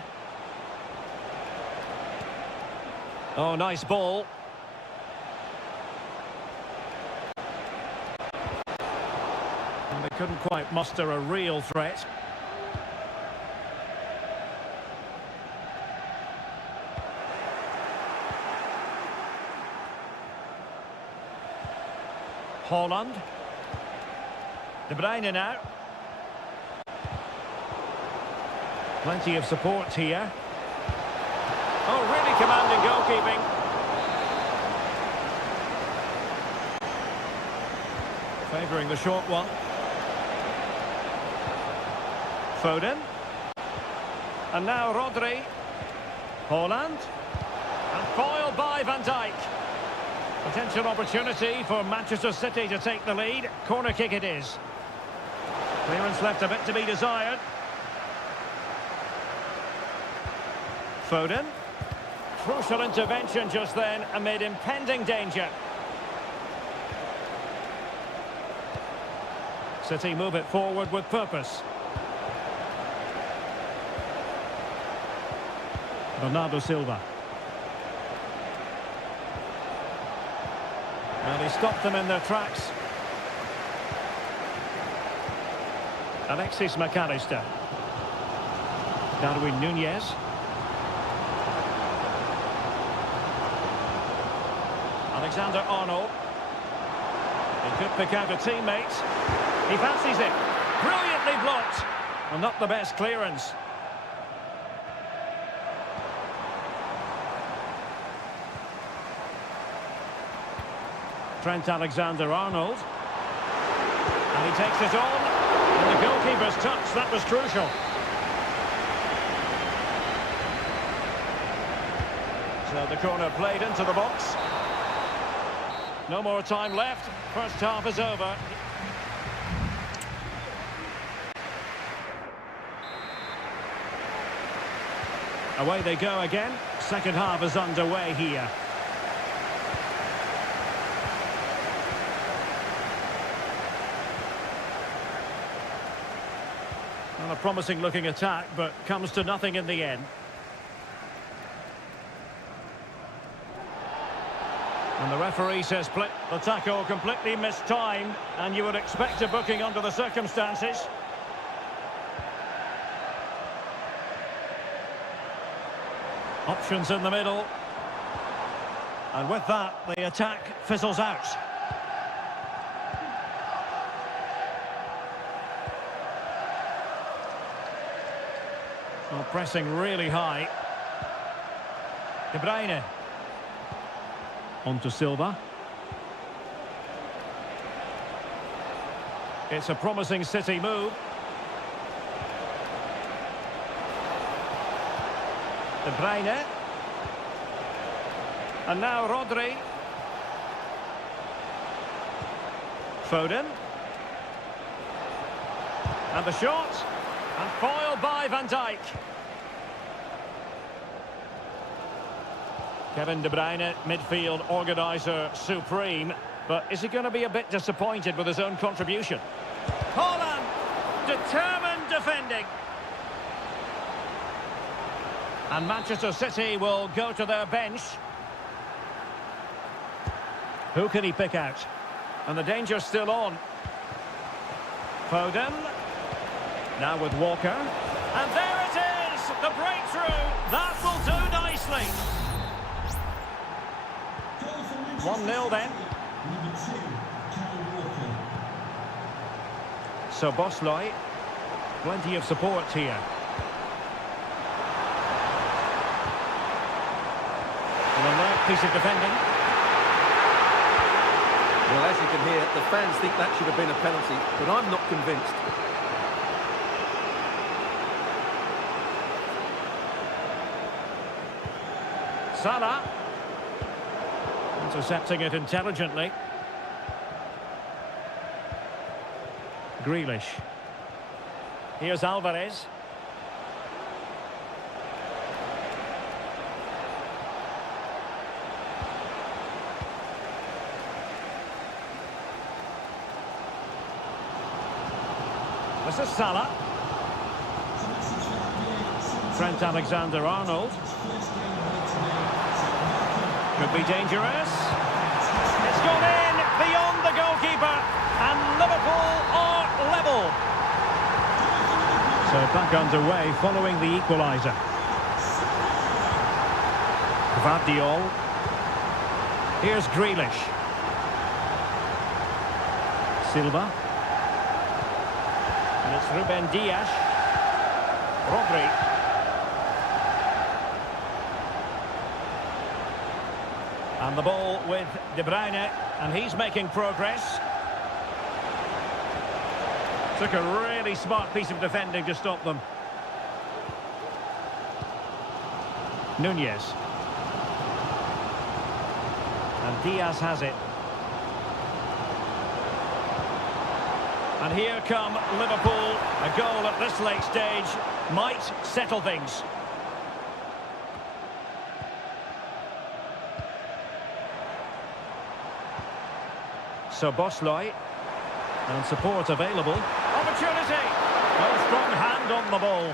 Oh, nice ball. And they couldn't quite muster a real threat. Haaland. De Bruyne now. Plenty of support here. Oh, really commanding goalkeeping. Favouring the short one. Foden. And now Rodri. Haaland. And foiled by Van Dijk. Potential opportunity for Manchester City to take the lead. Corner kick it is. Clearance left a bit to be desired. Foden. Crucial intervention just then amid impending danger. City move it forward with purpose. Bernardo Silva. And he stopped them in their tracks. Alexis McAllister. Darwin Núñez. Alexander-Arnold. He could pick out a teammate. He fancies it. Brilliantly blocked. Well, not the best clearance. Trent Alexander-Arnold. And he takes it on. And the goalkeeper's touch, that was crucial. So the corner played into the box. No more time left. First half is over. Away they go again. Second half is underway here. And a promising looking attack, but comes to nothing in the end. And the referee says the tackle completely mistimed, and you would expect a booking under the circumstances. Options in the middle. And with that, the attack fizzles out. Well, pressing really high. De Bruyne. On to Silva. It's a promising City move. De Bruyne. And now Rodri. Foden. And the shot. And foiled by Van Dijk. Kevin De Bruyne, midfield organiser supreme. But is he going to be a bit disappointed with his own contribution? Haaland, determined defending. And Manchester City will go to their bench. Who can he pick out? And the danger's still on. Foden. Now with Walker. And there it is! The breakthrough! That will do nicely. 1-0 then. Number 2, Kyle Walker. So Bosley, plenty of support here. An alert piece of defending. Well, as you can hear, the fans think that should have been a penalty, but I'm not convinced. Salah. Intercepting it intelligently. Grealish. Here's Alvarez. This is Salah. Trent Alexander-Arnold. Could be dangerous. It's gone in beyond the goalkeeper, and Liverpool are level. So back underway following the equaliser. Gvardiol. Here's Grealish. Silva. And it's Ruben Dias. Rodri. And the ball with De Bruyne, and he's making progress. Took a really smart piece of defending to stop them. Nunez. And Diaz has it. And here come Liverpool. A goal at this late stage might settle things. So Bosley, and support available. Opportunity! No strong hand on the ball.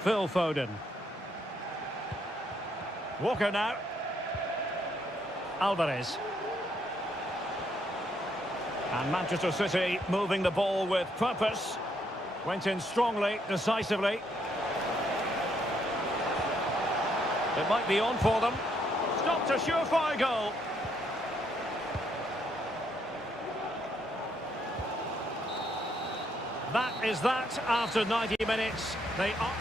Phil Foden. Walker now. Alvarez. And Manchester City moving the ball with purpose. Went in strongly, decisively. It might be on for them. Stopped a surefire goal. That is that after 90 minutes. They are...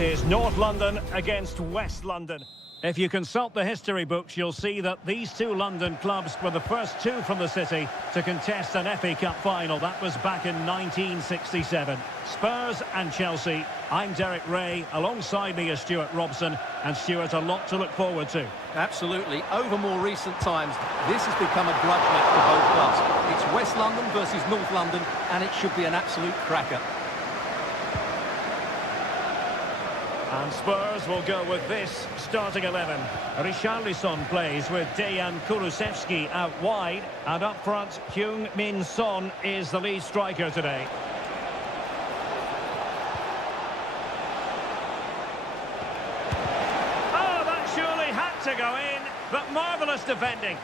It is North London against West London. If you consult the history books, you'll see that these two London clubs were the first two from the city to contest an FA Cup final. That was back in 1967. Spurs and Chelsea. I'm Derek Ray. Alongside me is Stuart Robson. And Stuart, a lot to look forward to. Absolutely. Over more recent times, this has become a grudge match for both clubs. It's West London versus North London, and it should be an absolute cracker. And Spurs will go with this starting 11. Richarlison plays with Dejan Kulusevski out wide. And up front, Heung-min Son is the lead striker today. Oh, that surely had to go in, but marvellous defending.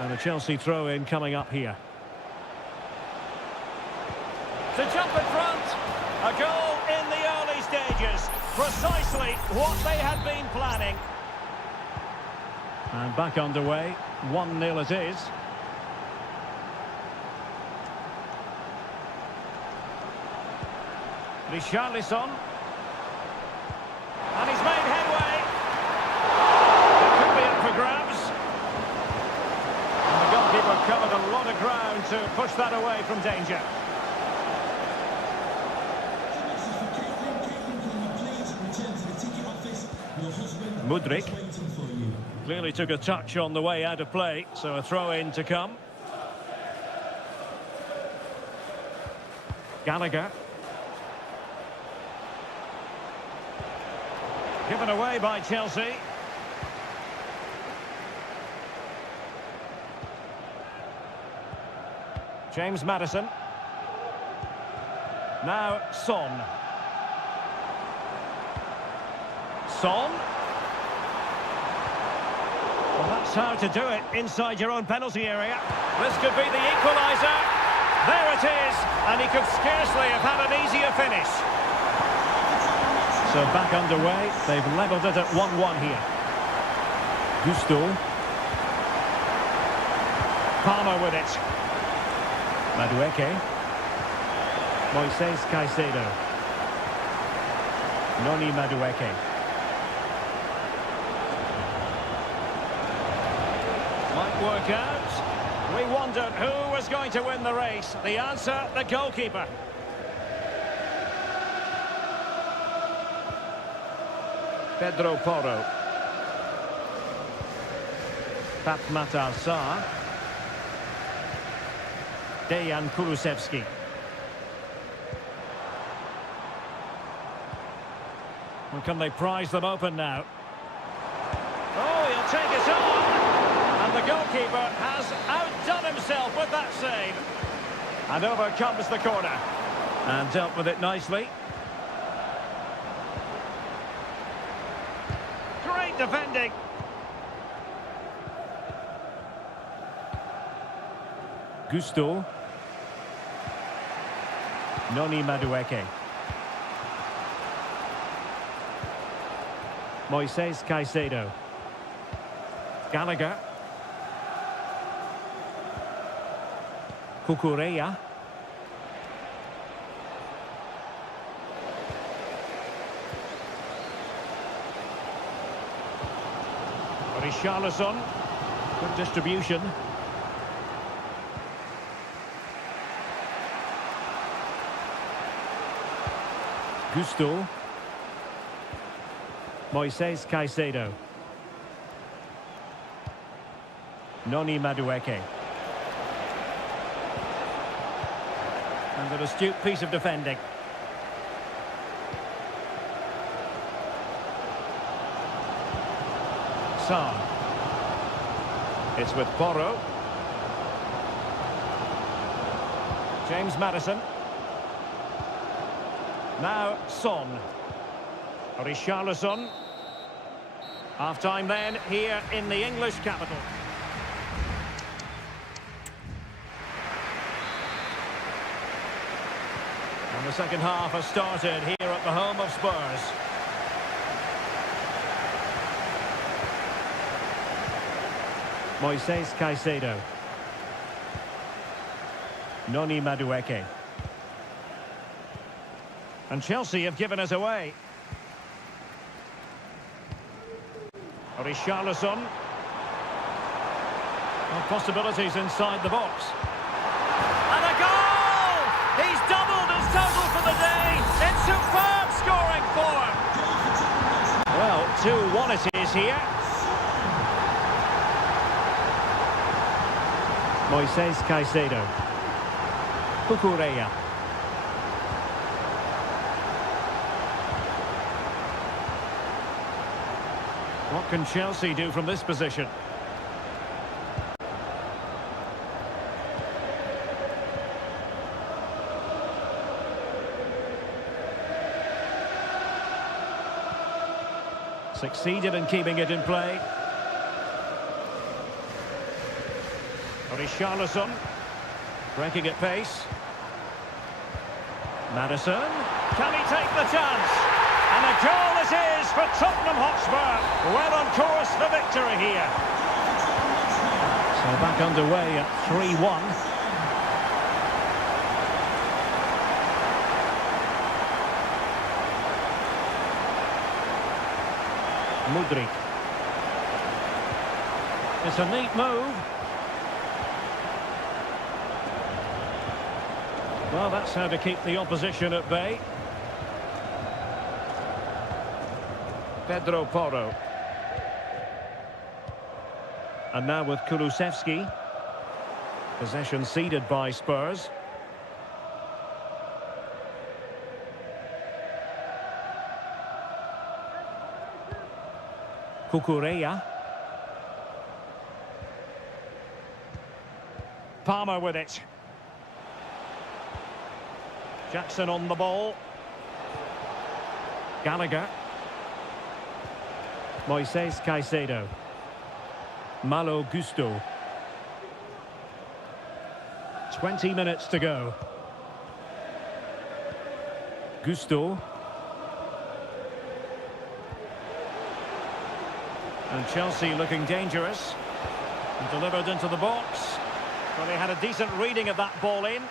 And the Chelsea throw-in coming up here. To jump in front, a goal in the early stages. Precisely what they had been planning. And back underway, 1-0 it is. Richarlison. And he's made headway. It could be up for grabs. And the goalkeeper covered a lot of ground to push that away from danger. Mudryk clearly took a touch on the way out of play, so a throw-in to come. Gallagher. Given away by Chelsea. James Maddison. Now Son. Son. Well, that's how to do it inside your own penalty area. This could be the equaliser. There it is, and he could scarcely have had an easier finish. So back underway, they've levelled it at 1-1 here. Gusto. Palmer with it. Madueke. Moises Caicedo. Noni Madueke. Might work out. We wondered who was going to win the race. The answer, the goalkeeper. Pedro Porro. Fatmata Sarr. Dejan Kulusevski. And can they prise them open now? Oh, he'll take it on! And the goalkeeper has outdone himself with that save. And over comes the corner. And dealt with it nicely. Great defending. Gusto. Noni Madueke. Moises Caicedo. Gallagher. Cucurella. Richarlison. Good distribution. Gusto. Moises Caicedo. Noni Madueke. And an astute piece of defending. Sarr. It's with Porro. James Maddison. Now Son. Richarlison. Half-time then, here in the English capital. And the second half has started here at the home of Spurs. Moises Caicedo. Noni Madueke. And Chelsea have given us away. Richarlison. Well, possibilities inside the box. And a goal! He's doubled his total for the day. It's superb scoring form. Well, 2-1 it is here. Moises Caicedo. Cucurella. What can Chelsea do from this position? Succeeded in keeping it in play. Richarlison. Breaking at pace. Madison. Can he take the chance? And a goal it is for Tottenham Hotspur. Well on course for victory here. So back underway at 3-1. Mudryk. It's a neat move. Well, that's how to keep the opposition at bay. Pedro Porro. And now with Kulusevski. Possession ceded by Spurs. Cucurella. Palmer with it. Jackson on the ball. Gallagher. Moises Caicedo. Malo Gusto. 20 minutes to go. Gusto. And Chelsea looking dangerous. And delivered into the box. Well, they had a decent reading of that ball in.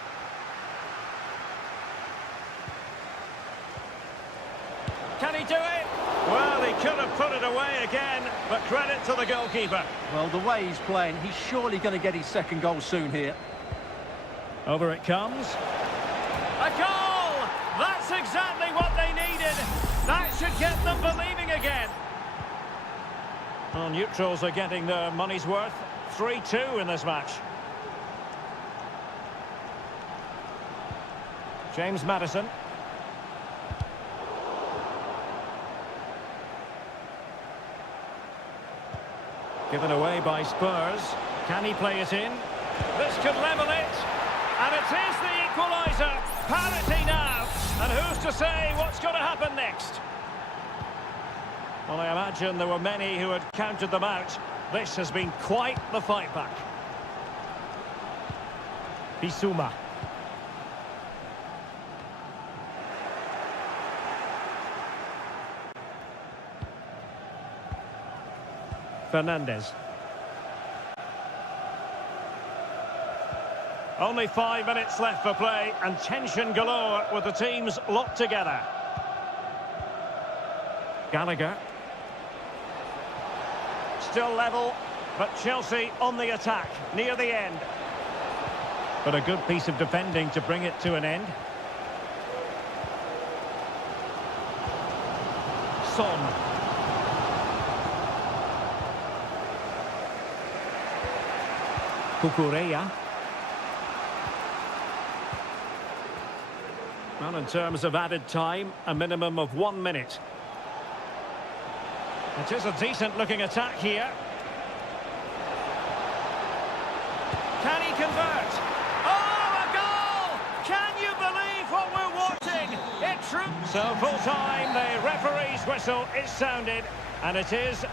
Can he do it? Well, he could have put it away again, but credit to the goalkeeper. Well, the way he's playing, he's surely going to get his second goal soon here. Over it comes. A goal! That's exactly what they needed. That should get them believing again. Well, neutrals are getting their money's worth. 3-2 in this match. James Maddison. Given away by Spurs. Can he play it in? This could level it. And it is the equaliser. Parity now. And who's to say what's going to happen next? Well, I imagine there were many who had counted them out. This has been quite the fight back. Bissouma. Fernandez. Only 5 minutes left for play and tension galore with the teams locked together. Gallagher. Still level, but Chelsea on the attack near the end. But a good piece of defending to bring it to an end. Son. Cucurella. Well, in terms of added time, a minimum of 1 minute. It is a decent-looking attack here. Can he convert? Oh, a goal! Can you believe what we're watching? It's true. So full-time, the referee's whistle is sounded, and it is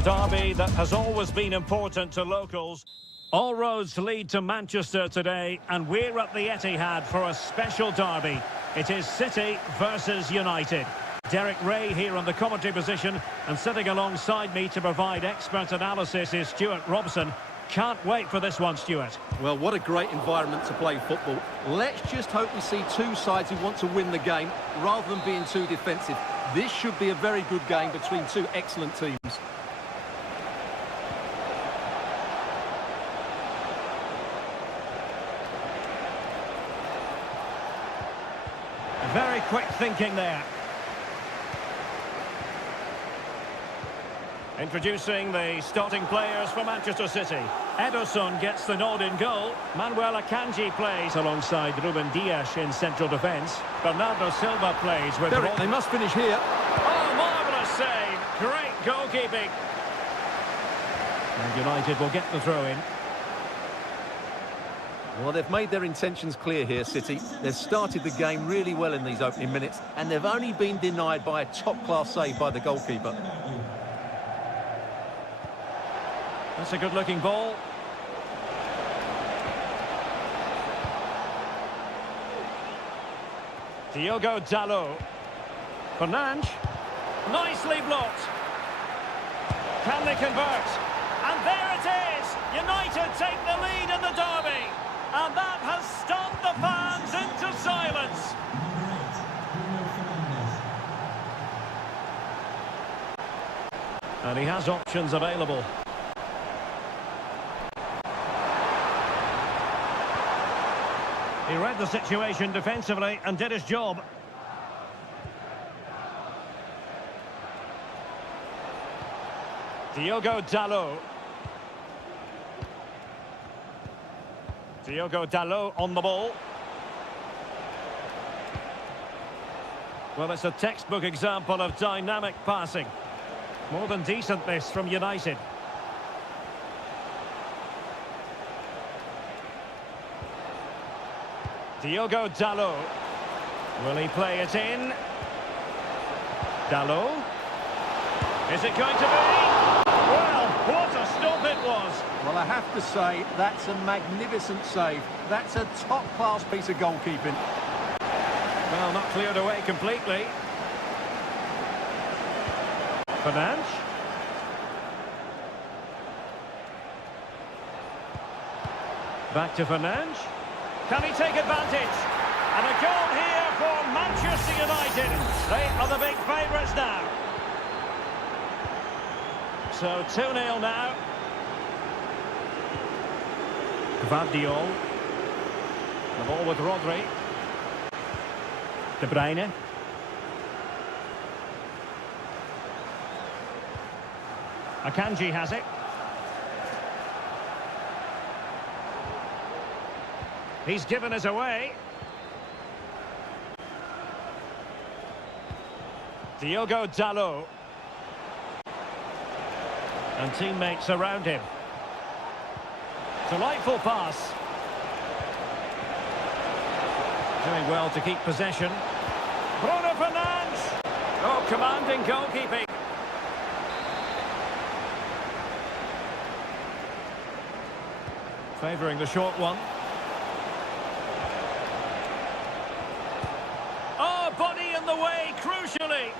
A derby that has always been important to locals. All roads lead to Manchester today, and we're at the Etihad for a special derby. It is City versus United. Derek Ray here on the commentary position, and sitting alongside me to provide expert analysis is Stuart Robson. Can't wait for this one, Stuart. Well, what a great environment to play football. Let's just hope we see two sides who want to win the game rather than being too defensive. This should be a very good game between two excellent teams. Very quick thinking there. Introducing the starting players for Manchester City. Ederson gets the nod in goal. Manuel Akanji plays alongside Ruben Dias in central defence. Bernardo Silva plays with... Derek, they must finish here. Oh, marvellous save. Great goalkeeping. And United will get the throw-in. Well, they've made their intentions clear here, City. They've started the game really well in these opening minutes, and they've only been denied by a top-class save by the goalkeeper. That's a good-looking ball. Diogo Dalot. Fernandes. Nicely blocked. Can they convert? And there it is! United take the lead in the derby. And that has stunned the fans into silence. And he has options available. He read the situation defensively and did his job. Diogo Dalot. Diogo Dalot on the ball. Well, it's a textbook example of dynamic passing. More than decent this from United. Diogo Dalot. Will he play it in? Dalot. Is it going to be? Well, what a stop it was. Well, I have to say, that's a magnificent save. That's a top-class piece of goalkeeping. Well, not cleared away completely. Fernandes. Back to Fernandes. Can he take advantage? And a goal here for Manchester United. They are the big favourites now. So 2-0 now. Gvardiol. The ball with Rodri. De Bruyne. Akanji has it. He's given us away. Diogo Dalot. And teammates around him. Delightful pass. Doing well to keep possession. Bruno Fernandes. Oh, commanding goalkeeping. Favouring the short one. Oh, body in the way, crucially.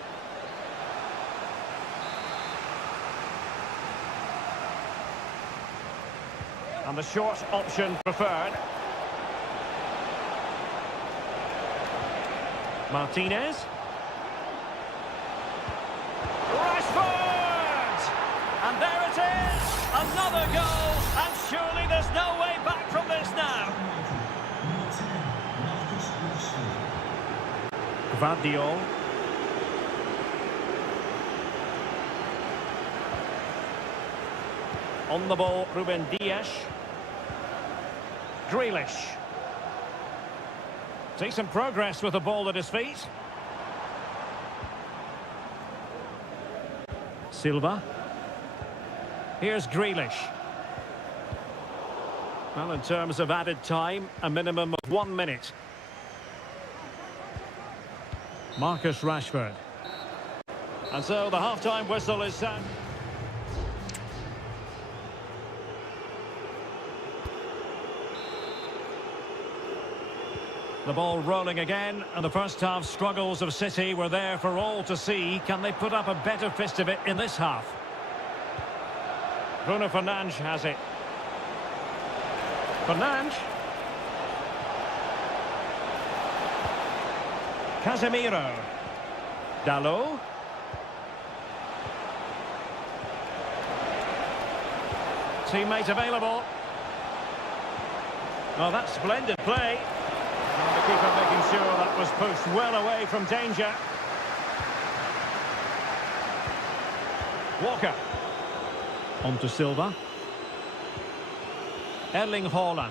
And the short option preferred. Martinez. Rashford! And there it is! Another goal! And surely there's no way back from this now. Gvardiol. On the ball, Ruben Dias. Grealish. Decent progress with the ball at his feet. Silva. Here's Grealish. Well, in terms of added time, a minimum of 1 minute. Marcus Rashford. And so the half-time whistle is sound. The ball rolling again, and the first half struggles of City were there for all to see. Can they put up a better fist of it in this half? Bruno Fernandes has it. Fernandes. Casemiro. Dalot. Teammate available. Oh, that's splendid play. And the keeper making sure that was pushed well away from danger. Walker. On to Silva. Erling Haaland.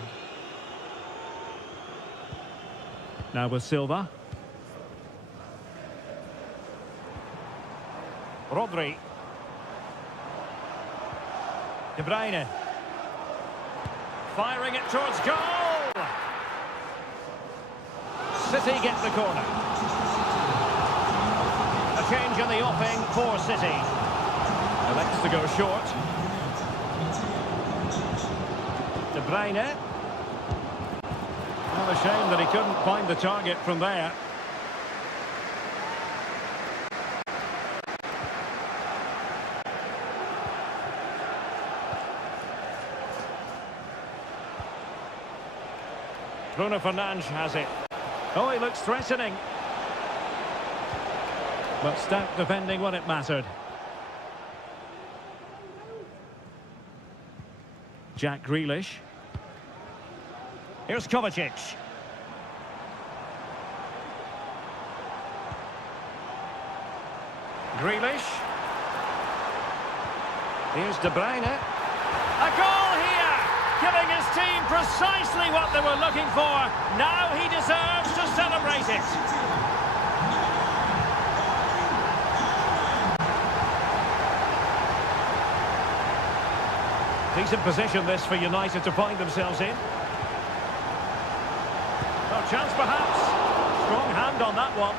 Now with Silva. Rodri. De Bruyne. Firing it towards goal. City get the corner. A change in the offing for City. Elects to go short. De Bruyne. Well, a shame that he couldn't find the target from there. Bruno Fernandes has it. Oh, he looks threatening. But stout defending when it mattered. Jack Grealish. Here's Kovacic. Grealish. Here's De Bruyne. A goal here! Giving his team precisely what they were looking for. Now he deserves to celebrate it. Decent position this for United to find themselves in. Oh, chance perhaps. Strong hand on that one.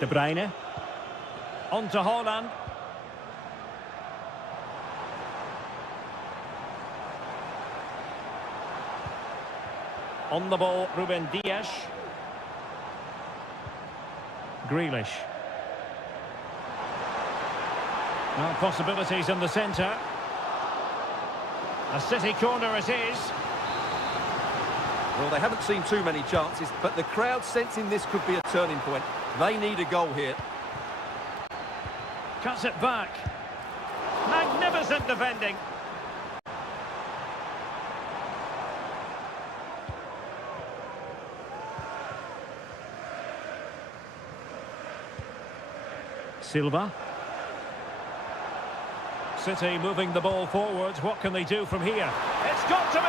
De Bruyne. On to Haaland. On the ball, Ruben Dias. Grealish. Well, possibilities in the centre. A City corner it is. Well, they haven't seen too many chances, but the crowd sensing this could be a turning point. They need a goal here. Cuts it back. Magnificent defending. Silva. City moving the ball forwards. What can they do from here? It's got to be!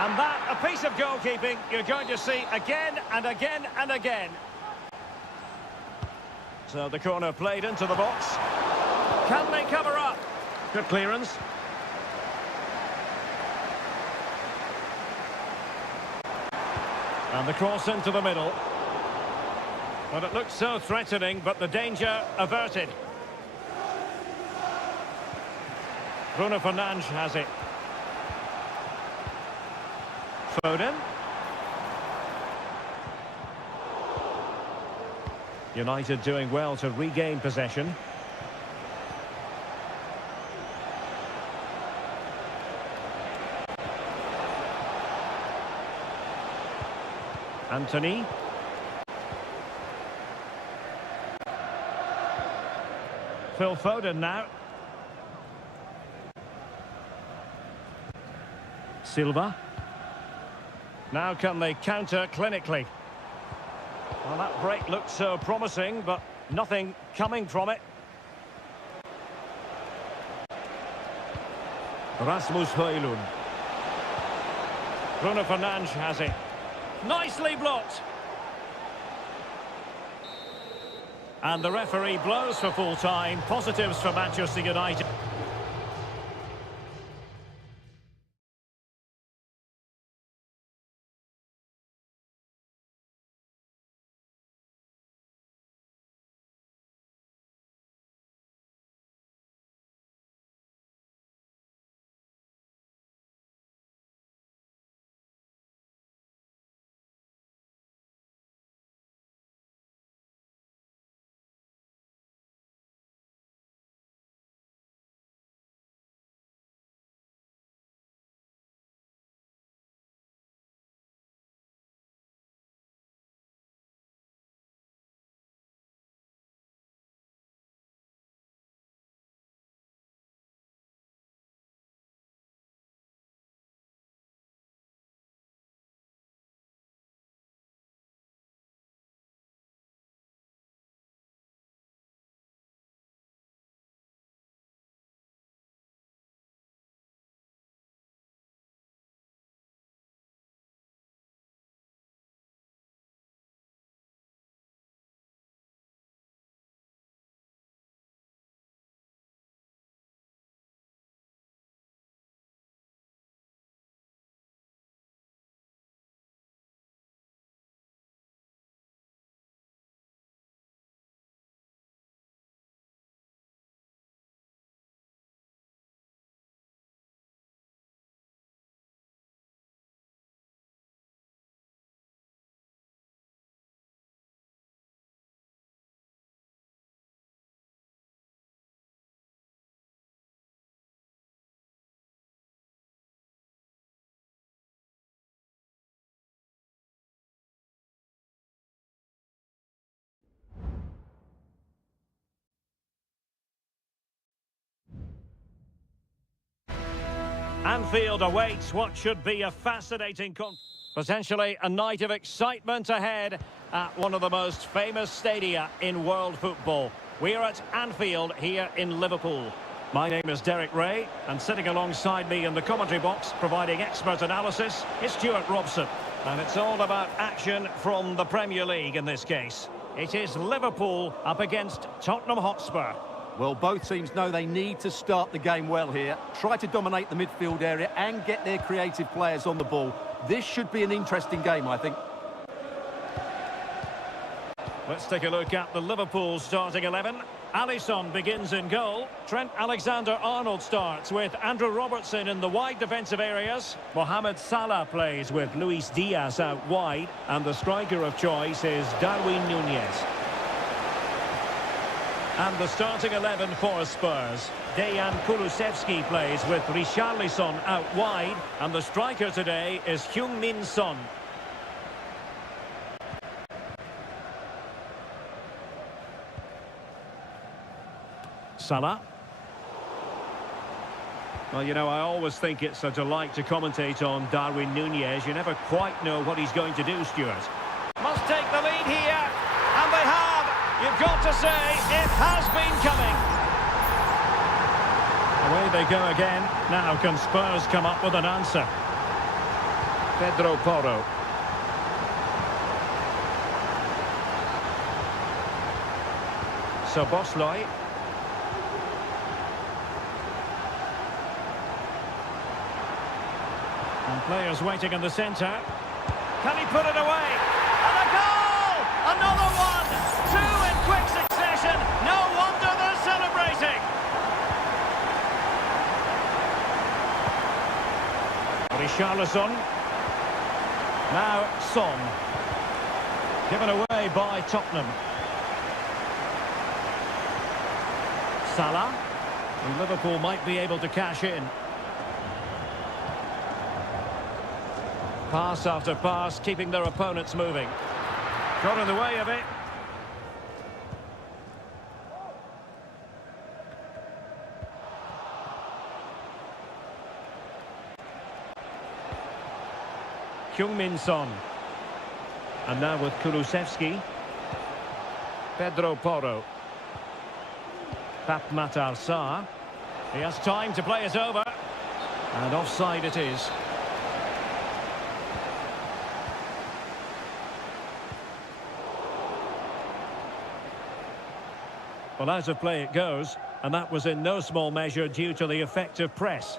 And that, a piece of goalkeeping you're going to see again and again and again. So the corner played into the box. Can they cover up? Good clearance. And the cross into the middle. Well, it looks so threatening, but the danger averted. Bruno Fernandes has it. Foden. United doing well to regain possession. Anthony. Phil Foden now. Silva. Now can they counter clinically? Well, that break looked so promising, but nothing coming from it. Rasmus Højlund. Bruno Fernandes has it. Nicely blocked. And the referee blows for full time. Positives for Manchester United. Anfield awaits what should be a fascinating potentially a night of excitement ahead at one of the most famous stadia in world football. We're at Anfield here in Liverpool. My name is Derek Ray, and sitting alongside me in the commentary box, providing expert analysis, is Stuart Robson. And it's all about action from the Premier League in this case. It is Liverpool up against Tottenham Hotspur. Well, both teams know they need to start the game well here. Try to dominate the midfield area and get their creative players on the ball. This should be an interesting game, I think. Let's take a look at the Liverpool starting 11. Alisson begins in goal. Trent Alexander-Arnold starts with Andrew Robertson in the wide defensive areas. Mohamed Salah plays with Luis Diaz out wide. And the striker of choice is Darwin Núñez. And the starting 11 for Spurs. Dejan Kulusevski plays with Richarlison out wide. And the striker today is Heung-min Son. Salah. Well, you know, I always think it's a delight to commentate on Darwin Núñez. You never quite know what he's going to do, Stuart. Must take the lead here. And they have. You've got to say, it has been coming. Away they go again. Now can Spurs come up with an answer? Pedro Porro. Szoboszlai. And players waiting in the centre. Can he put it away? And a goal! Another one! Two in quick succession. No wonder they're celebrating. Richarlison. Now Son. Given away by Tottenham. Salah. And Liverpool might be able to cash in. Pass after pass, keeping their opponents moving. Got in the way of it. Heung-min Son. And now with Kulusevski. Pedro Porro. Pape Matar Sarr. He has time to play it over. And offside it is. Well, out of play it goes, and that was in no small measure due to the effective press.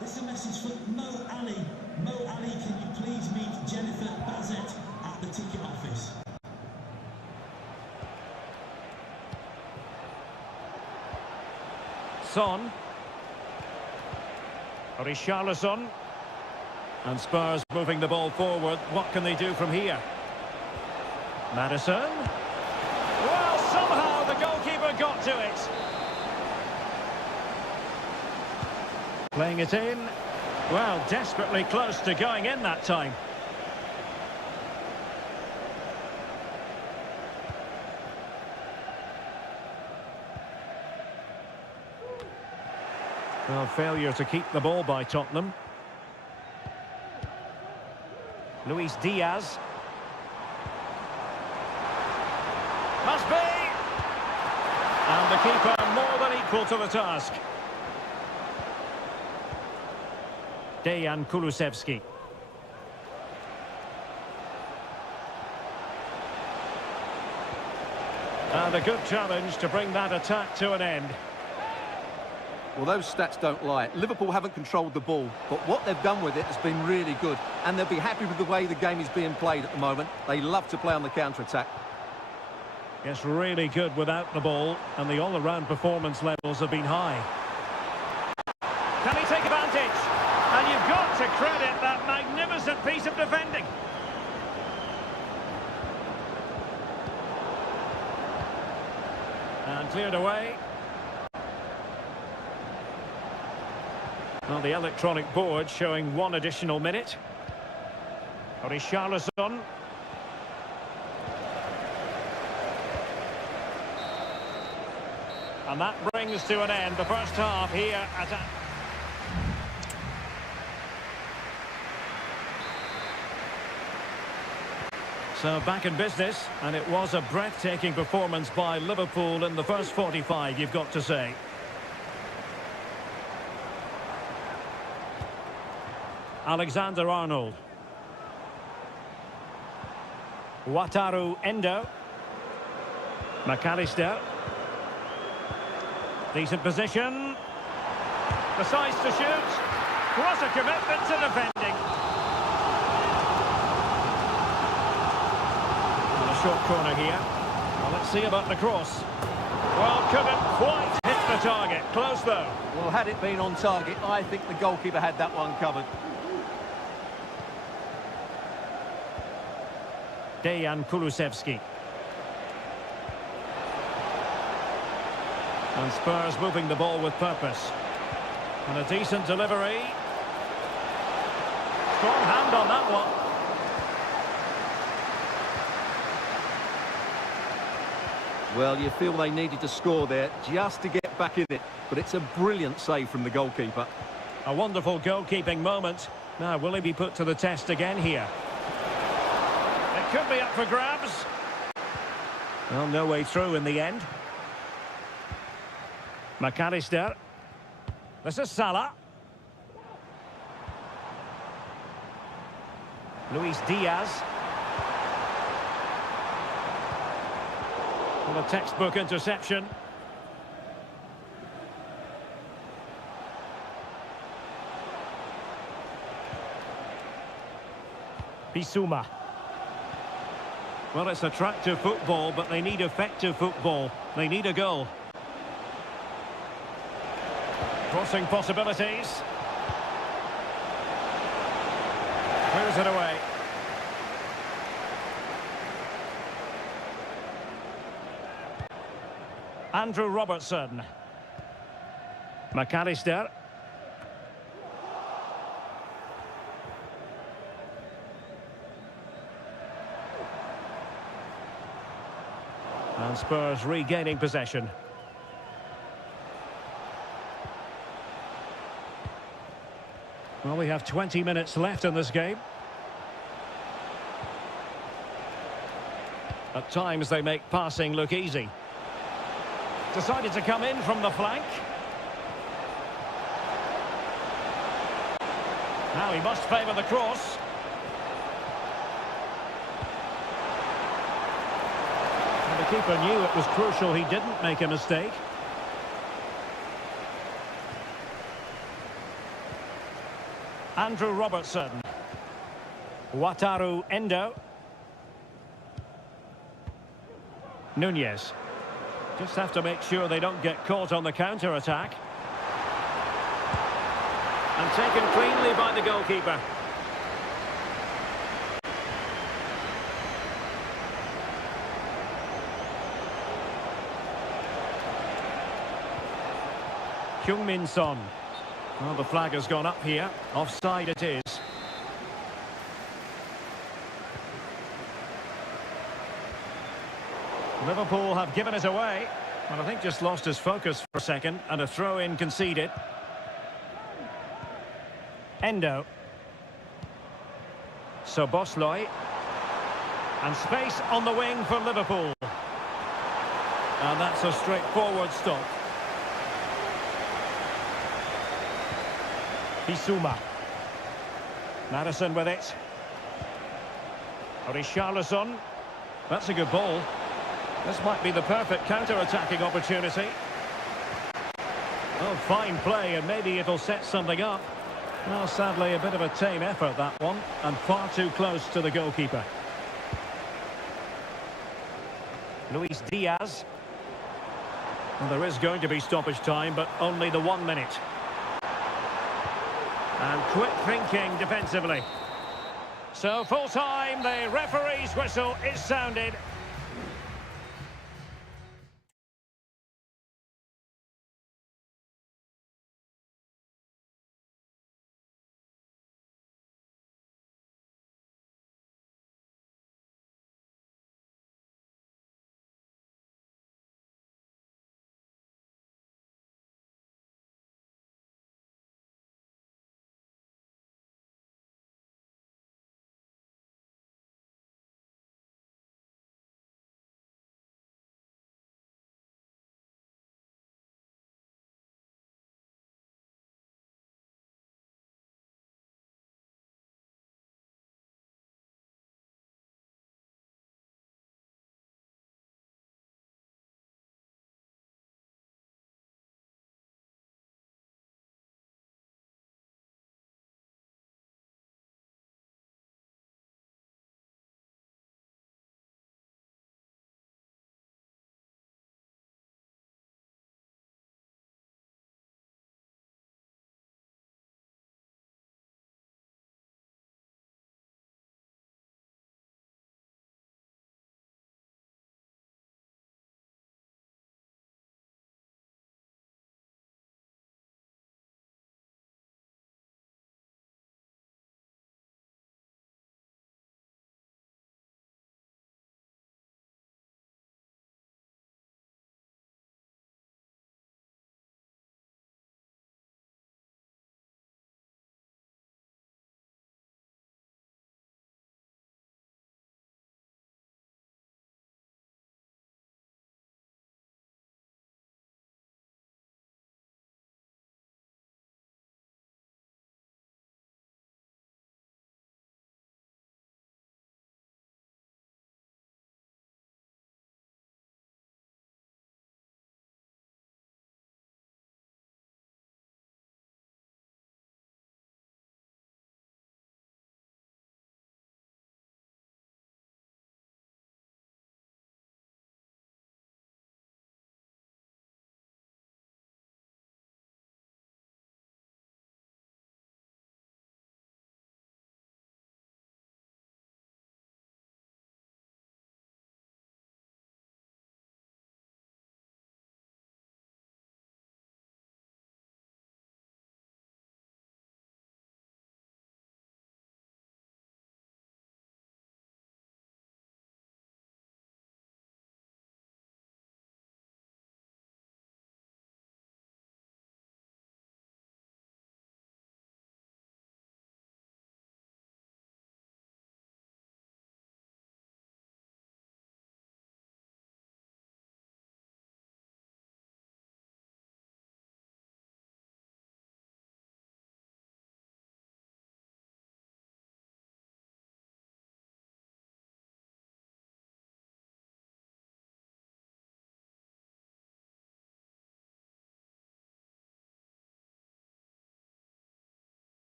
This is a message from Mo Ali. Mo Ali, can you please meet Jennifer Bazet at the ticket office? Son. Richarlison. And Spurs moving the ball forward. What can they do from here? Maddison. Well, somehow the goalkeeper got to it. Playing it in. Well, desperately close to going in that time. Well, failure to keep the ball by Tottenham. Luis Diaz. Must be! And the keeper more than equal to the task. Dejan Kulusevski. And a good challenge to bring that attack to an end. Well, those stats don't lie. Liverpool haven't controlled the ball, but what they've done with it has been really good. And they'll be happy with the way the game is being played at the moment. They love to play on the counter-attack. Yes, really good without the ball, and the all-around performance levels have been high. Can he take advantage? And you've got to credit that magnificent piece of defending. And cleared away. Well, the electronic board showing one additional minute. Richarlison. And that brings to an end the first half here at So back in business, and it was a breathtaking performance by Liverpool in the first 45, you've got to say. Alexander-Arnold. Wataru Endo. McAllister. Decent position. Decides to shoot. What a commitment to defending. And a short corner here. Well, let's see about the cross. Well, couldn't quite hit the target. Close though. Well, had it been on target, I think the goalkeeper had that one covered. Dejan Kulusevski. And Spurs moving the ball with purpose. And a decent delivery. Strong hand on that one. Well, you feel they needed to score there just to get back in it. But it's a brilliant save from the goalkeeper. A wonderful goalkeeping moment. Now, will he be put to the test again here? It could be up for grabs. Well, no way through in the end. McAllister. This is Salah. Luis Diaz. Well, a textbook interception. Bissouma. Well, it's attractive football, but they need effective football. They need a goal. Crossing possibilities. Clears it away. Andrew Robertson. McAllister. And Spurs regaining possession. Well, we have 20 minutes left in this game. At times they make passing look easy. Decided to come in from the flank. Now he must favour the cross. And the keeper knew it was crucial he didn't make a mistake. Andrew Robertson. Wataru Endo. Nunez. Just have to make sure they don't get caught on the counter-attack. And taken cleanly by the goalkeeper. Heung-min Son. Well, the flag has gone up here. Offside it is. Liverpool have given it away. Well, I think just lost his focus for a second, and a throw-in conceded. Endo. Szoboszlai. And space on the wing for Liverpool. And that's a straightforward stop. Bissouma. Madison with it. Richarlison. That's a good ball. This might be the perfect counter-attacking opportunity. Oh, fine play, and maybe it'll set something up. Well, sadly, a bit of a tame effort, that one, and far too close to the goalkeeper. Luis Diaz. Well, there is going to be stoppage time, but only the 1 minute. And quick thinking defensively. So, full time, the referee's whistle is sounded.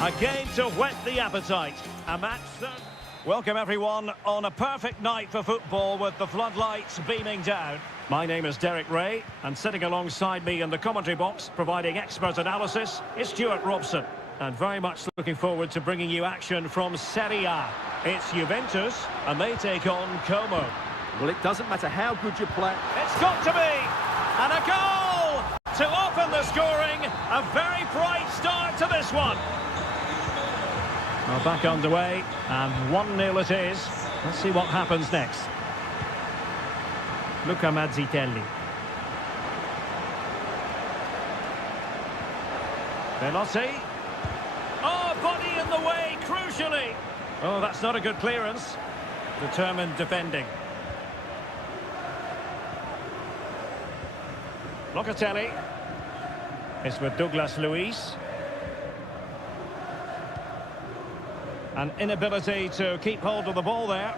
A game to whet the appetite. A match that... Welcome everyone on a perfect night for football with the floodlights beaming down. My name is Derek Ray, and sitting alongside me in the commentary box, providing expert analysis, is Stuart Robson. And very much looking forward to bringing you action from Seria. It's Juventus, and they take on Como. Well, it doesn't matter how good you play. It's got to be! And a goal! To open the scoring, a very bright start to this one. Well, back underway, and 1-0 it is. Let's see what happens next. Luca Mazzitelli. Velotti. Oh, body in the way, crucially. Oh, that's not a good clearance. Determined defending. Locatelli. It's with Douglas Luiz. An inability to keep hold of the ball there.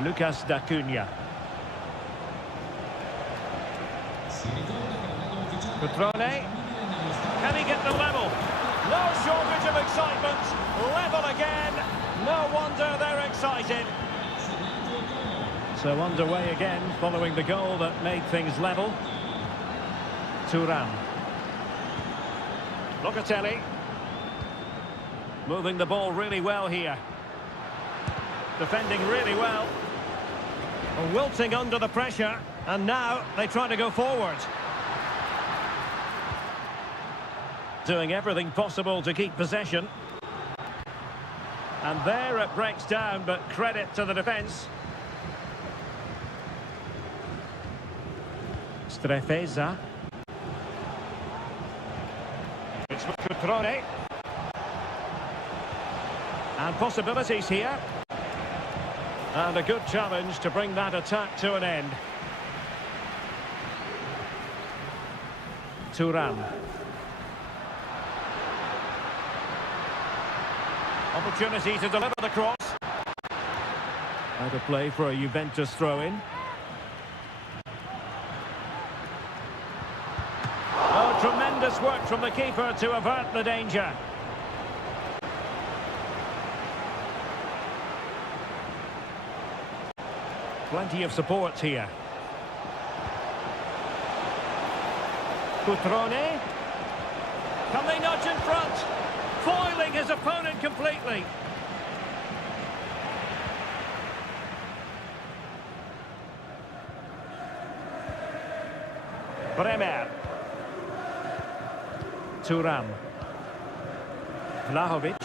Lucas D'Acunha. Cutrone. Can he get the level? No shortage of excitement. Level again. No wonder they're excited. So underway again, following the goal that made things level. Thuram. Locatelli. Moving the ball really well here. Defending really well. Wilting under the pressure, and now they try to go forward. Doing everything possible to keep possession. And there it breaks down, but credit to the defence. Strefeza. It's with Cutrone. And possibilities here. And a good challenge to bring that attack to an end. Thuram. Opportunity to deliver the cross. Out of play for a Juventus throw-in. Oh, tremendous work from the keeper to avert the danger. Plenty of support here. Cutrone. Can they nudge in front? Foiling his opponent completely. Bremer. Thuram. Vlahovic.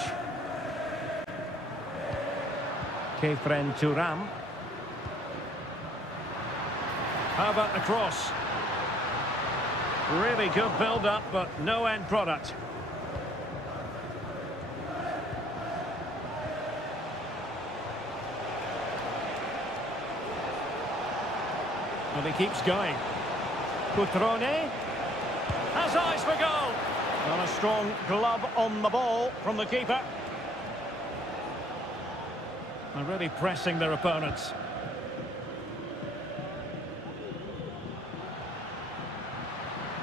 Kefren Thuram. How about the cross? Really good build-up, but no end product. And he keeps going. Cutrone has eyes for goal. And a strong glove on the ball from the keeper. And really pressing their opponents.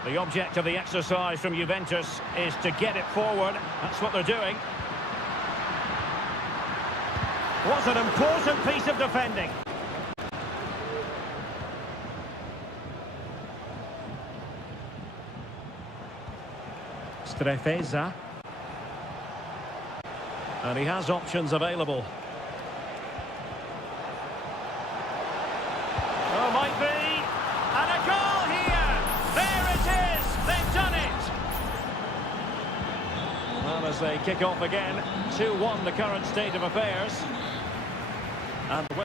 The object of the exercise from Juventus is to get it forward. That's what they're doing. What an important piece of defending. Strefeza. And he has options available. Oh, might be. And a goal here! There it is! They've done it! Well, as they kick off again, 2-1 the current state of affairs. And the West...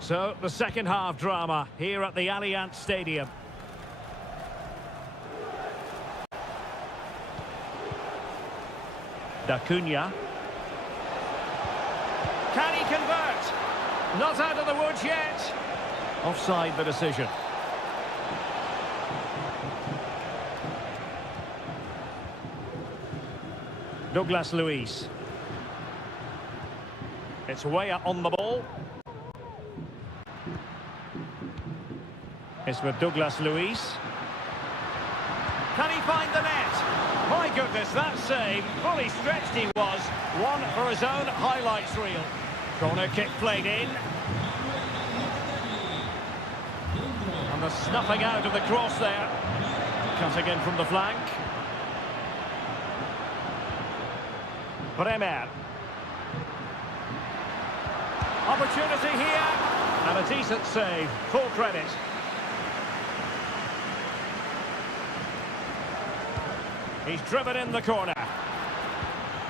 So, the second half drama here at the Allianz Stadium. D'Acunha. Can he convert? Not out of the woods yet. Offside the decision. Douglas Luiz. It's Weah on the ball. It's with Douglas Luiz. Can he find the net? My goodness, that save. Fully stretched he was. One for his own highlights reel. Corner kick played in. And the snuffing out of the cross there. Cutting in from the flank. Bremer. Opportunity here. And a decent save. Full credit. He's driven in the corner.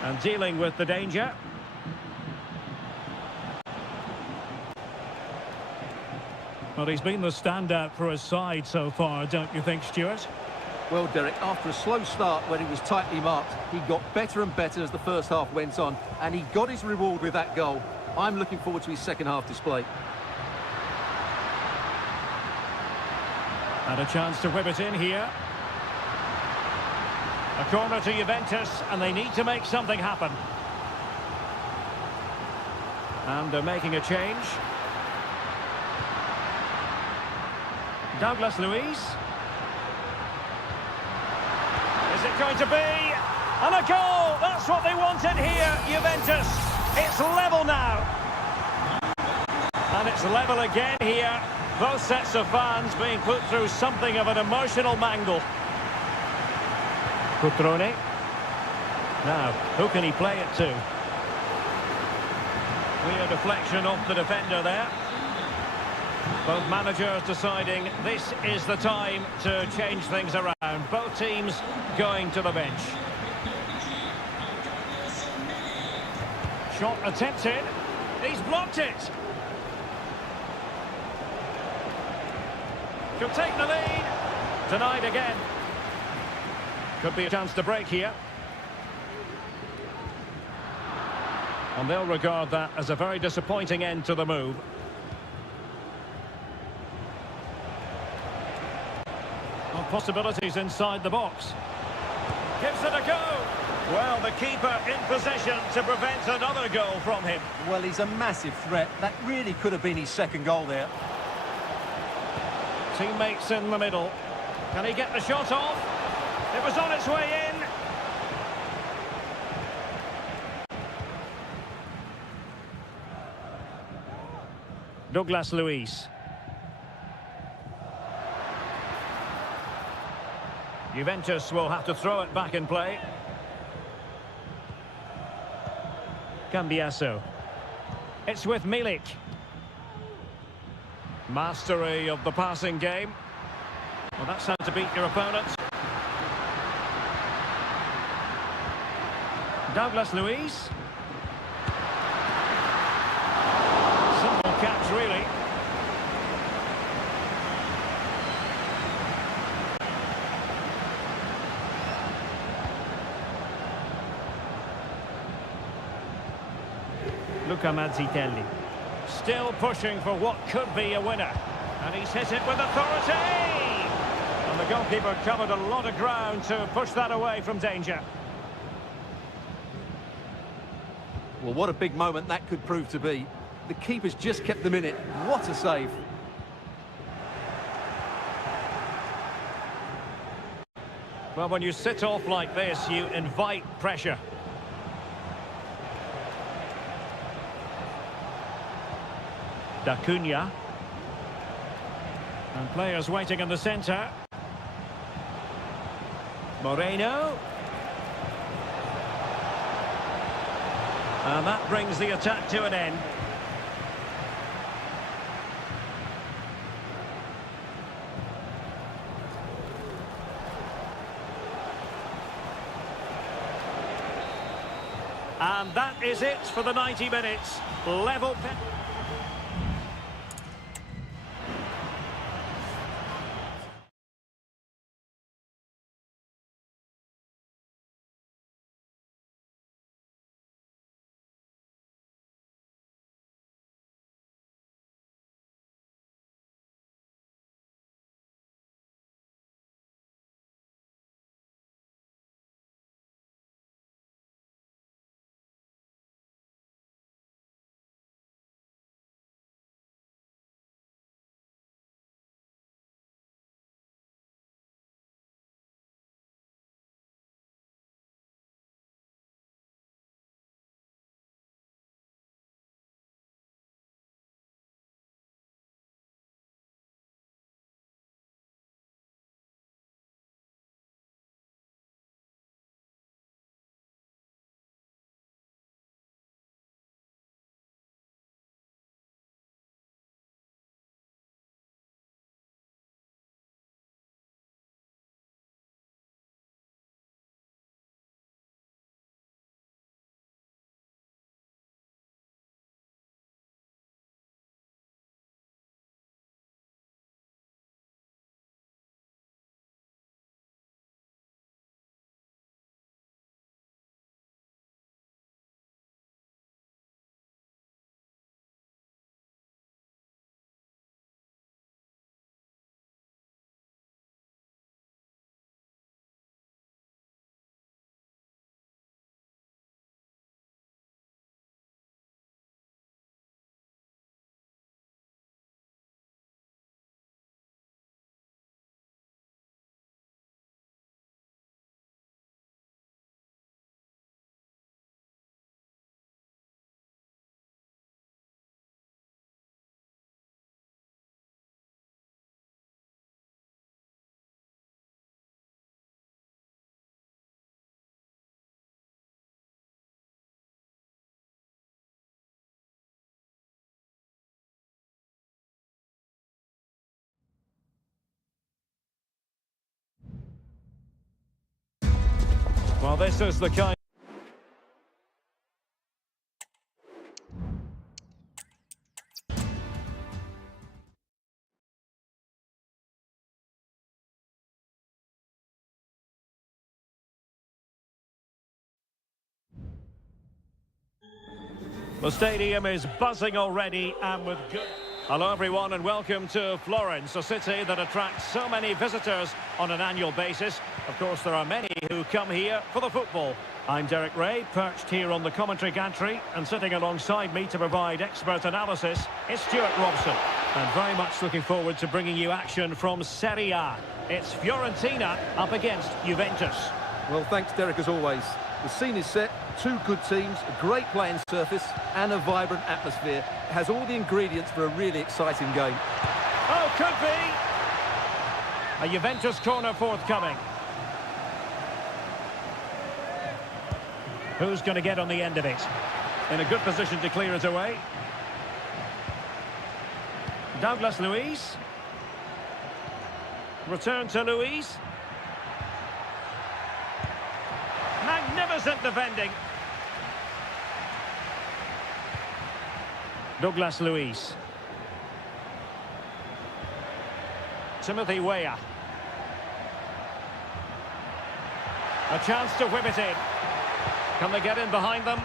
And dealing with the danger. Well, he's been the standout for his side so far, don't you think, Stuart? Well, Derek, after a slow start when he was tightly marked, he got better and better as the first half went on, and he got his reward with that goal. I'm looking forward to his second half display. And a chance to whip it in here. A corner to Juventus, and they need to make something happen. And they're making a change. Douglas Luiz. Is it going to be? And a goal! That's what they wanted here, Juventus. It's level now. And it's level again here. Both sets of fans being put through something of an emotional mangle. Cutrone. Now, who can he play it to? Clear deflection off the defender there. Both managers deciding this is the time to change things around. Both teams going to the bench. Shot attempted. He's blocked it. Could take the lead. Denied again. Could be a chance to break here. And they'll regard that as a very disappointing end to the move. Well, possibilities inside the box. Gives it a go. Well, the keeper in possession to prevent another goal from him. Well, he's a massive threat. That really could have been his second goal there. Teammates in the middle. Can he get the shot off? It was on its way in. Douglas Luiz. Juventus will have to throw it back in play. Cambiasso. It's with Milik. Mastery of the passing game. Well, that's how to beat your opponent. Douglas Luiz. Simple catch, really. Luca Mazzitelli. Still pushing for what could be a winner. And he's hit it with authority! And the goalkeeper covered a lot of ground to push that away from danger. Well, what a big moment that could prove to be. The keeper's just kept them in it. What a save. Well, when you sit off like this, you invite pressure. D'Acunha. And players waiting in the centre. Moreno. And that brings the attack to an end. And that is it for the 90 minutes. Level. Well, this is the kind. The stadium is buzzing already and with good... Hello everyone and welcome to Florence, a city that attracts so many visitors on an annual basis. Of course, there are many who come here for the football. I'm Derek Ray, perched here on the commentary gantry, and sitting alongside me to provide expert analysis is Stuart Robson. And very much looking forward to bringing you action from Seria. It's Fiorentina up against Juventus. Well, thanks, Derek, as always. The scene is set, two good teams, a great playing surface and a vibrant atmosphere. It has all the ingredients for a really exciting game. Oh, could be! A Juventus corner forthcoming. Who's going to get on the end of it? In a good position to clear it away. Douglas Luiz. Return to Luiz. Magnificent defending. Douglas Luiz. Timothy Weah. A chance to whip it in. Can they get in behind them?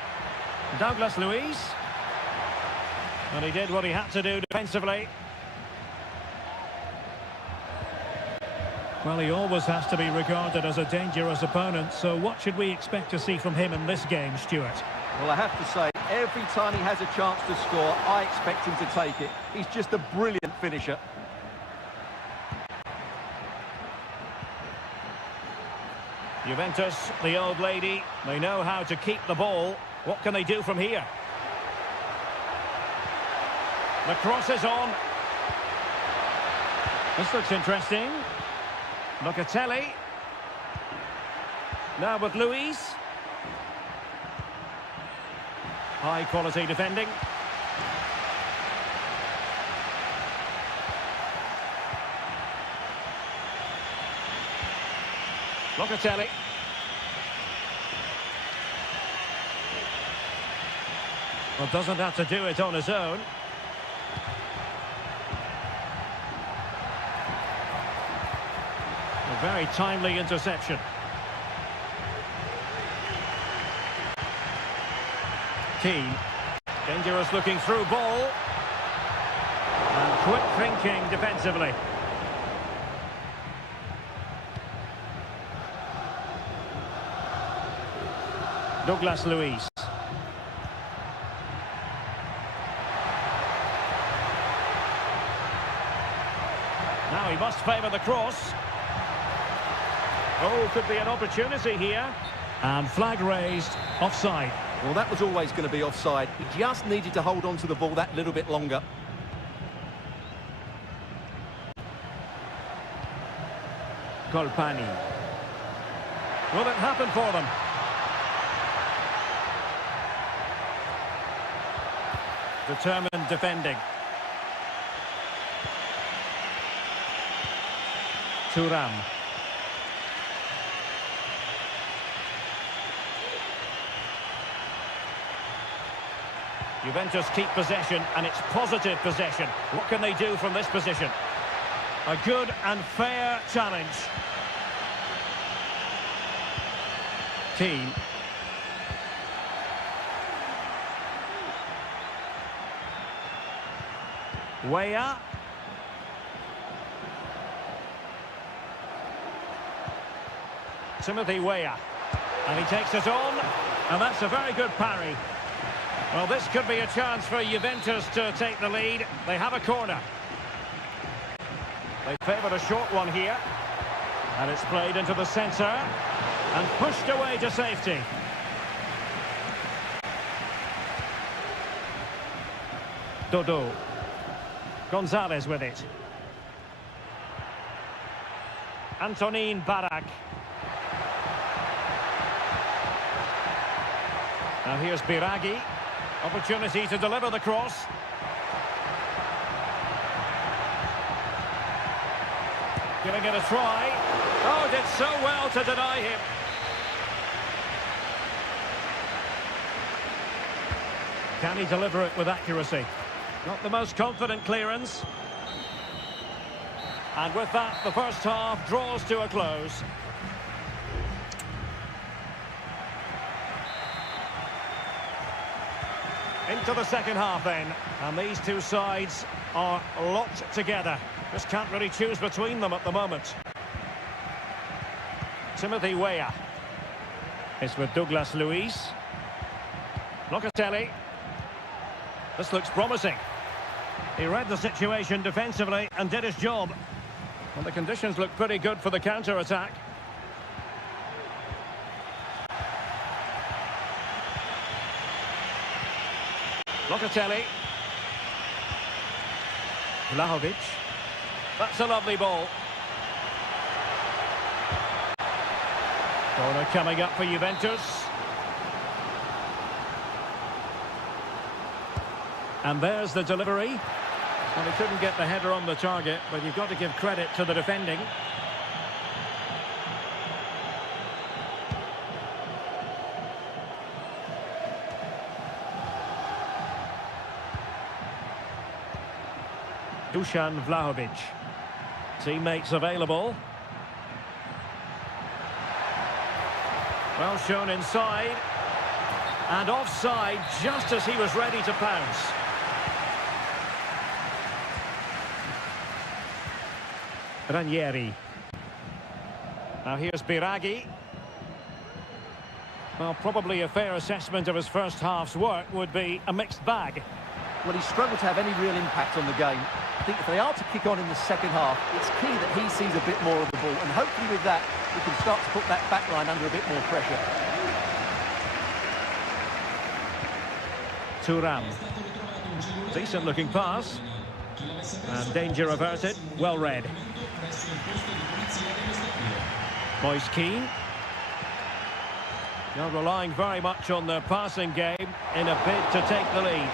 Douglas Luiz. And he did what he had to do defensively. Well, he always has to be regarded as a dangerous opponent, so what should we expect to see from him in this game, Stuart? Well, I have to say, every time he has a chance to score, I expect him to take it. He's just a brilliant finisher. Juventus, the old lady, they know how to keep the ball. What can they do from here? The cross is on. This looks interesting. Locatelli. Now with Luiz. High quality defending. Locatelli. Well, doesn't have to do it on his own. A very timely interception. Keane. Dangerous looking through ball. And quick thinking defensively. Douglas Luiz. Now he must favour the cross. Oh, could be an opportunity here. And flag raised, offside. Well, that was always going to be offside. He just needed to hold on to the ball that little bit longer. Colpani. Will it happen for them? Determined defending. Thuram. Juventus keep possession, and it's positive possession. What can they do from this position? A good and fair challenge. Keane. Weah. Timothy Weah. And he takes it on, and that's a very good parry. Well, this could be a chance for Juventus to take the lead. They have a corner. They favoured a short one here. And it's played into the centre. And pushed away to safety. Dodo. Gonzalez with it. Antonin Barak. Now here's Biraghi. Opportunity to deliver the cross. Giving it a try. Oh, did so well to deny him. Can he deliver it with accuracy? Not the most confident clearance. And with that, the first half draws to a close. Into the second half then. And these two sides are locked together. Just can't really choose between them at the moment. Timothy Weah. It's with Douglas Luiz. Locatelli. This looks promising. He read the situation defensively and did his job. Well, the conditions look pretty good for the counter-attack. Locatelli. Vlahovic. That's a lovely ball. Corner coming up for Juventus. And there's the delivery. Well, he couldn't get the header on the target, but you've got to give credit to the defending. Dusan Vlahovic. Teammates available. Well shown inside. And offside just as he was ready to pounce. Ranieri. Now here's Biraghi. Well, probably a fair assessment of his first half's work would be a mixed bag. Well, he struggled to have any real impact on the game. I think if they are to kick on in the second half, it's key that he sees a bit more of the ball. And hopefully with that, we can start to put that back line under a bit more pressure. Thuram. Decent looking pass. And danger averted. Well read. Moise Keane. They're relying very much on their passing game in a bid to take the lead.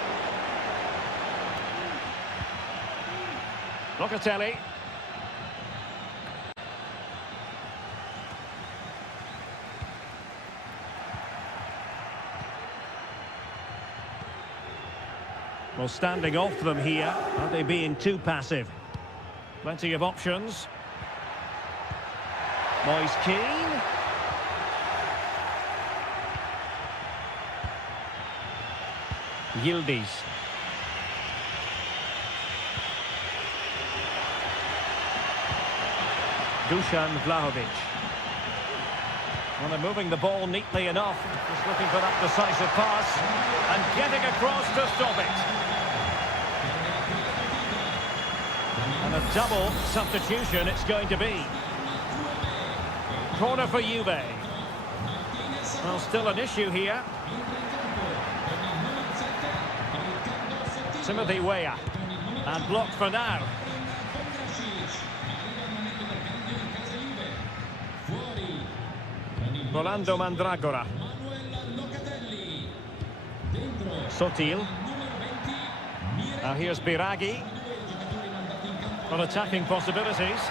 Locatelli. Well, standing off them here. Are they being too passive? Plenty of options. Moise Keane. Yildiz. Dusan Vlahovic. Well, they're moving the ball neatly enough. Just looking for that decisive pass. And getting across to stop it. And a double substitution it's going to be. Corner for Juve. Well, still an issue here. Timothy Weah. And blocked for now. Rolando Mandragora. Sotil. Now here's Biraghi. On attacking possibilities.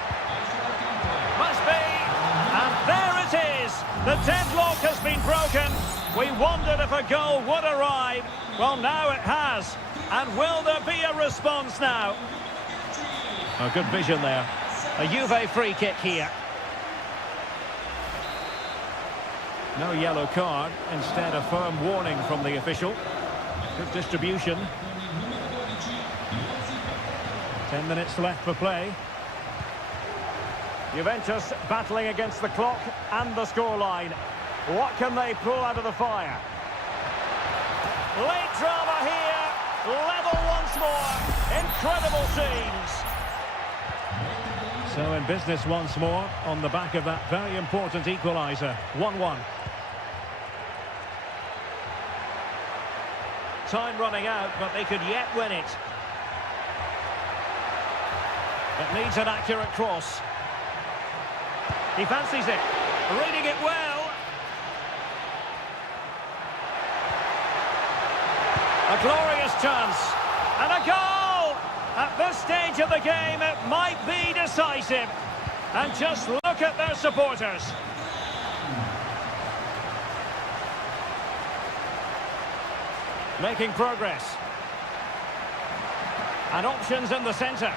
Must be! And there it is! The deadlock has been broken. We wondered if a goal would arrive. Well, now it has. And will there be a response now? Oh, good vision there. A Juve free kick here. No yellow card, instead a firm warning from the official. Good distribution. 10 minutes left for play. Juventus battling against the clock and the scoreline. What can they pull out of the fire? Late drama here. Level once more. Incredible scenes. So in business once more on the back of that very important equaliser. 1-1. Time running out, but they could yet win it. It needs an accurate cross. He fancies it. Reading it well. A glorious chance. And a goal! At this stage of the game, it might be decisive. And just look at their supporters. Making progress. And options in the centre.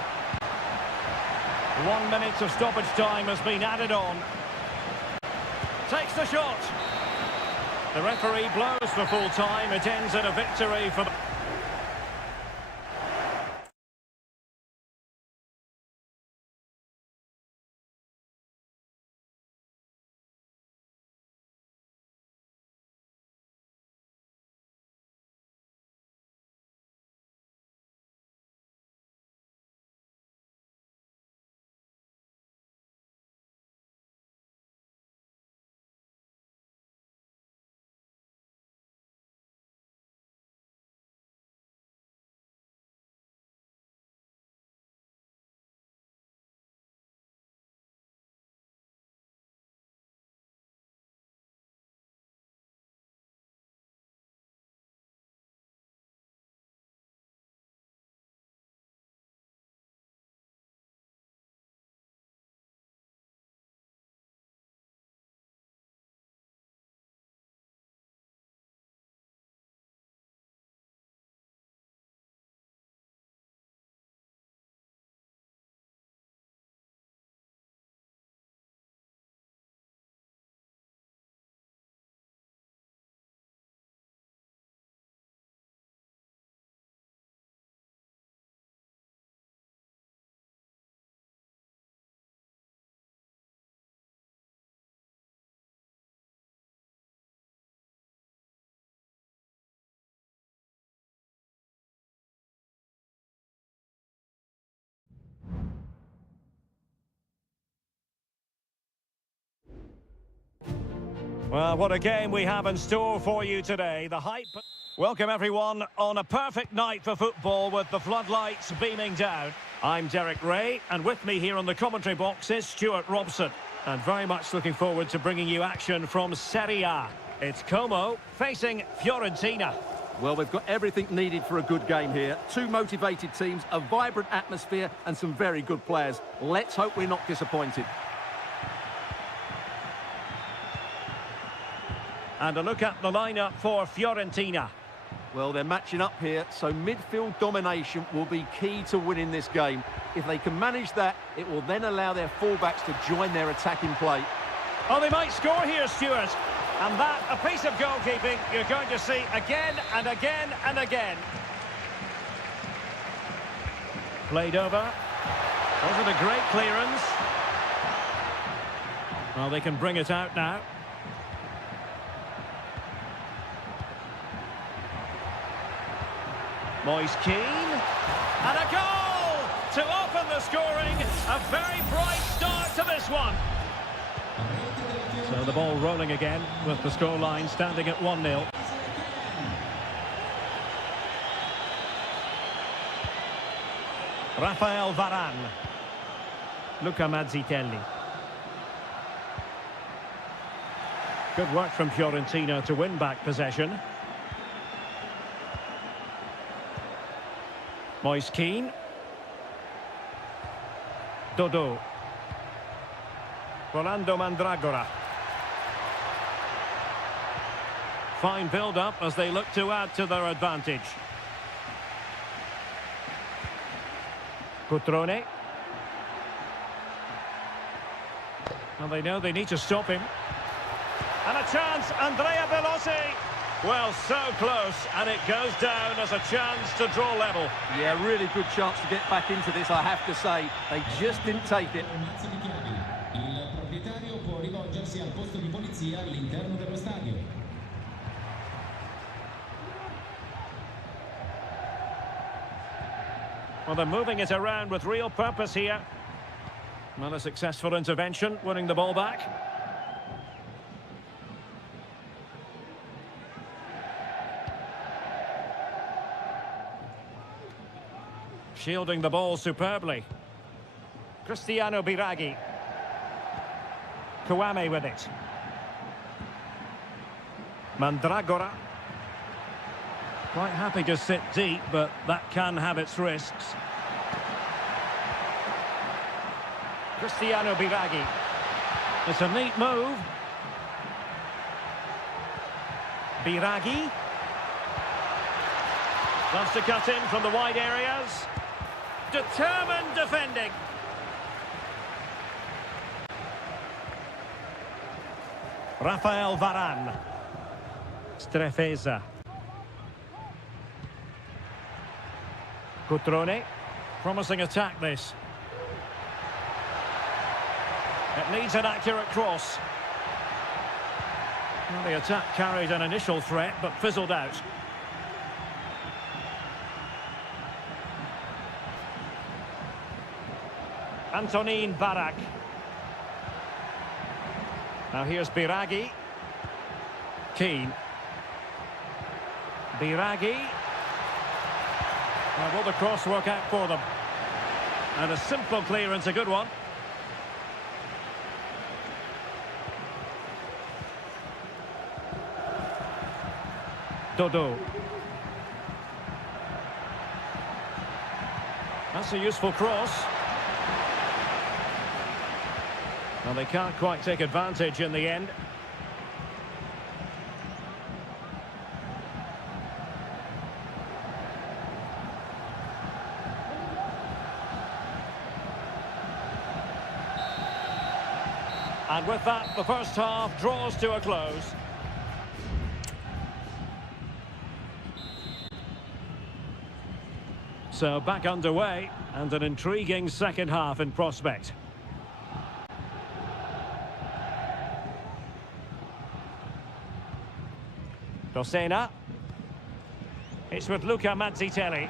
1 minute of stoppage time has been added on. Takes the shot. The referee blows for full time. It ends in a victory for the... Well, what a game we have in store for you today. The hype... Welcome, everyone, on a perfect night for football with the floodlights beaming down. I'm Derek Ray, and with me here on the commentary box is Stuart Robson. And very much looking forward to bringing you action from Seria. It's Como facing Fiorentina. Well, we've got everything needed for a good game here. Two motivated teams, a vibrant atmosphere, and some very good players. Let's hope we're not disappointed. And a look at the lineup for Fiorentina. Well, they're matching up here, so midfield domination will be key to winning this game. If they can manage that, it will then allow their fullbacks to join their attacking play. Oh, they might score here, Stuart. And that, a piece of goalkeeping you're going to see again and again and again. Played over. Wasn't a great clearance. Well, they can bring it out now. Moise Keane, and a goal to open the scoring. A very bright start to this one. So the ball rolling again with the scoreline standing at 1-0. Rafael Varane. Luca Mazzitelli. Good work from Fiorentina to win back possession. Moise Keane. Dodo. Rolando Mandragora. Fine build-up as they look to add to their advantage. Cutrone. And they know they need to stop him. And a chance, Andrea Bellotti. Well, so close, and it goes down as a chance to draw level. Yeah, really good chance to get back into this, I have to say. They just didn't take it. Il proprietario può rivolgersi al posto di polizia all'interno dello stadio. Well, they're moving it around with real purpose here. Well, a successful intervention, winning the ball back. Shielding the ball superbly. Cristiano Biraghi. Kouame with it. Mandragora. Quite happy to sit deep, but that can have its risks. Cristiano Biraghi. It's a neat move. Wants to cut in from the wide areas. Determined defending. Rafael Varane. Strefeza. Cutrone. Promising attack this. It needs an accurate cross. Well, the attack carried an initial threat but fizzled out. Antonin Barak. Now here's Biragi. Keane. Biragi. Now will the cross work out for them? And a simple clearance, a good one. Dodo. That's a useful cross. Well, they can't quite take advantage in the end. And with that, the first half draws to a close. So back underway, and an intriguing second half in prospect. Dosena. It's with Luca Mazzitelli.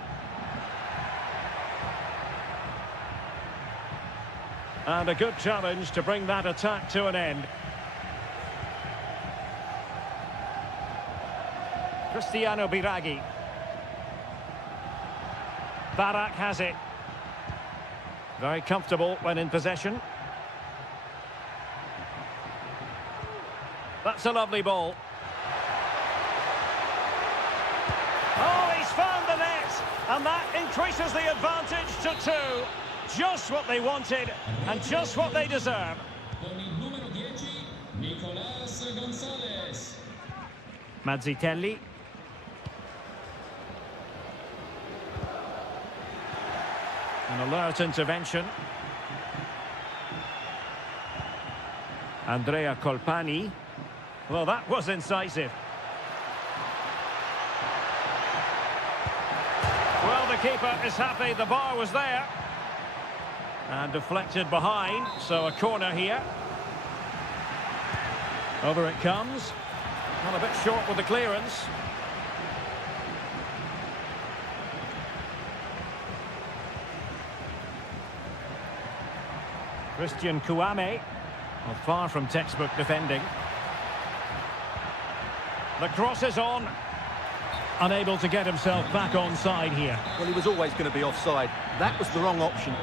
And a good challenge to bring that attack to an end. Cristiano Biragi. Barak has it. Very comfortable when in possession. That's a lovely ball. Oh, he's found the net, and that increases the advantage to 2. Just what they wanted, and just what they deserve. Mazzitelli. An alert intervention. Andrea Colpani. Well, that was incisive. Well, the keeper is happy the bar was there. And deflected behind, so a corner here. Over it comes. Well, a bit short with the clearance. Christian Kouame. Well, far from textbook defending. The cross is on. Unable to get himself back onside here. Well, he was always going to be offside. That was the wrong option.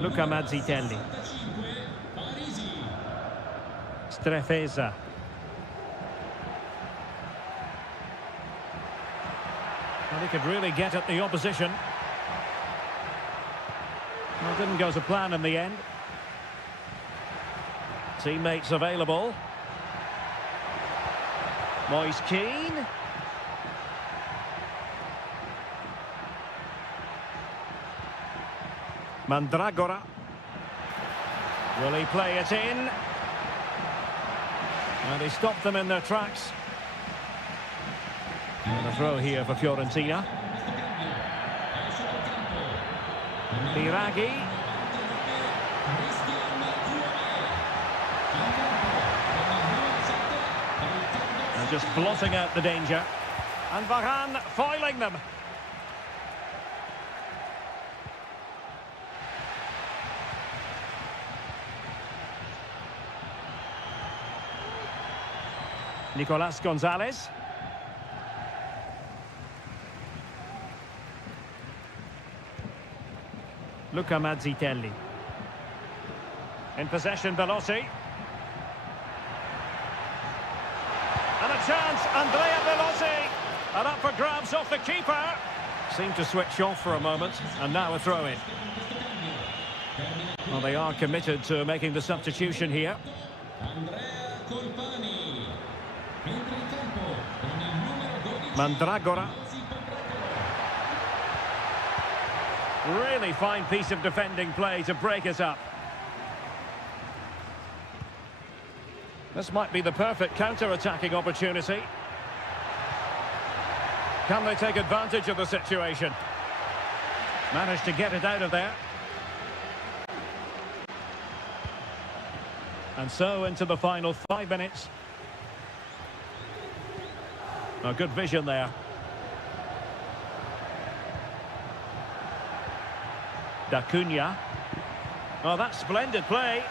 Luca Mazzitelli. Strefeza. Well, he could really get at the opposition. Well, didn't go to plan in the end. Teammates available. Moise Keane. Mandragora. Will he play it in? And he stopped them in their tracks. And a throw here for Fiorentina. Biragi. And just blotting out the danger. And Varane foiling them. Nicolas Gonzalez. Luca Mazzitelli. In possession, Belotti. And a chance, Andrea Belotti. And up for grabs off the keeper. Seemed to switch off for a moment, and now a throw-in. Well, they are committed to making the substitution here. Colpani. Entra in campo con il numero 12. Mandragora. Really fine piece of defending play to break us up. This might be the perfect counter-attacking opportunity. Can they take advantage of the situation? Managed to get it out of there. And so into the final 5 minutes. A good vision there. D'Acunha. Oh, that's splendid play.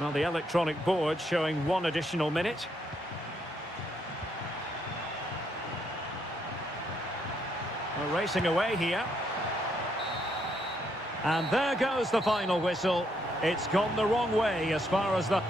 Well, the electronic board showing 1 additional minute. We're racing away here. And there goes the final whistle. It's gone the wrong way as far as the...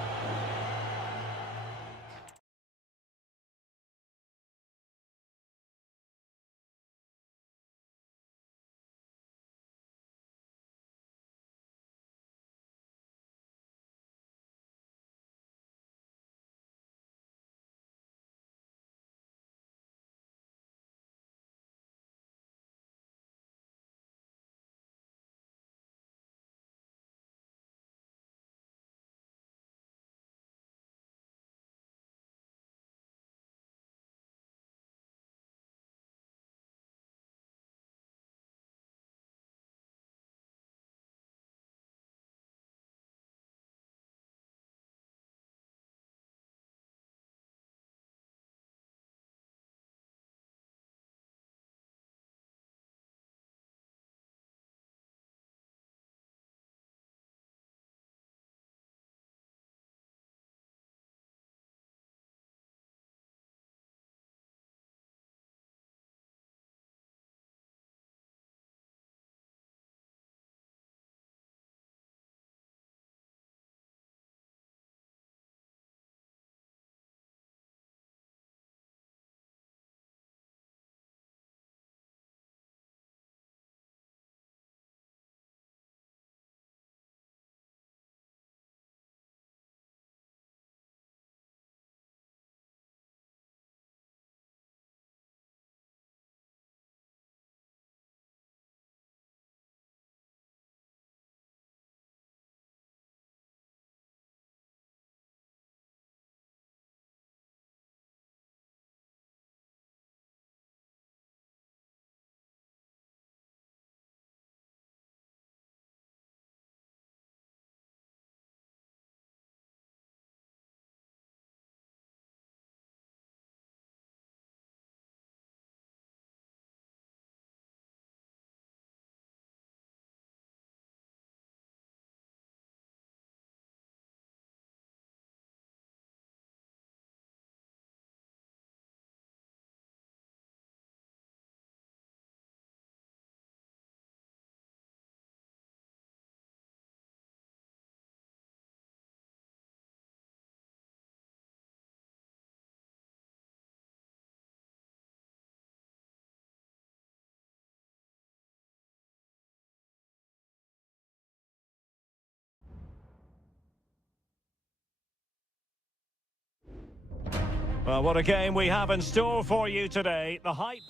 Well, what a game we have in store for you today. The hype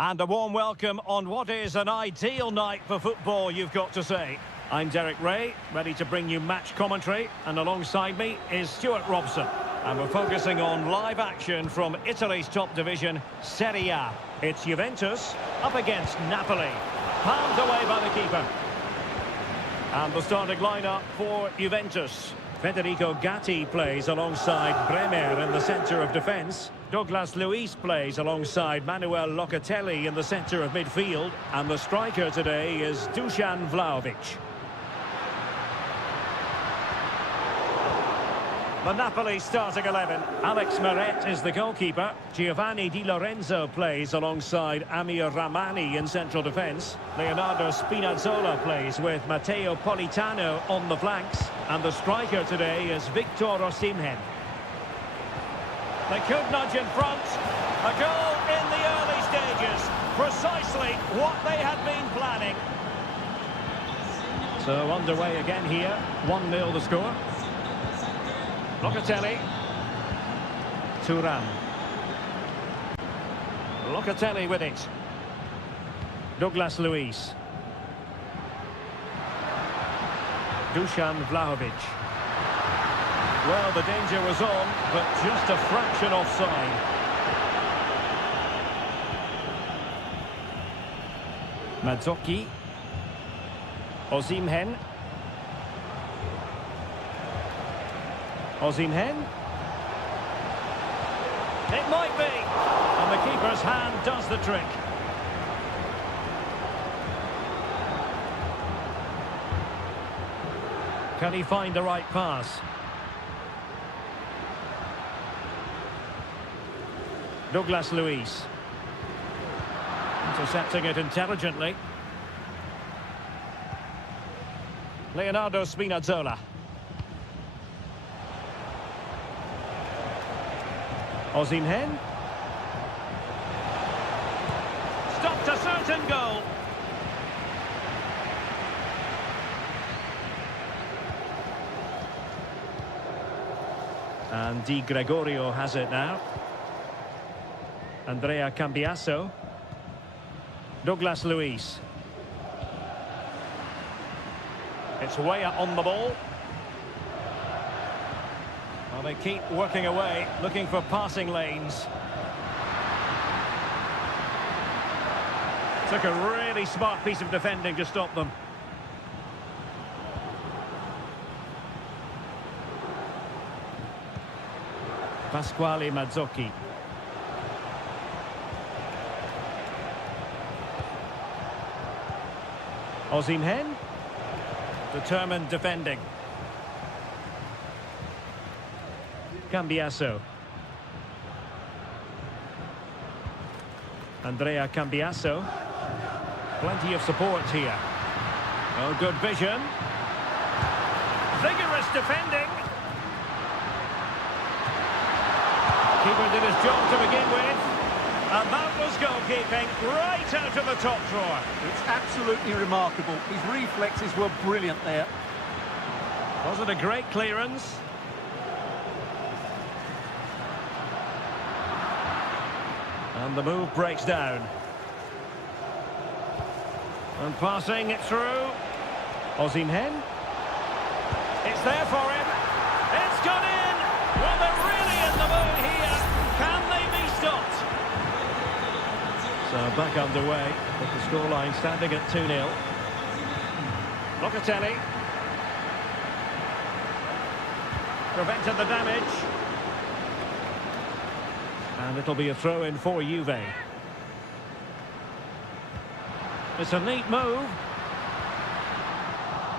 and a warm welcome on what is an ideal night for football, you've got to say. I'm Derek Ray, ready to bring you match commentary, and alongside me is Stuart Robson. And we're focusing on live action from Italy's top division, Seria. It's Juventus up against Napoli. Palmed away by the keeper. And the starting lineup for Juventus. Federico Gatti plays alongside Bremer in the centre of defence. Douglas Luiz plays alongside Manuel Locatelli in the centre of midfield. And the striker today is Dusan Vlahovic. The Napoli starting 11. Alex Meret is the goalkeeper. Giovanni Di Lorenzo plays alongside Amir Rahmani in central defence. Leonardo Spinazzola plays with Matteo Politano on the flanks. And the striker today is Victor Osimhen. They could nudge in front. A goal in the early stages. precisely what they had been planning. So underway again here. 1-0 the score. Locatelli. Thuram. Locatelli with it. Douglas Luiz. Dusan Vlahovic. Well, the danger was on, but just a fraction offside. Mazzocchi. Osimhen. Osimhen. It might be. And the keeper's hand does the trick. Can he find the right pass? Douglas Luiz. Intercepting it intelligently. Leonardo Spinazzola. Osimhen. Stopped a certain goal. And Di Gregorio has it now. Andrea Cambiasso. Douglas Luiz. It's Weah on the ball. Well, they keep working away, looking for passing lanes. Took a really smart piece of defending to stop them. Pasquale Mazzocchi. Osimhen. Determined defending. Cambiasso. Andrea Cambiasso. Plenty of support here. Oh, good vision. Vigorous defending. Keeper did his job to begin with. And that was goalkeeping right out of the top drawer. It's absolutely remarkable. His reflexes were brilliant there. Was it a great clearance? And the move breaks down. And passing it through. Osimhen. It's there for him. It's gone in. Well, they're really in the mood here. Can they be stopped? So back underway with the scoreline standing at 2-0. Locatelli. Prevented the damage. And it'll be a throw-in for Juve. It's a neat move.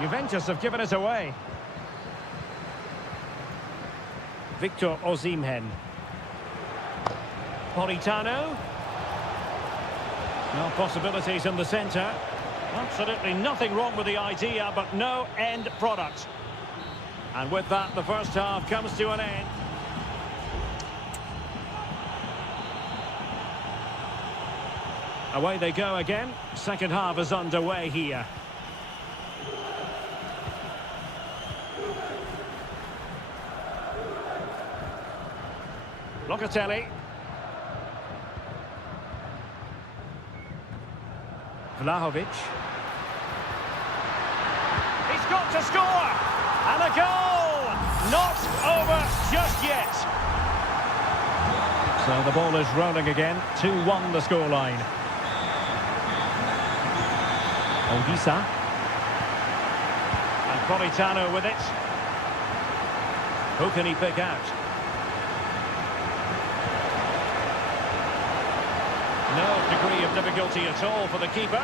Juventus have given it away. Victor Osimhen. Politano. No possibilities in the centre. Absolutely nothing wrong with the idea, but no end product. And with that, the first half comes to an end. Away they go again. Second half is underway here. Locatelli. Vlahovic. He's got to score! And a goal! Not over just yet. So the ball is rolling again. 2-1 the scoreline. Olgisa. And Politano with it. Who can he pick out? No degree of difficulty at all for the keeper.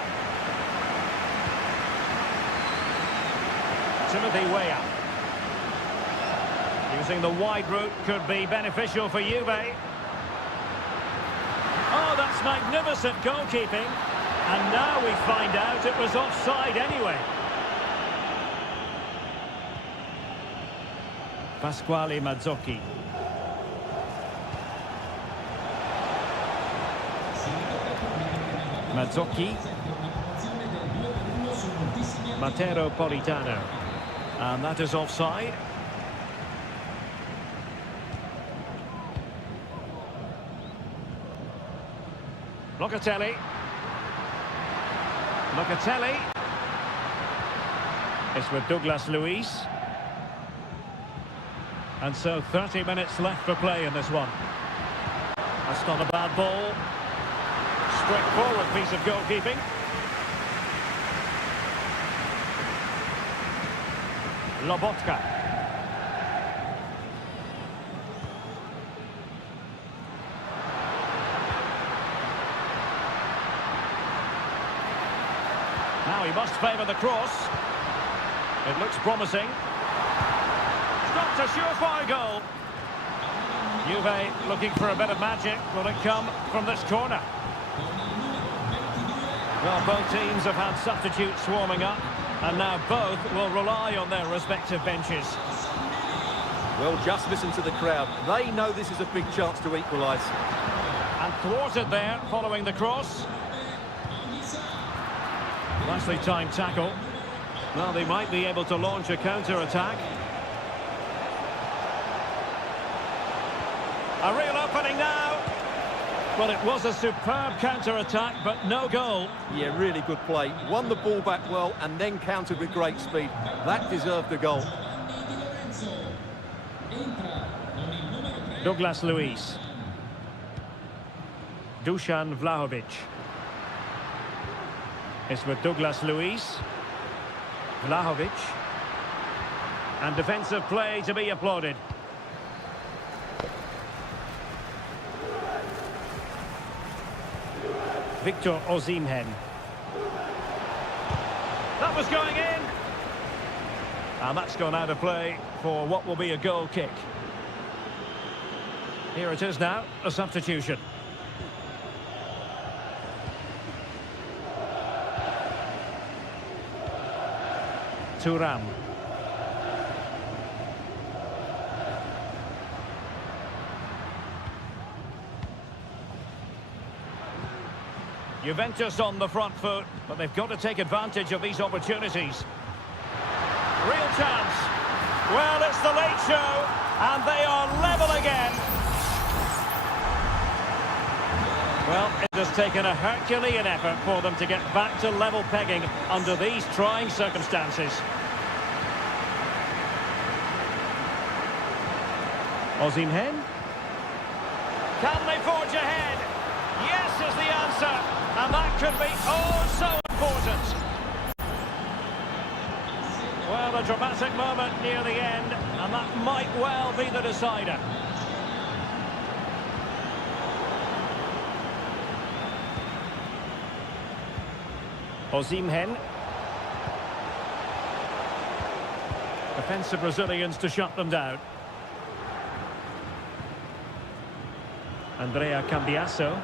Timothy Weah. Using the wide route could be beneficial for Juve. Oh, that's magnificent goalkeeping. And now we find out it was offside anyway. Pasquale Mazzocchi. Mazzocchi. Matero Politano. And that is offside. Locatelli. Locatelli. It's with Douglas Luiz. And so 30 minutes left for play in this one. That's not a bad ball. Straightforward piece of goalkeeping. Lobotka. Now he must favour the cross. It looks promising. Stopped a surefire goal. Juve looking for a bit of magic. Will it come from this corner? Well, both teams have had substitutes warming up, and now both will rely on their respective benches. Well, just listen to the crowd. They know this is a big chance to equalise. And thwarted there following the cross. Nicely timed tackle. Well, they might be able to launch a counter-attack. A real opening now. Well, it was a superb counter-attack, but no goal. Yeah, really good play. Won the ball back well and then countered with great speed. That deserved a goal. Douglas Luiz. Dusan Vlahovic. It's with Douglas Luiz. Vlahovic. And defensive play to be applauded. Victor Osimhen. That was going in. And that's gone out of play for what will be a goal kick. Here it is now, a substitution. Thuram. Juventus on the front foot, but they've got to take advantage of these opportunities. Real chance. Well, it's the late show, and they are level again. Well, it has taken a Herculean effort for them to get back to level pegging under these trying circumstances. Osimhen. Can they forge ahead? Yes is the answer. And that could be oh so important. Well, a dramatic moment near the end, and that might well be the decider. Osimhen. Defensive Brazilians to shut them down. Andrea Cambiasso.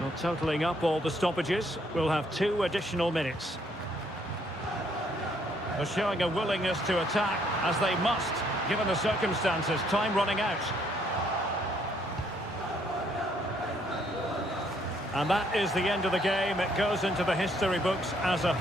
Well, totalling up all the stoppages, we'll have 2 additional minutes. They're showing a willingness to attack, as they must, given the circumstances. Time running out. And that is the end of the game. It goes into the history books as a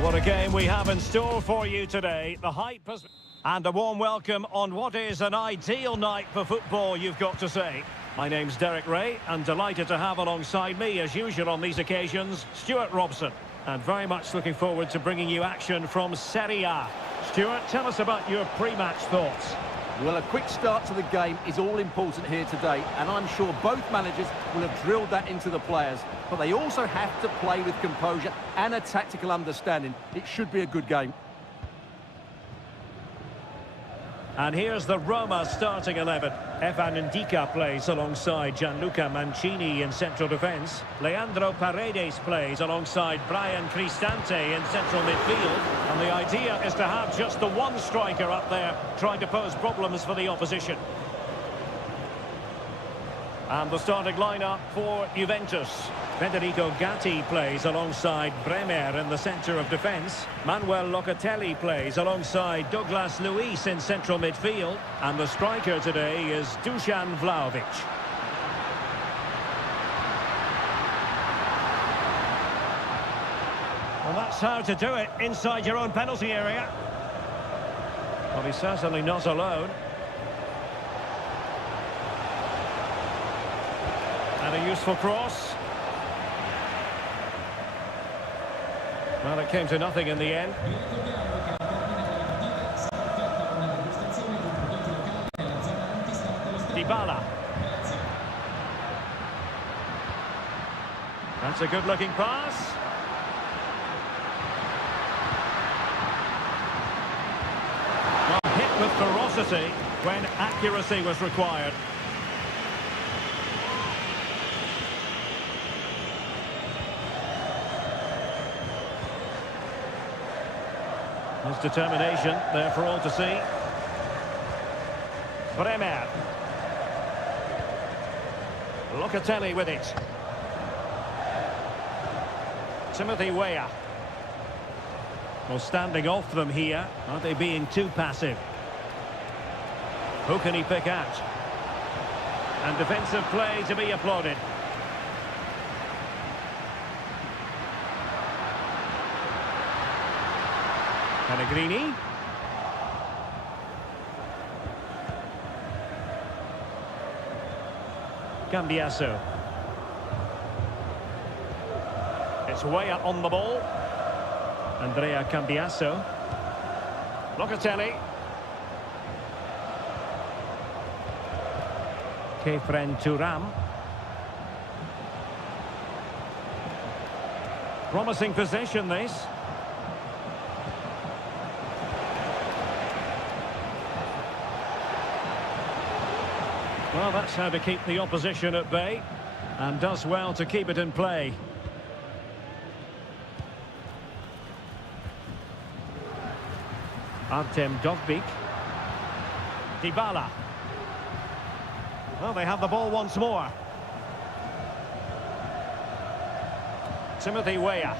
Well, what a game we have in store for you today. The hype has... And a warm welcome on what is an ideal night for football, you've got to say. My name's Derek Ray, and delighted to have alongside me, as usual on these occasions, Stuart Robson. And very much looking forward to bringing you action from Seria. Stuart, tell us about your pre-match thoughts. Well, a quick start to the game is all important here today, and I'm sure both managers will have drilled that into the players. But they also have to play with composure and a tactical understanding. It should be a good game. And here's the Roma starting 11. Evan Ndika plays alongside Gianluca Mancini in central defence. Leandro Paredes plays alongside Brian Cristante in central midfield. And the idea is to have just the one striker up there trying to pose problems for the opposition. And the starting lineup for Juventus. Federico Gatti plays alongside Bremer in the centre of defence. Manuel Locatelli plays alongside Douglas Luiz in central midfield. And the striker today is Dusan Vlahovic. Well, that's how to do it inside your own penalty area. Well, he's certainly not alone. And a useful cross. Well, it came to nothing in the end. Dybala. That's a good-looking pass. Well, hit with ferocity when accuracy was required. His determination there for all to see. Bremer. Locatelli with it. Timothy Weah. Well, standing off them here. Are they being too passive? Who can he pick out? And defensive play to be applauded. Pellegrini. Cambiasso. It's Weah on the ball. Andrea Cambiasso. Locatelli. Kefren Turam. Promising possession, this. Well, that's how to keep the opposition at bay, and does well to keep it in play. Artem Dovbyk. Dybala. Well, they have the ball once more. Timothy Weah.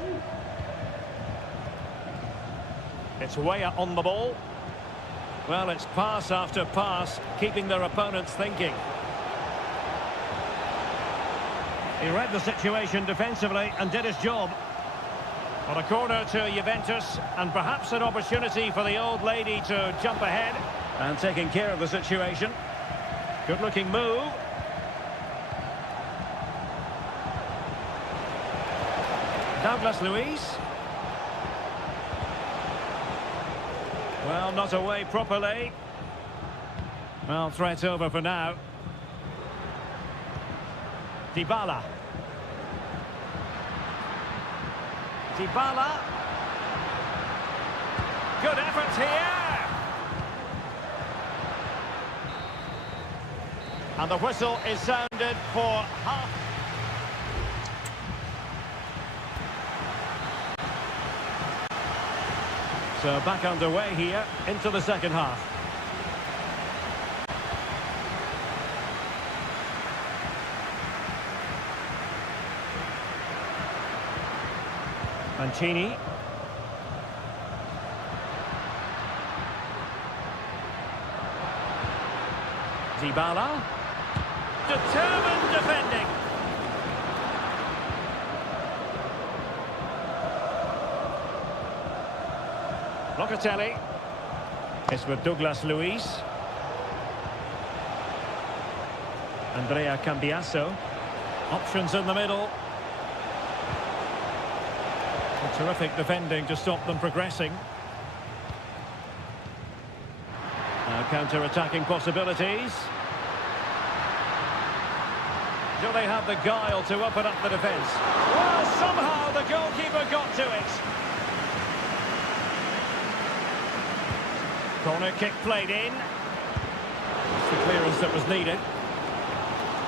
It's Weah on the ball. Well, it's pass after pass, keeping their opponents thinking. He read the situation defensively and did his job. On a corner to Juventus, and perhaps an opportunity for the old lady to jump ahead. And taking care of the situation. Good-looking move. Douglas Luiz. Well, not away properly. Well, threat over for now. Dybala. Dybala. Good effort here. And the whistle is sounded for half. So back underway here into the second half. Mancini. Dybala. Determined defending. Locatelli. It's with Douglas Luiz. Andrea Cambiasso. Options in the middle. A terrific defending to stop them progressing. Now counter-attacking possibilities. Do they have the guile to open up the defence? Well, somehow the goalkeeper got to it. Corner kick played in. That's the clearance that was needed.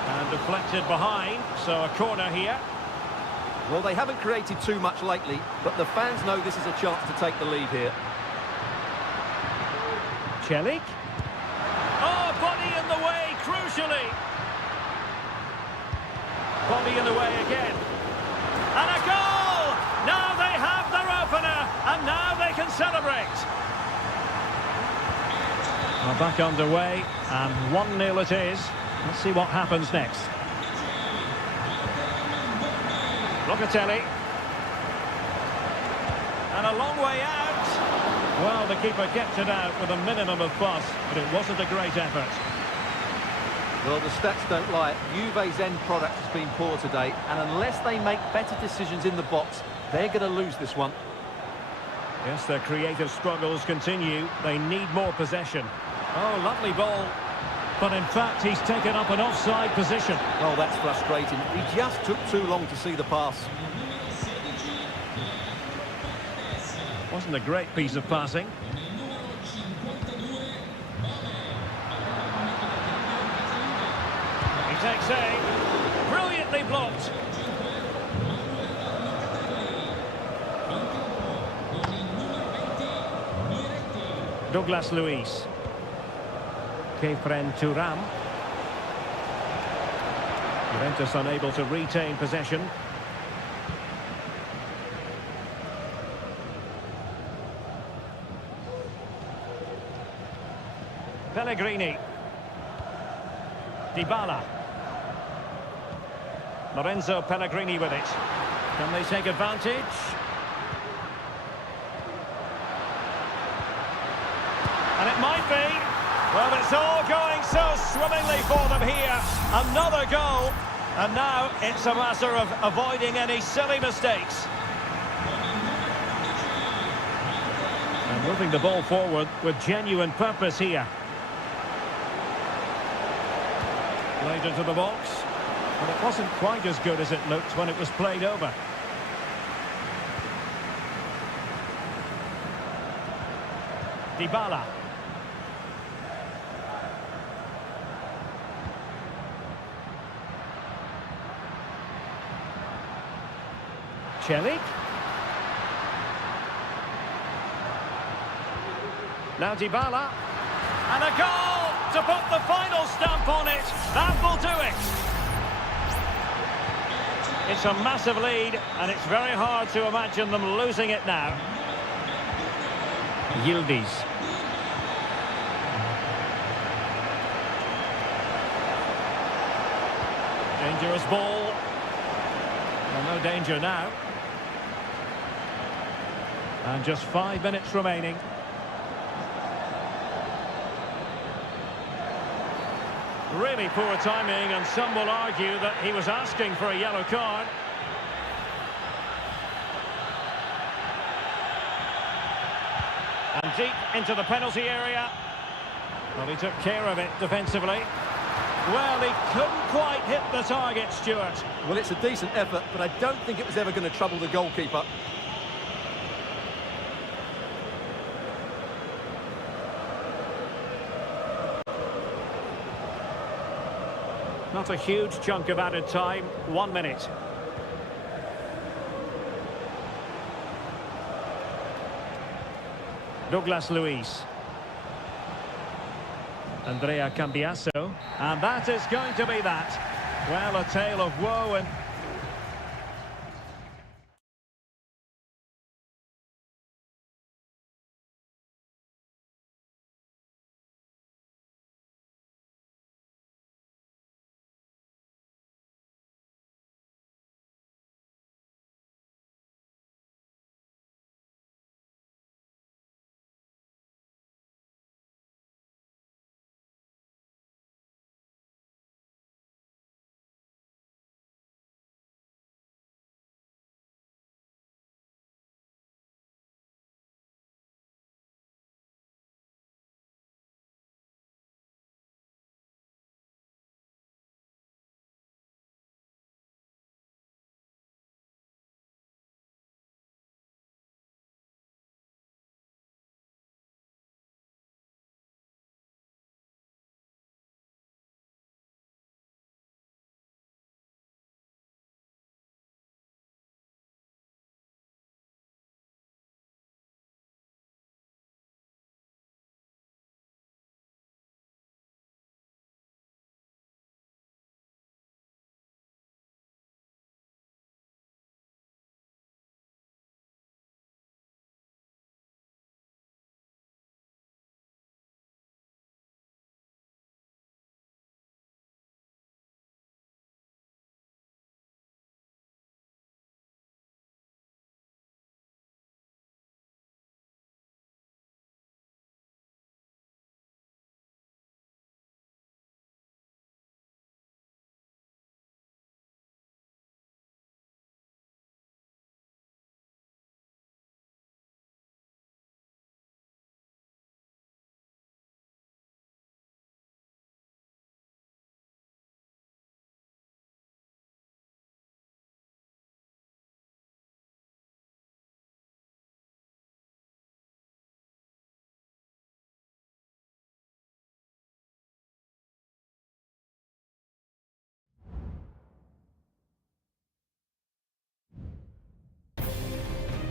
And deflected behind, so a corner here. Well, they haven't created too much lately, but the fans know this is a chance to take the lead here. Celik. Oh, body in the way, crucially. Body in the way again. And a goal! Now they have their opener, and now they can celebrate. Well, back underway, and 1-0 it is. Let's see what happens next. Locatelli. And a long way out. Well, the keeper kept it out with a minimum of fuss, but it wasn't a great effort. Well, the stats don't lie. Juve's end product has been poor today, and unless they make better decisions in the box, they're going to lose this one. Yes, their creative struggles continue. They need more possession. Oh, lovely ball. But in fact, he's taken up an offside position. Oh, that's frustrating. He just took too long to see the pass. Wasn't a great piece of passing. He takes aim. Brilliantly blocked. Douglas Luiz. Kefren Turam. Juventus unable to retain possession. Pellegrini. Dybala. Lorenzo Pellegrini with it. Can they take advantage? And it might be. Well, it's all going so swimmingly for them here. Another goal. And now it's a matter of avoiding any silly mistakes. And moving the ball forward with genuine purpose here. Played into the box. But it wasn't quite as good as it looked when it was played over. Dybala. Celik. Now Dybala. And a goal to put the final stamp on it. That will do it. It's a massive lead, and it's very hard to imagine them losing it now. Yildiz. Dangerous ball. Well, no danger now. And just 5 minutes remaining. Really poor timing, and some will argue that he was asking for a yellow card. And deep into the penalty area. Well, he took care of it defensively. Well, he couldn't quite hit the target, Stuart. Well, it's a decent effort, but I don't think it was ever going to trouble the goalkeeper. Not a huge chunk of added time. 1 minute. Douglas Luiz. Andrea Cambiasso. And that is going to be that. Well, a tale of woe and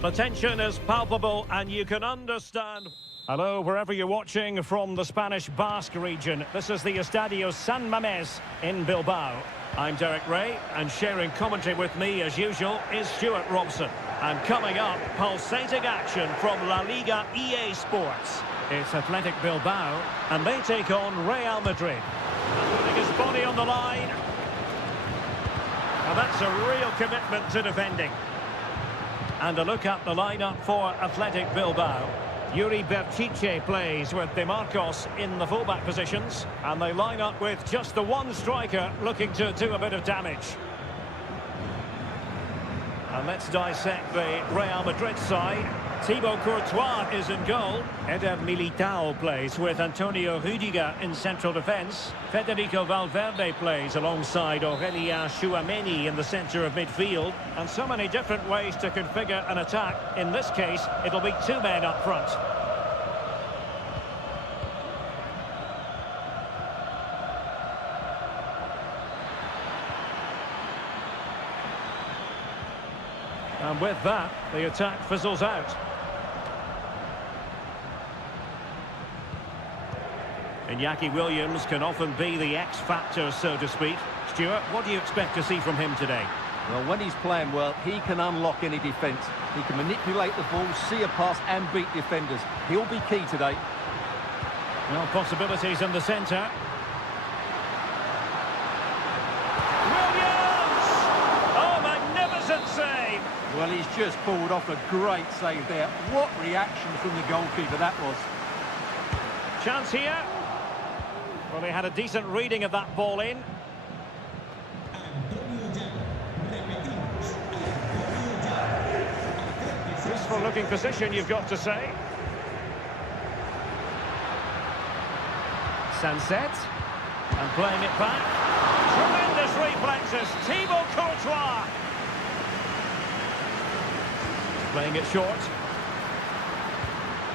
The tension is palpable and you can understand. Hello, wherever you're watching from the Spanish Basque region. This is the Estadio San Mamés in Bilbao. I'm Derek Ray, and sharing commentary with me, as usual, is Stuart Robson. And coming up, pulsating action from La Liga EA Sports. It's Athletic Bilbao, and they take on Real Madrid. And putting his body on the line. And that's a real commitment to defending. And a look at the lineup for Athletic Bilbao. Yuri Berchiche plays with De Marcos in the fullback positions. And they line up with just the one striker looking to do a bit of damage. And let's dissect the Real Madrid side. Thibaut Courtois is in goal. Eder Militao plays with Antonio Rüdiger in central defence. Federico Valverde plays alongside Aurelien Tchouameni in the centre of midfield. And so many different ways to configure an attack. In this case, it'll be two men up front. And with that, the attack fizzles out. Iñaki Williams can often be the X-factor, so to speak. Stuart, what do you expect to see from him today? Well, when he's playing well, he can unlock any defence. He can manipulate the ball, see a pass and beat defenders. He'll be key today. Well, possibilities in the centre. Williams! Oh, magnificent save! Well, he's just pulled off a great save there. What reaction from the goalkeeper that was. Chance here. Well, he had a decent reading of that ball in. Useful looking position, you've got to say. Sunset. And playing it back. Tremendous reflexes. Thibaut Courtois. Playing it short.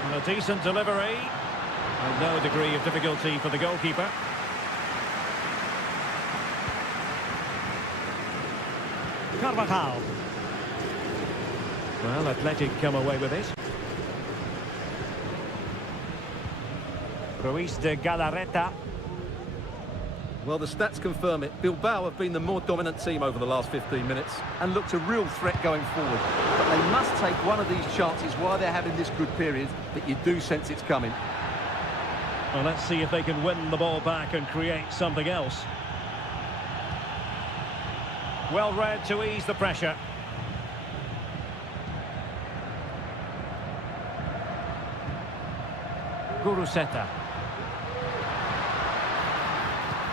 And a decent delivery. And no degree of difficulty for the goalkeeper. Carvajal. Well, Athletic come away with it. Ruiz de Galarreta. Well, the stats confirm it. Bilbao have been the more dominant team over the last 15 minutes and looked a real threat going forward. But they must take one of these chances while they're having this good period that you do sense it's coming. Well, let's see if they can win the ball back and create something else. Well read to ease the pressure. Guruseta.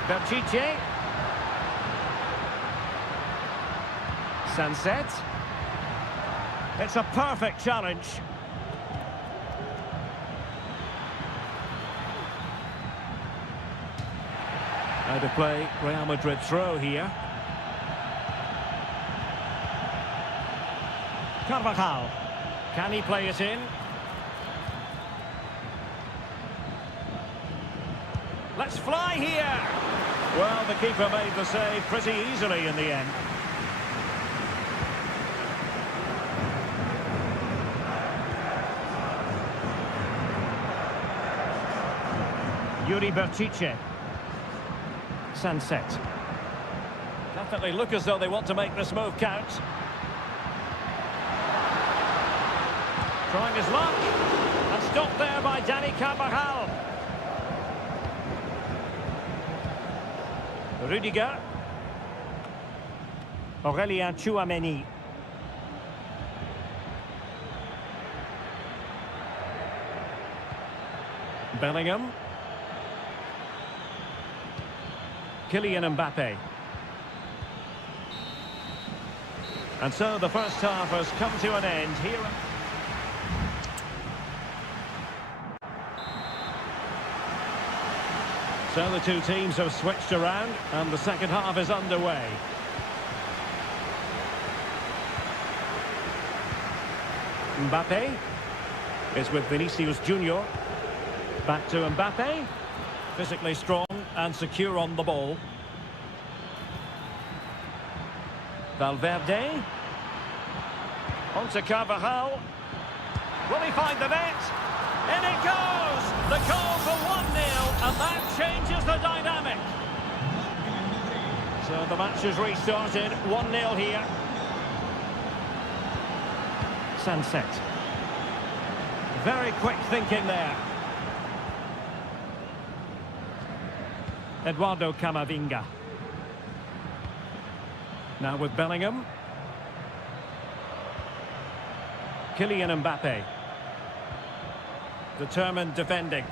Berchiche. Sunset. It's a perfect challenge. How to play Real Madrid throw here. Carvajal. Can he play it in? Let's fly here! Well, the keeper made the save pretty easily in the end. Yuri Berchiche. Sunset. Definitely look as though they want to make this move count. Trying his luck. And stopped there by Dani Carvajal. Rüdiger. Aurelien Tchouameni. Bellingham. Kylian Mbappe. And so the first half has come to an end here. So the two teams have switched around and the second half is underway. Mbappe is with Vinicius Junior. Back to Mbappe. Physically strong and secure on the ball. Valverde. On to Carvajal. Will he find the net? In it goes! The goal for 1-0, and that changes the dynamic. So the match has restarted, 1-0 here. Sunset. Very quick thinking there. Eduardo Camavinga. Now with Bellingham. Kylian Mbappe. Determined defending.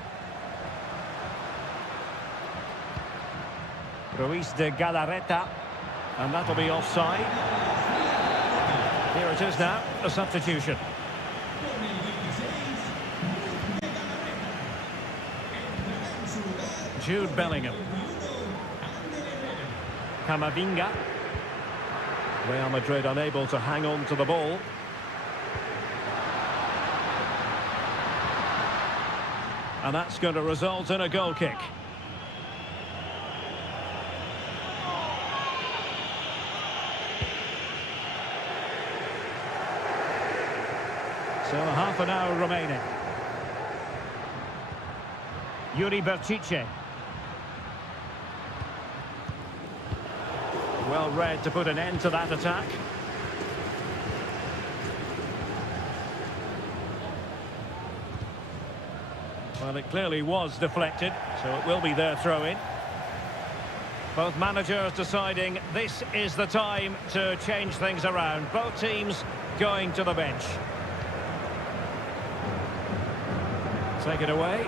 Ruiz de Galarreta. And that'll be offside. Here it is now, a substitution. Jude Bellingham. Camavinga. Real Madrid unable to hang on to the ball. And that's going to result in a goal kick. So half an hour remaining. Yuri Berchiche. Well read to put an end to that attack. Well, it clearly was deflected, so it will be their throw-in. Both managers deciding this is the time to change things around. Both teams going to the bench. Take it away.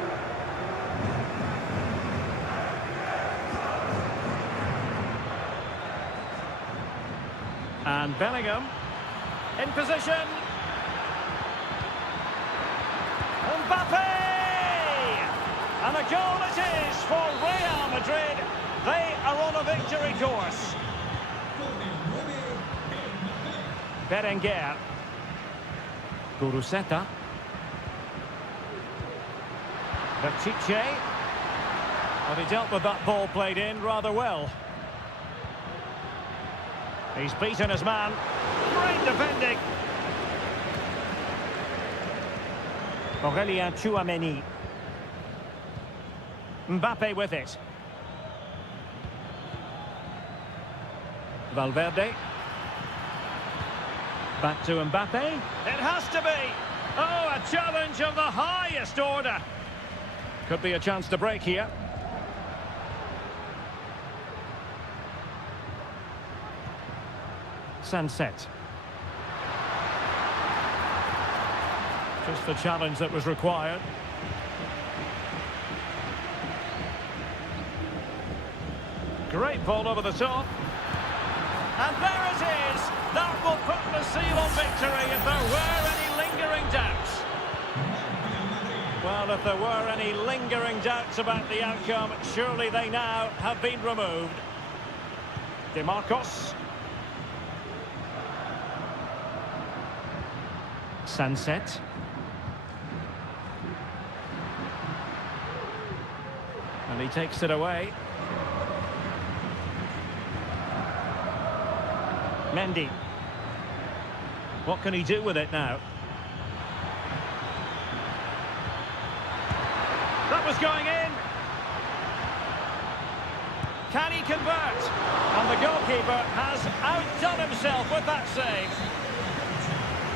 And Bellingham in position. Mbappe! And a goal it is for Real Madrid. They are on a victory course. Berenguer. Guruseta. Berchiche. Well, he dealt with that ball played in rather well. He's beaten his man. Great defending. Aurelien Tchouameni. Mbappe with it. Valverde. Back to Mbappe. It has to be. Oh, a challenge of the highest order. Could be a chance to break here. Sunset. Just the challenge that was required. Great ball over the top. And there it is. That will put the seal on victory if there were any lingering doubts. Well, if there were any lingering doubts about the outcome, surely they now have been removed. DeMarcos. Sunset. And he takes it away. Mendy. What can he do with it now? That was going in. Can he convert? And the goalkeeper has outdone himself with that save.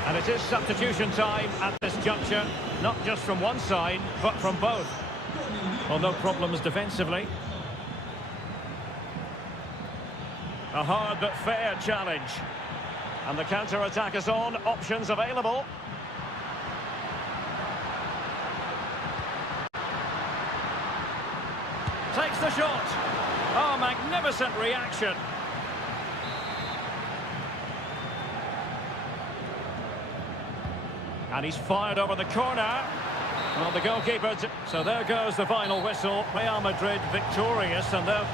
And it is substitution time at this juncture, not just from one side, but from both. Well, no problems defensively. A hard but fair challenge. And the counter-attack is on, options available. Takes the shot. Oh, magnificent reaction. And he's fired over the corner. Well, the goalkeeper... So there goes the final whistle. Real Madrid victorious, and they're...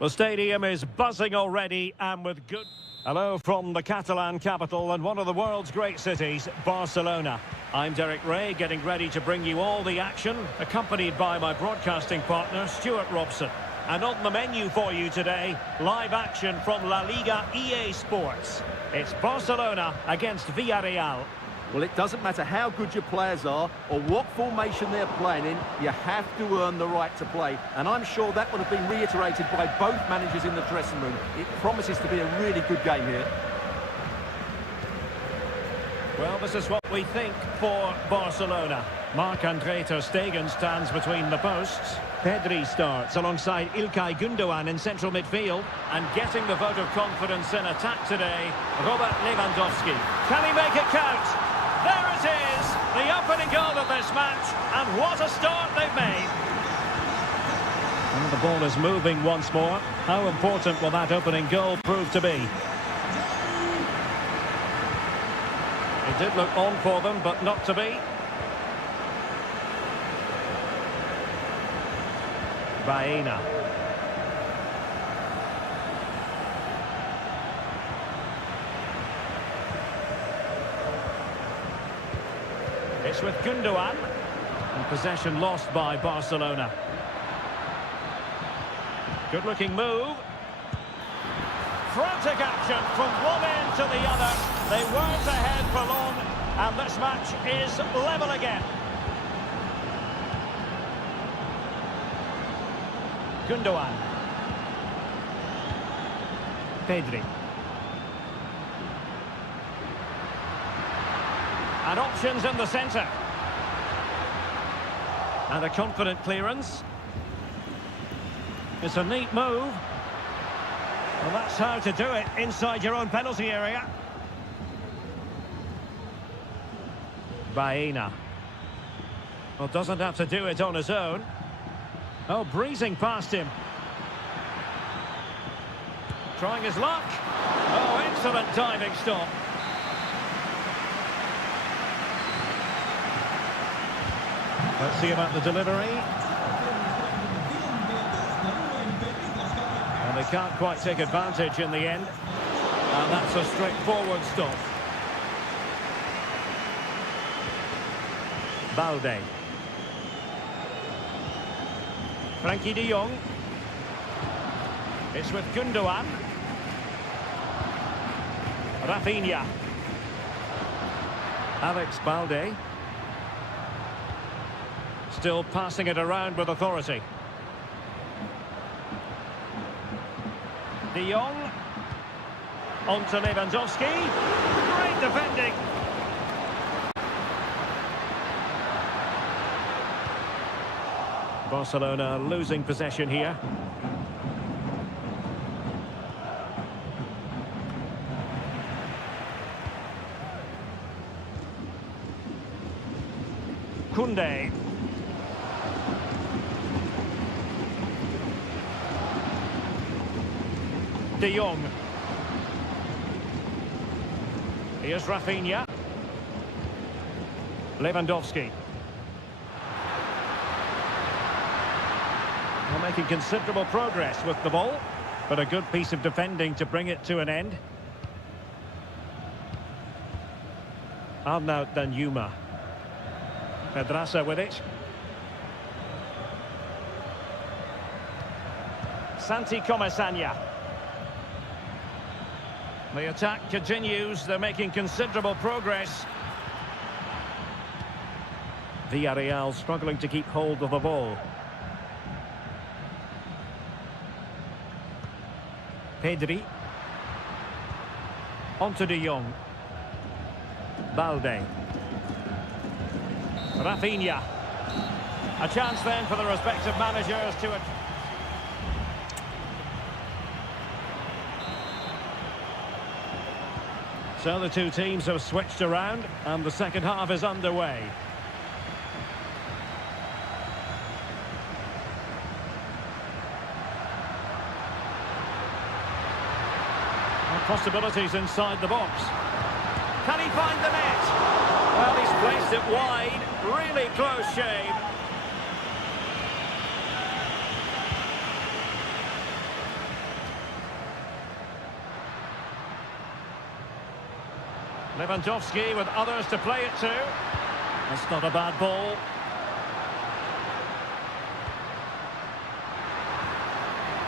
The stadium is buzzing already and with good... Hello from the Catalan capital and one of the world's great cities, Barcelona. I'm Derek Ray, getting ready to bring you all the action, accompanied by my broadcasting partner, Stuart Robson. And on the menu for you today, live action from La Liga EA Sports. It's Barcelona against Villarreal. Well, it doesn't matter how good your players are or what formation they're playing in, you have to earn the right to play. And I'm sure that would have been reiterated by both managers in the dressing room. It promises to be a really good game here. Well, this is what we think for Barcelona. Marc-Andre ter Stegen stands between the posts. Pedri starts alongside İlkay Gündoğan in central midfield. And getting the vote of confidence in attack today, Robert Lewandowski. Can he make it count? There it is, the opening goal of this match, and what a start they've made. And the ball is moving once more. How important will that opening goal prove to be? It did look on for them, but not to be. Baena. It's with Gündoğan. And possession lost by Barcelona. Good-looking move. Frantic action from one end to the other. They weren't ahead for long, and this match is level again. Gündoğan. Pedri. And options in the centre. And a confident clearance. It's a neat move. Well, that's how to do it inside your own penalty area. Baena. Well, doesn't have to do it on his own. Oh, breezing past him. Trying his luck. Oh, excellent diving stop. Let's see about the delivery. And they can't quite take advantage in the end. And that's a straightforward stop. Balde. Frankie de Jong. It's with Gündoğan. Rafinha. Alex Balde. Still passing it around with authority. De Jong. On to Lewandowski. Great defending. Barcelona losing possession here. Koundé. De Jong. Here's Rafinha. Lewandowski. They're making considerable progress with the ball, but a good piece of defending to bring it to an end. Arnaut Danjuma. Pedraza with it. Santi Comesaña. The attack continues. They're making considerable progress. Villarreal struggling to keep hold of the ball. Pedri. On to De Jong. Balde. Rafinha. A chance then for the respective managers to... So the two teams have switched around and the second half is underway. Possibilities inside the box. Can he find the net? Well, he's placed it wide. Really close shave. Lewandowski with others to play it to. That's not a bad ball.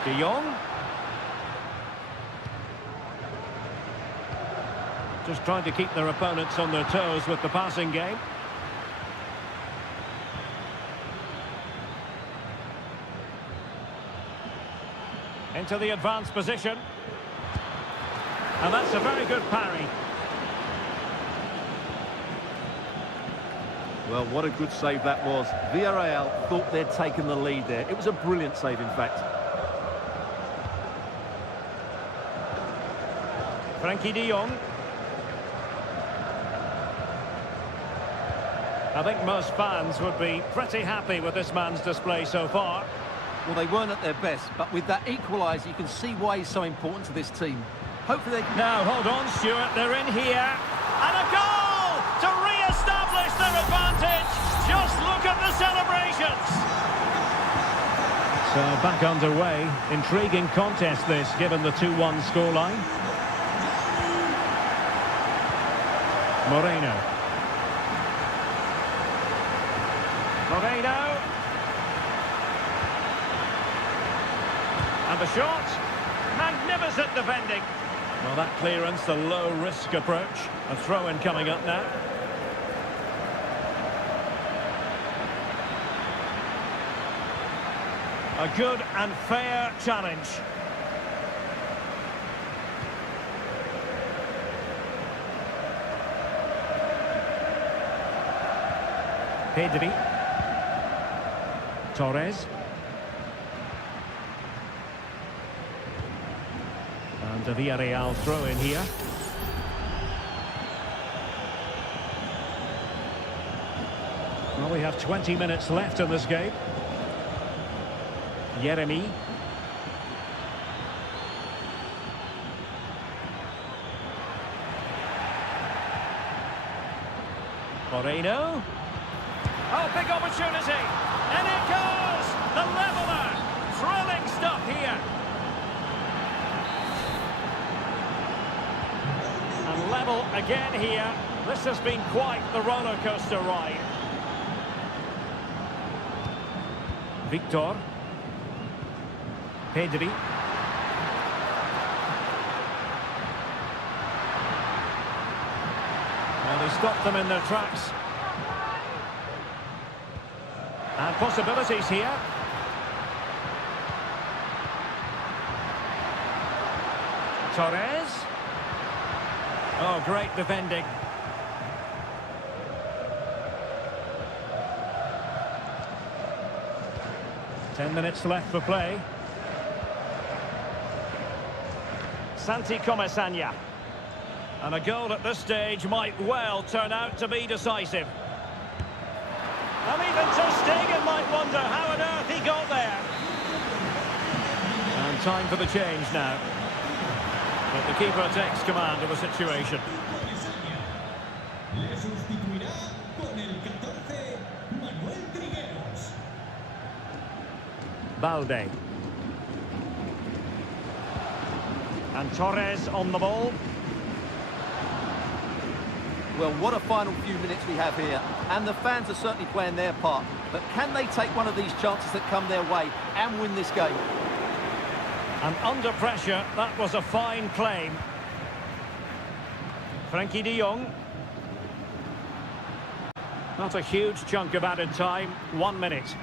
De Jong. Just trying to keep their opponents on their toes with the passing game. Into the advanced position. And that's a very good parry. Well, what a good save that was. Villarreal thought they'd taken the lead there. It was a brilliant save, in fact. Frankie de Jong. I think most fans would be pretty happy with this man's display so far. Well, they weren't at their best, but with that equaliser, you can see why he's so important to this team. Hopefully they can... Now, hold on, Stuart, they're in here. And a goal to re-establish their advantage. Just look at the celebrations. So, back underway. Intriguing contest this, given the 2-1 scoreline. Moreno. And the shot. Magnificent defending. Well, that clearance, the low-risk approach. A throw-in coming up now. A good and fair challenge. Pedri. Torres. And a Villarreal throw in here. Well, we have 20 minutes left in this game. Yeremy. Moreno. Oh, big opportunity. And it goes! The leveller. Thrilling stuff here. And level again here. This has been quite the roller coaster ride. Victor. Pedri. Well, they stopped them in their tracks. And possibilities here. Torres. Oh, great defending. Ten minutes left for play. Santi Comesaña. And a goal at this stage might well turn out to be decisive. And even Ter Stegen might wonder how on earth he got there. And time for the change now. But the keeper takes command of the situation. Le sustituirá con el 14, Manuel Trigueros. Balde. And Torres on the ball. Well, what a final few minutes we have here. And the fans are certainly playing their part. But can they take one of these chances that come their way and win this game? And under pressure, that was a fine claim. Frankie de Jong. Not a huge chunk of added time. 1 minute.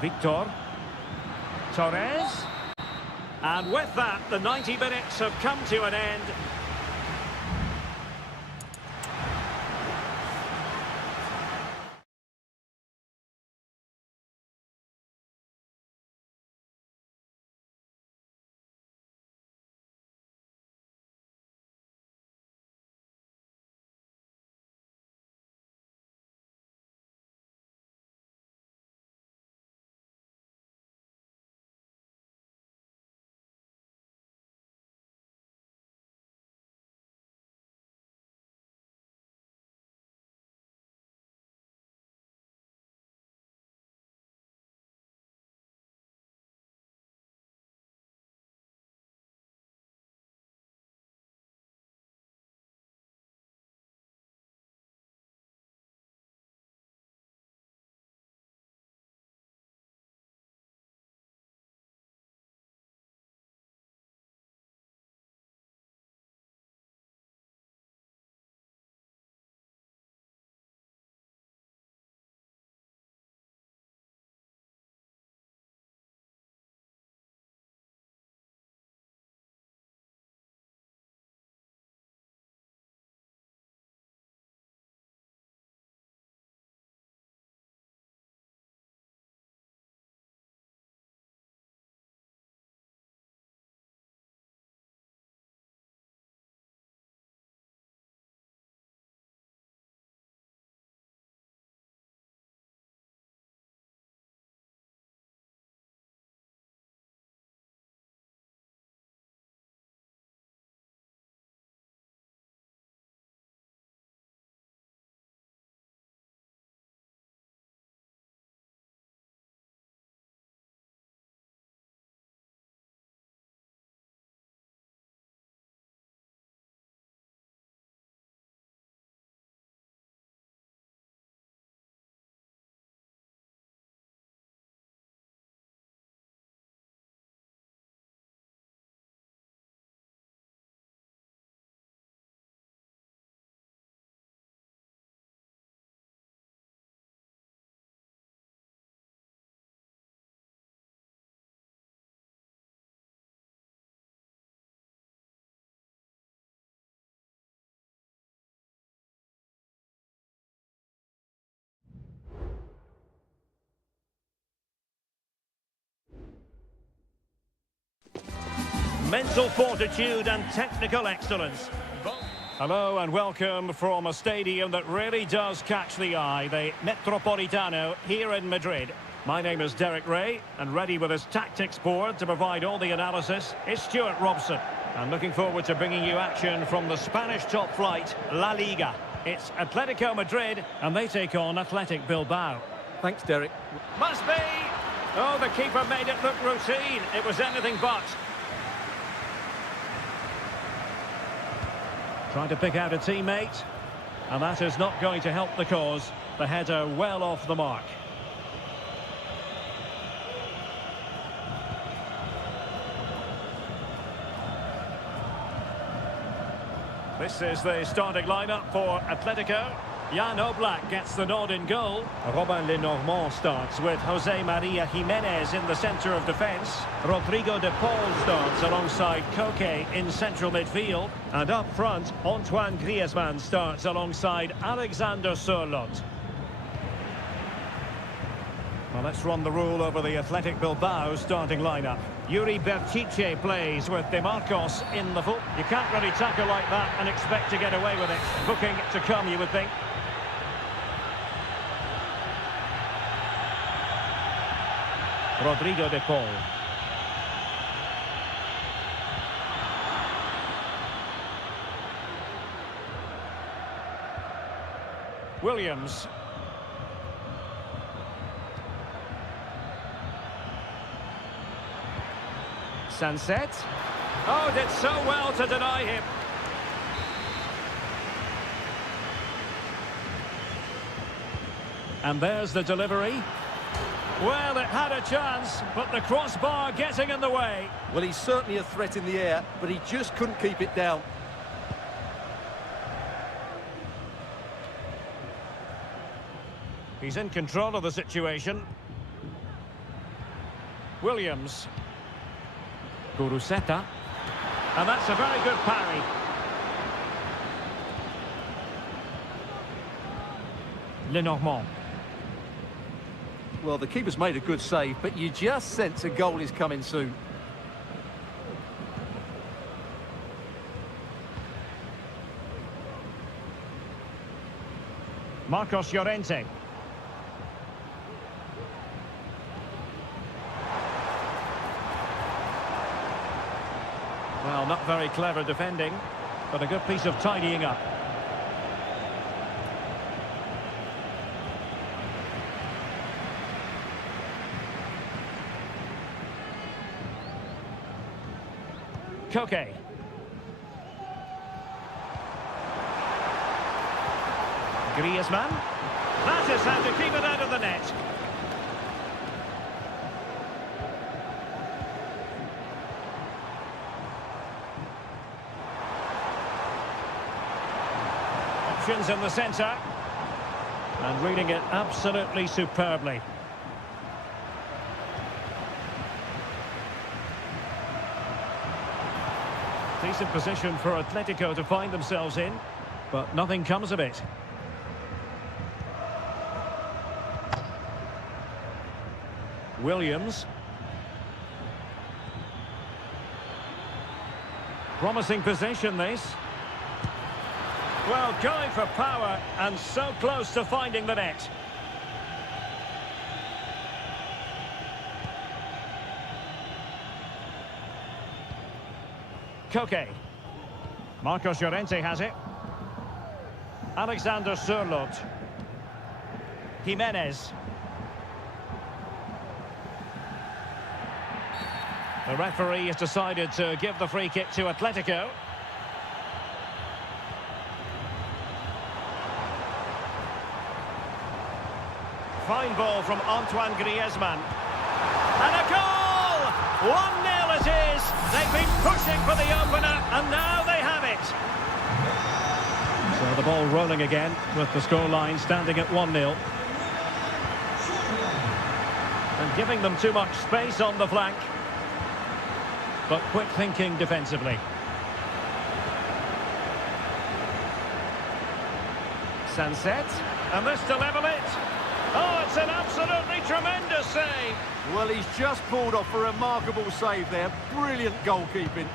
Victor. Torres. And with that, the 90 minutes have come to an end. mental fortitude and technical excellence. Hello and welcome from a stadium that really does catch the eye, the Metropolitano here in Madrid. My name is Derek Ray, and ready with his tactics board to provide all the analysis is Stuart Robson. I'm looking forward to bringing you action from the Spanish top flight, La Liga. It's Atletico Madrid, and they take on Athletic Bilbao. Thanks, Derek. Must be! Oh, the keeper made it look routine. It was anything but. Trying to pick out a teammate, and that is not going to help the cause. The header well off the mark. This is the starting lineup for Atletico. Jan Oblak gets the nod in goal. Robin Lenormand starts with Jose Maria Jimenez in the centre of defence. Rodrigo de Paul starts alongside Koke in central midfield. And up front, Antoine Griezmann starts alongside Alexander Sørloth. Well, let's run the rule over the Athletic Bilbao starting lineup. Yuri Berchiche plays with De Marcos in the full. You can't really tackle like that and expect to get away with it. Booking to come, you would think. Rodrigo de Paul. Williams. Sunset. Oh, did so well to deny him. And there's the delivery. Well, it had a chance, but the crossbar getting in the way. Well, he's certainly a threat in the air, but he just couldn't keep it down. He's in control of the situation. Williams. Guruseta. And that's a very good parry. Lenormand. Well, the keeper's made a good save, but you just sense a goal is coming soon. Marcos Llorente. Well, not very clever defending, but a good piece of tidying up. Koke. Griezmann. That is how to keep it out of the net. Options in the centre. And reading it absolutely superbly. Decent position for Atletico to find themselves in, but nothing comes of it. Williams. Promising position, this. Well, going for power and so close to finding the net. Koke. Marcos Llorente has it. Alexander Sørloth. Jimenez. The referee has decided to give the free kick to Atletico. Fine ball from Antoine Griezmann. And a goal! 1-0 it is. They've been pushing for the opener, and now they have it. So the ball rolling again, with the scoreline standing at 1-0. And giving them too much space on the flank. But quick thinking defensively. Sunset. And this to level it. Oh, it's an absolutely tremendous save. Well, he's just pulled off a remarkable save there. Brilliant goalkeeping.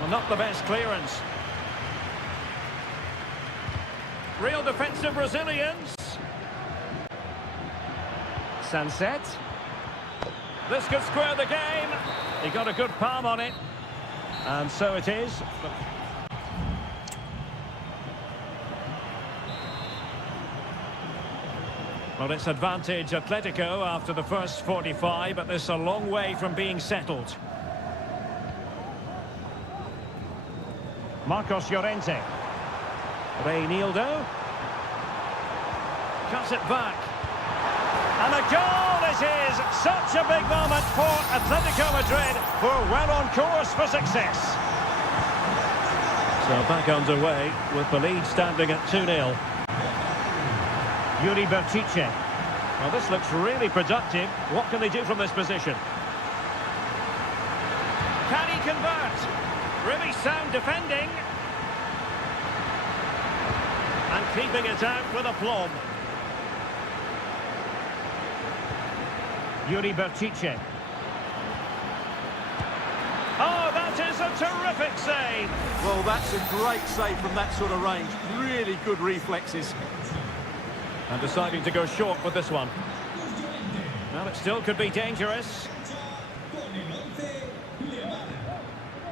Well, not the best clearance. Real defensive resilience. Sunset. This could square the game. He got a good palm on it. And so it is. Well, it's advantage Atletico after the first 45, but this is a long way from being settled. Marcos Llorente. Reinildo. Cuts it back. And a goal it is! Such a big moment for Atletico Madrid, who are well on course for success. So back underway with the lead standing at 2-0. Yuri Berchiche. Well, this looks really productive. What can they do from this position? Can he convert? Really sound defending. And keeping it out with aplomb. Yuri Berchiche. Oh, that is a terrific save. Well, that's a great save from that sort of range. Really good reflexes. And deciding to go short with this one. Well, it still could be dangerous.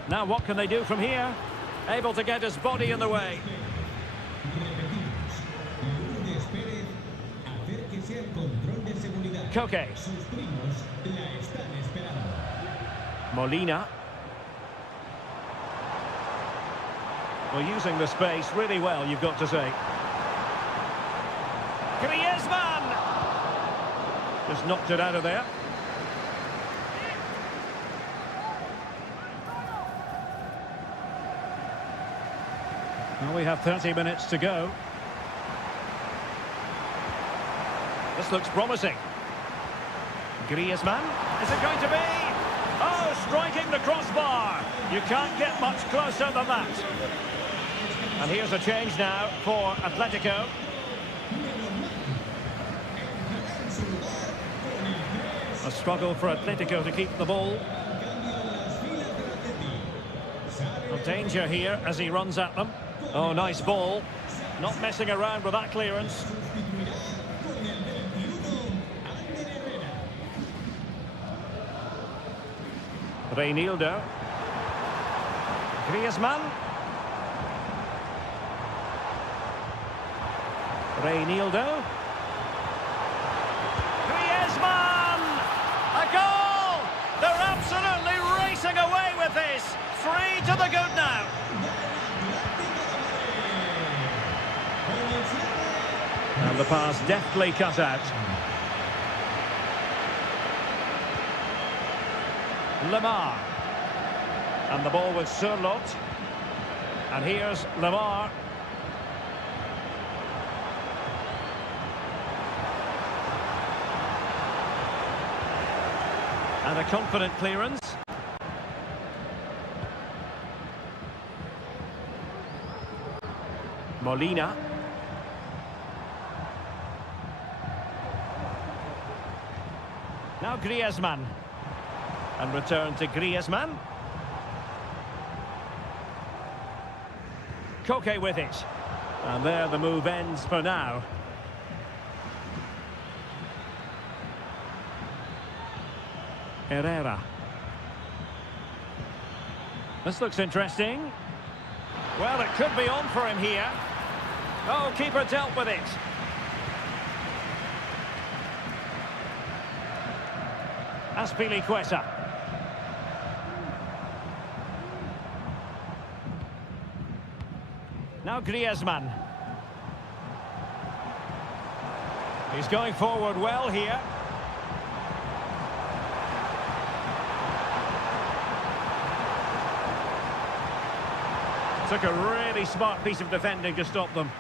Now what can they do from here? Able to get his body in the way. Koke. Molina. Well, using the space really well, you've got to say. Griezmann! Just knocked it out of there. Well, we have 30 minutes to go. This looks promising. Griezmann, is it going to be? Oh, striking the crossbar. You can't get much closer than that. And here's a change now for Atletico. A struggle for Atletico to keep the ball. A danger here as he runs at them. Oh, nice ball. Not messing around with that clearance. Reinildo. Griezmann. Reinildo. Griezmann! A goal! They're absolutely racing away with this. 3 to the good now. And the pass deftly cut out. Lemar. And the ball with Surlot. And here's Lemar. And a confident clearance. Molina. Now Griezmann. And return to Griezmann. Koke with it. And there the move ends for now. Herrera. This looks interesting. Well, it could be on for him here. Oh, keeper dealt with it. Azpilicueta. Now Griezmann. He's going forward well here. Took a really smart piece of defending to stop them.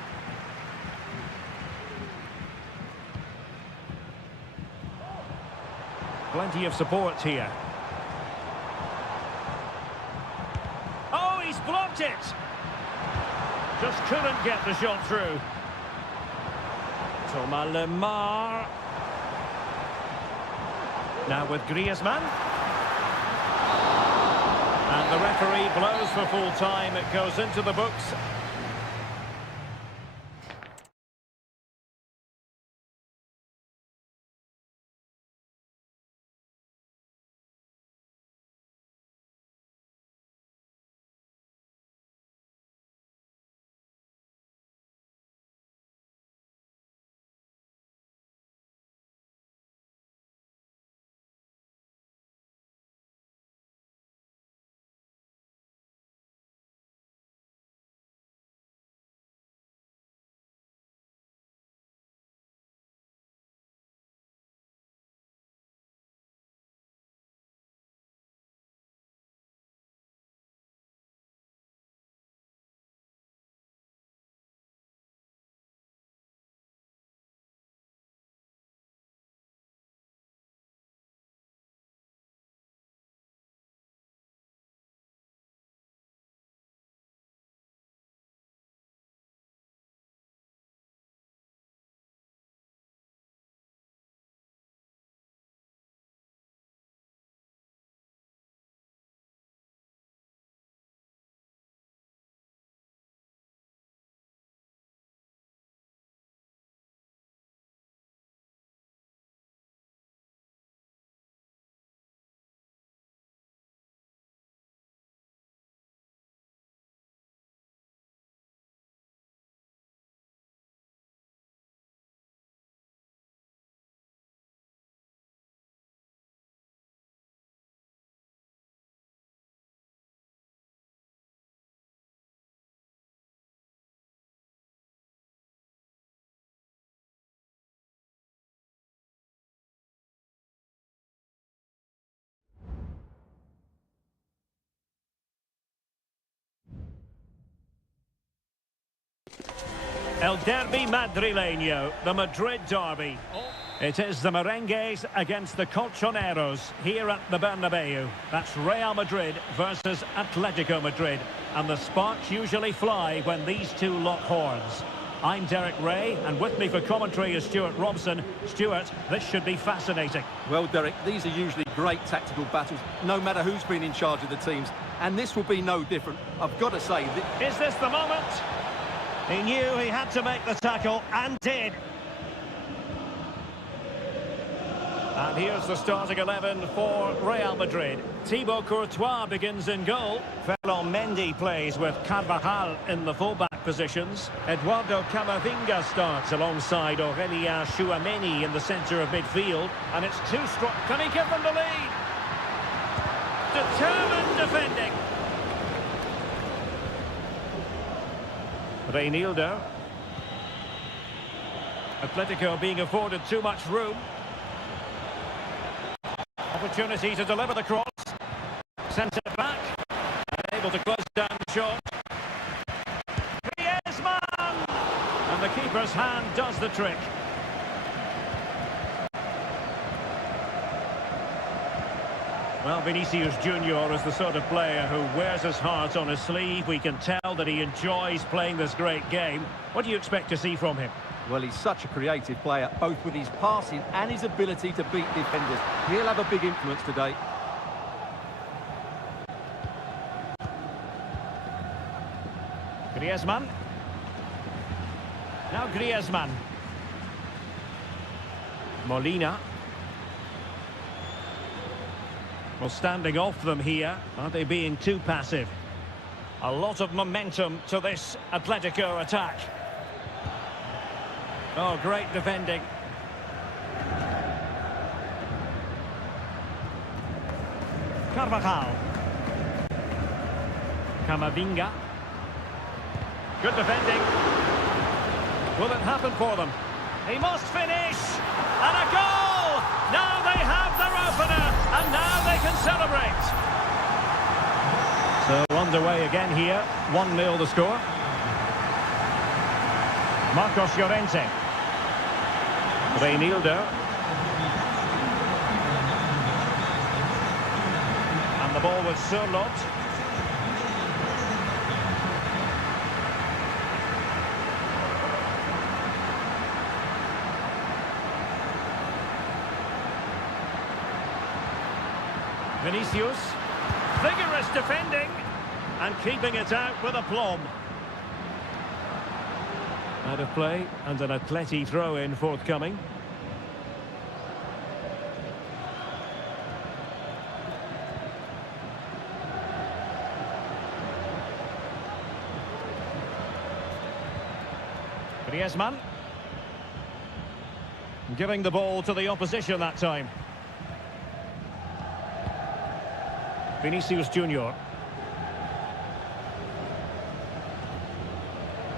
Plenty of support here. Oh, he's blocked it! Just couldn't get the shot through. Thomas Lemar. Now with Griezmann. And the referee blows for full time. It goes into the books. El Derby Madrileño, the Madrid derby. It is the Merengues against the Colchoneros here at the Bernabeu. That's Real Madrid versus Atletico Madrid. And the sparks usually fly when these two lock horns. I'm Derek Ray, and with me for commentary is Stuart Robson. Stuart, this should be fascinating. Well, Derek, these are usually great tactical battles, no matter who's been in charge of the teams. And this will be no different. I've got to say... Is this the moment? He knew he had to make the tackle, and did. And here's the starting 11 for Real Madrid. Thibaut Courtois begins in goal. Ferland Mendy plays with Carvajal in the fullback positions. Eduardo Camavinga starts alongside Aurélien Tchouaméni in the centre of midfield. And it's too strong. Can he give them the lead? Determined defending. Reinildo. Atletico being afforded too much room. Opportunity to deliver the cross. Sent it back. Able to close down the shot. Griezmann! And the keeper's hand does the trick. Well, Vinicius Junior is the sort of player who wears his heart on his sleeve. We can tell that he enjoys playing this great game. What do you expect to see from him? Well, he's such a creative player, both with his passing and his ability to beat defenders. He'll have a big influence today. Griezmann. Now Griezmann. Molina. Well, standing off them here, aren't they being too passive? A lot of momentum to this Atletico attack. Oh, great defending. Carvajal. Camavinga. Good defending. Will it happen for them? He must finish! And a goal! Now they have their opener, and now they can celebrate. So underway again here. 1-0 the score. Marcos Llorente. Reinildo. And the ball with Surlot. Vinicius. Vigorous defending and keeping it out with aplomb. Out of play and an atleti throw-in forthcoming. Griezmann. Giving the ball to the opposition that time. Vinicius Junior.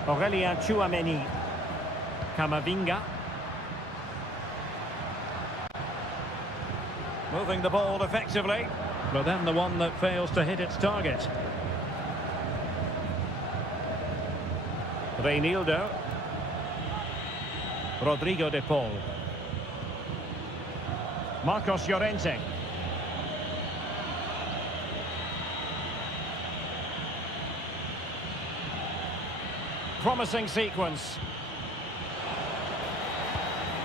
Aurelien Tchouameni. Camavinga. Moving the ball effectively, but then the one that fails to hit its target. Reinildo. Rodrigo de Paul. Marcos Llorente. Promising sequence.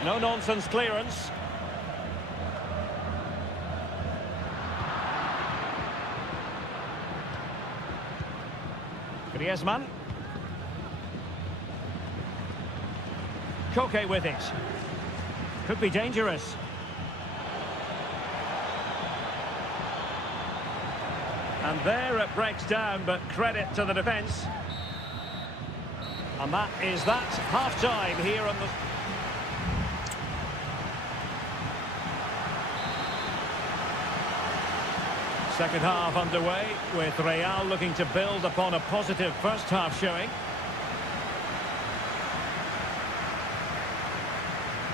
No-nonsense clearance. Griezmann. Koke with it. Could be dangerous. And there it breaks down, but credit to the defence. And that is that half-time here on the... Second half underway, with Real looking to build upon a positive first half showing.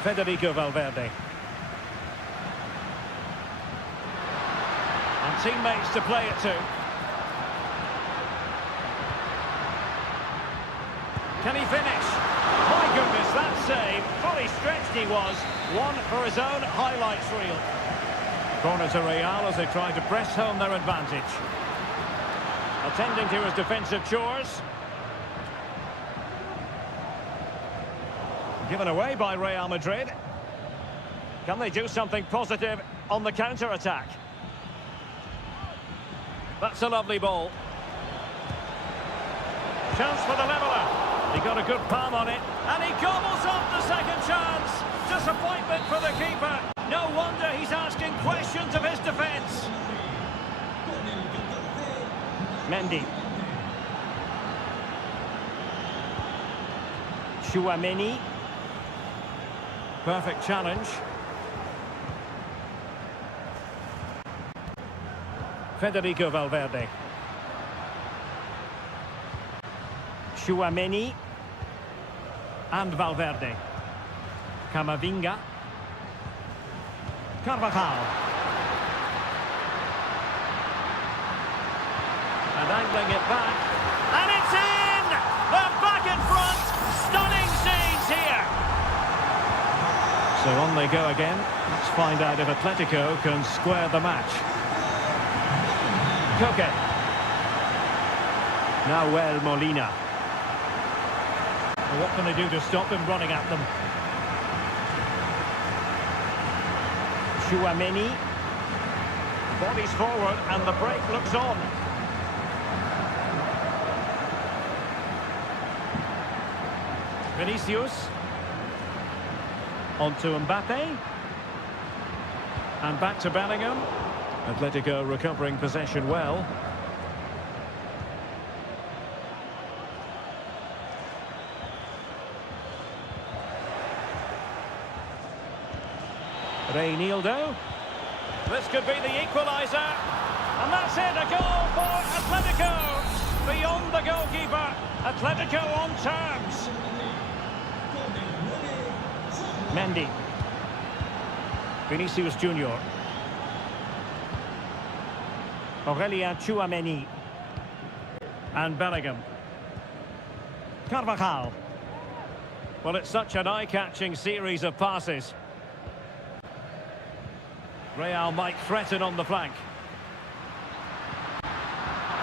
Federico Valverde. And teammates to play it to. Can he finish? My goodness, that save. Fully stretched he was. One for his own highlights reel. Corner to Real as they try to press home their advantage. Attending to his defensive chores. Given away by Real Madrid. Can they do something positive on the counter-attack? That's a lovely ball. Chance for the leveller. He got a good palm on it, and he gobbles up the second chance. Disappointment for the keeper. No wonder he's asking questions of his defence. Mendy. Tchouameni. Perfect challenge. Federico Valverde. Tchouameni. And Valverde. Camavinga. Carvajal. And angling it back. And it's in! They're back in front! Stunning scenes here! So on they go again. Let's find out if Atletico can square the match. Koke. Nahuel Molina. What can they do to stop him running at them? Tchouameni. Bodies forward and the break looks on. Vinicius. On to Mbappe. And back to Bellingham. Atletico recovering possession well. Reinildo. This could be the equaliser. And that's it, a goal for Atletico. Beyond the goalkeeper. Atletico on terms. Mendy. Vinicius Junior. Aurelien Tchouameni. And Bellingham. Carvajal. Well, it's such an eye-catching series of passes. Real might threaten on the flank.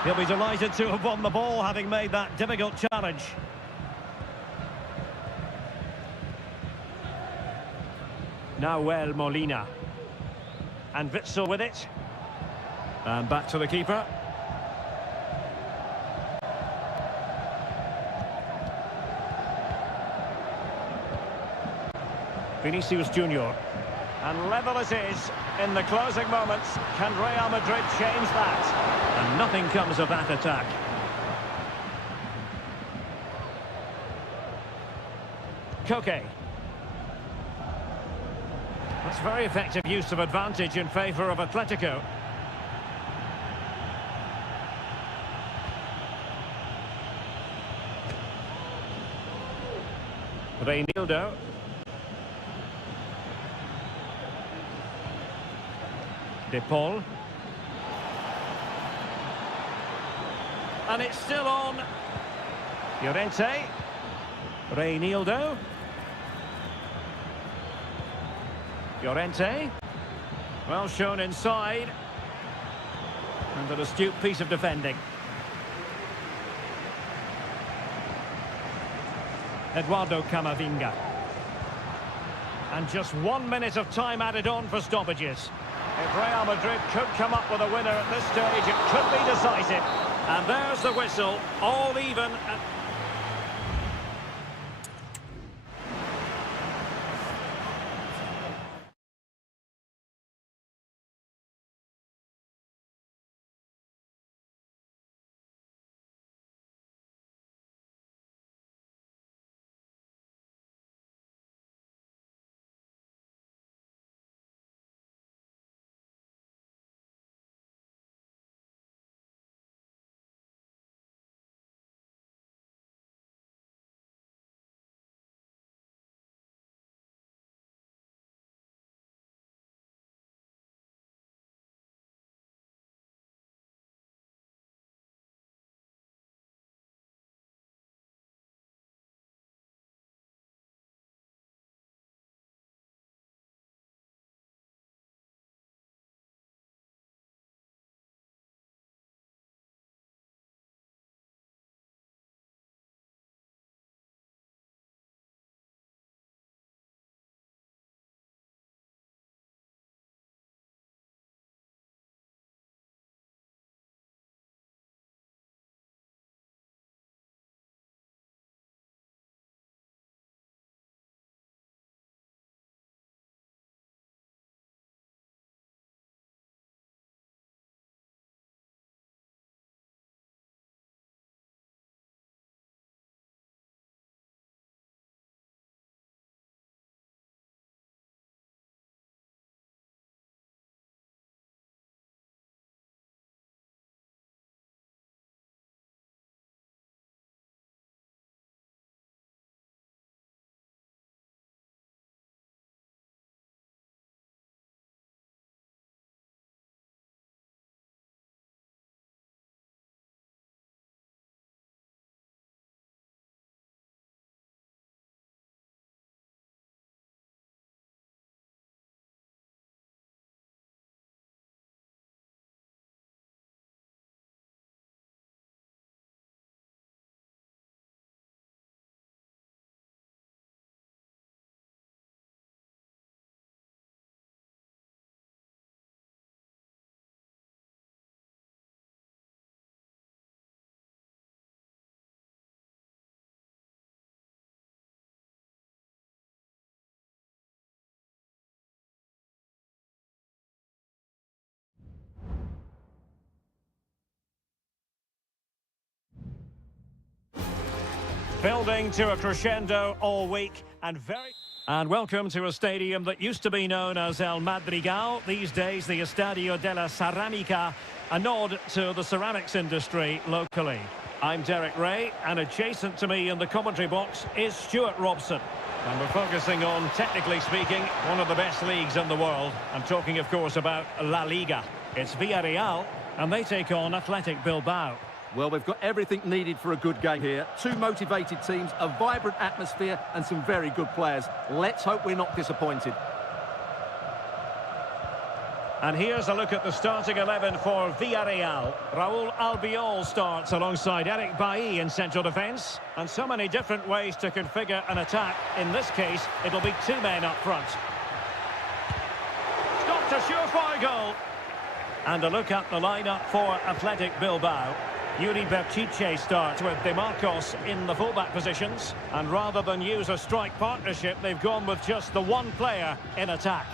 He'll be delighted to have won the ball, having made that difficult challenge. Nahuel Molina. And Witsel with it. And back to the keeper. Vinicius Junior. And level it is in the closing moments. Can Real Madrid change that? And nothing comes of that attack. Koke. That's very effective use of advantage in favour of Atletico. Reinildo. De Paul. And it's still on. Llorente. Reinildo. Llorente. Well shown inside. And an astute piece of defending. Eduardo Camavinga. And just 1 minute of time added on for stoppages. If Real Madrid could come up with a winner at this stage, it could be decisive. And there's the whistle, all even. Building to a crescendo all week and welcome to a stadium that used to be known as El Madrigal, these days the Estadio de la Ceramica, a nod to the ceramics industry locally. I'm Derek Ray, and adjacent to me in the commentary box is Stuart Robson. And we're focusing on, technically speaking, one of the best leagues in the world. I'm talking, of course, about La Liga. It's Villarreal, and they take on Athletic Bilbao. Well, we've got everything needed for a good game here. Two motivated teams, a vibrant atmosphere, and some very good players. Let's hope we're not disappointed. And here's a look at the starting 11 for Villarreal. Raúl Albiol starts alongside Eric Bailly in central defence. And so many different ways to configure an attack. In this case, it'll be two men up front. Stopped a surefire goal. And a look at the lineup for Athletic Bilbao. Yuri Berchiche starts with De Marcos in the fullback positions. And rather than use a strike partnership, they've gone with just the one player in attack.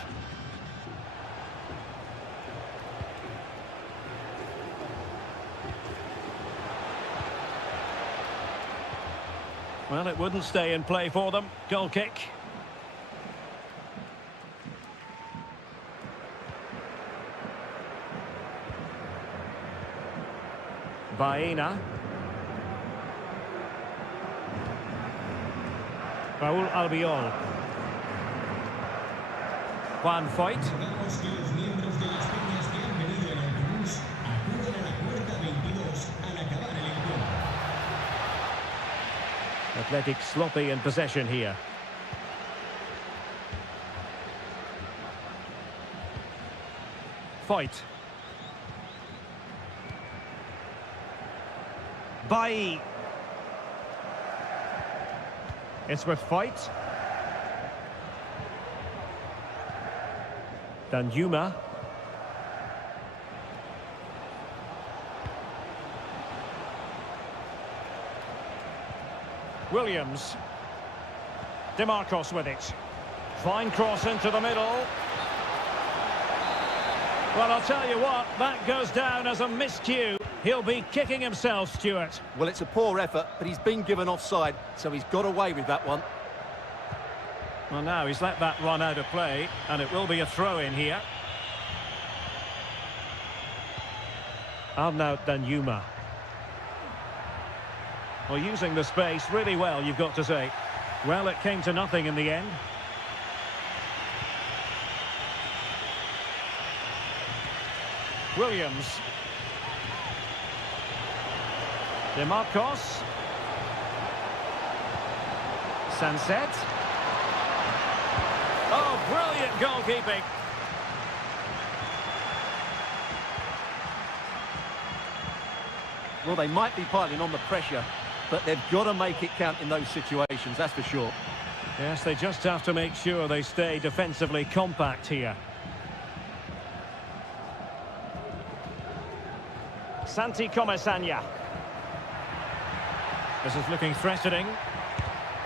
Well, it wouldn't stay in play for them. Goal kick. Baena. Raúl Albiol. Juan Foyt. Recordamos que los miembros de las peñas que han venido en autobús acuden a la puerta 22 al acabar el encuentro. Athletic sloppy in possession here. Foyt. Bailly. It's with Foyt. Danjuma. Williams. De Marcos with it. Fine cross into the middle. Well, I'll tell you what, that goes down as a miscue. He'll be kicking himself, Stuart. Well, it's a poor effort, but he's been given offside, so he's got away with that one. Well, now he's let that run out of play, and it will be a throw-in here. Arnaud Danjuma. Well, using the space really well, you've got to say. Well, it came to nothing in the end. Williams. De Marcos. Sunset. Oh, brilliant goalkeeping. Well, they might be piling on the pressure, but they've got to make it count in those situations, that's for sure. Yes, they just have to make sure they stay defensively compact here. Santi Comesaña. This is looking threatening.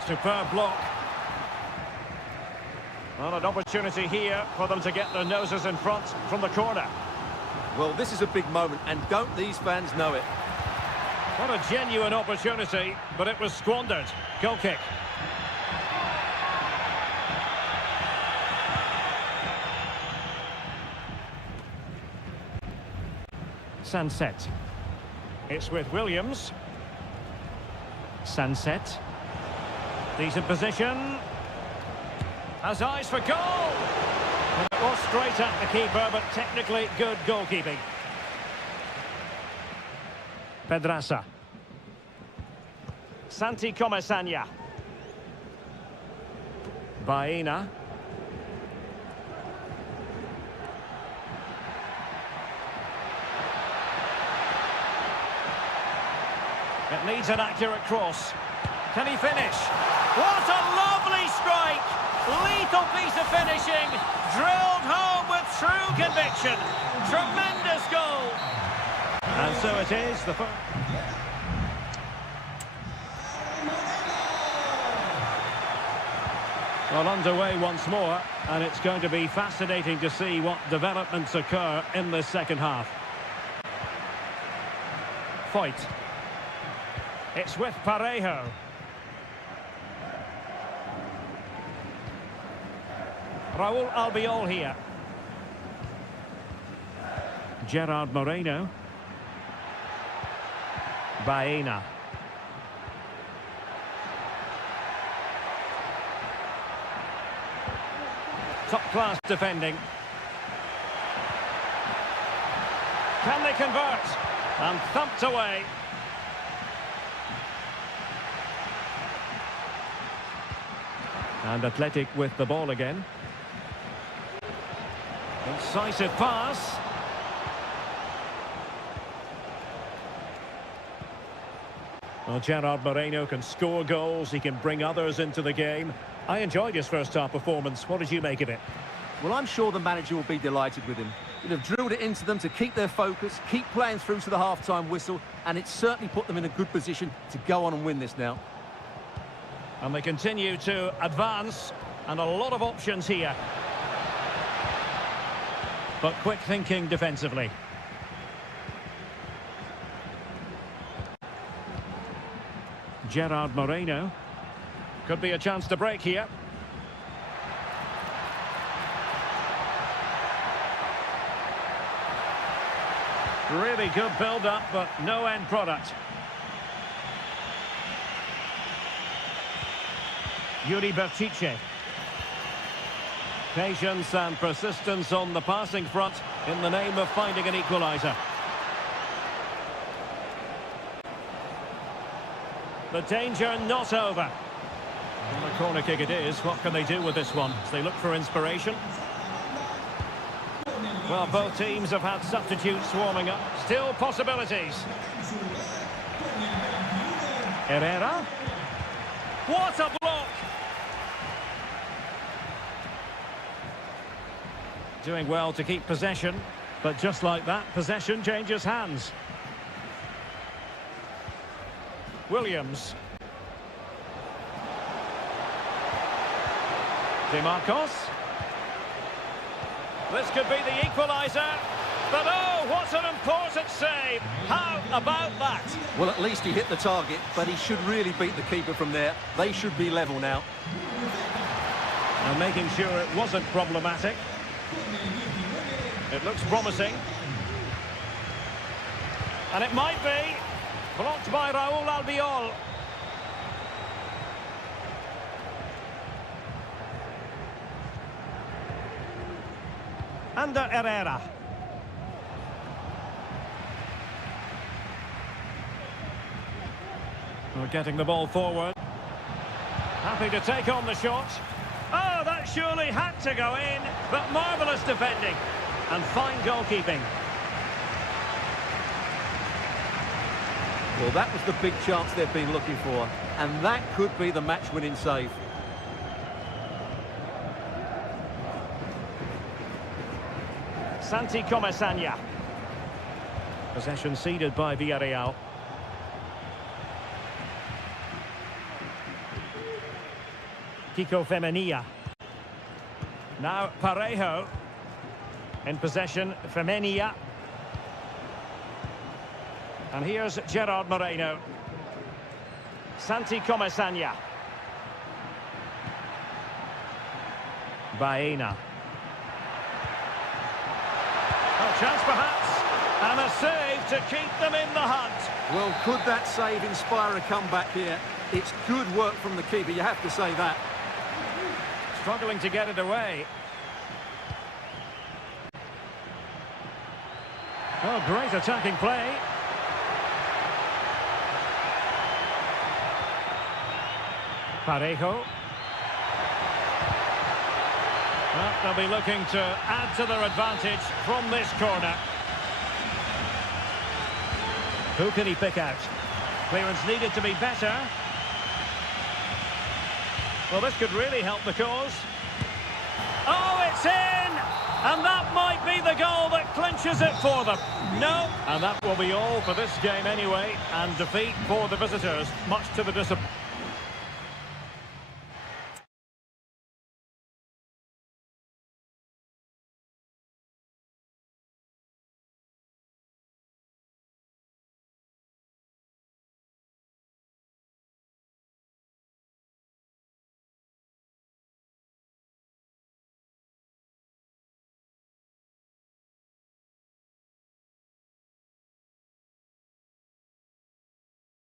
Superb block. Well, an opportunity here for them to get their noses in front from the corner. Well, this is a big moment, and don't these fans know it? What a genuine opportunity, but it was squandered. Goal kick. Sunset. It's with Williams. Sunset. Decent position. Has eyes for goal. And it was straight at the keeper, but technically good goalkeeping. Pedraza. Santi Comesaña. Baena. It needs an accurate cross. Can he finish? What a lovely strike! Lethal piece of finishing. Drilled home with true conviction. Tremendous goal. And so it is. The first. Well, underway once more, and it's going to be fascinating to see what developments occur in the second half. Foyt. It's with Parejo. Raúl Albiol here. Gerard Moreno. Baena. Top-class defending. Can they convert? And thumped away. And Athletic with the ball again. Incisive pass. Well, Gerard Moreno can score goals, he can bring others into the game. I enjoyed his first half performance. What did you make of it? Well, I'm sure the manager will be delighted with him. You'd have drilled it into them to keep their focus, keep playing through to the half-time whistle, and it's certainly put them in a good position to go on and win this now. And they continue to advance, and a lot of options here. But quick thinking defensively. Gerard Moreno. Could be a chance to break here. Really good build-up, but no end product. Yuri Berchiche. Patience and persistence on the passing front in the name of finding an equaliser. The danger not over. And the corner kick it is. What can they do with this one as they look for inspiration? Well, both teams have had substitutes warming up. Still possibilities. Herrera. What a block! Doing well to keep possession, but just like that, possession changes hands. Williams. DeMarcos. This could be the equaliser. But oh, what an important save. How about that? Well, at least he hit the target, but he should really beat the keeper from there. They should be level now. And making sure it wasn't problematic. It looks promising. And it might be. Blocked by Raúl Albiol. Under Herrera. We're getting the ball forward. Happy to take on the shot. Oh, that surely had to go in, but marvellous defending and fine goalkeeping. Well, that was the big chance they've been looking for, and that could be the match-winning save. Santi Comesaña. Possession ceded by Villarreal. Kiko Femenia. Now Parejo. In possession, Femenia. And here's Gerard Moreno. Santi Comesaña. Baena. A chance perhaps, and a save to keep them in the hunt. Well, could that save inspire a comeback here? It's good work from the keeper, you have to say that. Struggling to get it away. Oh, great attacking play. Parejo. Well, they'll be looking to add to their advantage from this corner. Who can he pick out? Clearance needed to be better. Well, this could really help the cause. Oh, it's in! And that might be the goal that clinches it for them. No, and that will be all for this game anyway. And defeat for the visitors, much to the disappointment.